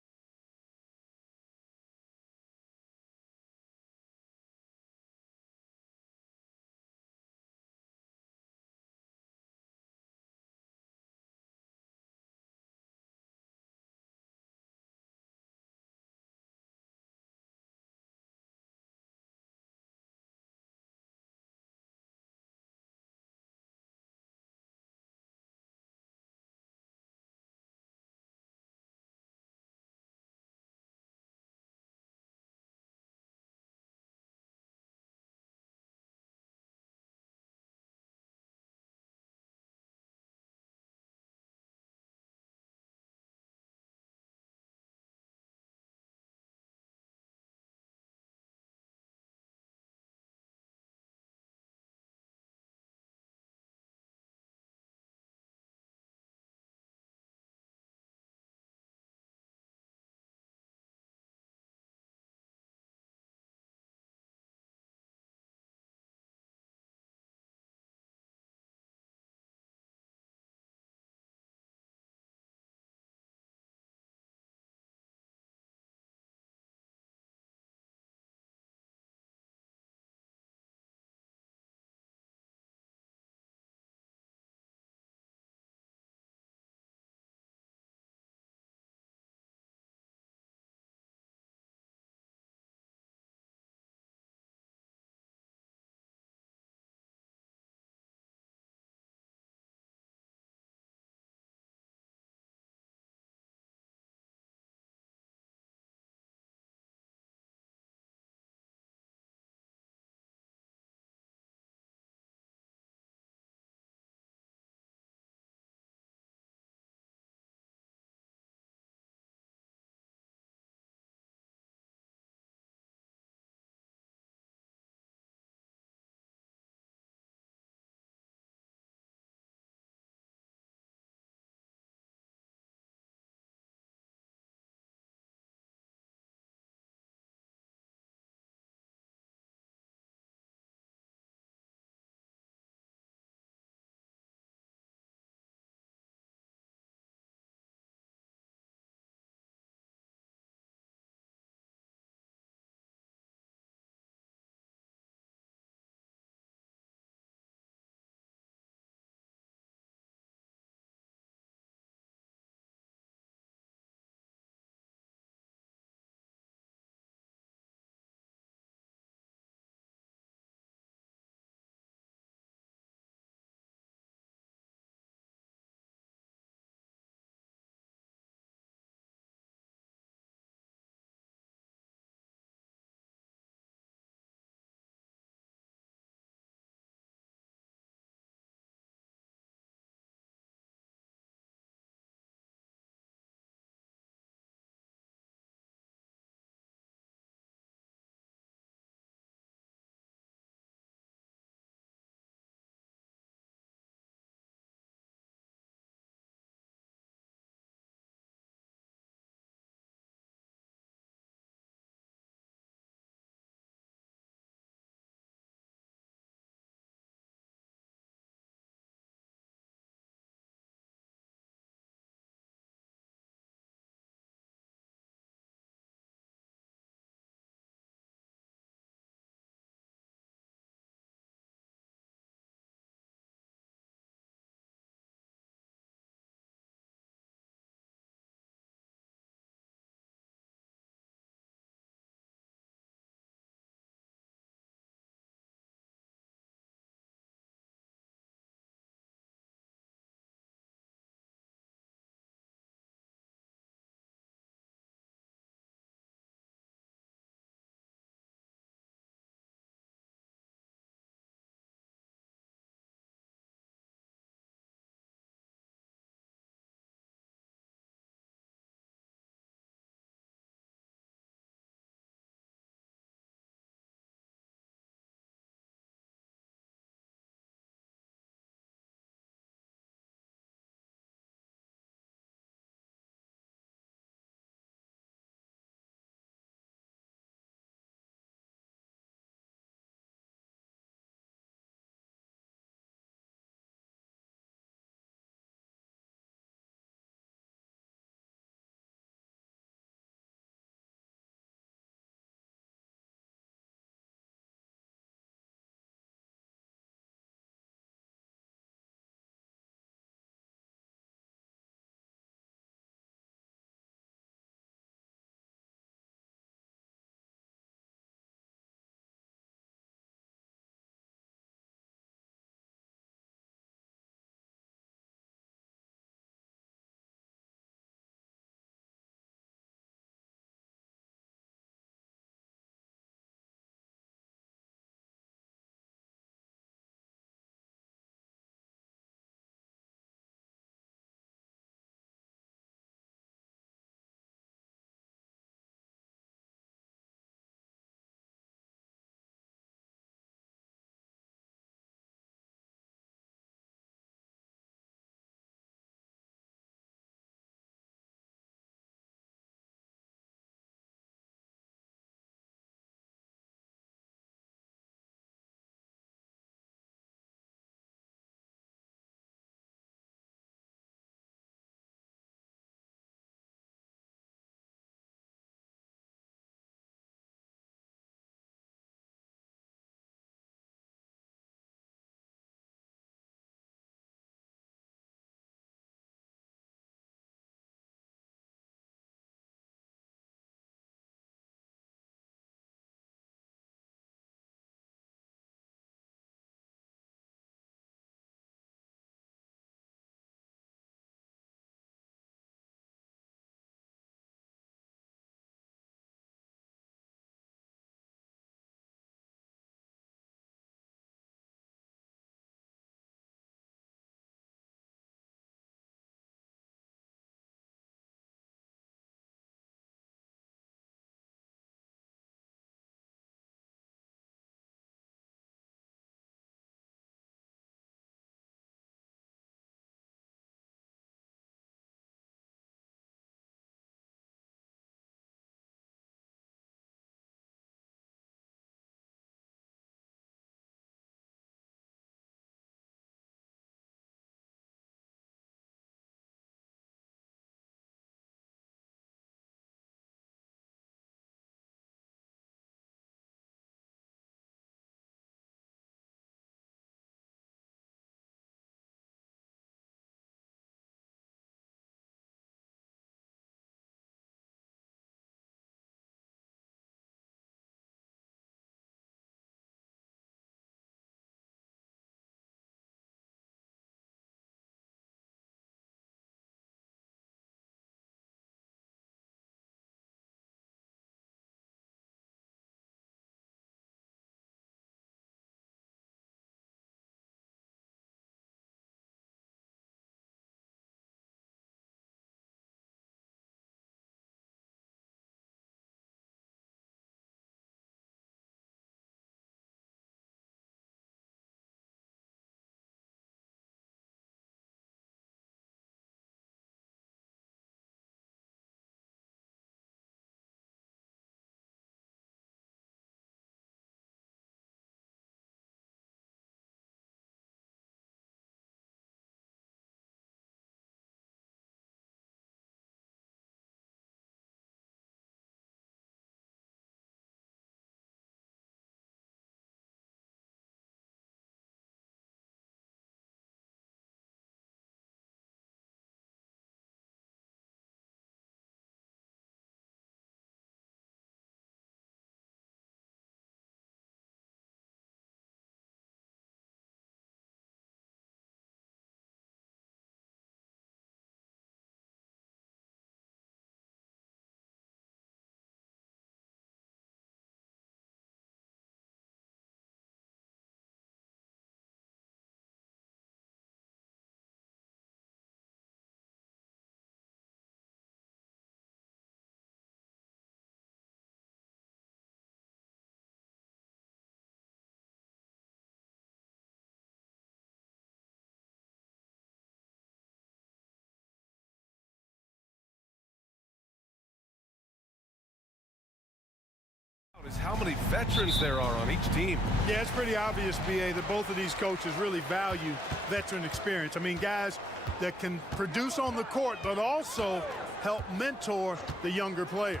Is how many veterans there are on each team. Yeah, it's pretty obvious, BA, that both of these coaches really value veteran experience. I mean, guys that can produce on the court, but also help mentor the younger players.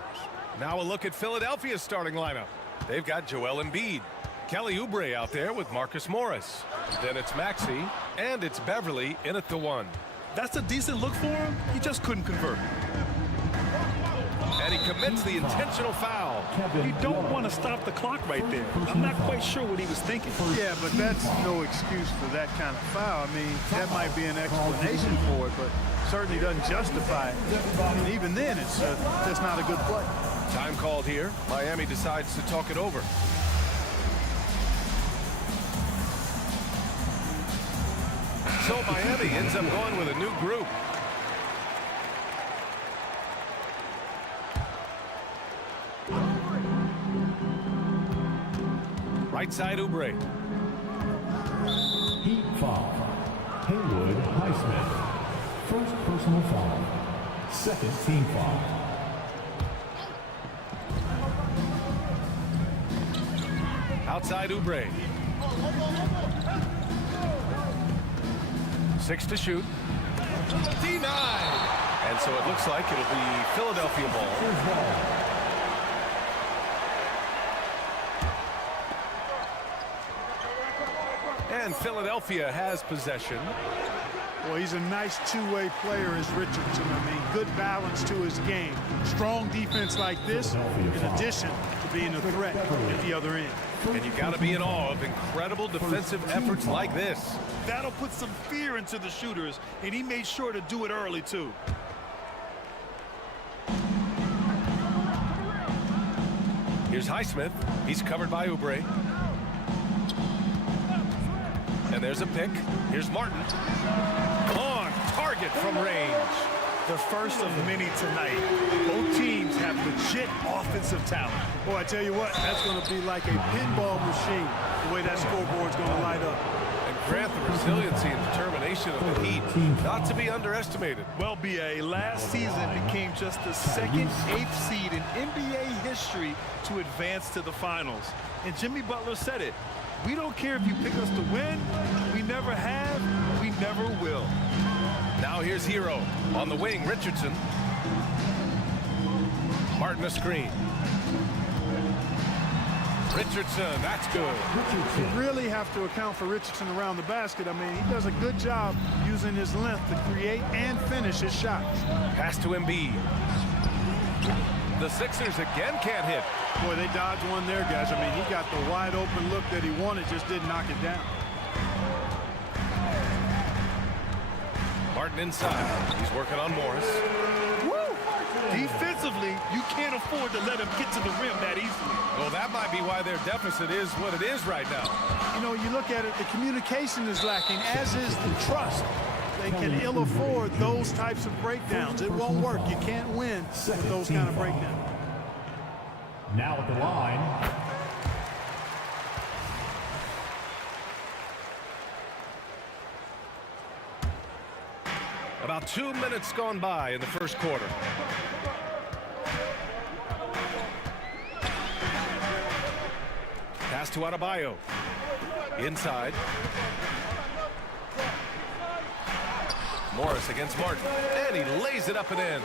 Now a look at Philadelphia's starting lineup. They've got Joel Embiid, Kelly Oubre out there with Marcus Morris. Then it's Maxey, and it's Beverly in at the 1. That's a decent look for him. He just couldn't convert. And he commits the intentional foul. You don't want to stop the clock right there. I'm not quite sure what he was thinking. Yeah, but that's no excuse for that kind of foul. I mean, that might be an explanation for it, but certainly doesn't justify it. And even then, it's that's not a good play. Time called here. Miami decides to talk it over. So Miami ends up going with a new group. Right side, Oubre. Heat foul. Haywood Highsmith. First personal foul. Second team foul. Outside, Oubre. 6 to shoot. Denied. And so it looks like it'll be Philadelphia ball. And Philadelphia has possession. Well, he's a nice two-way player as Richardson. I mean, good balance to his game. Strong defense like this, in addition to being a threat at the other end. And you got to be in awe of incredible defensive efforts like this. That'll put some fear into the shooters, and he made sure to do it early, too. Here's Highsmith. He's covered by Oubre. And there's a pick. Here's Martin. On target from range. The first of many tonight. Both teams have legit offensive talent. Boy, I tell you what, that's going to be like a pinball machine, the way that scoreboard's going to light up. And grant the resiliency and determination of the Heat, not to be underestimated. Well, BA, last season became just the second 8th seed in NBA history to advance to the finals. And Jimmy Butler said it. We don't care if you pick us to win. We never have. We never will. Now here's Hero on the wing, Richardson. Martin a screen. Richardson, that's good. You really have to account for Richardson around the basket. I mean, he does a good job using his length to create and finish his shots. Pass to Embiid. The Sixers again can't hit. Boy, they dodged one there, guys. I mean, he got the wide open look that he wanted, just didn't knock it down. Martin inside. He's working on Morris. Woo! Defensively, you can't afford to let him get to the rim that easily. Well, that might be why their deficit is what it is right now. You know, you look at it, the communication is lacking, as is the trust. They can ill afford those types of breakdowns. It won't work. You can't win with those kind of breakdowns. Now at the line, about 2 minutes gone by in the first quarter. Pass to Adebayo. Inside. Morris against Martin. And he lays it up and in.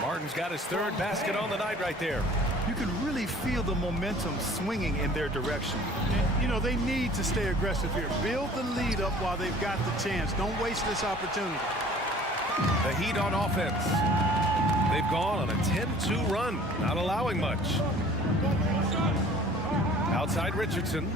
Martin's got his 3rd basket on the night right there. You can really feel the momentum swinging in their direction. And, you know, they need to stay aggressive here. Build the lead up while they've got the chance. Don't waste this opportunity. The Heat on offense. They've gone on a 10-2 run, not allowing much. Outside Richardson.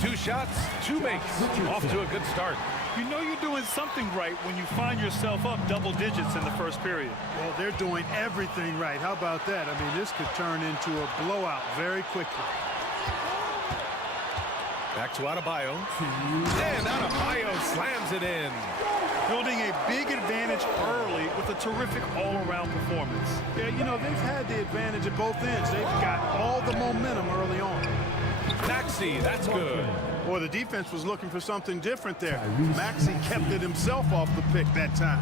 Two shots, 2 makes. Off to a good start. You know you're doing something right when you find yourself up double digits in the first period. Well, they're doing everything right. How about that? I mean, this could turn into a blowout very quickly. Back to Adebayo. And Adebayo slams it in. Building a big advantage early with a terrific all-around performance. Yeah, you know, they've had the advantage at both ends. They've got all the momentum early on. Maxey, that's good. Boy, the defense was looking for something different there. Maxey kept it himself off the pick that time.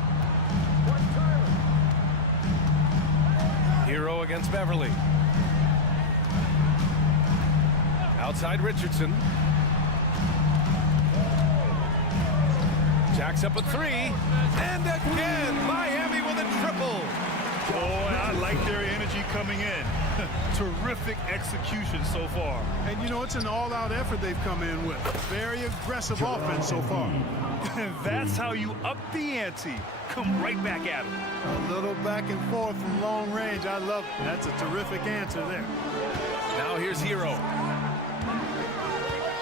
Hero against Beverly. Outside Richardson. Jacks up a three. And again, Miami with a triple. Boy, I like their energy coming in. Terrific execution so far. And you know, it's an all-out effort they've come in with. Very aggressive offense so far. That's how you up the ante. Come right back at them. A little back and forth from long range. I love it. That's a terrific answer there. Now here's Hero.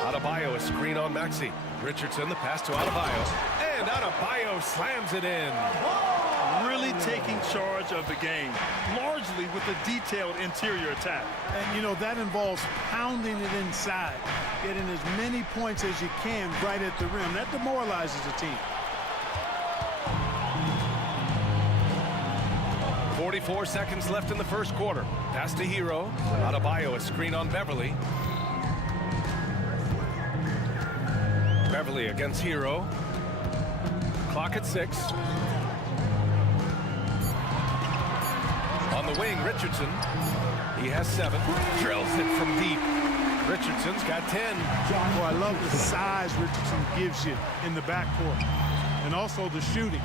Adebayo, a screen on Maxey. Richardson, the pass to Adebayo. And Adebayo slams it in. Really taking charge of the game, largely with a detailed interior attack. And, you know, that involves pounding it inside, getting as many points as you can right at the rim. That demoralizes a team. 44 seconds left in the first quarter. Pass to Hero. Adebayo, a screen on Beverly. Beverly against Hero. Clock at 6. On the wing, Richardson. He has 7. Drills it from deep. Richardson's got 10. Boy, I love the size Richardson gives you in the backcourt. And also the shooting.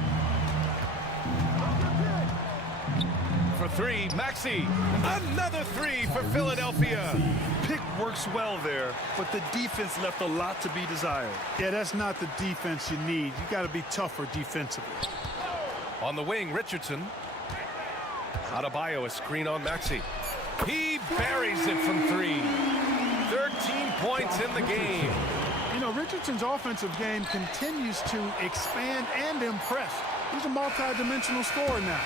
For 3, Maxey. Another 3 for Philadelphia. Pick works well there, but the defense left a lot to be desired. Yeah, that's not the defense you need. You got to be tougher defensively. On the wing, Richardson. Adebayo, a screen on Maxey. He buries it from 3. 13 points in the game. You know, Richardson's offensive game continues to expand and impress. He's a multi-dimensional scorer now.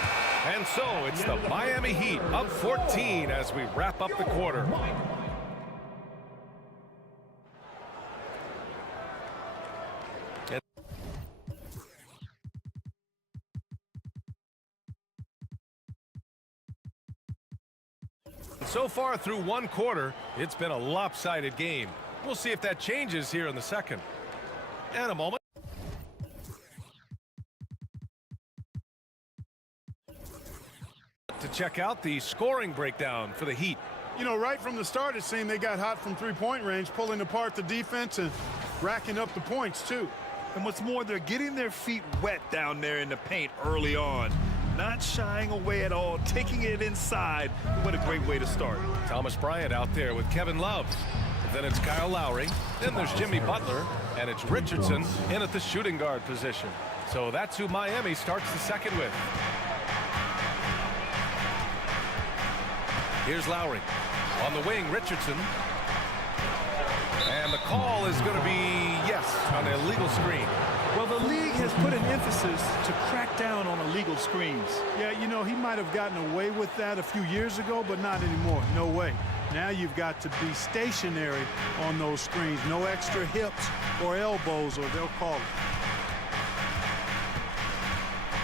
And so it's the Miami Heat up 14 as we wrap up the quarter. So far through one quarter, it's been a lopsided game. We'll see if that changes here in the second. And a moment. To check out the scoring breakdown for the Heat. You know, right from the start, it seemed they got hot from three-point range, pulling apart the defense and racking up the points, too. And what's more, they're getting their feet wet down there in the paint early on. Not shying away at all, taking it inside. What a great way to start. Thomas Bryant out there with Kevin Love. Then it's Kyle Lowry. Then there's Jimmy Butler. And it's Richardson in at the shooting guard position. So that's who Miami starts the second with. Here's Lowry. On the wing, Richardson. And the call is going to be, yes, an illegal screen. Well, the league has put an emphasis to crack down on illegal screens. Yeah, you know, he might have gotten away with that a few years ago, but not anymore. No way. Now you've got to be stationary on those screens. No extra hips or elbows, or they'll call it.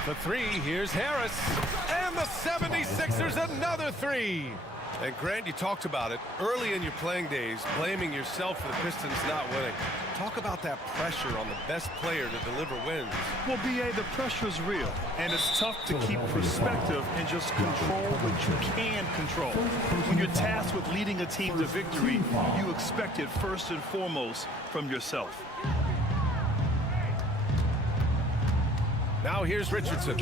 The 3, here's Harris. And the 76ers, another 3. And Grant, you talked about it early in your playing days, blaming yourself for the Pistons not winning. Talk about that pressure on the best player to deliver wins. Well, B.A., the pressure's real, and it's tough to keep perspective and just control what you can control. When you're tasked with leading a team to victory, you expect it first and foremost from yourself. Now here's Richardson.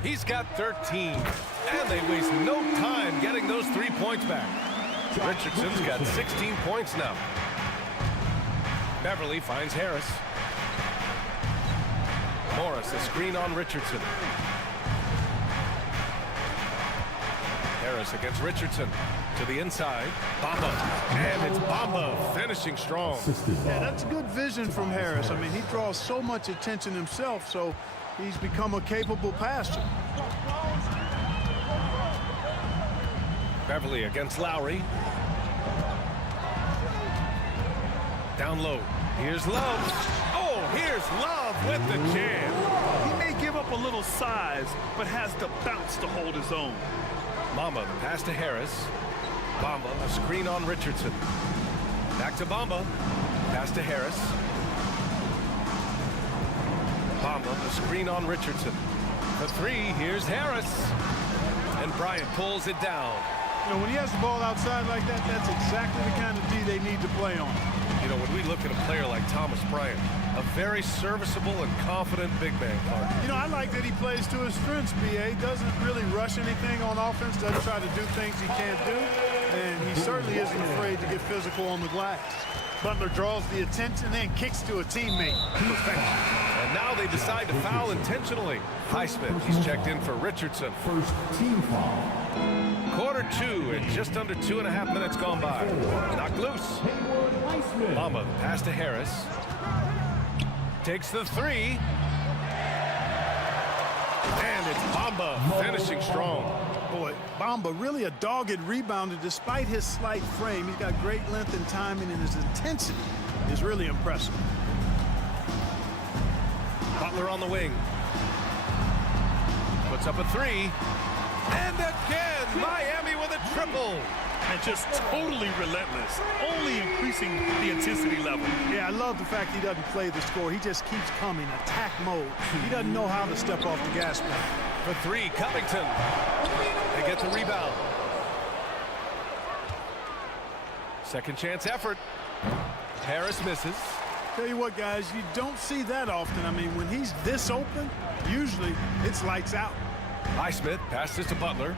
He's got 13, and they waste no time getting those 3 points back. Richardson's got 16 points now. Beverly finds Harris. Morris, a screen on Richardson. Harris against Richardson. To the inside. Bamba. And it's Bamba finishing strong. Yeah, that's good vision from Harris. I mean, he draws so much attention himself, so he's become a capable passer. Beverly against Lowry. Down low. Here's Love. Oh, here's Love with the jam. He may give up a little size, but has the bounce to hold his own. Bamba, the pass to Harris. Bamba, a screen on Richardson. Back to Bamba. Pass to Harris. Bamba, the screen on Richardson. The 3, here's Harris. And And Bryant pulls it down. You know, when he has the ball outside like that, that's exactly the kind of D they need to play on. You know, when we look at a player like Thomas Bryant, a very serviceable and confident big man, Clark. You know, I like that he plays to his strengths, B.A. Doesn't really rush anything on offense, doesn't try to do things he can't do, and he certainly isn't afraid to get physical on the glass. Butler draws the attention and kicks to a teammate. Perfection. And now they decide to foul intentionally. Highsmith, he's checked in for Richardson. First team foul. Quarter 2 and just under 2.5 minutes gone by. Knocked loose. Bamba, pass to Harris. Takes the 3. And it's Bamba finishing strong. Boy, Bamba really a dogged rebounder despite his slight frame. He's got great length and timing, and his intensity is really impressive. Butler on the wing. Puts up a 3. And again, Miami with a triple. And just totally relentless, only increasing the intensity level. Yeah, I love the fact he doesn't play the score. He just keeps coming, attack mode. He doesn't know how to step off the gas pedal. For 3, Covington. They get the rebound. Second chance effort. Harris misses. Tell you what, guys, you don't see that often. I mean, when he's this open, usually it's lights out. Highsmith passes to Butler.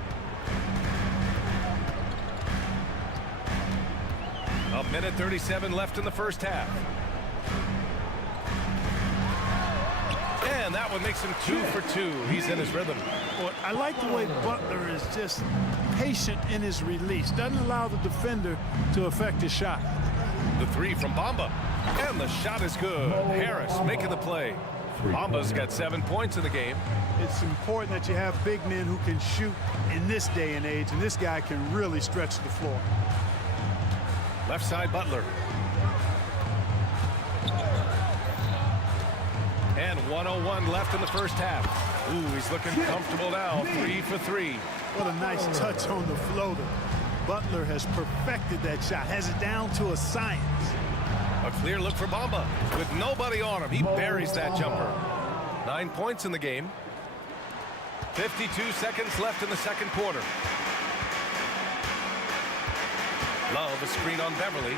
A minute 37 left in the first half. And that one makes him 2 for 2. He's in his rhythm. Well, I like the way Butler is just patient in his release. Doesn't allow the defender to affect his shot. The 3 from Bamba. And the shot is good. Harris making the play. Bamba's got 7 points in the game. It's important that you have big men who can shoot in this day and age, and this guy can really stretch the floor. Left side, Butler. And 1:01 left in the first half. Ooh, he's looking comfortable now. 3 for 3. What a nice touch on the floater. Butler has perfected that shot, has it down to a science. A clear look for Bamba. With nobody on him, he buries that jumper. 9 points in the game. 52 seconds left in the second quarter. Love a screen on Beverly.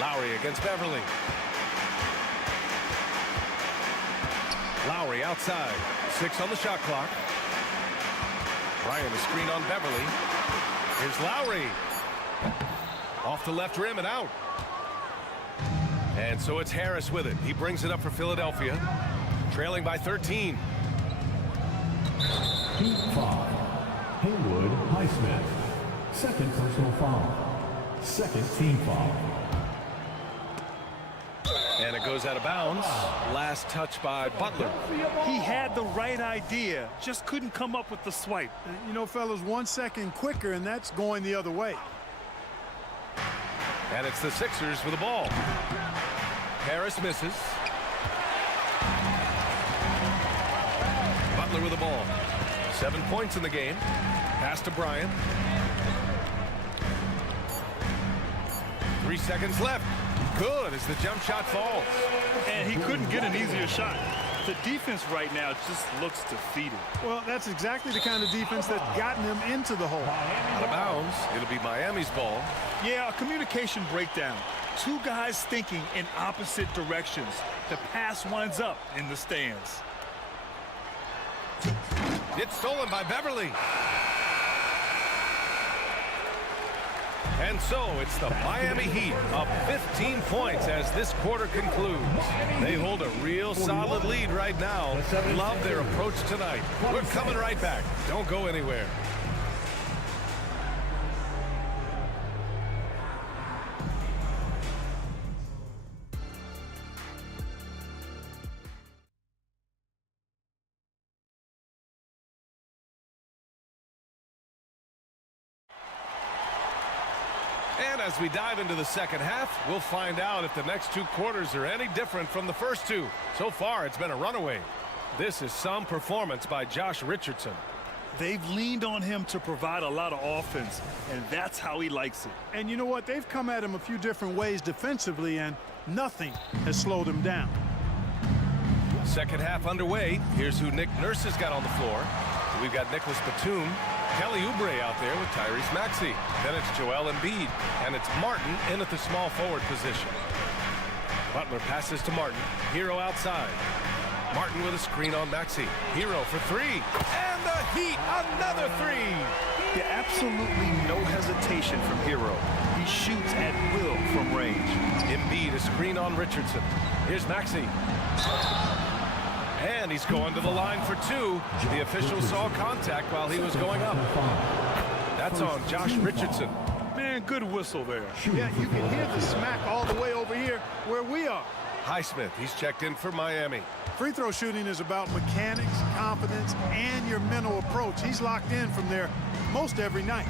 Lowry against Beverly. Lowry outside. 6 on the shot clock. Bryant a screen on Beverly. Here's Lowry. Off the left rim and out. And so it's Harris with it. He brings it up for Philadelphia. Trailing by 13. Team foul. Haywood Highsmith. Second personal foul. Second team foul. And it goes out of bounds. Last touch by Butler. He had the right idea, just couldn't come up with the swipe. You know, fellas, 1 second quicker, and that's going the other way. And it's the Sixers with the ball. Harris misses. Butler with the ball. 7 points in the game. Pass to Bryant. 3 seconds left. Good as the jump shot falls. And he couldn't get an easier shot. The defense right now just looks defeated. Well, that's exactly the kind of defense that's gotten them into the hole. Out of bounds. It'll be Miami's ball. Yeah, a communication breakdown. 2 guys thinking in opposite directions. The pass winds up in the stands. It's stolen by Beverly. And so it's the Miami Heat up 15 points as this quarter concludes. They hold a real solid lead right now. Love their approach tonight. We're coming right back. Don't go anywhere. And as we dive into the second half, we'll find out if the next 2 quarters are any different from the first 2. So far, it's been a runaway. This is some performance by Josh Richardson. They've leaned on him to provide a lot of offense, and that's how he likes it. And you know what? They've come at him a few different ways defensively, and nothing has slowed him down. Second half underway. Here's who Nick Nurse has got on the floor. We've got Nicholas Batum, Kelly Oubre out there with Tyrese Maxey. Then it's Joel Embiid, and it's Martin in at the small forward position. Butler passes to Martin. Hero outside. Martin with a screen on Maxey. Hero for three. And the Heat, another three. Yeah, absolutely no hesitation from Hero. He shoots at will from range. Embiid, a screen on Richardson. Here's Maxey. And he's going to the line for two. The official saw contact while he was going up. That's on Josh Richardson. Man, good whistle there. Yeah, you can hear the smack all the way over here where we are. Highsmith, he's checked in for Miami. Free throw shooting is about mechanics, confidence, and your mental approach. He's locked in from there most every night.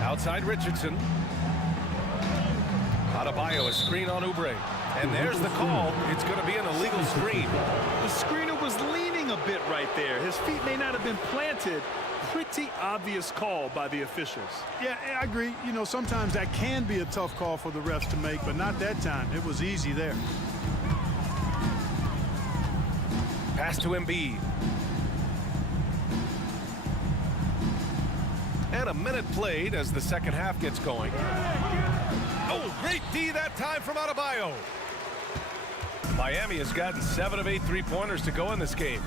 Outside Richardson. Adebayo, a screen on Oubre. And there's the call. It's going to be an illegal screen. The screener was leaning a bit right there. His feet may not have been planted. Pretty obvious call by the officials. Yeah, I agree. You know, sometimes that can be a tough call for the refs to make, but not that time. It was easy there. Pass to Embiid. And a minute played as the second half gets going. Oh, great D that time from Adebayo. Miami has gotten 7 of 8 three-pointers to go in this game.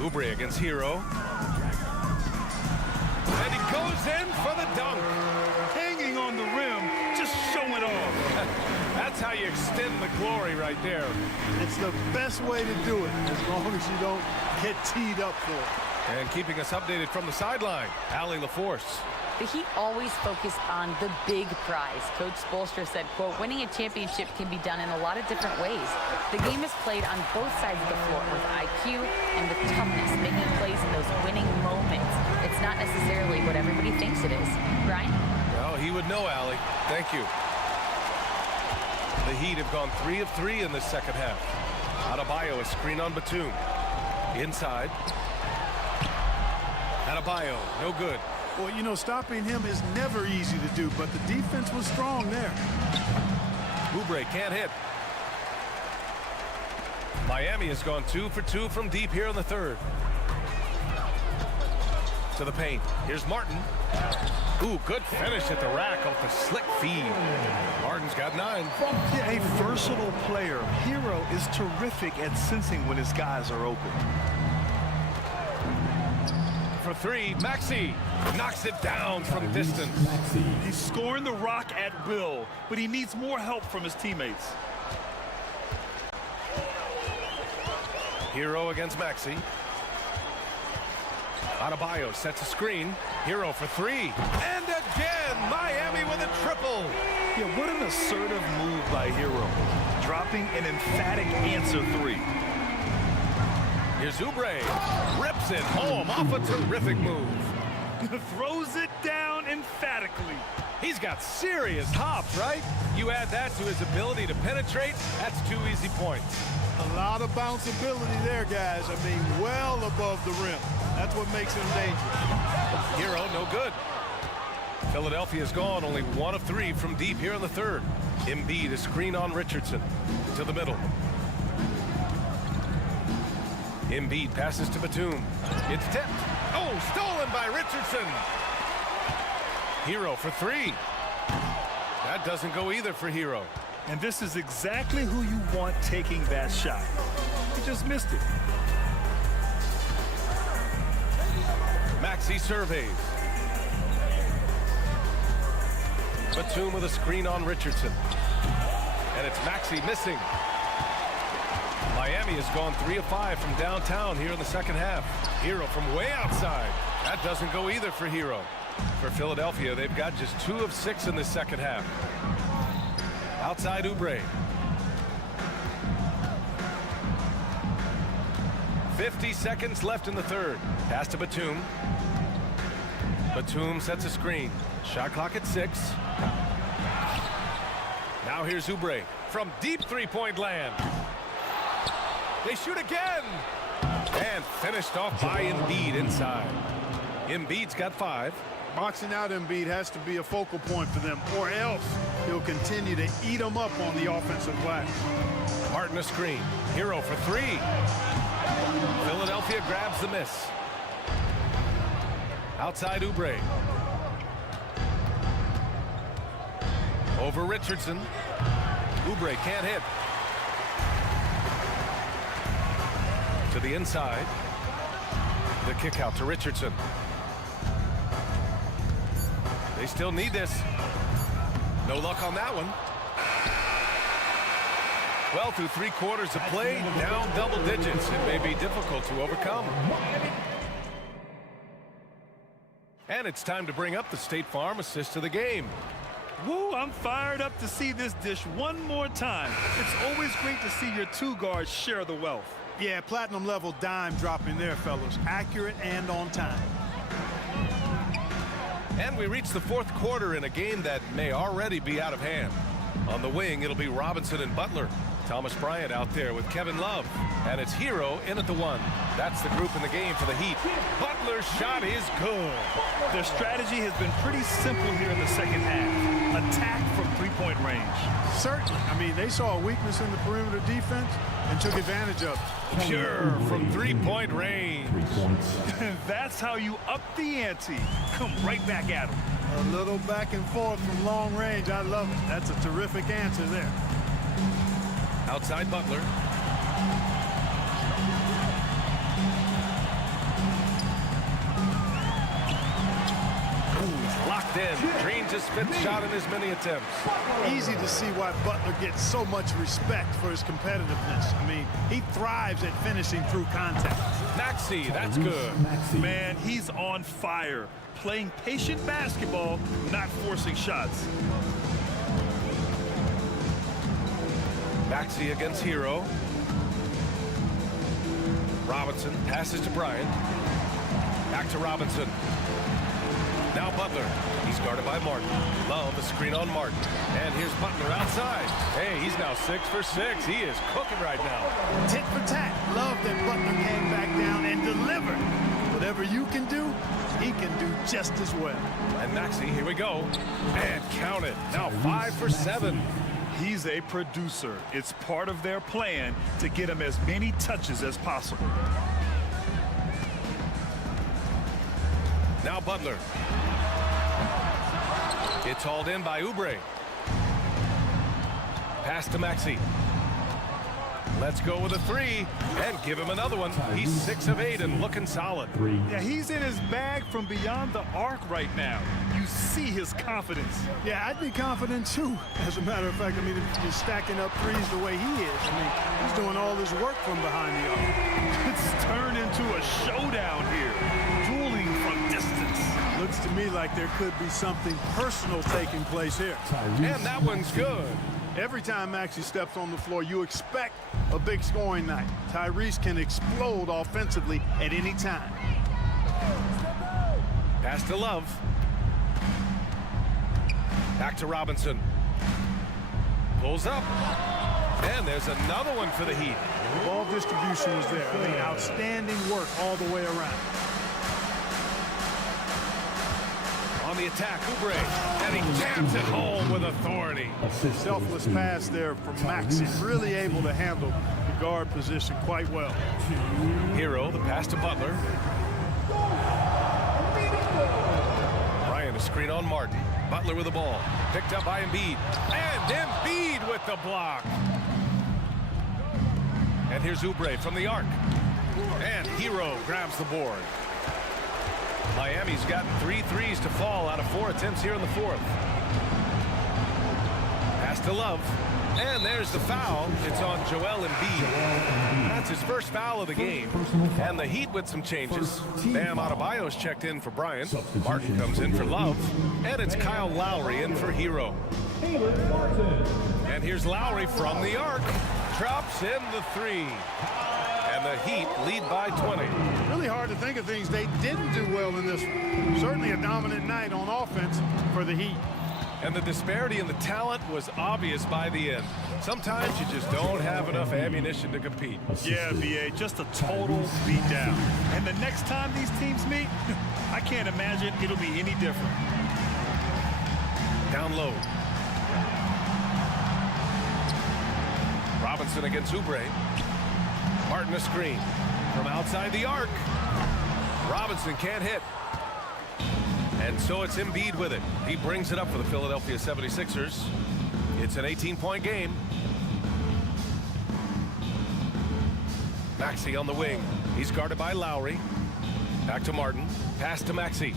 Oubre against Hero. And he goes in for the dunk. Hanging on the rim, just showing off. That's how you extend the glory right there. It's the best way to do it, as long as you don't get teed up for it. And keeping us updated from the sideline, Allie LaForce. The Heat always focus on the big prize. Coach Spoelstra said, quote, winning a championship can be done in a lot of different ways. The game is played on both sides of the floor with IQ and with toughness, making plays in those winning moments. It's not necessarily what everybody thinks it is. Brian? Well, he would know, Allie. Thank you. The Heat have gone 3 of 3 in this second half. Adebayo, a screen on Batum. Inside. Adebayo, no good. Well, you know, stopping him is never easy to do, but the defense was strong there. Oubre can't hit. Miami has gone 2 for 2 from deep here in the third. To the paint. Here's Martin. Ooh, good finish at the rack off the slick feed. Martin's got 9. Yeah, a versatile player. Hero is terrific at sensing when his guys are open. For 3, Maxey knocks it down from distance. He's scoring the rock at will, but he needs more help from his teammates. Hero against Maxey. Adebayo sets a screen. Hero for 3. And again, Miami with a triple. Yeah, what an assertive move by Hero. Dropping an emphatic answer 3. Here's Oubre. Rips it home off a terrific move. Throws it down emphatically. He's got serious hops, right? You add that to his ability to penetrate, that's 2 easy points. A lot of bounceability there, guys. I mean, well above the rim. That's what makes him dangerous. Hero, no good. Philadelphia's gone only 1 of 3 from deep here in the third. Embiid, a screen on Richardson. To the middle. Embiid passes to Batum. It's tipped. Oh, stolen by Richardson. Hero for 3. That doesn't go either for Hero. And this is exactly who you want taking that shot. He just missed it. Maxey surveys. Batum with a screen on Richardson. And it's Maxey missing. Miami has gone 3 of 5 from downtown here in the second half. Hero from way outside. That doesn't go either for Hero. For Philadelphia, they've got just 2 of 6 in this second half. Outside Oubre. 50 seconds left in the third. Pass to Batum. Batum sets a screen. Shot clock at 6. Now here's Oubre from deep three-point land. They shoot again. And finished off by Embiid inside. Embiid's got 5. Boxing out Embiid has to be a focal point for them, or else he'll continue to eat them up on the offensive glass. Martin a screen. Hero for three. Philadelphia grabs the miss. Outside Oubre. Over Richardson. Oubre can't hit. To the inside. The kick out to Richardson. They still need this. No luck on that one. Well, through 3 quarters of play, down double digits. It may be difficult to overcome. And it's time to bring up the State Farm assist of the game. Woo, I'm fired up to see this dish one more time. It's always great to see your 2 guards share the wealth. Yeah, platinum level dime dropping there, fellas. Accurate and on time. And we reach the 4th quarter in a game that may already be out of hand. On the wing, it'll be Robinson and Butler. Thomas Bryant out there with Kevin Love. And it's Hero in at the 1. That's the group in the game for the Heat. Butler's shot is good. Their strategy has been pretty simple here in the second half. Attack from 3-point range. Certainly. I mean, they saw a weakness in the perimeter defense and took advantage of it. Pure from 3-point range. That's how you up the ante. Come right back at them. A little back and forth from long range. I love it. That's a terrific answer there. Outside Butler. Locked in. Dreams his 5th shot in as many attempts. Easy to see why Butler gets so much respect for his competitiveness. I mean, he thrives at finishing through contact. Maxey, that's good. Man, he's on fire. Playing patient basketball, not forcing shots. Maxey against Hero. Robinson passes to Bryant. Back to Robinson. Now Butler. He's guarded by Martin. Love a screen on Martin. And here's Butler outside. Hey, he's now 6 for 6. He is cooking right now. Tit for tat. Love that Butler came back down and delivered. Whatever you can do, he can do just as well. And Maxey, here we go. And count it. Now 5 for 7. He's a producer. It's part of their plan to get him as many touches as possible. Now Butler. It's hauled in by Oubre. Pass to Maxey. Let's go with a 3 and give him another one. He's 6 of 8 and looking solid. Yeah, he's in his bag from beyond the arc right now. You see his confidence. Yeah, I'd be confident too. As a matter of fact, I mean, if he's stacking up threes the way he is, I mean, he's doing all his work from behind the arc. It's turned into a showdown here. Dueling from distance. Looks to me like there could be something personal taking place here. And that one's good. Every time Maxey steps on the floor, you expect a big scoring night. Tyrese can explode offensively at any time. Pass to Love. Back to Robinson. Pulls up. And there's another one for the Heat. Ball distribution is there. I mean, outstanding work all the way around. On the attack, Oubre, and he jams it home with authority. Selfless pass there from Maxey, really able to handle the guard position quite well. Hero, the pass to Butler. Bryant, a screen on Martin. Butler with the ball, picked up by Embiid, and Embiid with the block. And here's Oubre from the arc, and Hero grabs the board. Miami's gotten 3 threes to fall out of 4 attempts here in the 4th. Pass to Love. And there's the foul. It's on Joel Embiid. That's his first foul of the game. And the Heat with some changes. Bam Adebayo's checked in for Bryant. Martin comes in for Love. And it's Kyle Lowry in for Hero. And here's Lowry from the arc. Drops in the 3. And the Heat lead by 20. Really hard to think of things they didn't do well in this one. Certainly a dominant night on offense for the Heat. And the disparity in the talent was obvious by the end. Sometimes you just don't have enough ammunition to compete. Yeah, BA, just a total beatdown. And the next time these teams meet, I can't imagine it'll be any different. Down low. Robinson against Oubre. Martin a screen. From outside the arc. Robinson can't hit. And so it's Embiid with it. He brings it up for the Philadelphia 76ers. It's an 18-point game. Maxey on the wing. He's guarded by Lowry. Back to Martin. Pass to Maxey.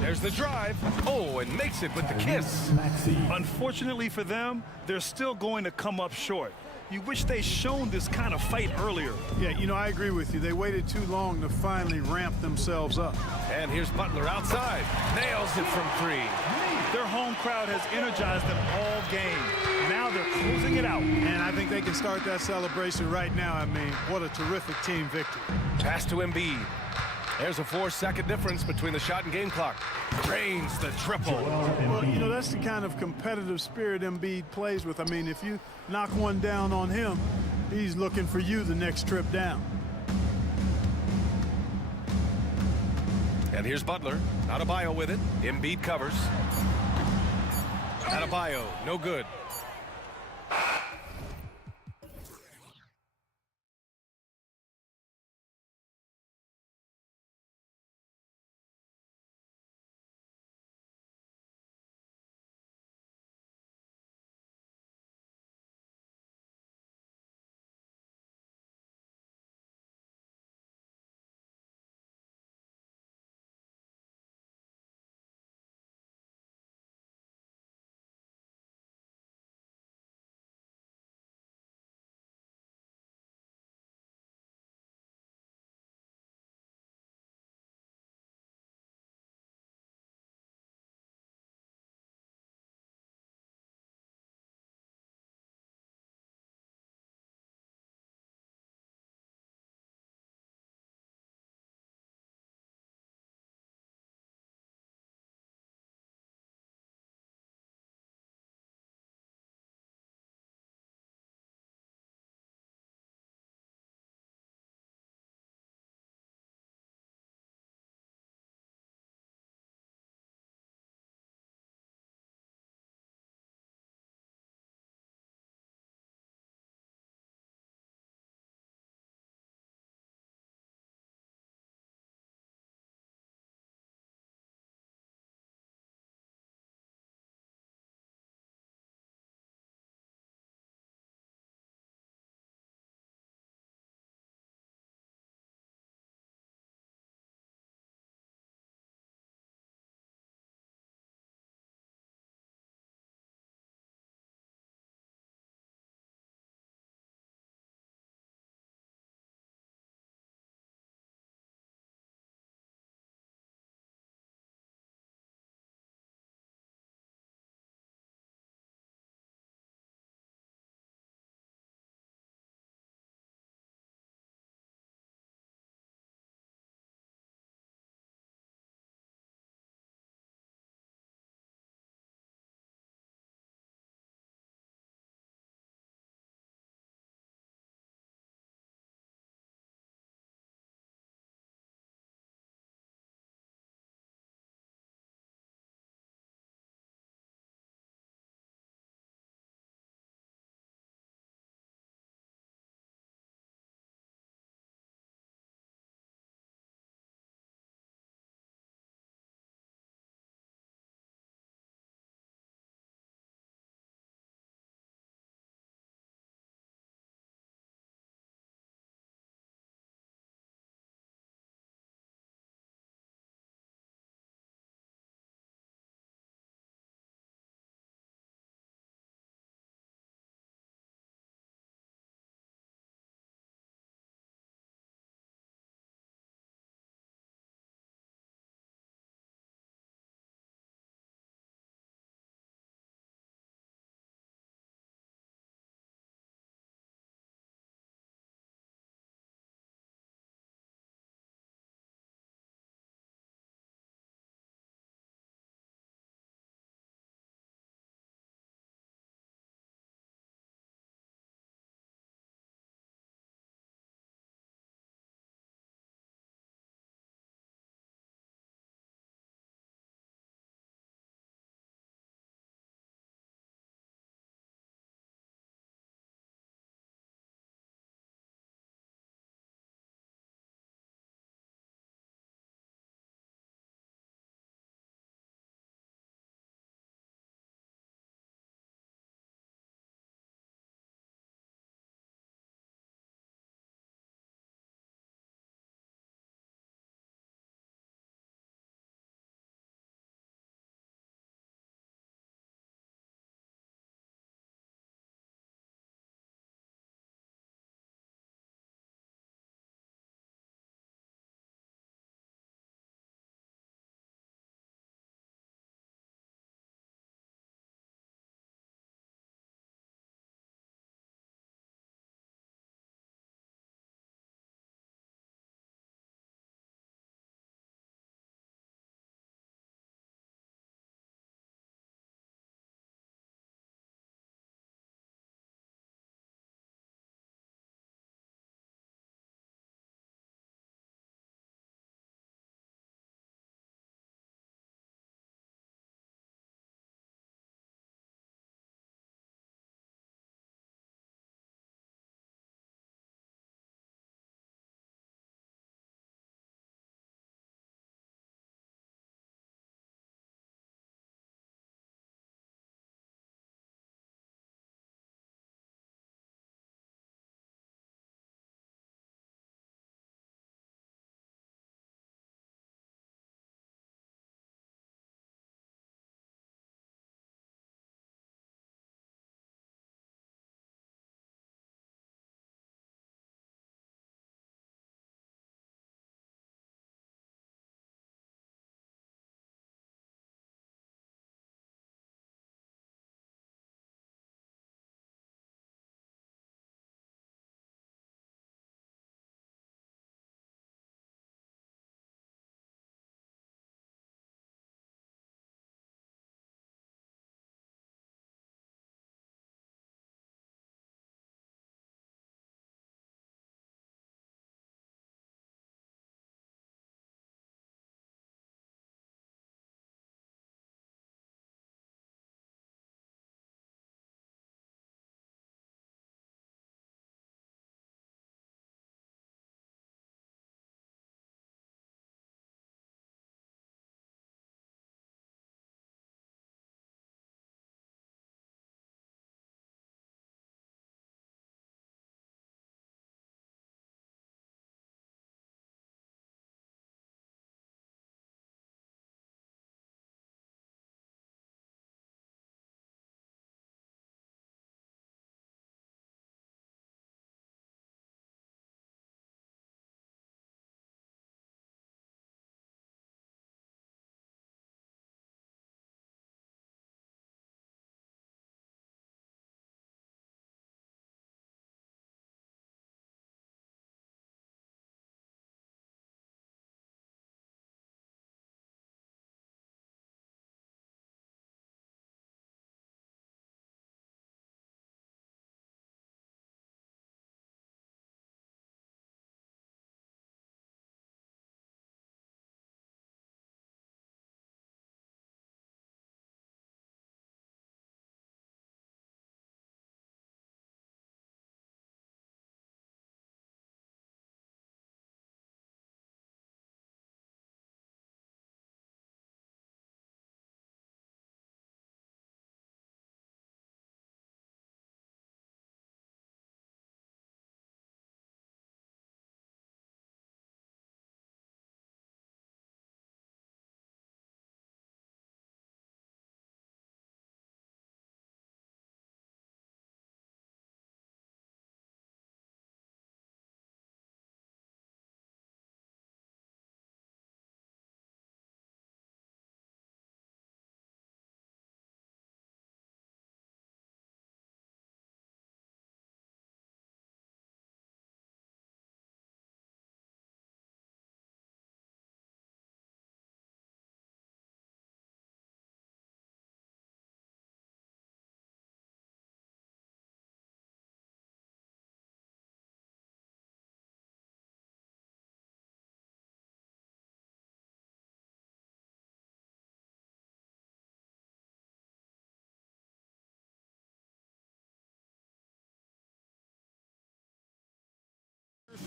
There's the drive. Oh, and makes it with the kiss. Unfortunately for them, they're still going to come up short. You wish they'd shown this kind of fight earlier. Yeah, you know, I agree with you. They waited too long to finally ramp themselves up. And here's Butler outside. Nails it from three. Their home crowd has energized them all game. Now they're closing it out. And I think they can start that celebration right now. I mean, what a terrific team victory. Pass to Embiid. There's a 4-second difference between the shot and game clock. Drains the triple. Well, you know, that's the kind of competitive spirit Embiid plays with. I mean, if you knock one down on him, he's looking for you the next trip down. And here's Butler. Adebayo with it. Embiid covers. Adebayo, no good.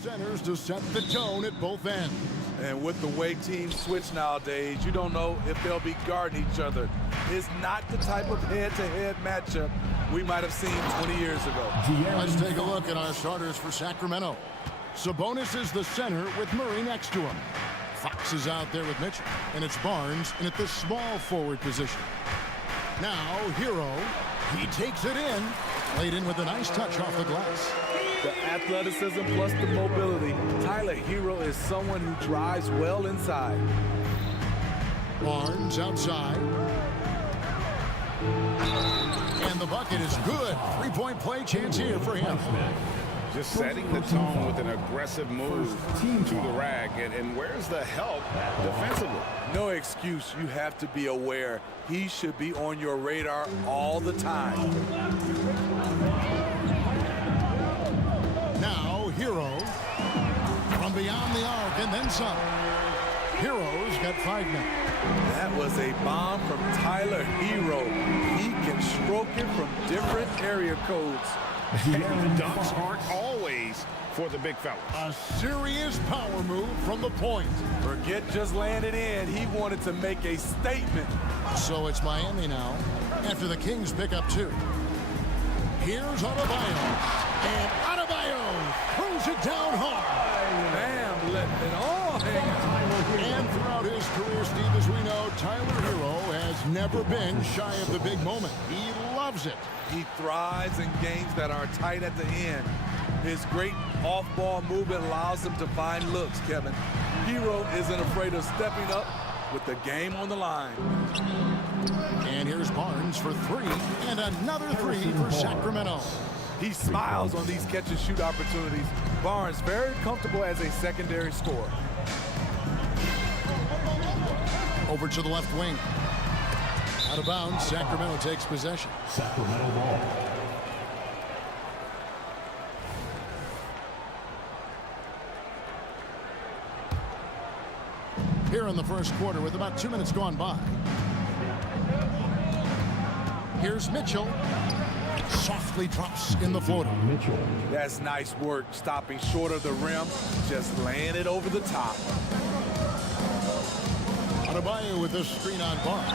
centers to set the tone at both ends. And with the way teams switch nowadays, you don't know if they'll be guarding each other. It's not the type of head-to-head matchup we might have seen 20 years ago. Let's take a look at our starters for Sacramento. Sabonis is the center with Murray next to him. Fox is out there with Mitchell, and it's Barnes in at the small forward position. Now, Hero, he takes it in, laid in with a nice touch off the glass. The athleticism plus the mobility. Tyler Hero is someone who drives well inside. Barnes outside. And the bucket is good. Three-point play chance here for him. Just setting the tone with an aggressive move to the rack. And where's the help defensively? No excuse. You have to be aware. He should be on your radar all the time. Now, Hero from beyond the arc and then some. Hero's got 5 now. That was a bomb from Tyler Hero. He can stroke it from different area codes. And the dunks aren't always for the big fella. A serious power move from the point. Forget just laying it in. He wanted to make a statement. So it's Miami now after the Kings pick up 2. Here's Adebayo. And Adebayo throws it down hard. Bam, letting it all hang out. And throughout his career, Steve, as we know, Tyler Hero has never been shy of the big moment. He loves it. He thrives in games that are tight at the end. His great off-ball movement allows him to find looks, Kevin. Hero isn't afraid of stepping up with the game on the line. And here's Barnes for 3, and another 3 for Sacramento. He smiles on these catch-and-shoot opportunities. Barnes very comfortable as a secondary scorer. Over to the left wing. Out of bounds, Sacramento takes possession. Sacramento ball. Here in the first quarter with about 2 minutes gone by. Here's Mitchell. Softly drops in the floater. Mitchell. That's nice work, stopping short of the rim, just laying it over the top. Adebayo with this screen on Barnes.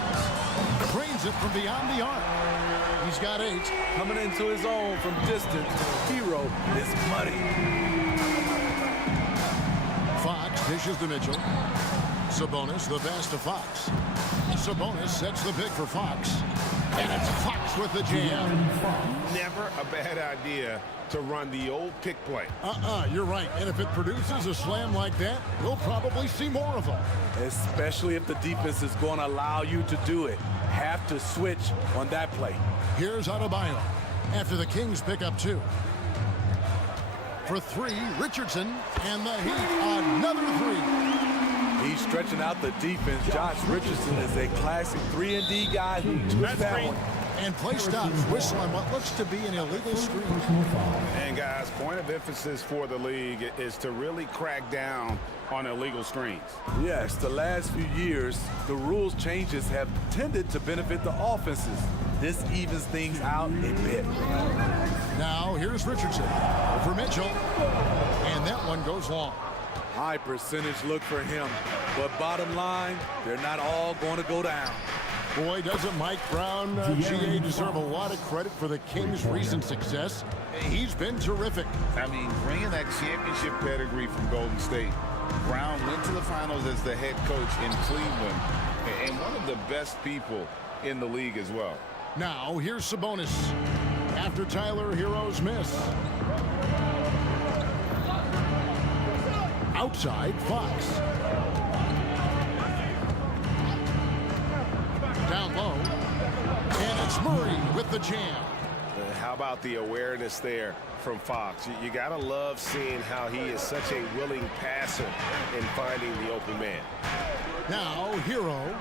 Drains it from beyond the arc. He's got 8. Coming into his own from distance, Hero is muddy. Fox dishes to Mitchell. Sabonis the pass to Fox. Sabonis sets the pick for Fox. And it's Fox with the jam. Never a bad idea to run the old pick play. You're right. And if it produces a slam like that, we'll probably see more of them. Especially if the defense is going to allow you to do it. Have to switch on that play. Here's Adebayo after the Kings pick up 2. For 3, Richardson, and the Heat, another 3. He's stretching out the defense. Josh Richardson is a classic 3-and-D guy who took that one. And play stops. Whistle on what looks to be an illegal screen. And guys, point of emphasis for the league is to really crack down on illegal screens. Yes, the last few years, the rules changes have tended to benefit the offenses. This evens things out a bit. Now, here's Richardson for Mitchell. And that one goes long. High percentage look for him. But bottom line, they're not all going to go down. Boy, doesn't Mike Brown, GA, deserve a lot of credit for the Kings' recent success. He's been terrific. I mean, bringing that championship pedigree from Golden State. Brown went to the finals as the head coach in Cleveland, and one of the best people in the league as well. Now, here's Sabonis after Tyler Hero's miss. Outside, Fox. Down low. And it's Murray with the jam. How about the awareness there from Fox? You got to love seeing how he is such a willing passer in finding the open man. Now, Hero.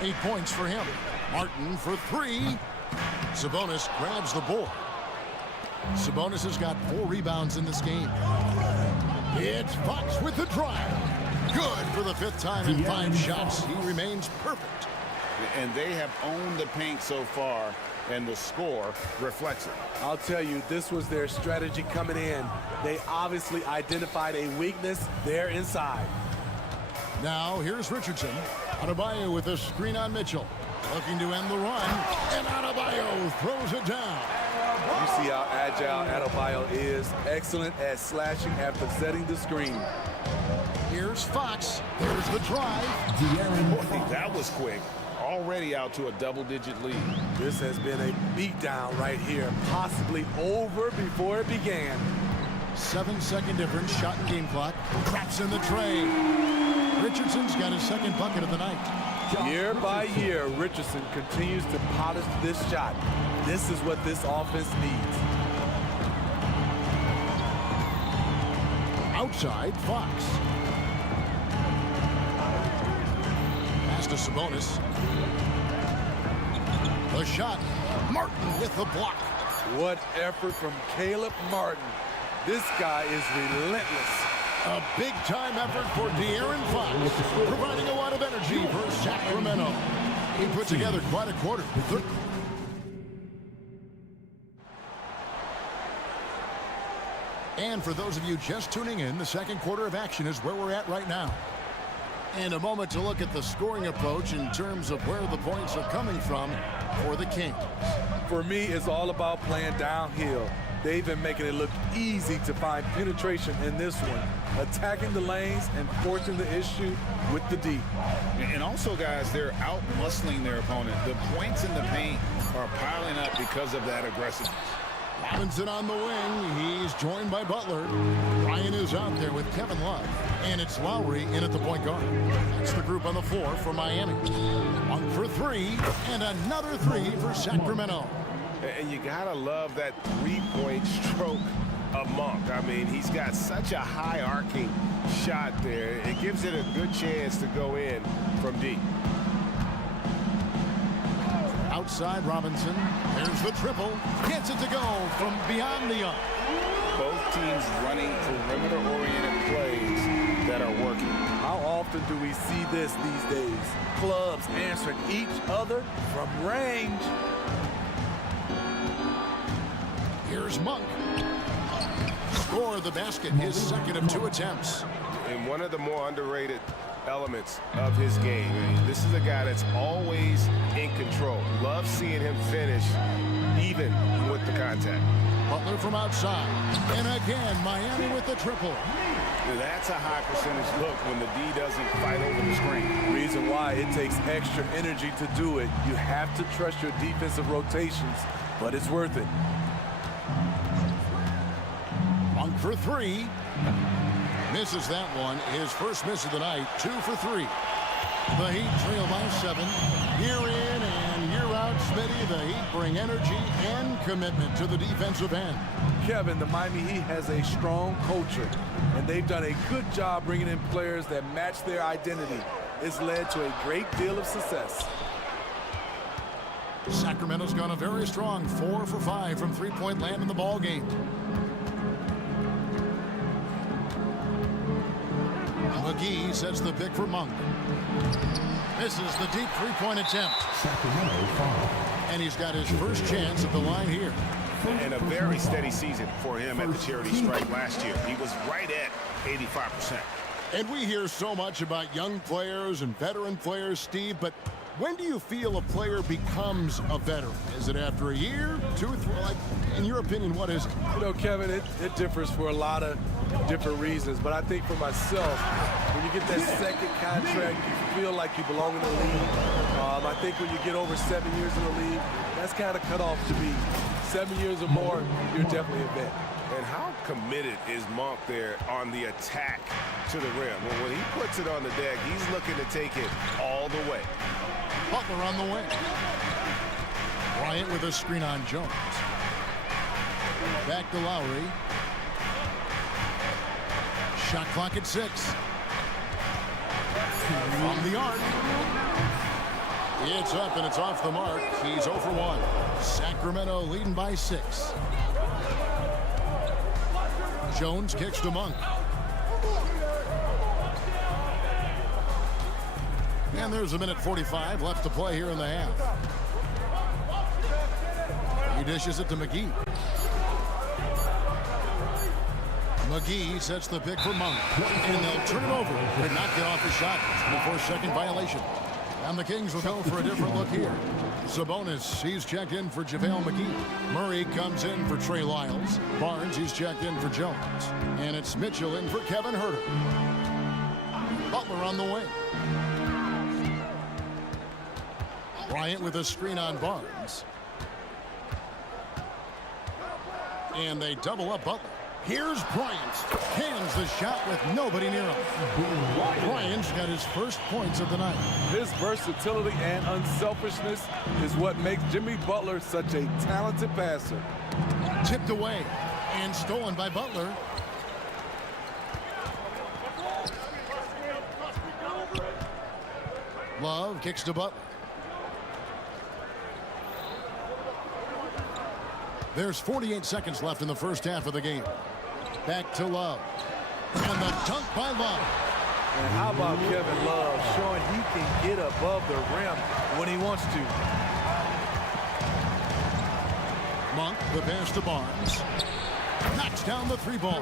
8 points for him. Martin for 3. Sabonis grabs the board. Sabonis has got 4 rebounds in this game. It's Fox with the drive. Good for the 5th time in 5 shots. He remains perfect. And they have owned the paint so far and the score reflects it. I'll tell you, this was their strategy coming in. They obviously identified a weakness there inside. Now, here's Richardson. Adebayo with a screen on Mitchell. Looking to end the run, and Adebayo throws it down. You see how agile Adebayo is. Excellent at slashing after setting the screen. Here's Fox. There's the drive. Boy, that was quick. Already out to a double-digit lead. This has been a beatdown right here, possibly over before it began. 7-second difference, shot and game clock. Traps in the tray. Richardson's got his second bucket of the night. Year by year, Richardson continues to polish this shot. This is what this offense needs. Outside, Fox. Pass to Sabonis. The shot. Martin with the block. What effort from Caleb Martin. This guy is relentless. A big-time effort for De'Aaron Fox, providing a lot of energy for Sacramento. He put together quite a quarter. And for those of you just tuning in, the second quarter of action is where we're at right now. And a moment to look at the scoring approach in terms of where the points are coming from for the Kings. For me, it's all about playing downhill. They've been making it look easy to find penetration in this one, attacking the lanes and forcing the issue with the D. And also, guys, they're out-muscling their opponent. The points in the paint are piling up because of that aggressiveness. Robinson on the wing. He's joined by Butler. Ryan is out there with Kevin Love. And it's Lowry in at the point guard. That's the group on the floor for Miami. One for three, and another three for Sacramento. And you gotta love that three-point stroke of Monk. I mean, he's got such a high arcing shot there. It gives it a good chance to go in from deep. Outside Robinson. There's the triple. Gets it to go from beyond the arc. Both teams running perimeter-oriented plays that are working. How often do we see this these days? Clubs answering each other from range. Here's Monk. Score the basket, his second of two attempts. And one of the more underrated elements of his game. This is a guy that's always in control. Love seeing him finish even with the contact. Butler from outside. And again, Miami with the triple. That's a high percentage look when the D doesn't fight over the screen. Reason why it takes extra energy to do it. You have to trust your defensive rotations, but it's worth it. Monk for three. Misses that one. His first miss of the night. 2 for 3. The Heat trail by 7. Year in and year out, Smitty, the Heat bring energy and commitment to the defensive end. Kevin, the Miami Heat has a strong culture, and they've done a good job bringing in players that match their identity. It's led to a great deal of success. Sacramento's gone a very strong 4 for 5 from three-point land in the ball game. McGee sets the pick for Monk. Misses the deep three-point attempt. Sacramento foul. And he's got his first chance at the line here. And a very steady season for him at the charity stripe last year. He was right at 85%. And we hear so much about young players and veteran players, Steve, but when do you feel a player becomes a veteran? Is it after a year, 2, 3? Like, in your opinion, what is it? You know, Kevin, it differs for a lot of different reasons. But I think for myself, when you get that second contract, you feel like you belong in the league. I think when you get over 7 years in the league, that's kind of cut off to me. 7 years or more, you're definitely a vet. And how committed is Monk there on the attack to the rim? Well, when he puts it on the deck, he's looking to take it all the way. Butler on the wing. Bryant with a screen on Jones. Back to Lowry. Shot clock at 6. From the arc. It's up and it's off the mark. He's 0 for 1. Sacramento leading by 6. Jones kicks to Monk. And there's a minute 45 left to play here in the half. He dishes it to McGee. McGee sets the pick for Monk, and they'll turn it over. Did not get off his shot. The 4-second violation. And the Kings will go for a different look here. Sabonis, he's checked in for JaVale McGee. Murray comes in for Trey Lyles. Barnes, he's checked in for Jones. And it's Mitchell in for Kevin Huerter. Butler on the wing. Bryant with a screen on Barnes. And they double up Butler. Here's Bryant. Cans the shot with nobody near him. Bryant's got his first points of the night. His versatility and unselfishness is what makes Jimmy Butler such a talented passer. Tipped away and stolen by Butler. Love kicks to Butler. There's 48 seconds left in the first half of the game. Back to Love. And the dunk by Love. And how about Kevin Love showing he can get above the rim when he wants to. Monk, the pass to Barnes. Knocks down the three ball.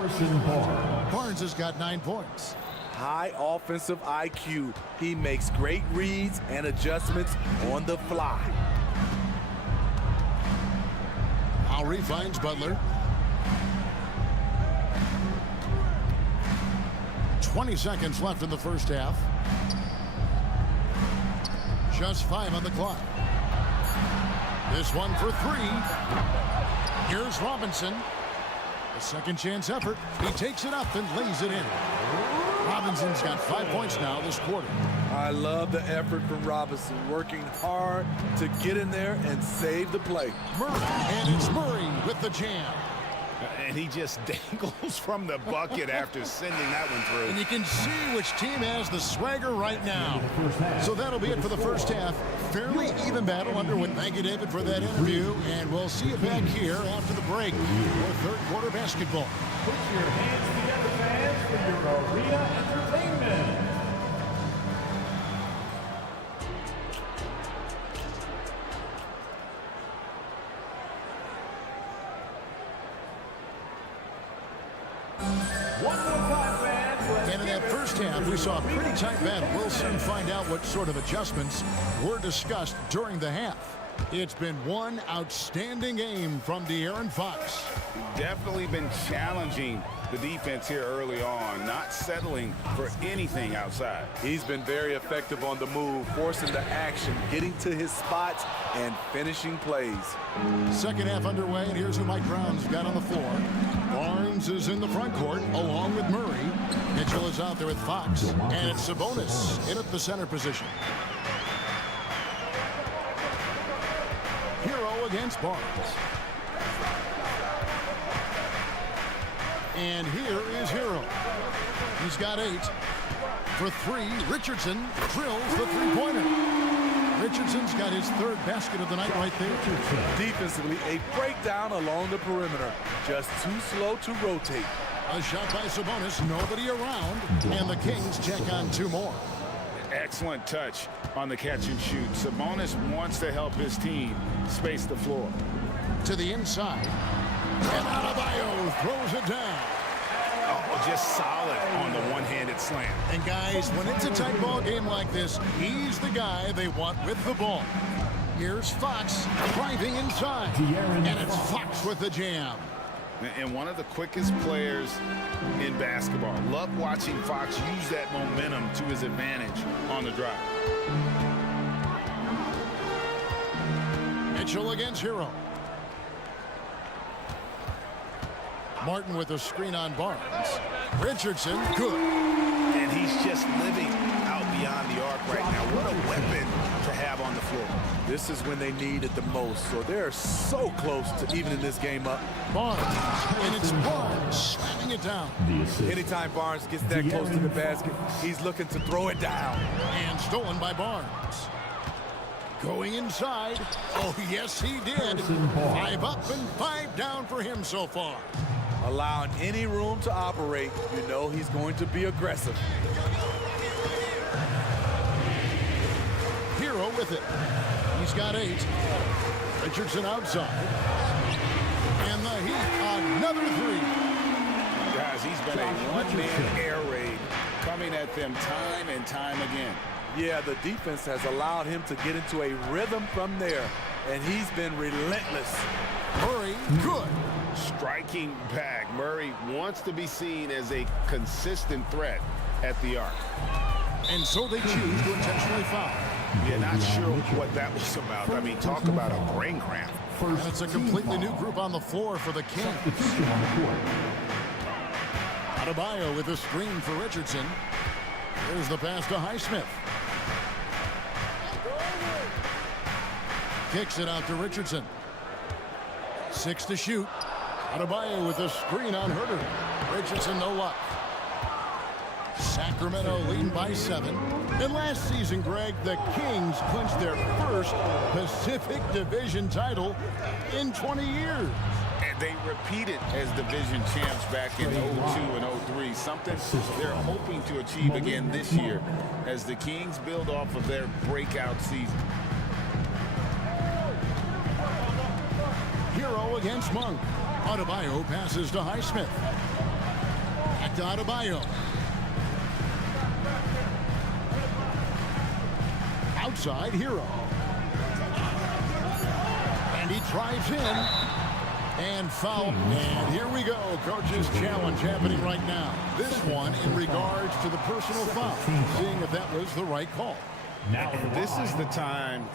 Barnes has got 9 points. High offensive IQ. He makes great reads and adjustments on the fly. Lowry finds Butler. 20 seconds left in the first half. Just 5 on the clock. This one for 3. Here's Robinson. A second chance effort. He takes it up and lays it in. Robinson's got 5 points now this quarter. I love the effort from Robinson, working hard to get in there and save the play. Murray, and it's Murray with the jam. And he just dangles from the bucket after sending that one through. And you can see which team has the swagger right now. So that'll be it for the first half. Fairly even battle underway. Thank you, David, for that interview. And we'll see you back here after the break for third quarter basketball. Put your hands together, fans, for your arena entertainment. And in that first half, we saw a pretty tight battle. We'll soon find out what sort of adjustments were discussed during the half. It's been one outstanding game from De'Aaron Fox. Definitely been challenging the defense here early on, not settling for anything outside. He's been very effective on the move, forcing the action, getting to his spots, and finishing plays. Second half underway, and here's who Mike Brown's got on the floor. Barnes is in the front court, along with Murray. Mitchell is out there with Fox, and it's Sabonis in at the center position. Hero against Barnes. And here is Hero. He's got 8. For 3, Richardson drills the three-pointer. Richardson's got his 3rd basket of the night right there. Defensively, a breakdown along the perimeter. Just too slow to rotate. A shot by Sabonis, nobody around, and the Kings check on 2 more. Excellent touch on the catch and shoot. Sabonis wants to help his team space the floor. To the inside. And Adebayo throws it down. Oh, just solid on the one-handed slam. And guys, when it's a tight ball game like this, he's the guy they want with the ball. Here's Fox driving inside. And it's Fox with the jam. And one of the quickest players in basketball. Love watching Fox use that momentum to his advantage on the drive. Mitchell against Hero. Martin with a screen on Barnes. Richardson, good. And he's just living out beyond the arc right now. What a weapon to have on the floor. This is when they need it the most, so they're so close to evening this game up. Barnes, and it's Barnes slamming it down. Anytime Barnes gets that close to the basket, he's looking to throw it down. And stolen by Barnes. Going inside. Oh, yes, he did. 5 up and 5 down for him so far. Allowing any room to operate, you know he's going to be aggressive. Hero with it. He's got 8. Richardson outside. And the Heat, another 3. Guys, he's been a one-man air raid coming at them time and time again. Yeah, the defense has allowed him to get into a rhythm from there, and he's been relentless. Murray, good. Striking back. Murray wants to be seen as a consistent threat at the arc. And so they choose to intentionally foul. Yeah, not sure what that was about. I mean, talk about a brain cramp. It's a completely new group on the floor for the Kings. Adebayo with a screen for Richardson. Here's the pass to Highsmith. Kicks it out to Richardson. 6 to shoot. Adebayo with a screen on Herter. Richardson, no luck. Sacramento leading by 7. And last season, Greg, the Kings clinched their first Pacific Division title in 20 years. And they repeated as division champs back in 02 and 03, something they're hoping to achieve again this year as the Kings build off of their breakout season. Hero against Monk. Adebayo passes to Highsmith. Back to Adebayo. Outside, Hero. And he drives in. And foul. And here we go. Coach's challenge happening right now. This one in regards to the personal foul. Seeing if that was the right call. Now this is the time.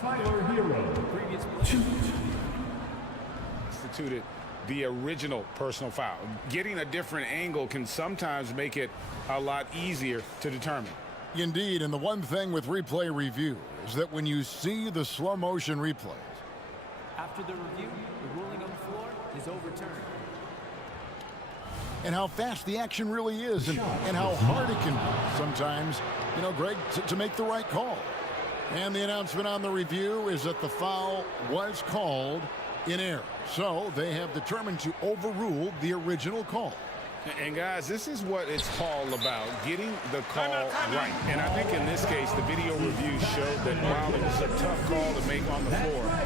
Instituted the original personal foul. Getting a different angle can sometimes make it a lot easier to determine. Indeed, and the one thing with replay review is that when you see the slow motion replays, after the review, the ruling on the floor is overturned. And how fast the action really is and how hard it can be sometimes, you know, Greg, to make the right call. And the announcement on the review is that the foul was called in error. So they have determined to overrule the original call. And guys, this is what it's all about, getting the call right. And I think in this case, the video review showed that while it was a tough call to make on the floor,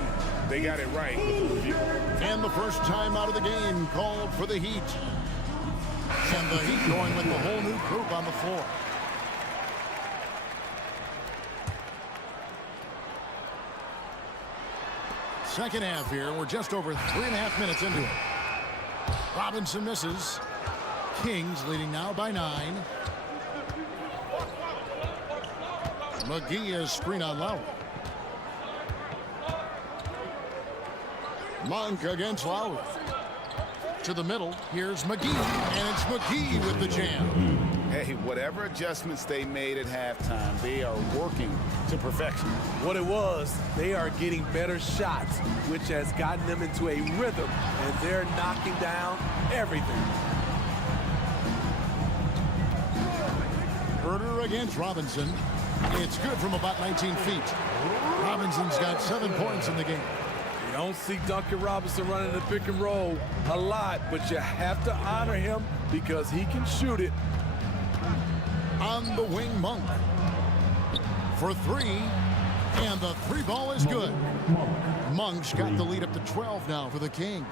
they got it right with the review. And the first time out of the game called for the Heat. And the Heat going with the whole new group on the floor. Second half here. We're just over 3.5 minutes into it. Robinson misses. Kings leading now by 9. McGee is screen on Lowry. Monk against Lowry. To the middle, here's McGee, and it's McGee with the jam. Hey, whatever adjustments they made at halftime, they are working to perfection. What it was, they are getting better shots, which has gotten them into a rhythm, and they're knocking down everything. Herter against Robinson. It's good from about 19 feet. Robinson's got 7 points in the game. You don't see Duncan Robinson running the pick and roll a lot, but you have to honor him because he can shoot it. On the wing, Monk. For 3, and the 3 ball is good. Monk's got the lead up to 12 now for the Kings.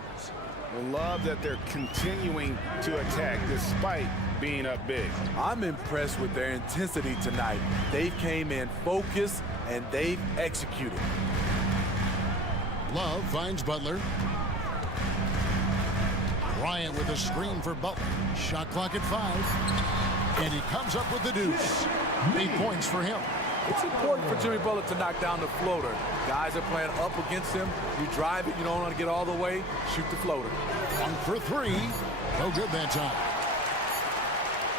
Love that they're continuing to attack despite being up big. I'm impressed with their intensity tonight. They came in focused and they've executed. Love finds Butler. Bryant with a screen for Butler. Shot clock at 5. And he comes up with the deuce. 8 points for him. It's important for Jimmy Butler to knock down the floater. Guys are playing up against him. You drive it, you don't want to get all the way, shoot the floater. 1 for 3. No good that time.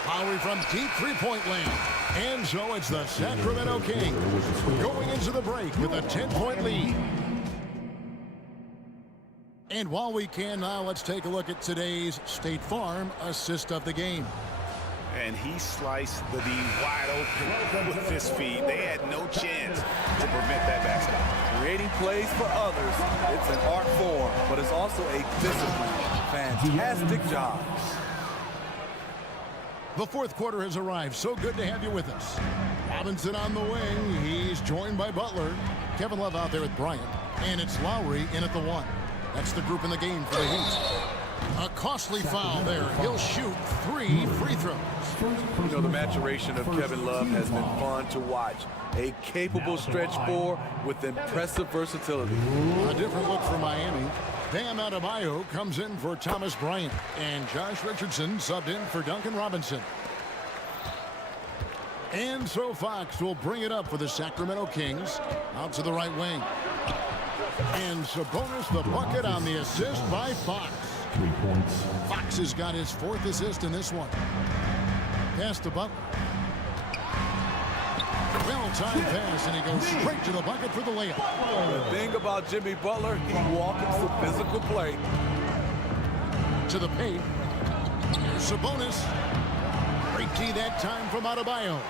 Lowry from deep three-point land. And so it's the Sacramento Kings going into the break with a 10-point lead. And while we can now, let's take a look at today's State Farm assist of the game. And he sliced the D wide open with his feet. They had no chance to prevent that basket. Creating plays for others, it's an art form, but it's also a discipline. Fantastic job. The fourth quarter has arrived. So good to have you with us. Robinson on the wing. He's joined by Butler. Kevin Love out there with Bryant. And it's Lowry in at the 1. That's the group in the game for the Heat. A costly foul there. He'll shoot 3 free throws. You know, the maturation of Kevin Love has been fun to watch. A capable stretch 4 with impressive versatility. A different look for Miami. Bam Adebayo comes in for Thomas Bryant. And Josh Richardson subbed in for Duncan Robinson. And so Fox will bring it up for the Sacramento Kings. Out to the right wing. And Sabonis the bucket on the assist by Fox. 3 points. Fox has got his 4th assist in this one. Pass to Butler. Well-timed pass, and he goes straight to the bucket for the layup. The thing about Jimmy Butler, he welcomes the physical play. To the paint. Here's Sabonis. Great D that time from Adebayo.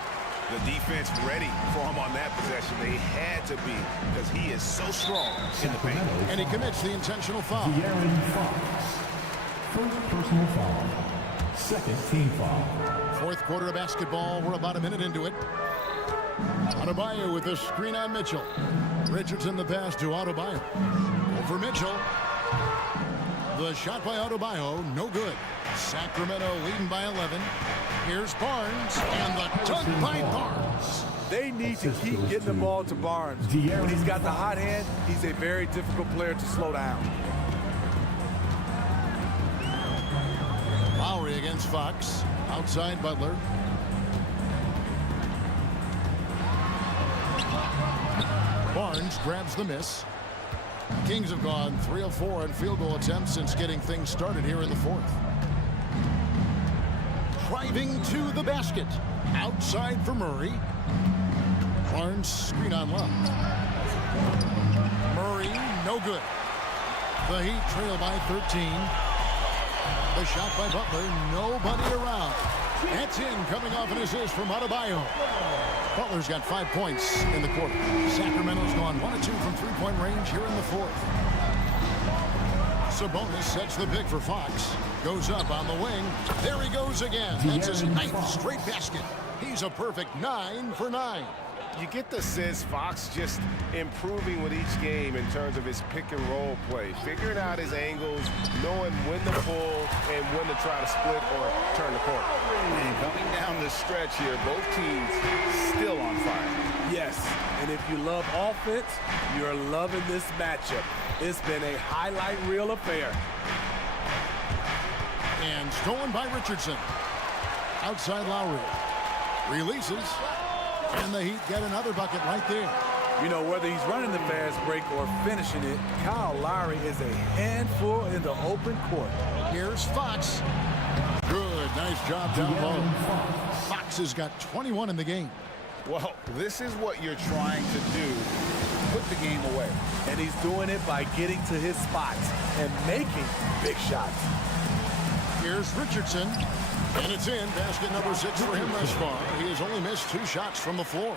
The defense ready for him on that possession. They had to be because he is so strong in the paint. And he commits the intentional foul. De'Aaron Fox. First personal foul. Second team foul. 4th quarter of basketball. We're about a minute into it. Adebayo with a screen on Mitchell. Richardson the pass to Adebayo. Over Mitchell. The shot by Adebayo, no good. Sacramento leading by 11. Here's Barnes, and the dunk by Barnes. They need to keep getting the ball to Barnes. When he's got the hot hand, he's a very difficult player to slow down. Lowry against Fox. Outside Butler. Barnes grabs the miss. Kings have gone 3 of 4 on field goal attempts since getting things started here in the 4th. Driving to the basket. Outside for Murray. Barnes screen on Love. Murray, no good. The Heat trail by 13. The shot by Butler, nobody around. That's in, coming off an assist from Adebayo. Butler's got 5 points in the quarter. Sacramento's gone 1 of 2 from 3-point range here in the 4th. Sabonis sets the pick for Fox. Goes up on the wing. There he goes again. That's his 9th straight basket. He's a perfect 9 for 9. You get the sense Fox just improving with each game in terms of his pick and roll play, figuring out his angles, knowing when to pull and when to try to split or turn the corner. And coming down the stretch here, both teams still on fire. Yes, and if you love offense, you're loving this matchup. It's been a highlight reel affair. And stolen by Richardson. Outside Lowry. Releases. And the Heat get another bucket right there. You know, whether he's running the fast break or finishing it, Kyle Lowry is a handful in the open court. Here's Fox. Good, nice job down low. Fox has got 21 in the game. Well, this is what you're trying to do. Put the game away. And he's doing it by getting to his spots and making big shots. Here's Richardson. And it's in. Basket number 6 for him thus far. He has only missed 2 shots from the floor.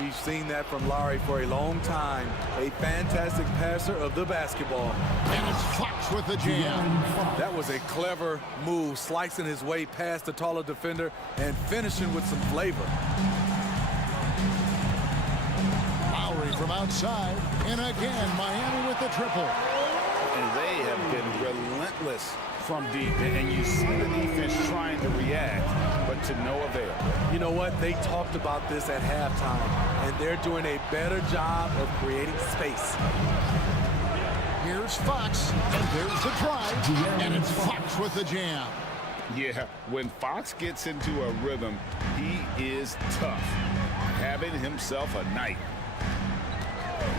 We've seen that from Lowry for a long time. A fantastic passer of the basketball. And it's Fox with the jam. That was a clever move, slicing his way past the taller defender and finishing with some flavor. Lowry from outside. And again, Miami with the triple. And they have been relentless from deep, and you see the defense trying to react, but to no avail. You know what? They talked about this at halftime, and they're doing a better job of creating space. Here's Fox, and there's the drive, and it's Fox with the jam. Yeah, when Fox gets into a rhythm, he is tough, having himself a night.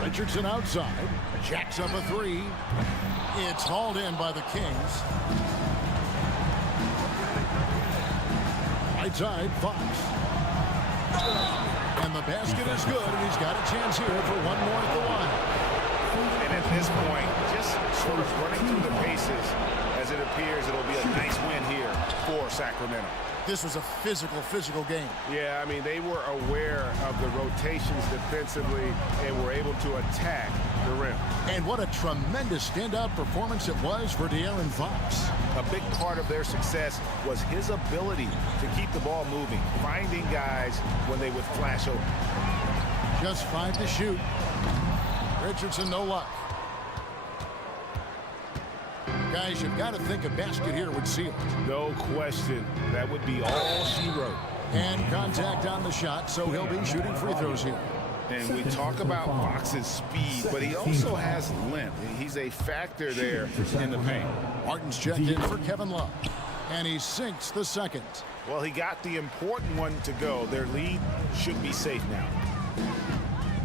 Richardson outside, jacks up a 3. It's hauled in by the Kings. Right side, Fox. And the basket is good, and he's got a chance here for one more at the line. And at this point, just sort of running through the paces, as it appears it'll be a nice win here for Sacramento. This was a physical game. Yeah, I mean, they were aware of the rotations defensively and were able to attack the rim. And what a tremendous standout performance it was for De'Aaron Fox. A big part of their success was his ability to keep the ball moving, finding guys when they would flash open. Just 5 to shoot. Richardson, no luck. Guys, you've got to think a basket here would seal it. No question. That would be all she wrote. And contact on the shot, so he'll be shooting free throws here. And we talk about Fox's speed, but he also has length. He's a factor there in the paint. Martin's checked in for Kevin Love. And he sinks the second. Well, he got the important one to go. Their lead should be safe now.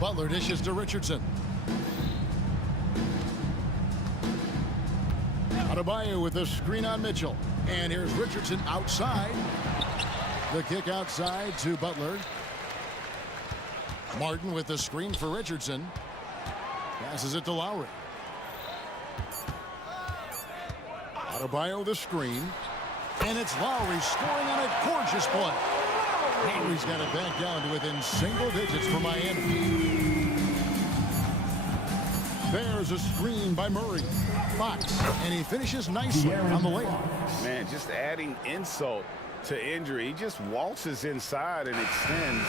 Butler dishes to Richardson. Adebayo with a screen on Mitchell. And here's Richardson outside. The kick outside to Butler. Martin with the screen for Richardson. Passes it to Lowry. Adebayo the screen. And it's Lowry scoring on a gorgeous play. Lowry's got it back down to within single digits for Miami. There's a screen by Murray. Fox, and he finishes nicely on the layup. Man, just adding insult to injury. He just waltzes inside and extends.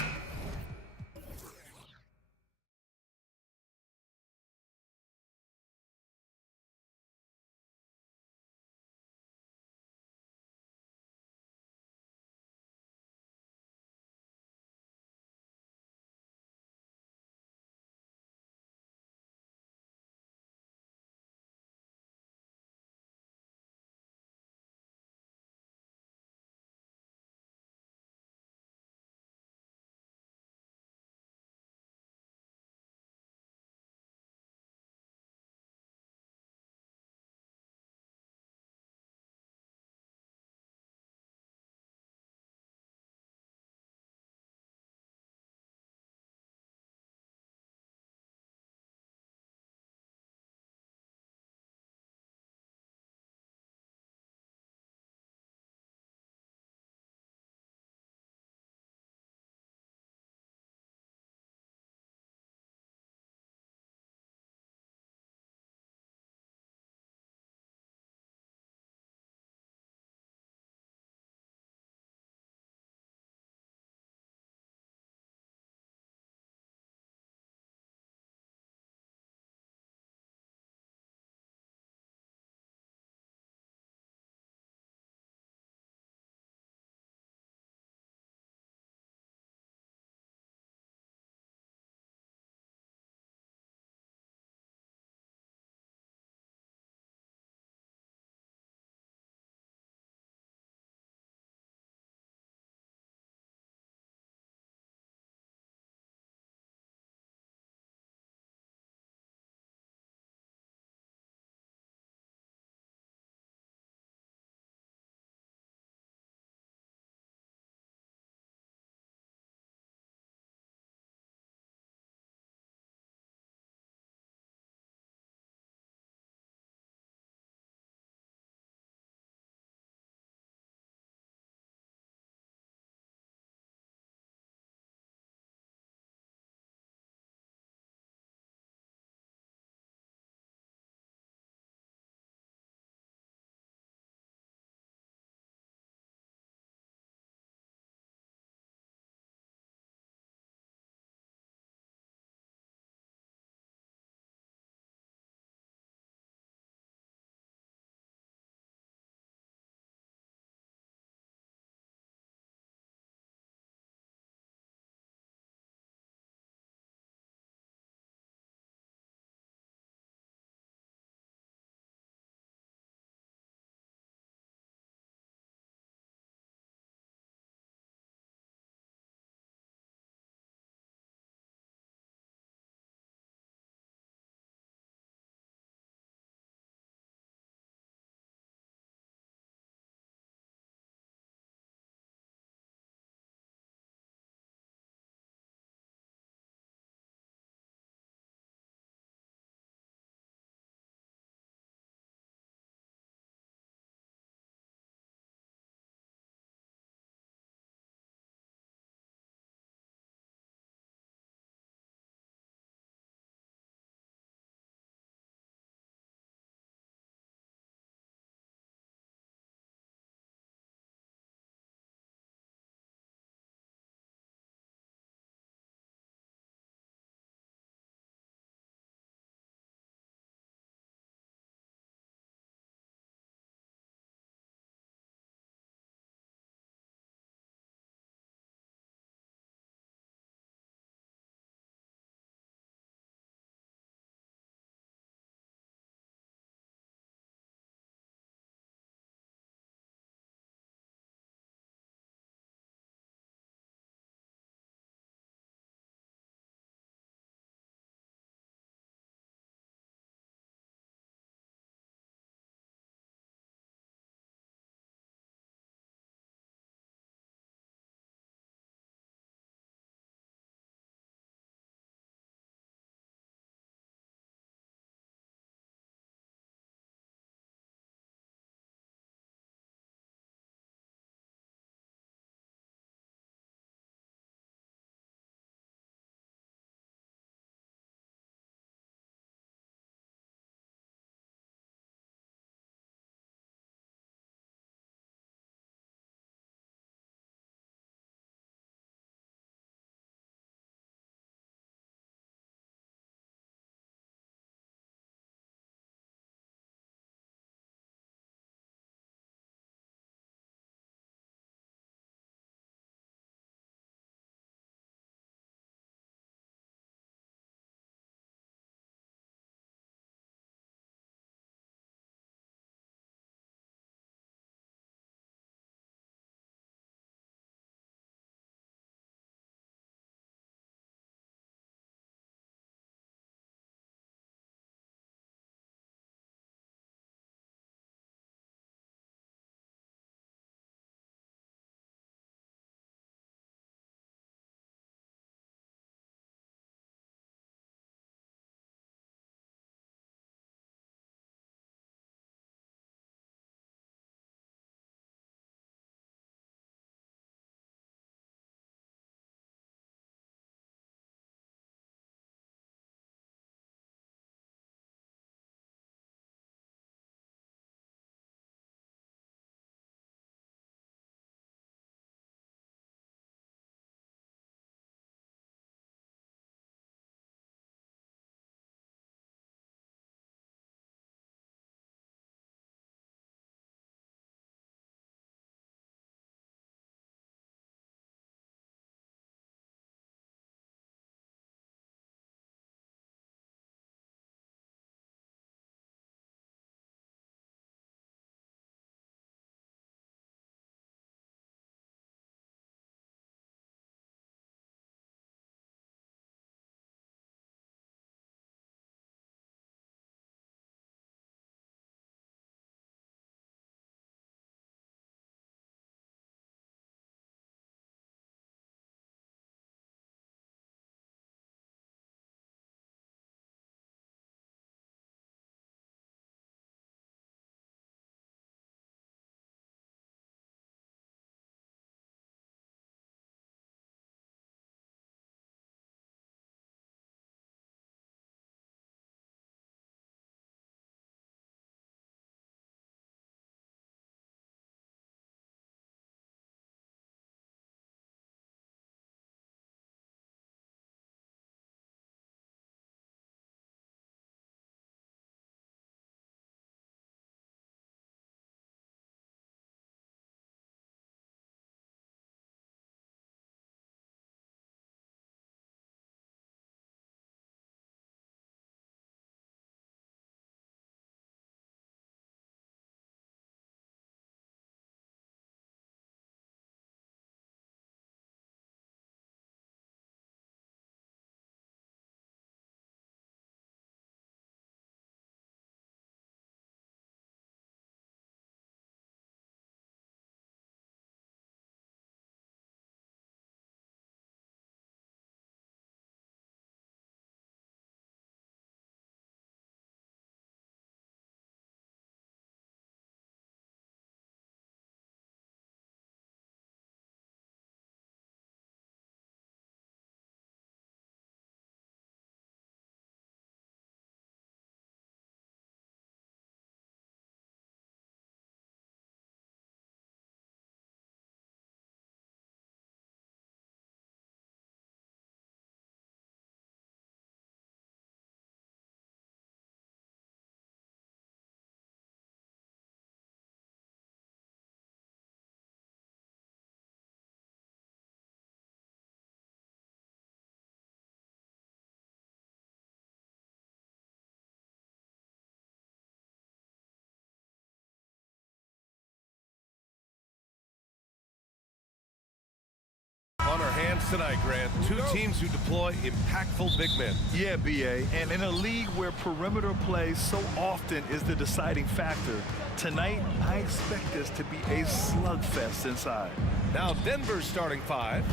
games tonight, Grant. Two teams who deploy impactful big men. Yeah, BA, and in a league where perimeter play so often is the deciding factor, tonight I expect this to be a slugfest inside. Now Denver's starting five.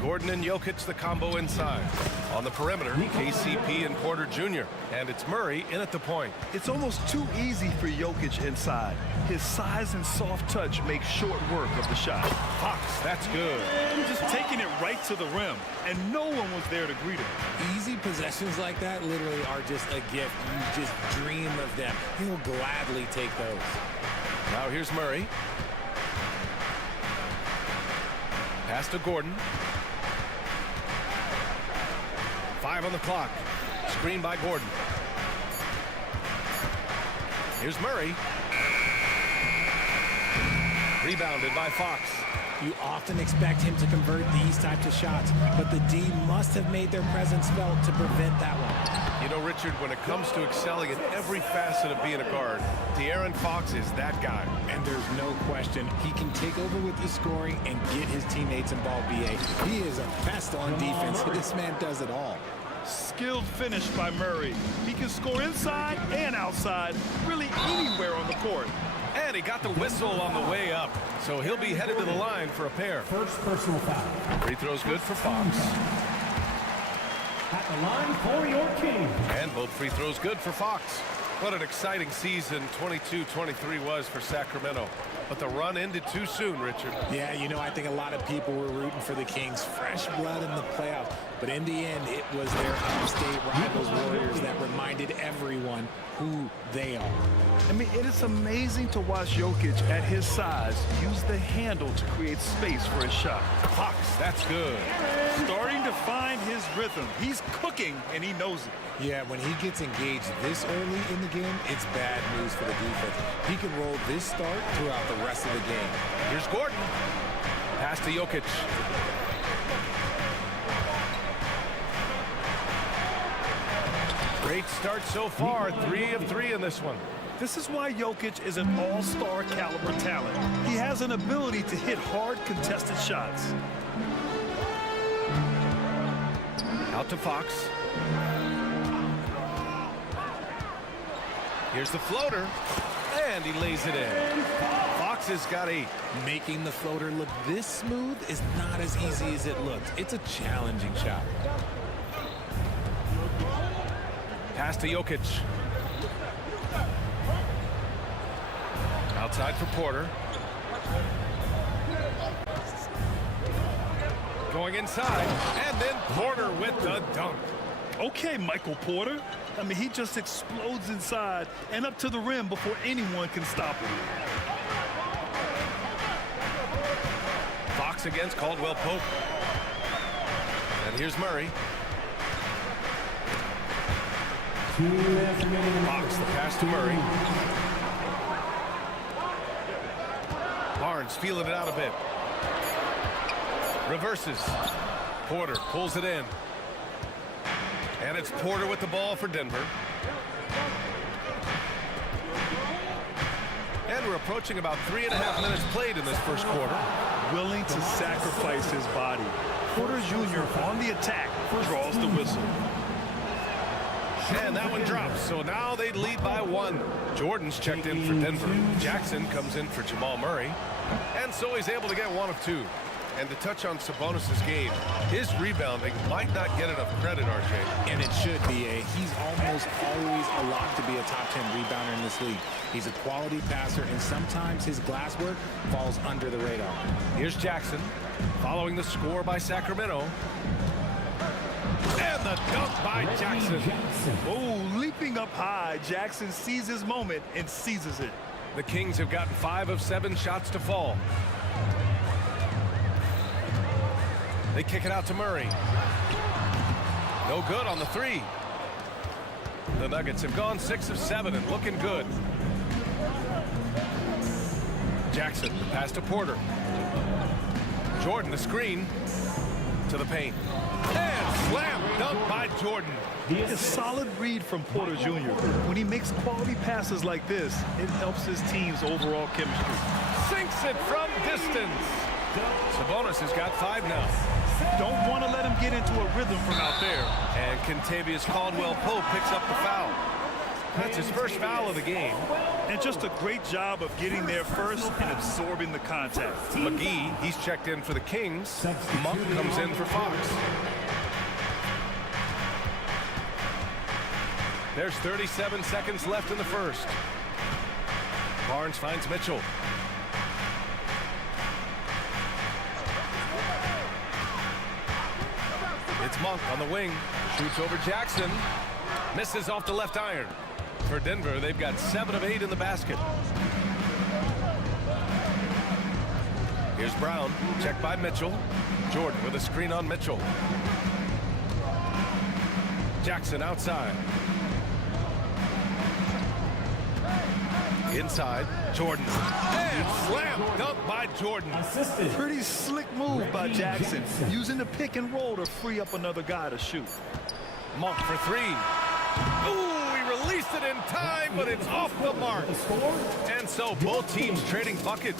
Gordon and Jokic, the combo inside. On the perimeter, KCP and Porter Jr. And it's Murray in at the point. It's almost too easy for Jokic inside. His size and soft touch make short work of the shot. Fox, that's good. Just taking it right to the rim, and no one was there to greet him. Easy possessions like that literally are just a gift. You just dream of them. He'll gladly take those. Now here's Murray. Pass to Gordon. 5 on the clock. Screen by Gordon. Here's Murray. Rebounded by Fox. You often expect him to convert these types of shots, but the D must have made their presence felt to prevent that one. You know, Richard, when it comes to excelling in every facet of being a guard, De'Aaron Fox is that guy. And there's no question he can take over with the scoring and get his teammates involved, BA. He is a pest on defense. This man does it all. Skilled finish by Murray. He can score inside and outside, really anywhere on the court. And he got the whistle on the way up, so he'll be headed to the line for a pair. First personal foul. Free throw's good for Fox. At the line for your king. And both free throws good for Fox. What an exciting season 22-23 was for Sacramento. But the run ended too soon, Richard. Yeah, you know, I think a lot of people were rooting for the Kings. Fresh blood in the playoffs. But in the end, it was their upstate rivals Warriors that reminded everyone who they are. I mean, it is amazing to watch Jokic at his size use the handle to create space for his shot. Fox, that's good. Starting to find his rhythm. He's cooking, and he knows it. Yeah, when he gets engaged this early in the game, it's bad news for the defense. He can roll this start throughout the rest of the game. Here's Gordon. Pass to Jokic. Great start so far. 3 of 3 in this one. This is why Jokic is an all-star caliber talent. He has an ability to hit hard contested shots. Out to Fox. Here's the floater, and he lays it in. Fox has got 8. Making the floater look this smooth is not as easy as it looks. It's a challenging shot. Pass to Jokic. Outside for Porter. Going inside, and then Porter with the dunk. Okay, Michael Porter. I mean, he just explodes inside and up to the rim before anyone can stop him. Fox against Caldwell Pope. And here's Murray. Fox, the pass to Murray. Barnes feeling it out a bit. Reverses. Porter pulls it in. And it's Porter with the ball for Denver. And we're approaching about 3.5 minutes played in this first quarter. Willing to sacrifice his body. Porter Jr. on the attack draws the whistle. And that one drops, so now they lead by 1. Jordan's checked in for Denver. Jackson comes in for Jamal Murray. And so he's able to get 1 of 2. And to touch on Sabonis' game, his rebounding might not get enough credit, RJ. And it should be. He's almost always a lock to be a top 10 rebounder in this league. He's a quality passer, and sometimes his glass work falls under the radar. Here's Jackson, following the score by Sacramento. And the dunk by Jackson. Oh, leaping up high, Jackson sees his moment and seizes it. The Kings have gotten 5 of 7 shots to fall. They kick it out to Murray. No good on the 3. The Nuggets have gone 6 of 7 and looking good. Jackson, pass to Porter. Jordan, the screen to the paint. And slam dunk by Jordan. A solid read from Porter Jr. When he makes quality passes like this, it helps his team's overall chemistry. Sinks it from distance. Sabonis has got 5 now. Don't want to let him get into a rhythm from out there. And Kentavious Caldwell-Pope picks up the foul. That's his first foul of the game. And just a great job of getting there first and absorbing the contact. McGee, he's checked in for the Kings. Monk comes in for Fox. There's 37 seconds left in the first. Barnes finds Mitchell. It's Monk on the wing. Shoots over Jackson. Misses off the left iron. For Denver, they've got 7 of 8 in the basket. Here's Brown, checked by Mitchell. Jordan with a screen on Mitchell. Jackson outside. Inside, Jordan. And slam dunk by Jordan. Pretty slick move by Jackson, using the pick and roll to free up another guy to shoot. Monk for 3. Ooh! Released it in time, but it's off the mark. And so both teams trading bucket.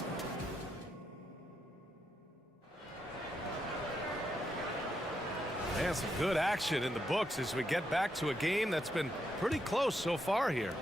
And some good action in the books as we get back to a game that's been pretty close so far here.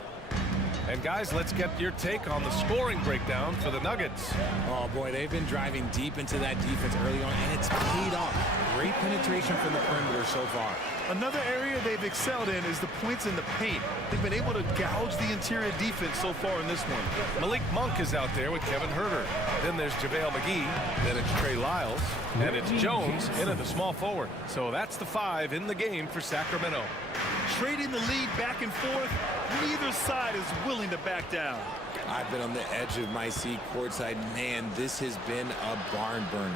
And guys, let's get your take on the scoring breakdown for the Nuggets. Oh boy, they've been driving deep into that defense early on, and it's paid off. Great penetration from the perimeter so far. Another area they've excelled in is the points in the paint. They've been able to gouge the interior defense so far in this one. Malik Monk is out there with Kevin Huerter. Then there's JaVale McGee. Then it's Trey Lyles. And it's Jones in at the small forward. So that's the 5 in the game for Sacramento. Trading the lead back and forth, neither side is willing to back down. I've been on the edge of my seat courtside. Man, this has been a barn burner.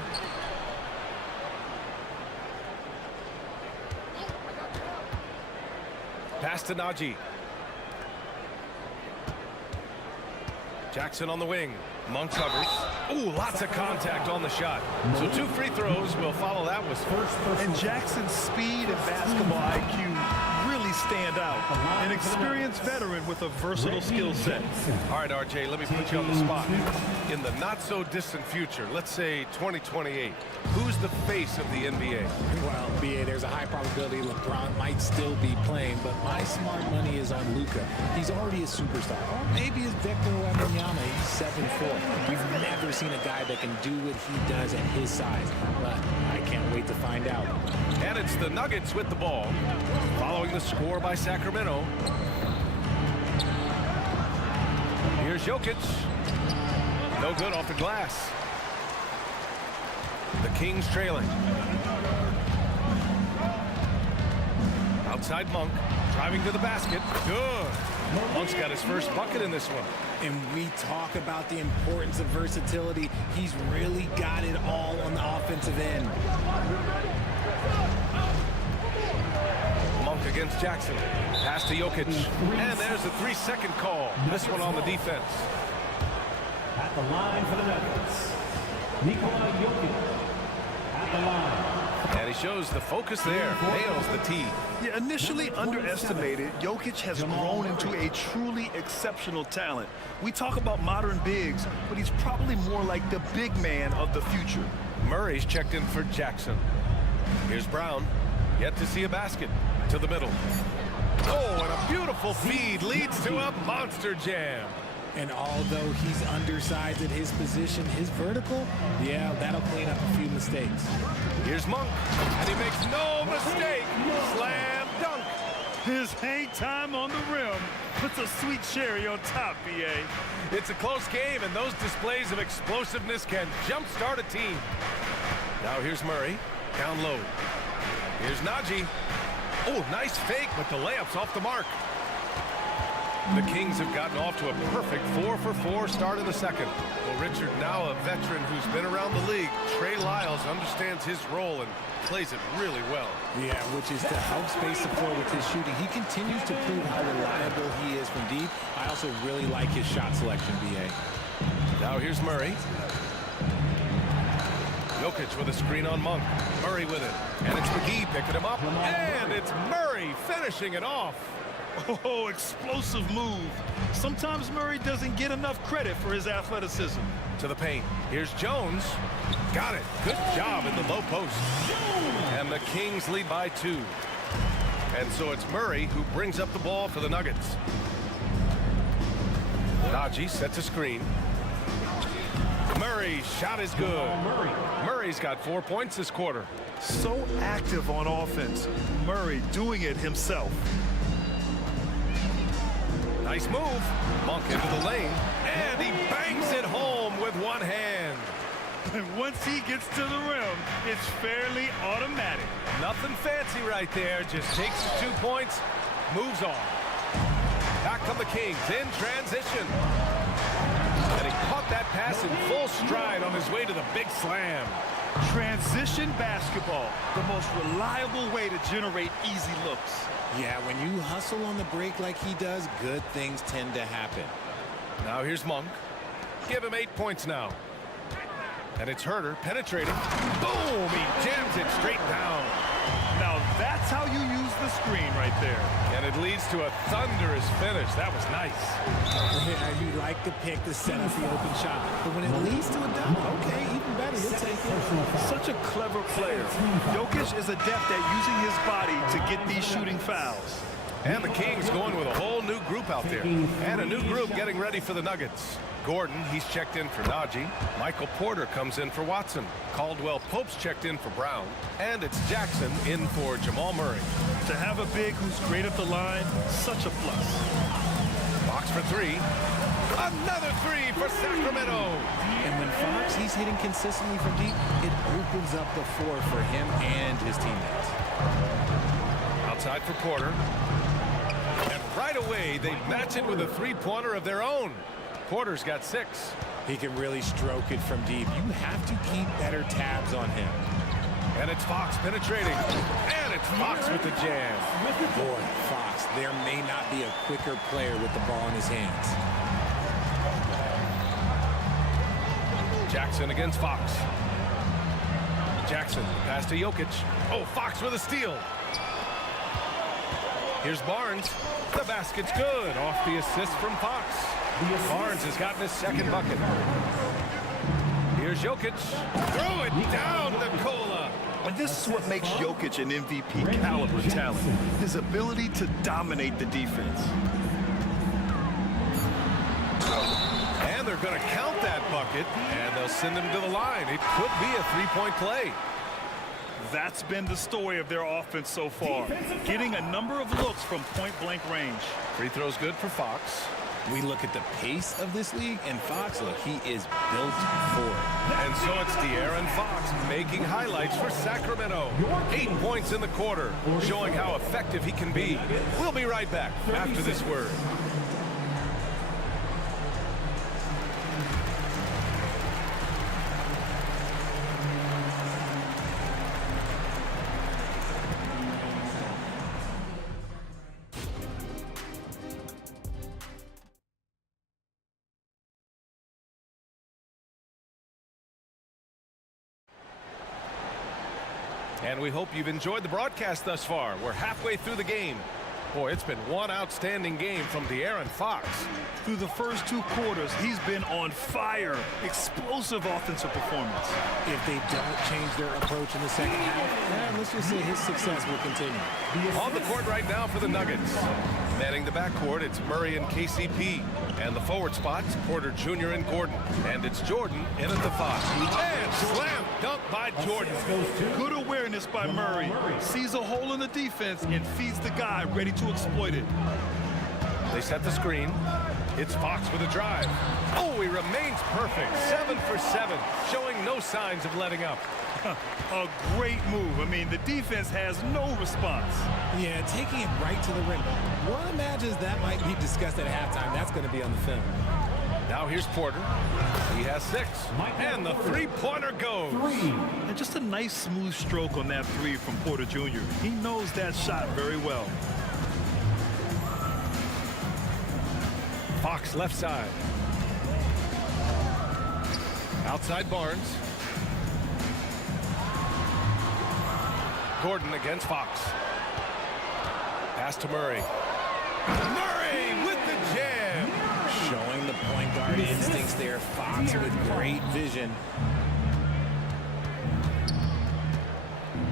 Pass to Najee. Jackson on the wing. Monk covers. Ooh, lots of contact on the shot. So 2 free throws will follow that with first. And Jackson's speed and basketball IQ really stand out. An experienced veteran with a versatile skill set. All right, RJ, let me put you on the spot. In the not-so-distant future, let's say 2028, who's the face of the NBA? Well, BA, there's a high probability LeBron might still be playing, but my smart money is on Luka. He's already a superstar. Or maybe it's Victor Wembanyama. He's 7'4". We've never seen a guy that can do what he does at his size, but I can't wait to find out. And it's the Nuggets with the ball, following the score by Sacramento. Here's Jokic. No good off the glass. The Kings trailing. Outside Monk, driving to the basket. Good. Monk's got his first bucket in this one. And we talk about the importance of versatility. He's really got it all on the offensive end. Monk against Jackson. Pass to Jokic. And there's the 3-second call. This one on the defense. At the line for the Nuggets, Nikola Jokic. At the line. And he shows the focus there. Nails the tee. Yeah, initially underestimated, Jokic has grown into a truly exceptional talent. We talk about modern bigs, but he's probably more like the big man of the future. Murray's checked in for Jackson. Here's Brown. Yet to see a basket. To the middle. Oh, and a beautiful feed leads to a monster jam. And although he's undersized at his position, his vertical, yeah, that'll clean up a few mistakes. Here's Monk, and he makes no mistake. Slam dunk. His hang time on the rim puts a sweet cherry on top, BA. It's a close game, and those displays of explosiveness can jumpstart a team. Now here's Murray, down low. Here's Najee. Oh, nice fake, but the layup's off the mark. The Kings have gotten off to a perfect 4-for-4 start in the second. Well, Richard, now a veteran who's been around the league, Trey Lyles understands his role and plays it really well. Yeah, which is to help space the floor with his shooting. He continues to prove how reliable he is from deep. I also really like his shot selection, BA. Now here's Murray. Jokic with a screen on Monk. Murray with it. And it's McGee picking him up. And it's Murray finishing it off. Oh, explosive move. Sometimes Murray doesn't get enough credit for his athleticism. To the paint. Here's Jones. Got it. Good job in the low post. And the Kings lead by 2. And so it's Murray who brings up the ball for the Nuggets. Najee sets a screen. Murray's shot is good. Murray's got 4 points this quarter. So active on offense. Murray doing it himself. Nice move. Monk into the lane. And he bangs it home with one hand. And once he gets to the rim, it's fairly automatic. Nothing fancy right there. Just takes his 2 points, moves on. Back come the Kings in transition. And he caught that pass in full stride on his way to the big slam. Transition basketball, the most reliable way to generate easy looks. Yeah, when you hustle on the break like he does, good things tend to happen. Now here's Monk. Give him 8 points now. And it's Herter penetrating. Boom! He jams it straight down. Now that's how you use the screen right there. And it leads to a thunderous finish. That was nice. Yeah, you like to pick to set up the open shot. But when it leads to a dunk, okay, even better. You'll take it. Such a clever player. Jokic is adept at using his body to get these shooting fouls. And the Kings going with a whole new group out there. And a new group getting ready for the Nuggets. Gordon, he's checked in for Najee. Michael Porter comes in for Watson. Caldwell Pope's checked in for Brown. And it's Jackson in for Jamal Murray. To have a big who's great at the line, such a plus. Fox for 3. Another 3 for Sacramento. And when Fox, he's hitting consistently from deep, it opens up the floor for him and his teammates. Outside for Porter. And right away, they match it with a three-pointer of their own. Porter's got 6. He can really stroke it from deep. You have to keep better tabs on him. And it's Fox penetrating. And it's Fox with the jam. Boy, Fox, there may not be a quicker player with the ball in his hands. Jackson against Fox. Jackson, pass to Jokic. Oh, Fox with a steal. Here's Barnes. The basket's good off the assist from Fox. Barnes has gotten his second bucket. Here's Jokic. Throw it down to Cola. And this is what makes Jokic an MVP caliber talent. His ability to dominate the defense. And they're going to count that bucket, and they'll send him to the line. It could be a three-point play. That's been the story of their offense so far. Getting a number of looks from point-blank range. Free throw's good for Fox. We look at the pace of this league, and Fox, look, he is built for it. And so it's De'Aaron Fox making highlights for Sacramento. 8 points in the quarter, showing how effective he can be. We'll be right back after this word. And we hope you've enjoyed the broadcast thus far. We're halfway through the game. Boy, it's been one outstanding game from De'Aaron Fox. Through the first 2 quarters, he's been on fire. Explosive offensive performance. If they don't change their approach in the second half, let's just say his success will continue. On the court right now for the Nuggets. Manning the backcourt, it's Murray and KCP. And the forward spots, Porter Jr. and Gordon. And it's Jordan in at the 5. And slam dunk by Jordan. Good awareness by Murray. Sees a hole in the defense and feeds the guy ready to exploit it. They set the screen. It's Fox with a drive. Oh, he remains perfect. 7 for 7, showing no signs of letting up. A great move. I mean, the defense has no response. Yeah, taking it right to the rim. One imagines that might be discussed at halftime. That's going to be on the film. Now here's Porter. He has 6. And the three-pointer goes. And just a nice smooth stroke on that 3 from Porter Jr. He knows that shot very well. Fox left side. Outside Barnes. Gordon against Fox. Pass to Murray. Murray with the jam. Showing the point guard instincts there. Fox with great vision.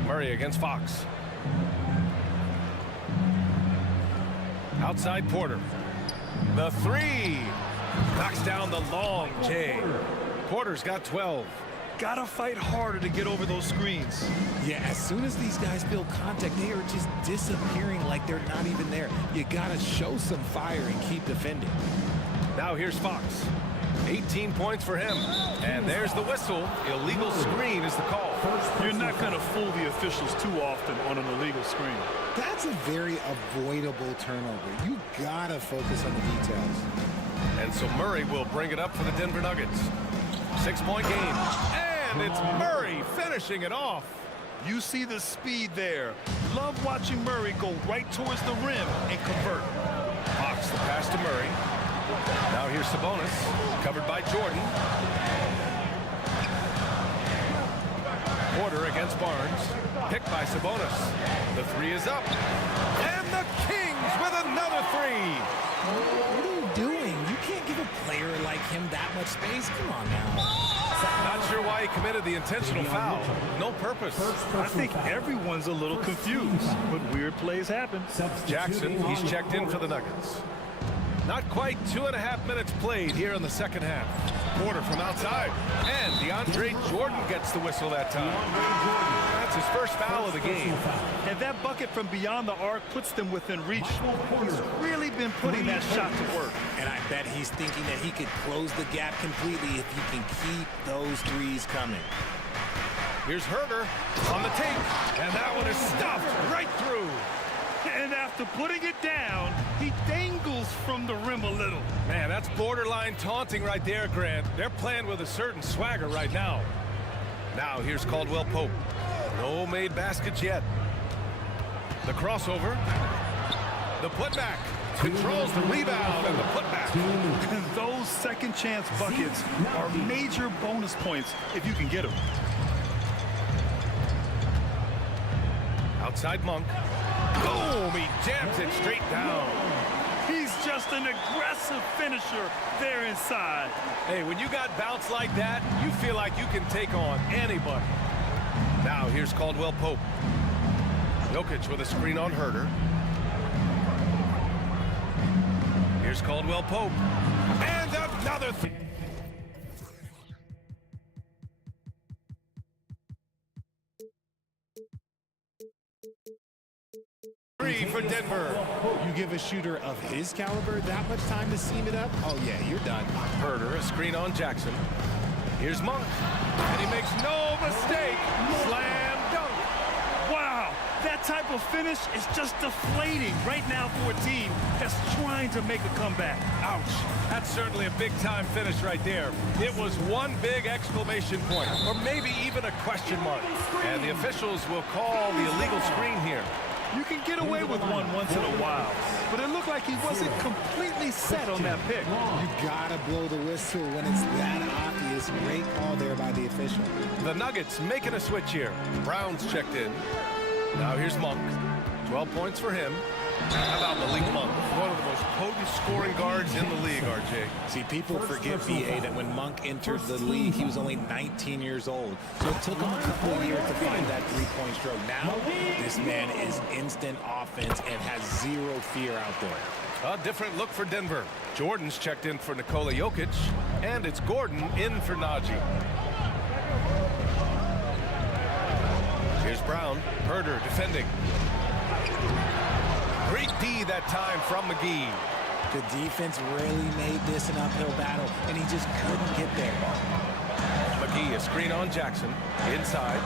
Murray against Fox. Outside Porter. The three. Knocks down the long J. Porter's got 12. Gotta fight harder to get over those screens. Yeah, as soon as these guys feel contact, they are just disappearing like they're not even there. You gotta show some fire and keep defending. Now here's Fox. 18 points for him. And there's the whistle. Illegal screen is the call. You're not gonna fool the officials too often on an illegal screen. That's a very avoidable turnover. You gotta focus on the details. And so Murray will bring it up for the Denver Nuggets. 6-point game. And it's Murray finishing it off. You see the speed there. Love watching Murray go right towards the rim and convert. Fox the pass to Murray. Now here's Sabonis, covered by Jordan. Porter against Barnes, picked by Sabonis. The three is up. And the Kings with another three. What are you doing? You can't give a player like him that much space. Come on now. Not sure why he committed the intentional foul. No purpose. I think everyone's a little confused, but weird plays happen. Jackson, he's checked in for the Nuggets. Not quite 2.5 minutes played here in the second half. Porter from outside. And DeAndre Jordan gets the whistle that time. That's his first foul of the game. And that bucket from beyond the arc puts them within reach. He's really been putting that shot to work. And I bet he's thinking that he could close the gap completely if he can keep those threes coming. Here's Herder on the tape. And that one is stuffed right through. And after putting it down, he dangles from the rim a little. Man, that's borderline taunting right there, Grant. They're playing with a certain swagger right now. Now here's Caldwell Pope. No made baskets yet. The crossover. The putback. Controls the rebound and the putback. And those second chance buckets are major bonus points if you can get them. Outside Monk. Boom! He jams it straight down. He's just an aggressive finisher there inside. Hey, when you got bounce like that, you feel like you can take on anybody. Now here's Caldwell Pope. Jokic with a screen on Herder. Here's Caldwell Pope. And another three. For Denver. You give a shooter of his caliber that much time to seam it up? Oh, yeah, you're done. Herder, a screen on Jackson. Here's Monk. And he makes no mistake. Slam dunk. Wow, that type of finish is just deflating right now for a team that's trying to make a comeback. Ouch. That's certainly a big-time finish right there. It was one big exclamation point, or maybe even a question mark. And the officials will call the illegal screen here. You can get away with one once in a while, but it looked like he wasn't completely set on that pick. You gotta blow the whistle when it's that obvious. Great call there by the official. The Nuggets making a switch here. Brown's checked in. Now here's Monk. 12 points for him. How about Malik Monk? One of the most potent scoring guards in the league, RJ. See, people forget, BA, that when Monk entered the league, he was only 19 years old. So it took him a couple of years to find that three-point stroke. Now, this man is instant offense and has zero fear out there. A different look for Denver. Jordan's checked in for Nikola Jokic, and it's Gordon in for Najee. Here's Brown. Herder defending. Great D that time from McGee. The defense really made this an uphill battle, and he just couldn't get there. McGee, a screen on Jackson. Inside.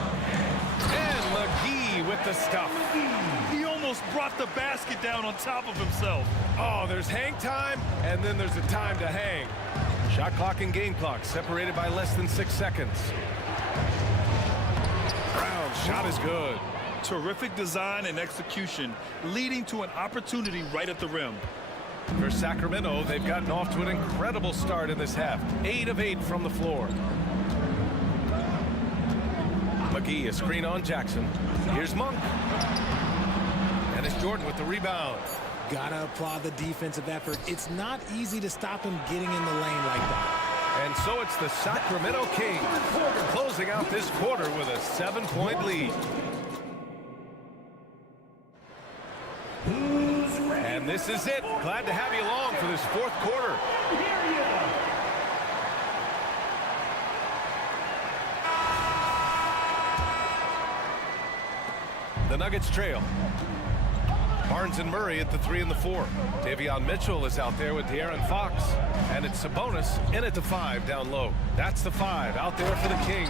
And McGee with the stuff. He almost brought the basket down on top of himself. Oh, there's hang time, and then there's a time to hang. Shot clock and game clock separated by less than 6 seconds. Brown's shot is good. Terrific design and execution, leading to an opportunity right at the rim. For Sacramento, they've gotten off to an incredible start in this half. 8 of 8 from the floor. McGee, a screen on Jackson. Here's Monk. And it's Jordan with the rebound. Gotta applaud the defensive effort. It's not easy to stop him getting in the lane like that. And so it's the Sacramento Kings closing out this quarter with a 7-point lead. And this is it. Glad to have you along for this fourth quarter. The Nuggets trail. Barnes and Murray at the 3 and the 4. Davion Mitchell is out there with De'Aaron Fox. And it's Sabonis in at the 5 down low. That's the 5 out there for the Kings.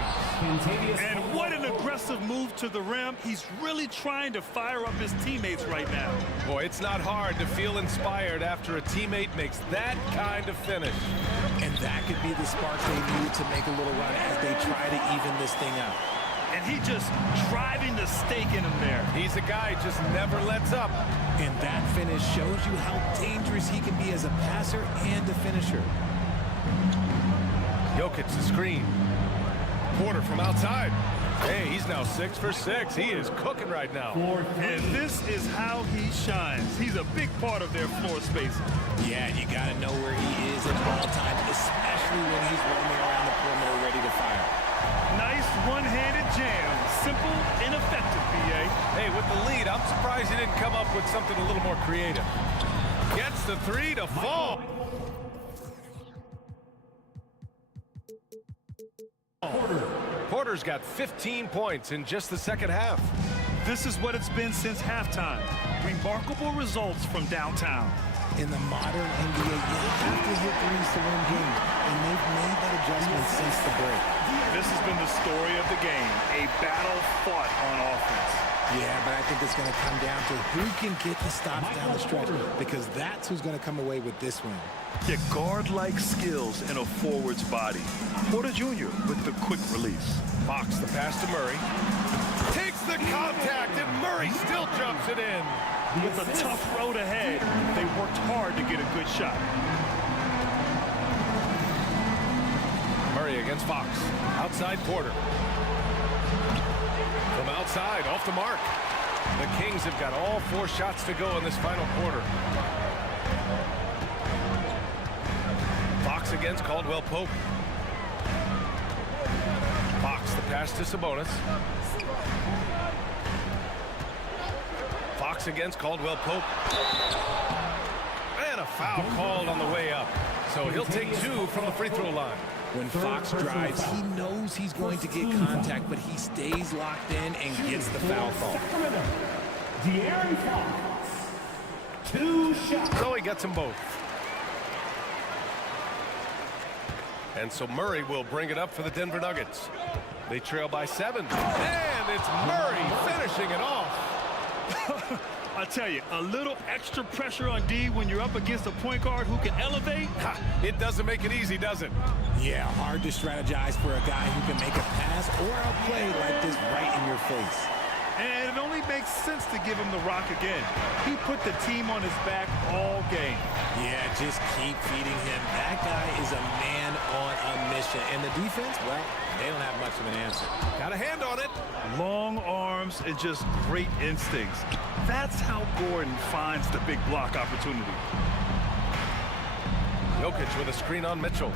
And what an aggressive move to the rim. He's really trying to fire up his teammates right now. Boy, it's not hard to feel inspired after a teammate makes that kind of finish. And that could be the spark they need to make a little run as they try to even this thing out. And he just driving the stake in him there. He's a guy who just never lets up. And that finish shows you how dangerous he can be as a passer and a finisher. Jokic the screen. Porter from outside. Hey, he's now 6 for 6. He is cooking right now. And this is how he shines. He's a big part of their floor spacing. Yeah, you got to know where he is at all times, especially when he's roaming around the perimeter ready to fire. Nice one-handed jam. Simple and effective, B.A. Hey, with the lead, I'm surprised he didn't come up with something a little more creative. Gets the 3 to fall. Porter's got 15 points in just the second half. This is what it's been since halftime. Remarkable results from downtown. In the modern NBA, you have to hit threes to win games, and they've made that adjustment since the break. This has been the story of the game, a battle fought on offense. Yeah, but I think it's going to come down to who can get the stops down the stretch, because that's who's going to come away with this win. Get guard-like skills in a forward's body. Porter Jr. with the quick release. Fox the pass to Murray. Takes the contact, and Murray still jumps it in. With a tough road ahead, they worked hard to get a good shot. Murray against Fox. Outside Porter. From outside, off the mark. The Kings have got all 4 shots to go in this final quarter. Fox against Caldwell Pope. Fox the pass to Sabonis. Fox against Caldwell Pope. And a foul called on the way up. So he'll take 2 from the free throw line. When Fox drives, he knows he's going to get contact, but he stays locked in and gets the foul call. De'Aaron Fox, 2 shots. So he gets them both. And so Murray will bring it up for the Denver Nuggets. They trail by 7. And it's Murray finishing it off. I tell you, a little extra pressure on D when you're up against a point guard who can elevate. It doesn't make it easy, does it? Yeah, hard to strategize for a guy who can make a pass or a play like this right in your face. And it only makes sense to give him the rock again. He put the team on his back all game. Yeah, just keep feeding him. That guy is a man on a mission. And the defense, well, they don't have much of an answer. Got a hand on it. Long arms and just great instincts. That's how Gordon finds the big block opportunity. Jokic with a screen on Mitchell.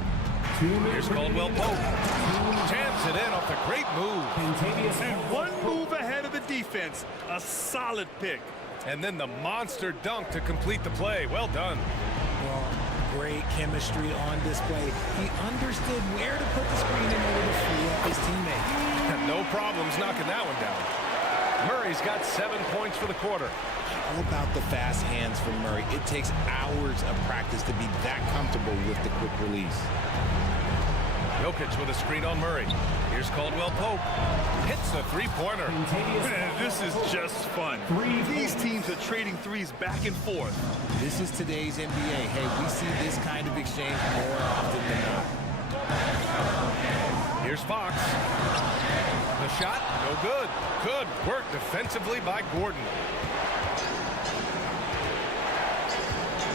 Here's Caldwell Pope. Jams it in off the great move. And one move ahead of the defense. A solid pick. And then the monster dunk to complete the play. Well done. Well, great chemistry on display. He understood where to put the screen in order to free up his teammate. No problems knocking that one down. Murray's got 7 points for the quarter. How about the fast hands from Murray? It takes hours of practice to be that comfortable with the quick release. Jokic with a screen on Murray. Here's Caldwell Pope. Hits the three-pointer. This is just fun. These teams are trading threes back and forth. This is today's NBA. Hey, we see this kind of exchange more often than not. Here's Fox. The shot, no good. Good work defensively by Gordon.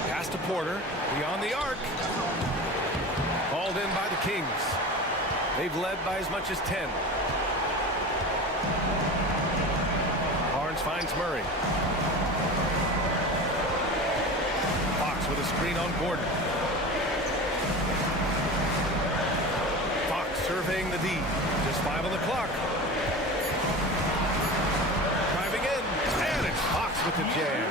Pass to Porter, beyond the arc. Called in by the Kings. They've led by as much as 10. Barnes finds Murray. Fox with a screen on Gordon. Fox surveying the D. Just 5 on the clock. Driving in, and it's Fox with the jam.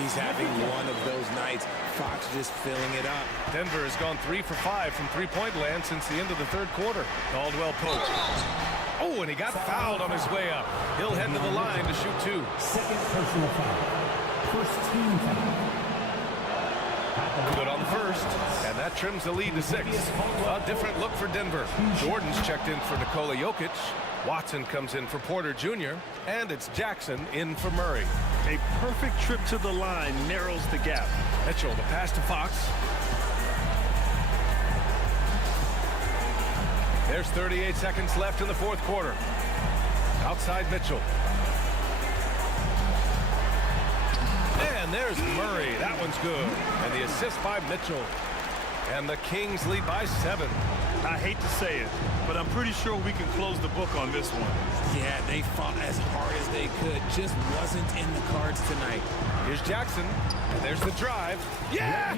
He's having one of those nights. Fox just filling it up. Denver has gone 3 for 5 from three-point land since the end of the third quarter. Caldwell Pope. Oh, and he got fouled on his way up. He'll head to the line to shoot 2. Second personal foul. First team foul. Good on the first, and that trims the lead to 6. A different look for Denver. Jordan's checked in for Nikola Jokic. Watson comes in for Porter Jr., and it's Jackson in for Murray. A perfect trip to the line narrows the gap. Mitchell, the pass to Fox. There's 38 seconds left in the fourth quarter. Outside Mitchell. And there's Murray. That one's good. And the assist by Mitchell. And the Kings lead by 7. I hate to say it, but I'm pretty sure we can close the book on this one. Yeah, they fought as hard as they could. Just wasn't in the cards tonight. Here's Jackson. And there's the drive. Yeah!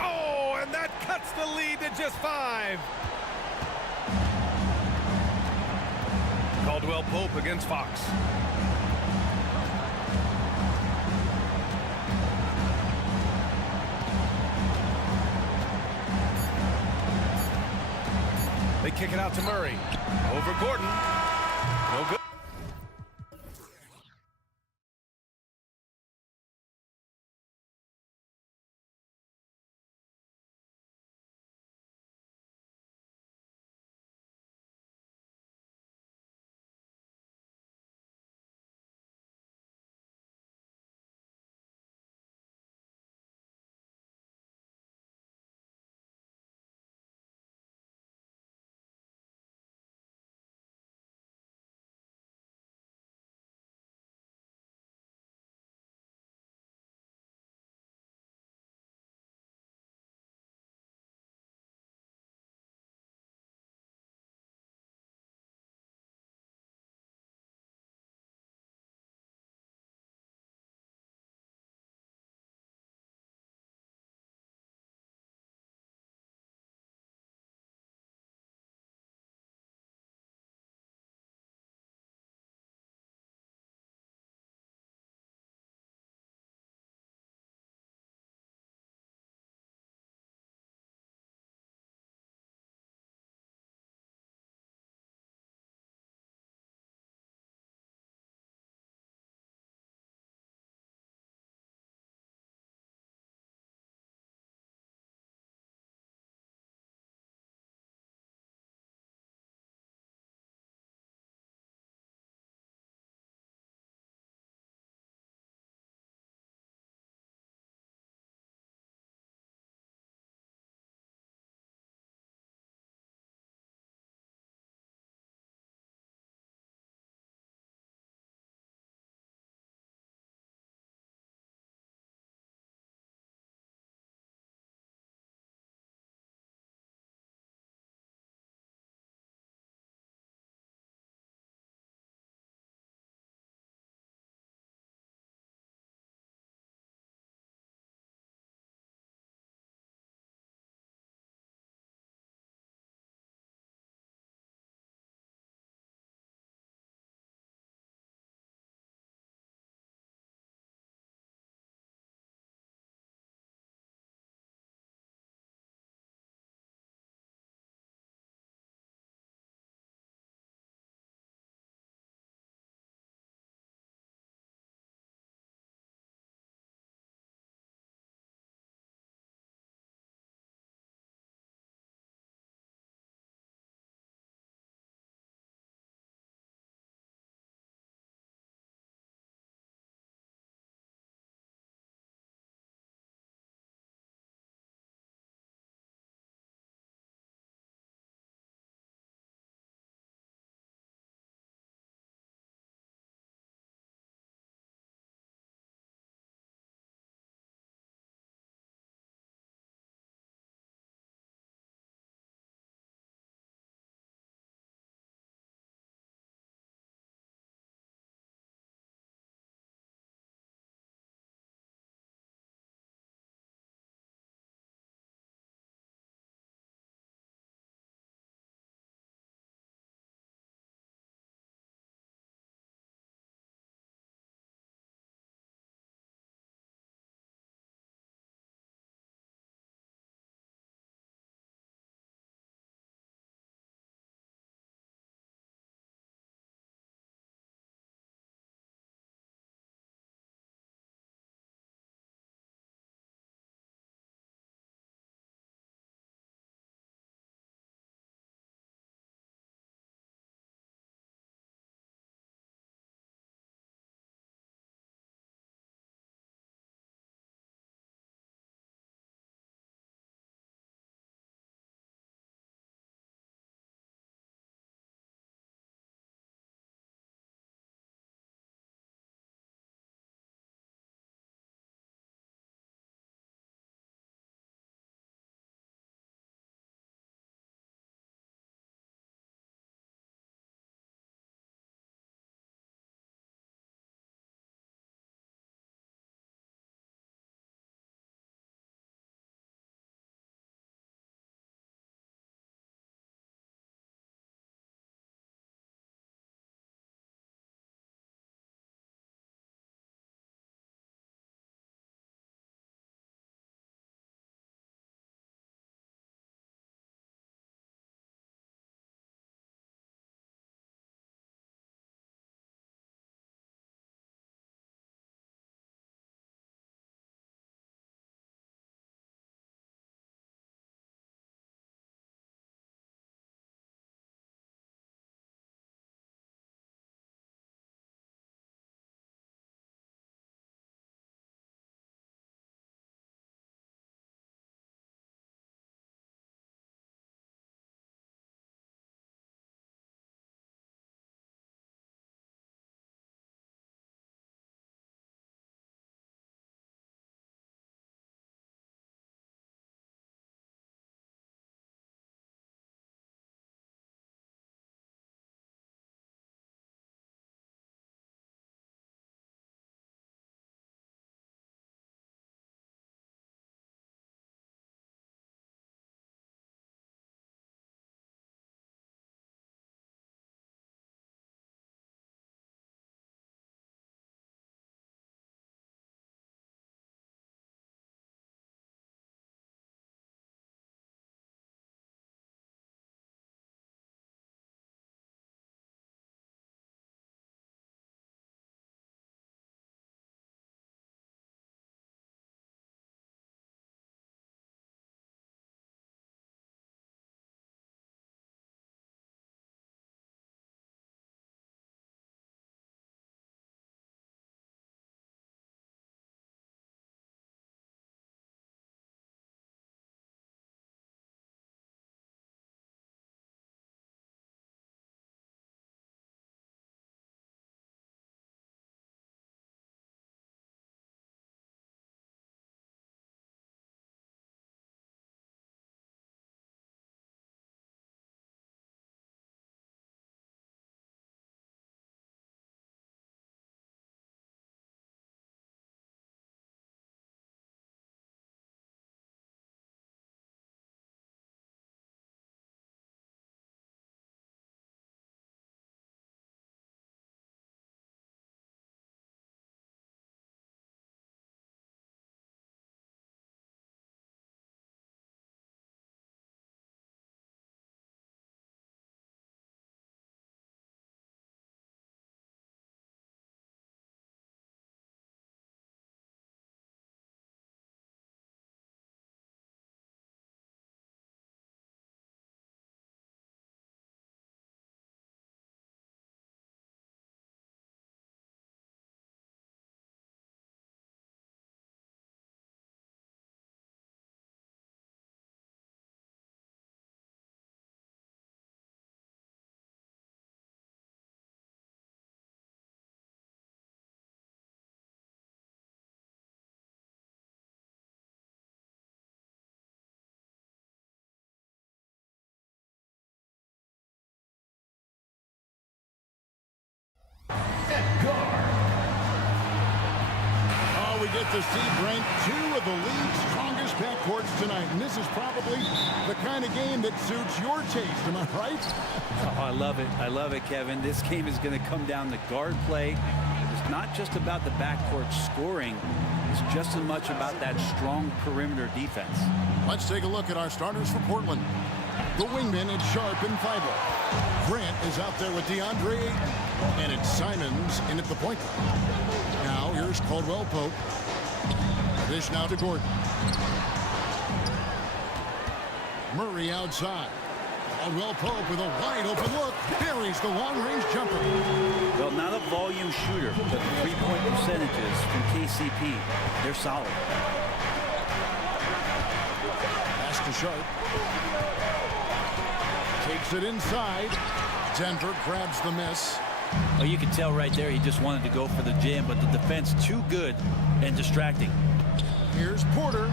Oh, and that cuts the lead to just 5. Caldwell Pope against Fox. They kick it out to Murray. Over Gordon. No good. get to see, Brent, two of the league's strongest backcourts tonight. And this is probably the kind of game that suits your taste. Am I right? Oh, I love it. I love it, Kevin. This game is going to come down to guard play. It's not just about the backcourt scoring. It's just as much about that strong perimeter defense. Let's take a look at our starters for Portland. The wingman is Sharp and Feibel. Grant is out there with DeAndre Ayton. And it's Simons in at the point guard. Now here's Caldwell Pope. Dish now to Gordon. Murray outside. Caldwell Pope with a wide open look. Buries the long-range jumper. Well, not a volume shooter, but the three-point percentages from KCP, they're solid. Pass to Sharp. Takes it inside. Denver grabs the miss. Oh, you can tell right there he just wanted to go for the jam, but the defense too good and distracting. Here's Porter.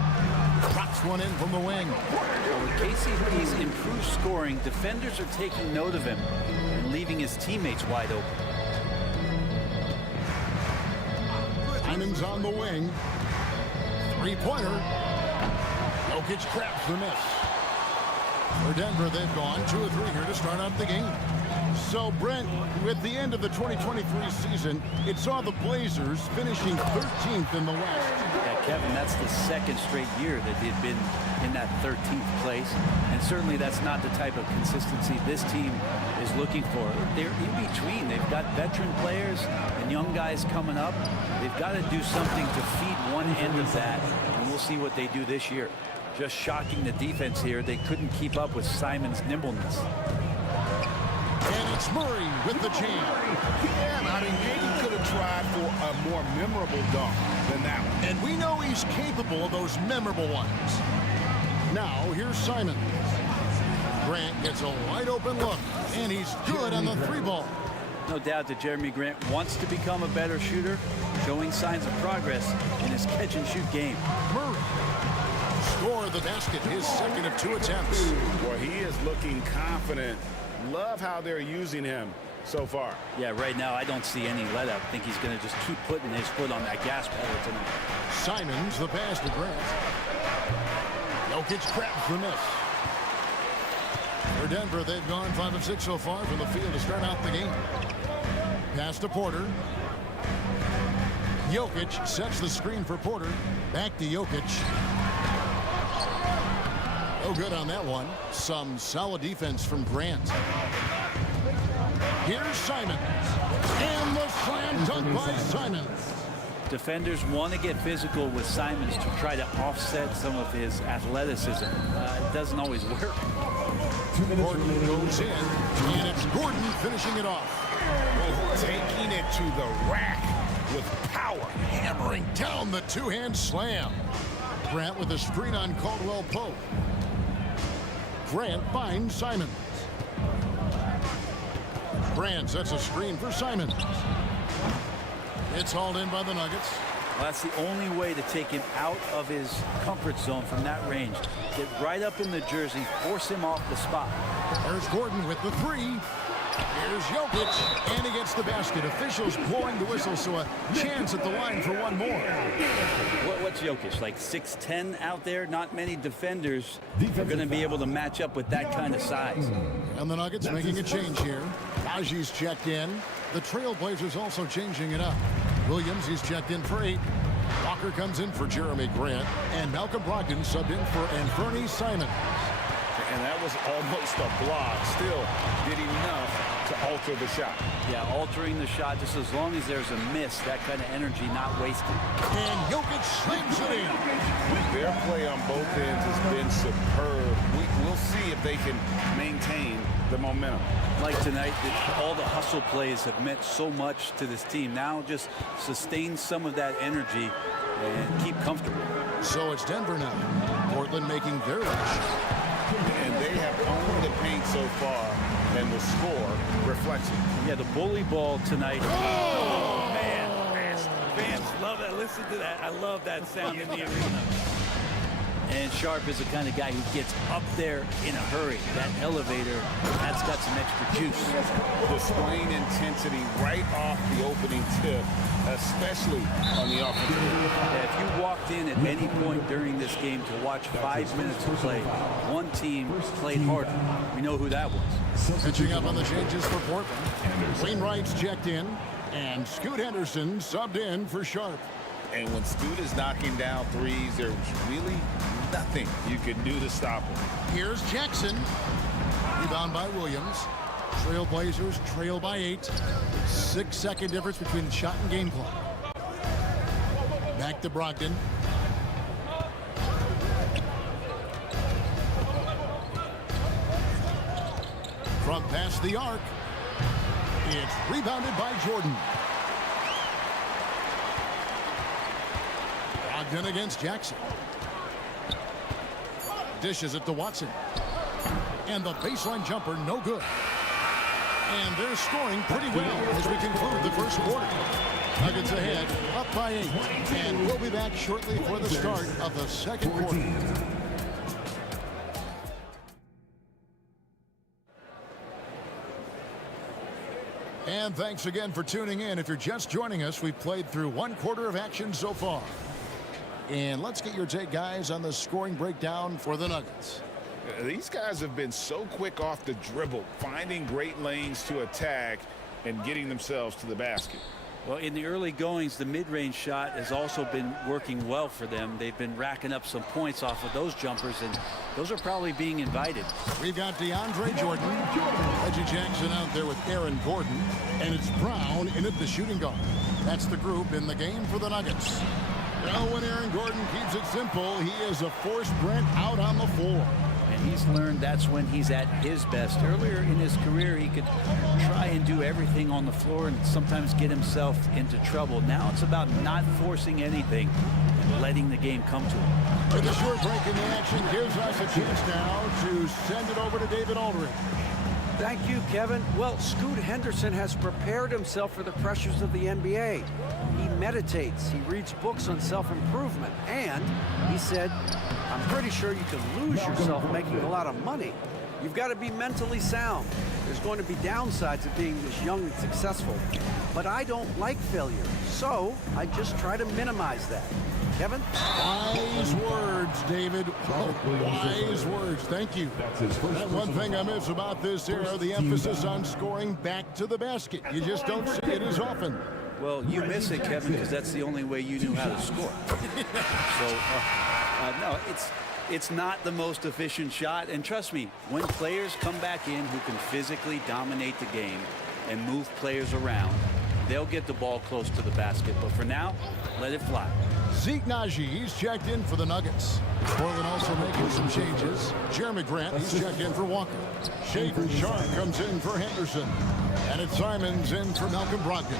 Drops one in from the wing. With KCP's improved scoring, defenders are taking note of him and leaving his teammates wide open. Simons on the wing. Three-pointer. Jokic grabs the miss. For Denver, they've gone 2 of 3 here to start out the game. So, Brent, with the end of the 2023 season, it saw the Blazers finishing 13th in the West. Yeah, Kevin, that's the second straight year that they've been in that 13th place. And certainly that's not the type of consistency this team is looking for. They're in between. They've got veteran players and young guys coming up. They've got to do something to feed one end of that, and we'll see what they do this year. Just shocking the defense here. They couldn't keep up with Simon's nimbleness. And it's Murray with the jam. Yeah, I mean, maybe could have tried for a more memorable dunk than that one. And we know he's capable of those memorable ones. Now, here's Simons. Grant gets a wide open look, and he's good on the 3-ball. No doubt that Jeremy Grant wants to become a better shooter, showing signs of progress in his catch-and-shoot game. Murray. Score the basket, his second of 2 attempts. Boy, he is looking confident. Love how they're using him so far. Yeah, right now I don't see any let up. I think he's going to just keep putting his foot on that gas pedal tonight. Simons, the pass to Grant. Jokic grabs the miss. For Denver, they've gone 5 of 6 so far from the field to start out the game. Pass to Porter. Jokic sets the screen for Porter. Back to Jokic. No good on that one. Some solid defense from Grant. Here's Simons. And the slam dunk by Simons. Defenders want to get physical with Simons to try to offset some of his athleticism. It doesn't always work. Gordon goes in, and it's Gordon finishing it off. Taking it to the rack with power. Hammering down the two-hand slam. Grant with a screen on Caldwell Pope. Grant finds Simons. Grant sets a screen for Simons. It's hauled in by the Nuggets. Well, that's the only way to take him out of his comfort zone from that range. Get right up in the jersey, force him off the spot. There's Gordon with the 3. Here's Jokic, and he gets the basket. Officials blowing the whistle, so a chance at the line for one more. What's Jokic, like 6'10" out there? Not many defenders are going to be able to match up with that kind of size. And the Nuggets making a change here. Naji's checked in. The Trailblazers also changing it up. Williams, he's checked in for 8. Walker comes in for Jeremy Grant. And Malcolm Brogdon subbed in for Anthony Simons. And that was almost a block. Still did enough to alter the shot. Yeah, altering the shot just as long as there's a miss. That kind of energy not wasted. And Jokic slams it in. Their play on both ends has been superb. We'll see if they can maintain the momentum. Like tonight, all the hustle plays have meant so much to this team. Now just sustain some of that energy and keep comfortable. So it's Denver now. Portland making their rush. And they have owned the paint so far, and the score reflects it. Yeah, the bully ball tonight. Oh, man. Fans love that. Listen to that. I love that sound in the arena. And Sharp is the kind of guy who gets up there in a hurry. That elevator, that's got some extra juice. Displaying intensity right off the opening tip, especially on the offensive end. Yeah, if you walked in at any point during this game to watch 5 minutes of play, one team played harder. We know who that was. Catching up on the changes for Portland. Wainwright's checked in, and Scoot Henderson subbed in for Sharp. And when Scoot is knocking down threes, there's really nothing you can do to stop him. Here's Jackson. Rebound by Williams. Trailblazers trail by 8. 6-second difference between shot and game clock. Back to Brogdon. From past the arc. It's rebounded by Jordan. Brogdon against Jackson. Dishes it to Watson. And the baseline jumper, no good. And they're scoring pretty well as we conclude the first quarter. Nuggets ahead, up by 8. And we'll be back shortly for the start of the second quarter. And thanks again for tuning in. If you're just joining us, we've played through one quarter of action so far. And let's get your take, guys, on the scoring breakdown for the Nuggets. These guys have been so quick off the dribble, finding great lanes to attack and getting themselves to the basket. Well, in the early goings, the mid-range shot has also been working well for them. They've been racking up some points off of those jumpers, and those are probably being invited. We've got DeAndre Jordan, Reggie Jackson out there with Aaron Gordon, and it's Brown in at the shooting guard. That's the group in the game for the Nuggets. Well, when Aaron Gordon keeps it simple, he is a force Brent out on the floor. And he's learned that's when he's at his best. Earlier in his career, he could try and do everything on the floor and sometimes get himself into trouble. Now it's about not forcing anything and letting the game come to him. With a short break in the action gives us a chance now to send it over to David Aldridge. Thank you, Kevin. Well, Scoot Henderson has prepared himself for the pressures of the NBA. He meditates, he reads books on self-improvement, and he said, I'm pretty sure you can lose yourself making a lot of money. You've got to be mentally sound. There's going to be downsides of being this young and successful. But I don't like failure, so I just try to minimize that. Kevin? Wise words, David. Oh, wise words. Thank you. And one thing I miss about this era, the emphasis on scoring back to the basket. You just don't see it as often. Well, you miss it, Kevin, because that's the only way you knew how to score. No, it's not the most efficient shot. And trust me, when players come back in who can physically dominate the game and move players around, they'll get the ball close to the basket. But for now, let it fly. Zeke Naji, he's checked in for the Nuggets. Portland also making some changes. Jeremy Grant, he's checked in for Walker. Shaver Sharp comes in for Henderson. And it's Simons in for Malcolm Brogdon.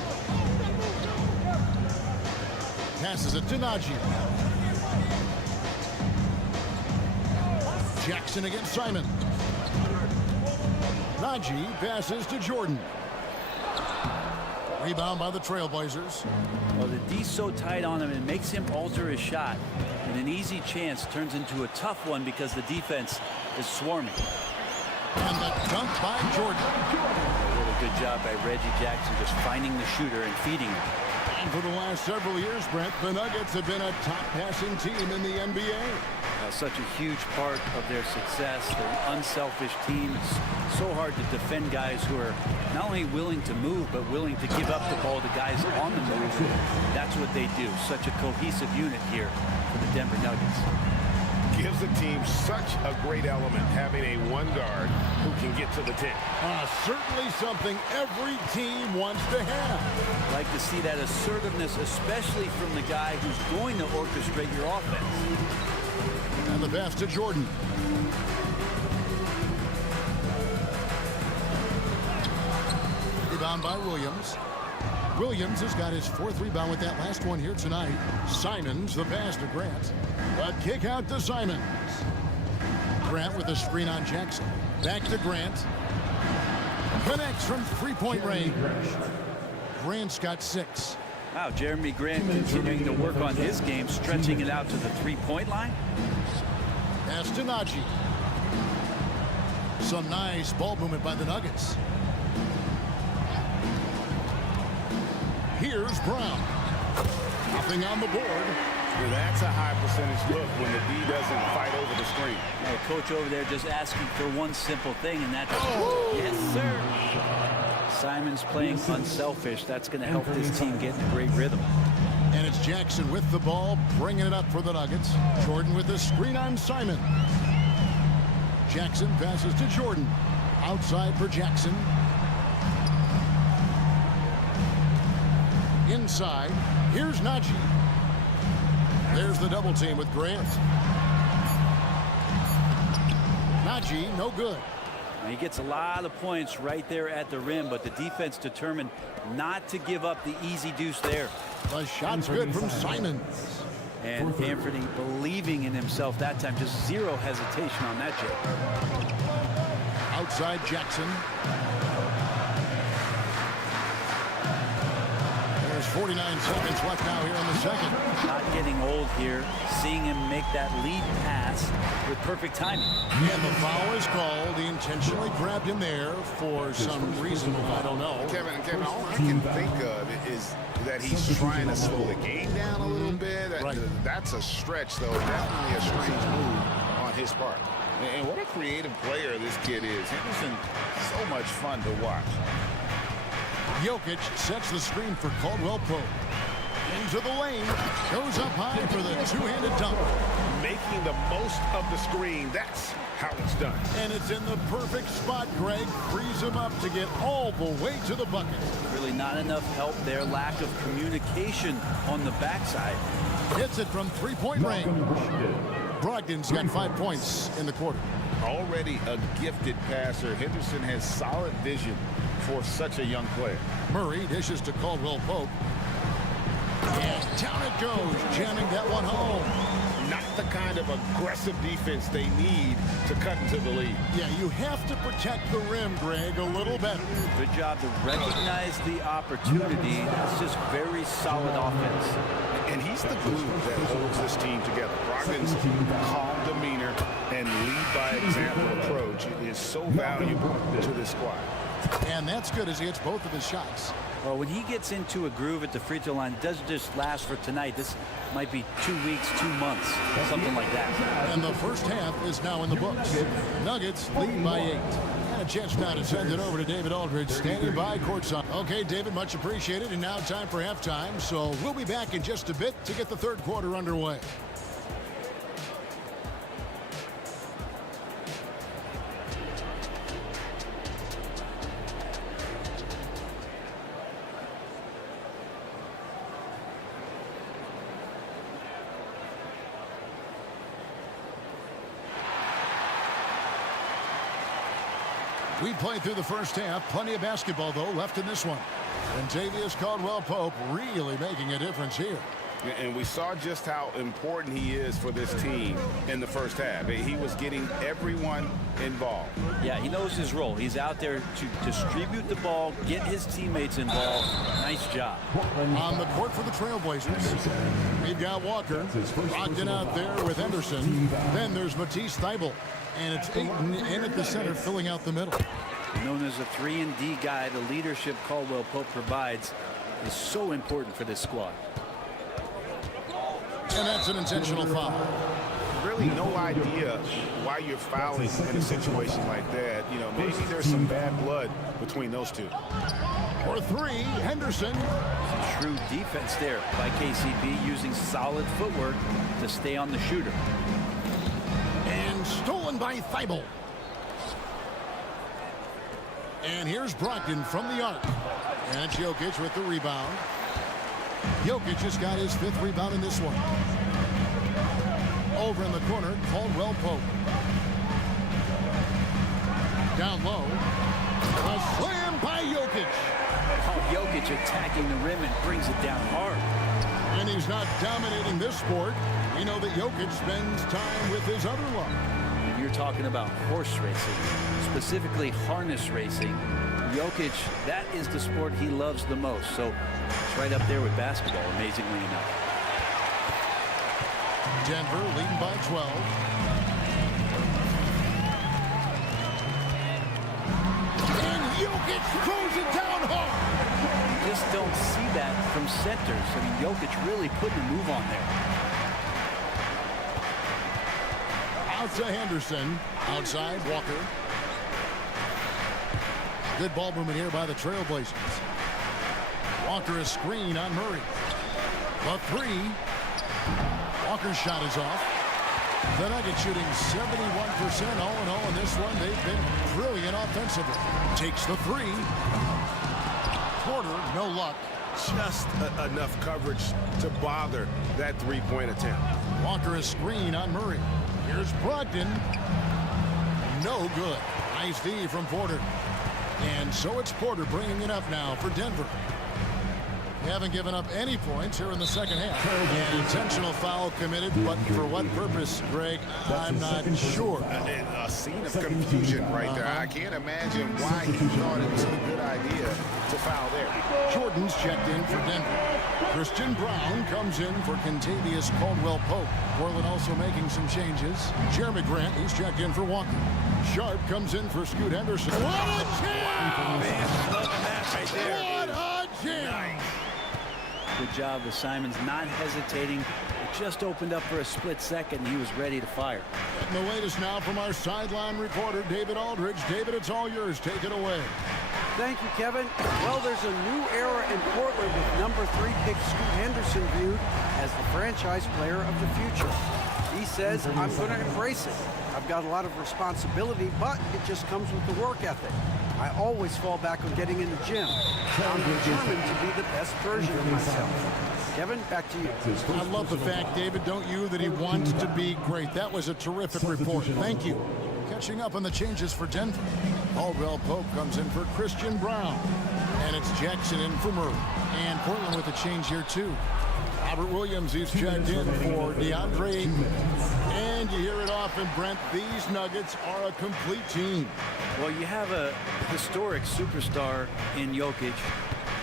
Passes it to Naji. Jackson against Simon. Naji passes to Jordan. Rebound by the Trailblazers. Well, the D's so tight on him, it makes him alter his shot. And an easy chance turns into a tough one because the defense is swarming. And the dunk by Jordan. A really good job by Reggie Jackson just finding the shooter and feeding him. And for the last several years, Brent, the Nuggets have been a top passing team in the NBA. Such a huge part of their success. They're an unselfish team. It's so hard to defend guys who are not only willing to move, but willing to give up the ball to guys on the move. That's what they do. Such a cohesive unit here for the Denver Nuggets. Gives the team such a great element, having a one guard who can get to the 10. Certainly something every team wants to have. Like to see that assertiveness, especially from the guy who's going to orchestrate your offense. And the pass to Jordan. Rebound by Williams. Williams has got his 4th rebound with that last one here tonight. Simons, the pass to Grant. A kick out to Simons. Grant with a screen on Jackson. Back to Grant. Connects from three-point range. Grant's got 6. Wow, Jeremy Grant continuing to work on his game, stretching it out to the three-point line. Pass to Najee. Some nice ball movement by the Nuggets. Here's Brown. Nothing on the board. Well, that's a high percentage look when the D doesn't fight over the screen. The coach over there just asking for one simple thing, and that's yes, sir. Simon's playing unselfish. That's going to help this team get in a great rhythm. And it's Jackson with the ball, bringing it up for the Nuggets. Jordan with the screen on Simon. Jackson passes to Jordan. Outside for Jackson. Inside. Here's Najee. There's the double team with Grant. Najee, no good. He gets a lot of points right there at the rim, but the defense determined not to give up the easy deuce there. The shot's good from Simon. And Anthony believing in himself that time, just zero hesitation on that jump. Outside Jackson. There's 49 seconds left now here in the second. Not getting old here, seeing him make that lead pass with perfect timing. And the foul is called. He intentionally grabbed him there for some reason, I don't know. Kevin, all I can think of is that he's trying to slow the game down a little bit. Right. That's a stretch, though. Definitely a strange move on his part. And what a creative player this kid is. Henderson, so much fun to watch. Jokic sets the screen for Caldwell Pope. Into the lane. Goes up high for the two-handed dunk. Making the most of the screen. That's how it's done. And it's in the perfect spot, Greg. Frees him up to get all the way to the bucket. Really not enough help there. Lack of communication on the backside. Hits it from three-point range. Brogdon's got 5 points in the quarter. Already a gifted passer, Henderson has solid vision for such a young player. Murray dishes to Caldwell Pope. And down it goes, jamming that one home. Not the kind of aggressive defense they need to cut into the lead. Yeah, you have to protect the rim, Greg, a little better. Good job to recognize the opportunity. That's just very solid offense. And he's the glue that holds this team together. Brogdon's calm demeanor and lead by example approach is so valuable to this squad. And that's good as he hits both of his shots. Well, when he gets into a groove at the free throw line, it doesn't just last for tonight. This might be 2 weeks, 2 months, something like that. And the first half is now in the books. Nuggets lead by 8. And a chance now to send it over to David Aldridge, standing by courtside. Okay, David, much appreciated. And now time for halftime. So we'll be back in just a bit to get the third quarter underway. We played through the first half. Plenty of basketball, though, left in this one. And Tavius Caldwell-Pope really making a difference here. And we saw just how important he is for this team in the first half. He was getting everyone involved. Yeah, he knows his role. He's out there to distribute the ball, get his teammates involved. Nice job. On the court for the Trailblazers, we've got Walker. Brogdon out there with Henderson. Then there's Matisse Thybulle. And it's Ayton in at the center, filling out the middle. Known as a 3-and-D guy, the leadership Caldwell-Pope provides is so important for this squad. And that's an intentional foul. Really no idea why you're fouling in a situation like that. You know, maybe there's some bad blood between those two. For 3, Henderson. True defense there by KCP, using solid footwork to stay on the shooter. And stolen by Thybulle. And here's Brogdon from the arc. And Jokic with the rebound. Jokic just got his 5th rebound in this one. Over in the corner, Caldwell-Pope. Down low. A slam by Jokic. Oh, Jokic attacking the rim and brings it down hard. And he's not dominating this sport. We know that Jokic spends time with his other love. You're talking about horse racing, specifically harness racing. Jokic, that is the sport he loves the most. So it's right up there with basketball, amazingly enough. Denver leading by 12. Jokic throws it down hard. You just don't see that from centers. I mean, Jokic really putting a move on there. Out to Henderson. Outside, Walker. Good ball movement here by the Trailblazers. Walker a screen on Murray. The three. Walker's shot is off. The Nuggets shooting 71% all in all in this one. They've been brilliant offensively. Takes the three. Porter, no luck. Just enough coverage to bother that three-point attempt. Walker a screen on Murray. Here's Brogdon. No good. Nice D from Porter. And so it's Porter bringing it up now for Denver. They haven't given up any points here in the second half. An intentional foul committed, but for what purpose, Greg, I'm not sure. A scene of confusion right there. I can't imagine why he thought it was a good idea to foul there. Jordan's checked in for Denver. Christian Brown comes in for Contavious Caldwell-Pope. Portland also making some changes. Jeremy Grant, he's checked in for Walker. Sharp comes in for Scoot Henderson. What a jam! What a jam! Good job with Simons not hesitating. It just opened up for a split second and he was ready to fire. And the latest now from our sideline reporter, David Aldridge. David, it's all yours. Take it away. Thank you, Kevin. Well, there's a new era in Portland with number 3 pick Scoot Henderson viewed as the franchise player of the future. He says, I'm going to embrace it. I've got a lot of responsibility, but it just comes with the work ethic. I always fall back on getting in the gym. I'm determined to be the best version of myself. Kevin, back to you. I love the fact, David, don't you, that he wants to be great. That was a terrific report. Thank you. Catching up on the changes for Denver. Caldwell-Pope comes in for Christian Brown. And it's Jackson in for Murray. And Portland with a change here, too. Robert Williams, he's checked in for DeAndre Ayton. And you hear it often, Brent, these Nuggets are a complete team. Well, you have a historic superstar in Jokic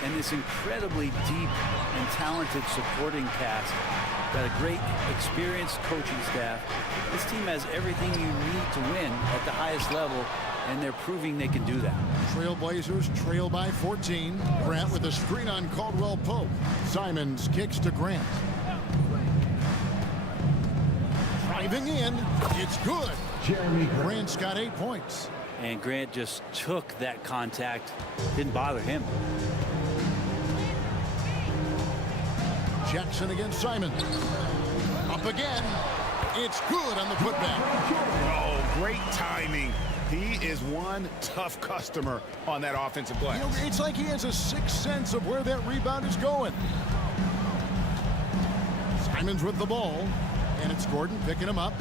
and this incredibly deep and talented supporting cast. Got a great, experienced coaching staff. This team has everything you need to win at the highest level, and they're proving they can do that. Trailblazers trail by 14. Grant with a screen on Caldwell-Pope. Simons kicks to Grant. Driving in. It's good. Grant's got 8 points. And Grant just took that contact. Didn't bother him. Jackson against Simons. Up again. It's good on the putback. Oh, great timing. He is one tough customer on that offensive glass. You know, it's like he has a sixth sense of where that rebound is going. Simons with the ball. And it's Gordon picking him up.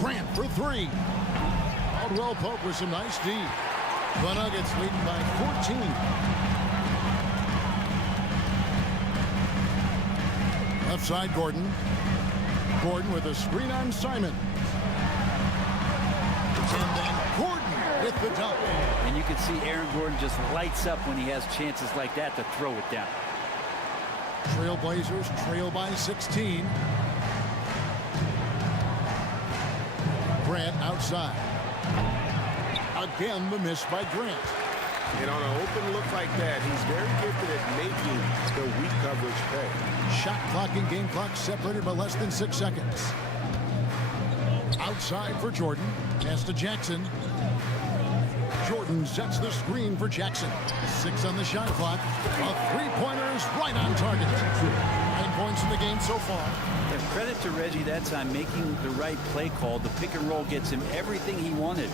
Grant for three. Caldwell-Pope with some nice D. The Nuggets leading by 14. Left side, Gordon. Gordon with a screen on Simon. And then Gordon with the dunk. And you can see Aaron Gordon just lights up when he has chances like that to throw it down. Trailblazers trail by 16. Grant outside. Again, the miss by Grant. And on an open look like that, he's very gifted at making the weak coverage pay. Shot clock and game clock separated by less than 6 seconds. Outside for Jordan. Pass to Jackson. Jordan sets the screen for Jackson. 6 on the shot clock. A three-pointer is right on target. 9 points in the game so far. And credit to Reggie that time making the right play call. The pick and roll gets him everything he wanted.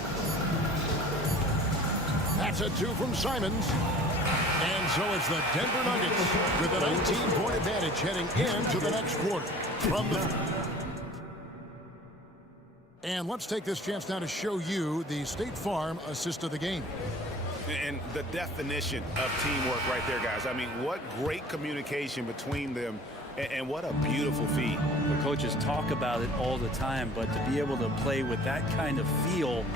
That's a 2 from Simons. And so it's the Denver Nuggets with a 19-point advantage heading into the next quarter. From the... And let's take this chance now to show you the State Farm assist of the game. And the definition of teamwork right there, guys. I mean, what great communication between them, and what a beautiful feed. The coaches talk about it all the time, but to be able to play with that kind of feel,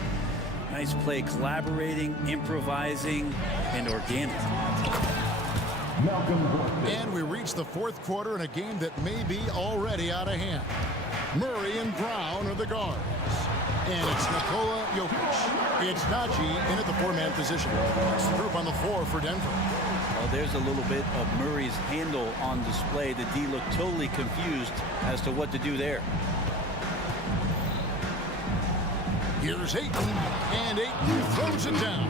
nice play, collaborating, improvising, and organic. And we reach the fourth quarter in a game that may be already out of hand. Murray and Brown are the guards. And it's Nikola Jokic. It's Najee in at the four-man position. That's the group on the floor for Denver. Well, there's a little bit of Murray's handle on display. The D looked totally confused as to what to do there. Here's Ayton, and Ayton throws it down.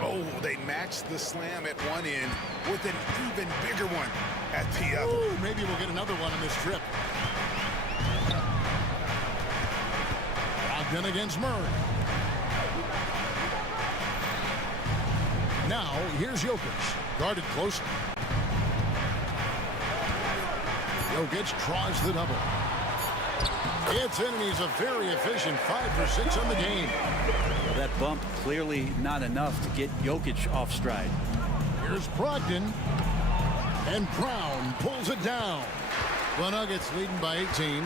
Oh, they matched the slam at one end with an even bigger one at the other. Ooh, maybe we'll get another one on this trip. Brogdon against Murray. Now, here's Jokic, guarded closely. Jokic draws the double. It's in, and he's a very efficient 5 for 6 on the game. That bump clearly not enough to get Jokic off stride. Here's Brogdon, and Brown pulls it down. The Nuggets leading by 18.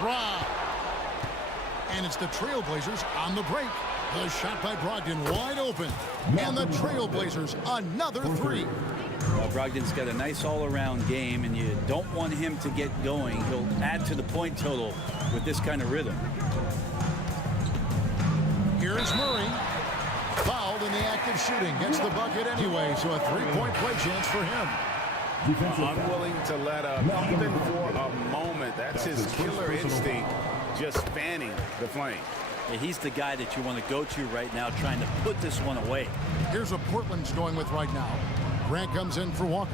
Brown. And it's the Trailblazers on the break. The shot by Brogdon wide open. And the Trailblazers another 3. Well, Brogdon's got a nice all-around game, and you don't want him to get going. He'll add to the point total with this kind of rhythm. Here's Murray. Fouled in the act of shooting. Gets the bucket anyway, so a 3-point play chance for him. Unwilling to let up even for a moment. That's his killer instinct, just fanning the flame. Yeah, he's the guy that you want to go to right now, trying to put this one away. Here's what Portland's going with right now. Grant comes in for Walker.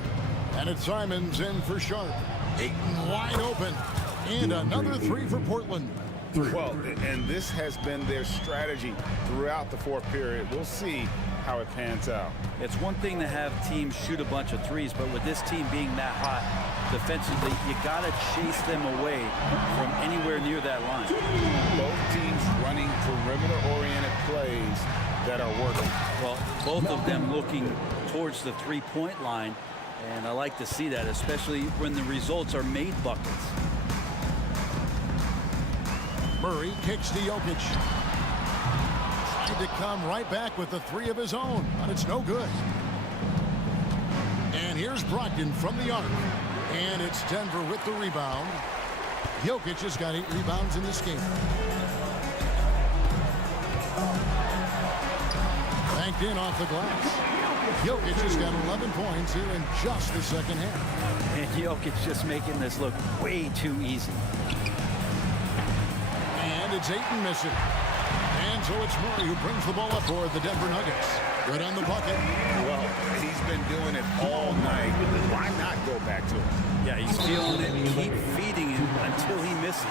And it's Simons in for Sharp. Ayton wide open. And another 3 for Portland. Well, and this has been their strategy throughout the fourth period. We'll see how it pans out. It's one thing to have teams shoot a bunch of threes, but with this team being that hot defensively, you got to chase them away from anywhere near that line. Both teams running perimeter-oriented plays that are working. Well, both of them looking towards the three-point line, and I like to see that, especially when the results are made buckets. Murray kicks to Jokic. Tried to come right back with the 3 of his own, but it's no good. And here's Brogdon from the arc. And it's Denver with the rebound. Jokic has got 8 rebounds in this game. Banked in off the glass. Jokic has got 11 points here in just the second half. And Jokic just making this look way too easy. And it's Ayton missing. And so it's Murray who brings the ball up for the Denver Nuggets. Good on the bucket. Well, he's been doing it all night. Why not go back to it? Yeah, he's feeling it. Keep feeding him until he misses.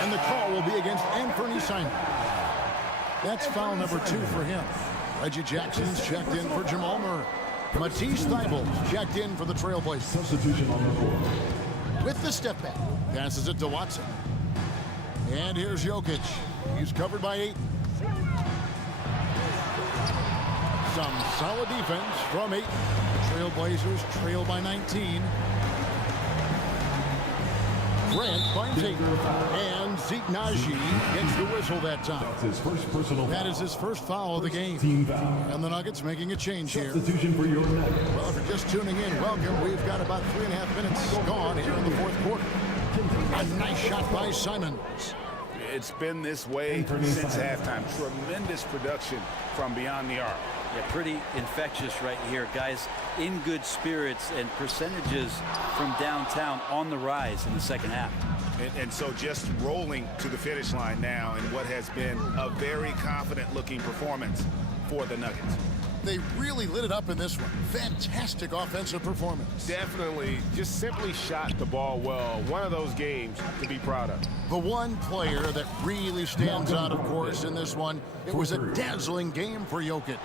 And the call will be against Anthony Simons. That's foul number 2 for him. Reggie Jackson's checked in for Jamal Murray. Matisse Thybulle checked in for the Trailblazers. Substitution on the floor. With the step back, passes it to Watson. And here's Jokic. He's covered by 8. Some solid defense from 8. Trailblazers trail by 19. Grant finds 8. And Zeke Najee gets the whistle that time. That's his first personal That foul. is his first foul of the game. Team foul. And the Nuggets making a change here. Substitution for your Nuggets. Well, if you're just tuning in, welcome. We've got about 3.5 minutes gone here in the fourth quarter. A nice shot by Simons. It's been this way since halftime. Tremendous production from beyond the arc. Yeah, pretty infectious right here. Guys in good spirits, and percentages from downtown on the rise in the second half. And so just rolling to the finish line now in what has been a very confident-looking performance for the Nuggets. They really lit it up in this one. Fantastic offensive performance. Definitely just simply shot the ball well. One of those games to be proud of. The one player that really stands out, of course, in this one, it was a dazzling game for Jokic.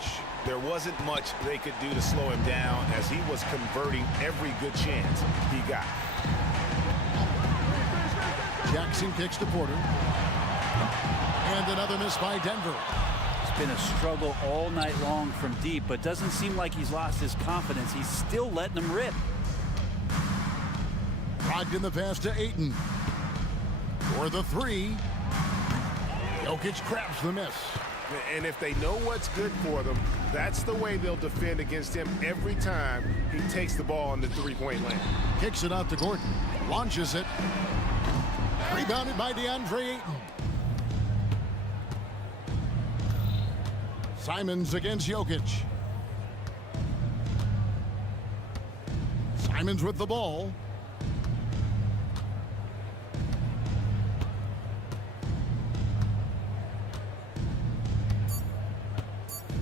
There wasn't much they could do to slow him down as he was converting every good chance he got. Jackson kicks to Porter. And another miss by Denver. It's been a struggle all night long from deep, but doesn't seem like he's lost his confidence. He's still letting them rip. Blocked in the pass to Ayton. For the 3. Jokic grabs the miss. And if they know what's good for them, that's the way they'll defend against him every time he takes the ball in the three-point lane. Kicks it out to Gordon. Launches it. Rebounded by DeAndre Ayton. Simons against Jokic. Simons with the ball.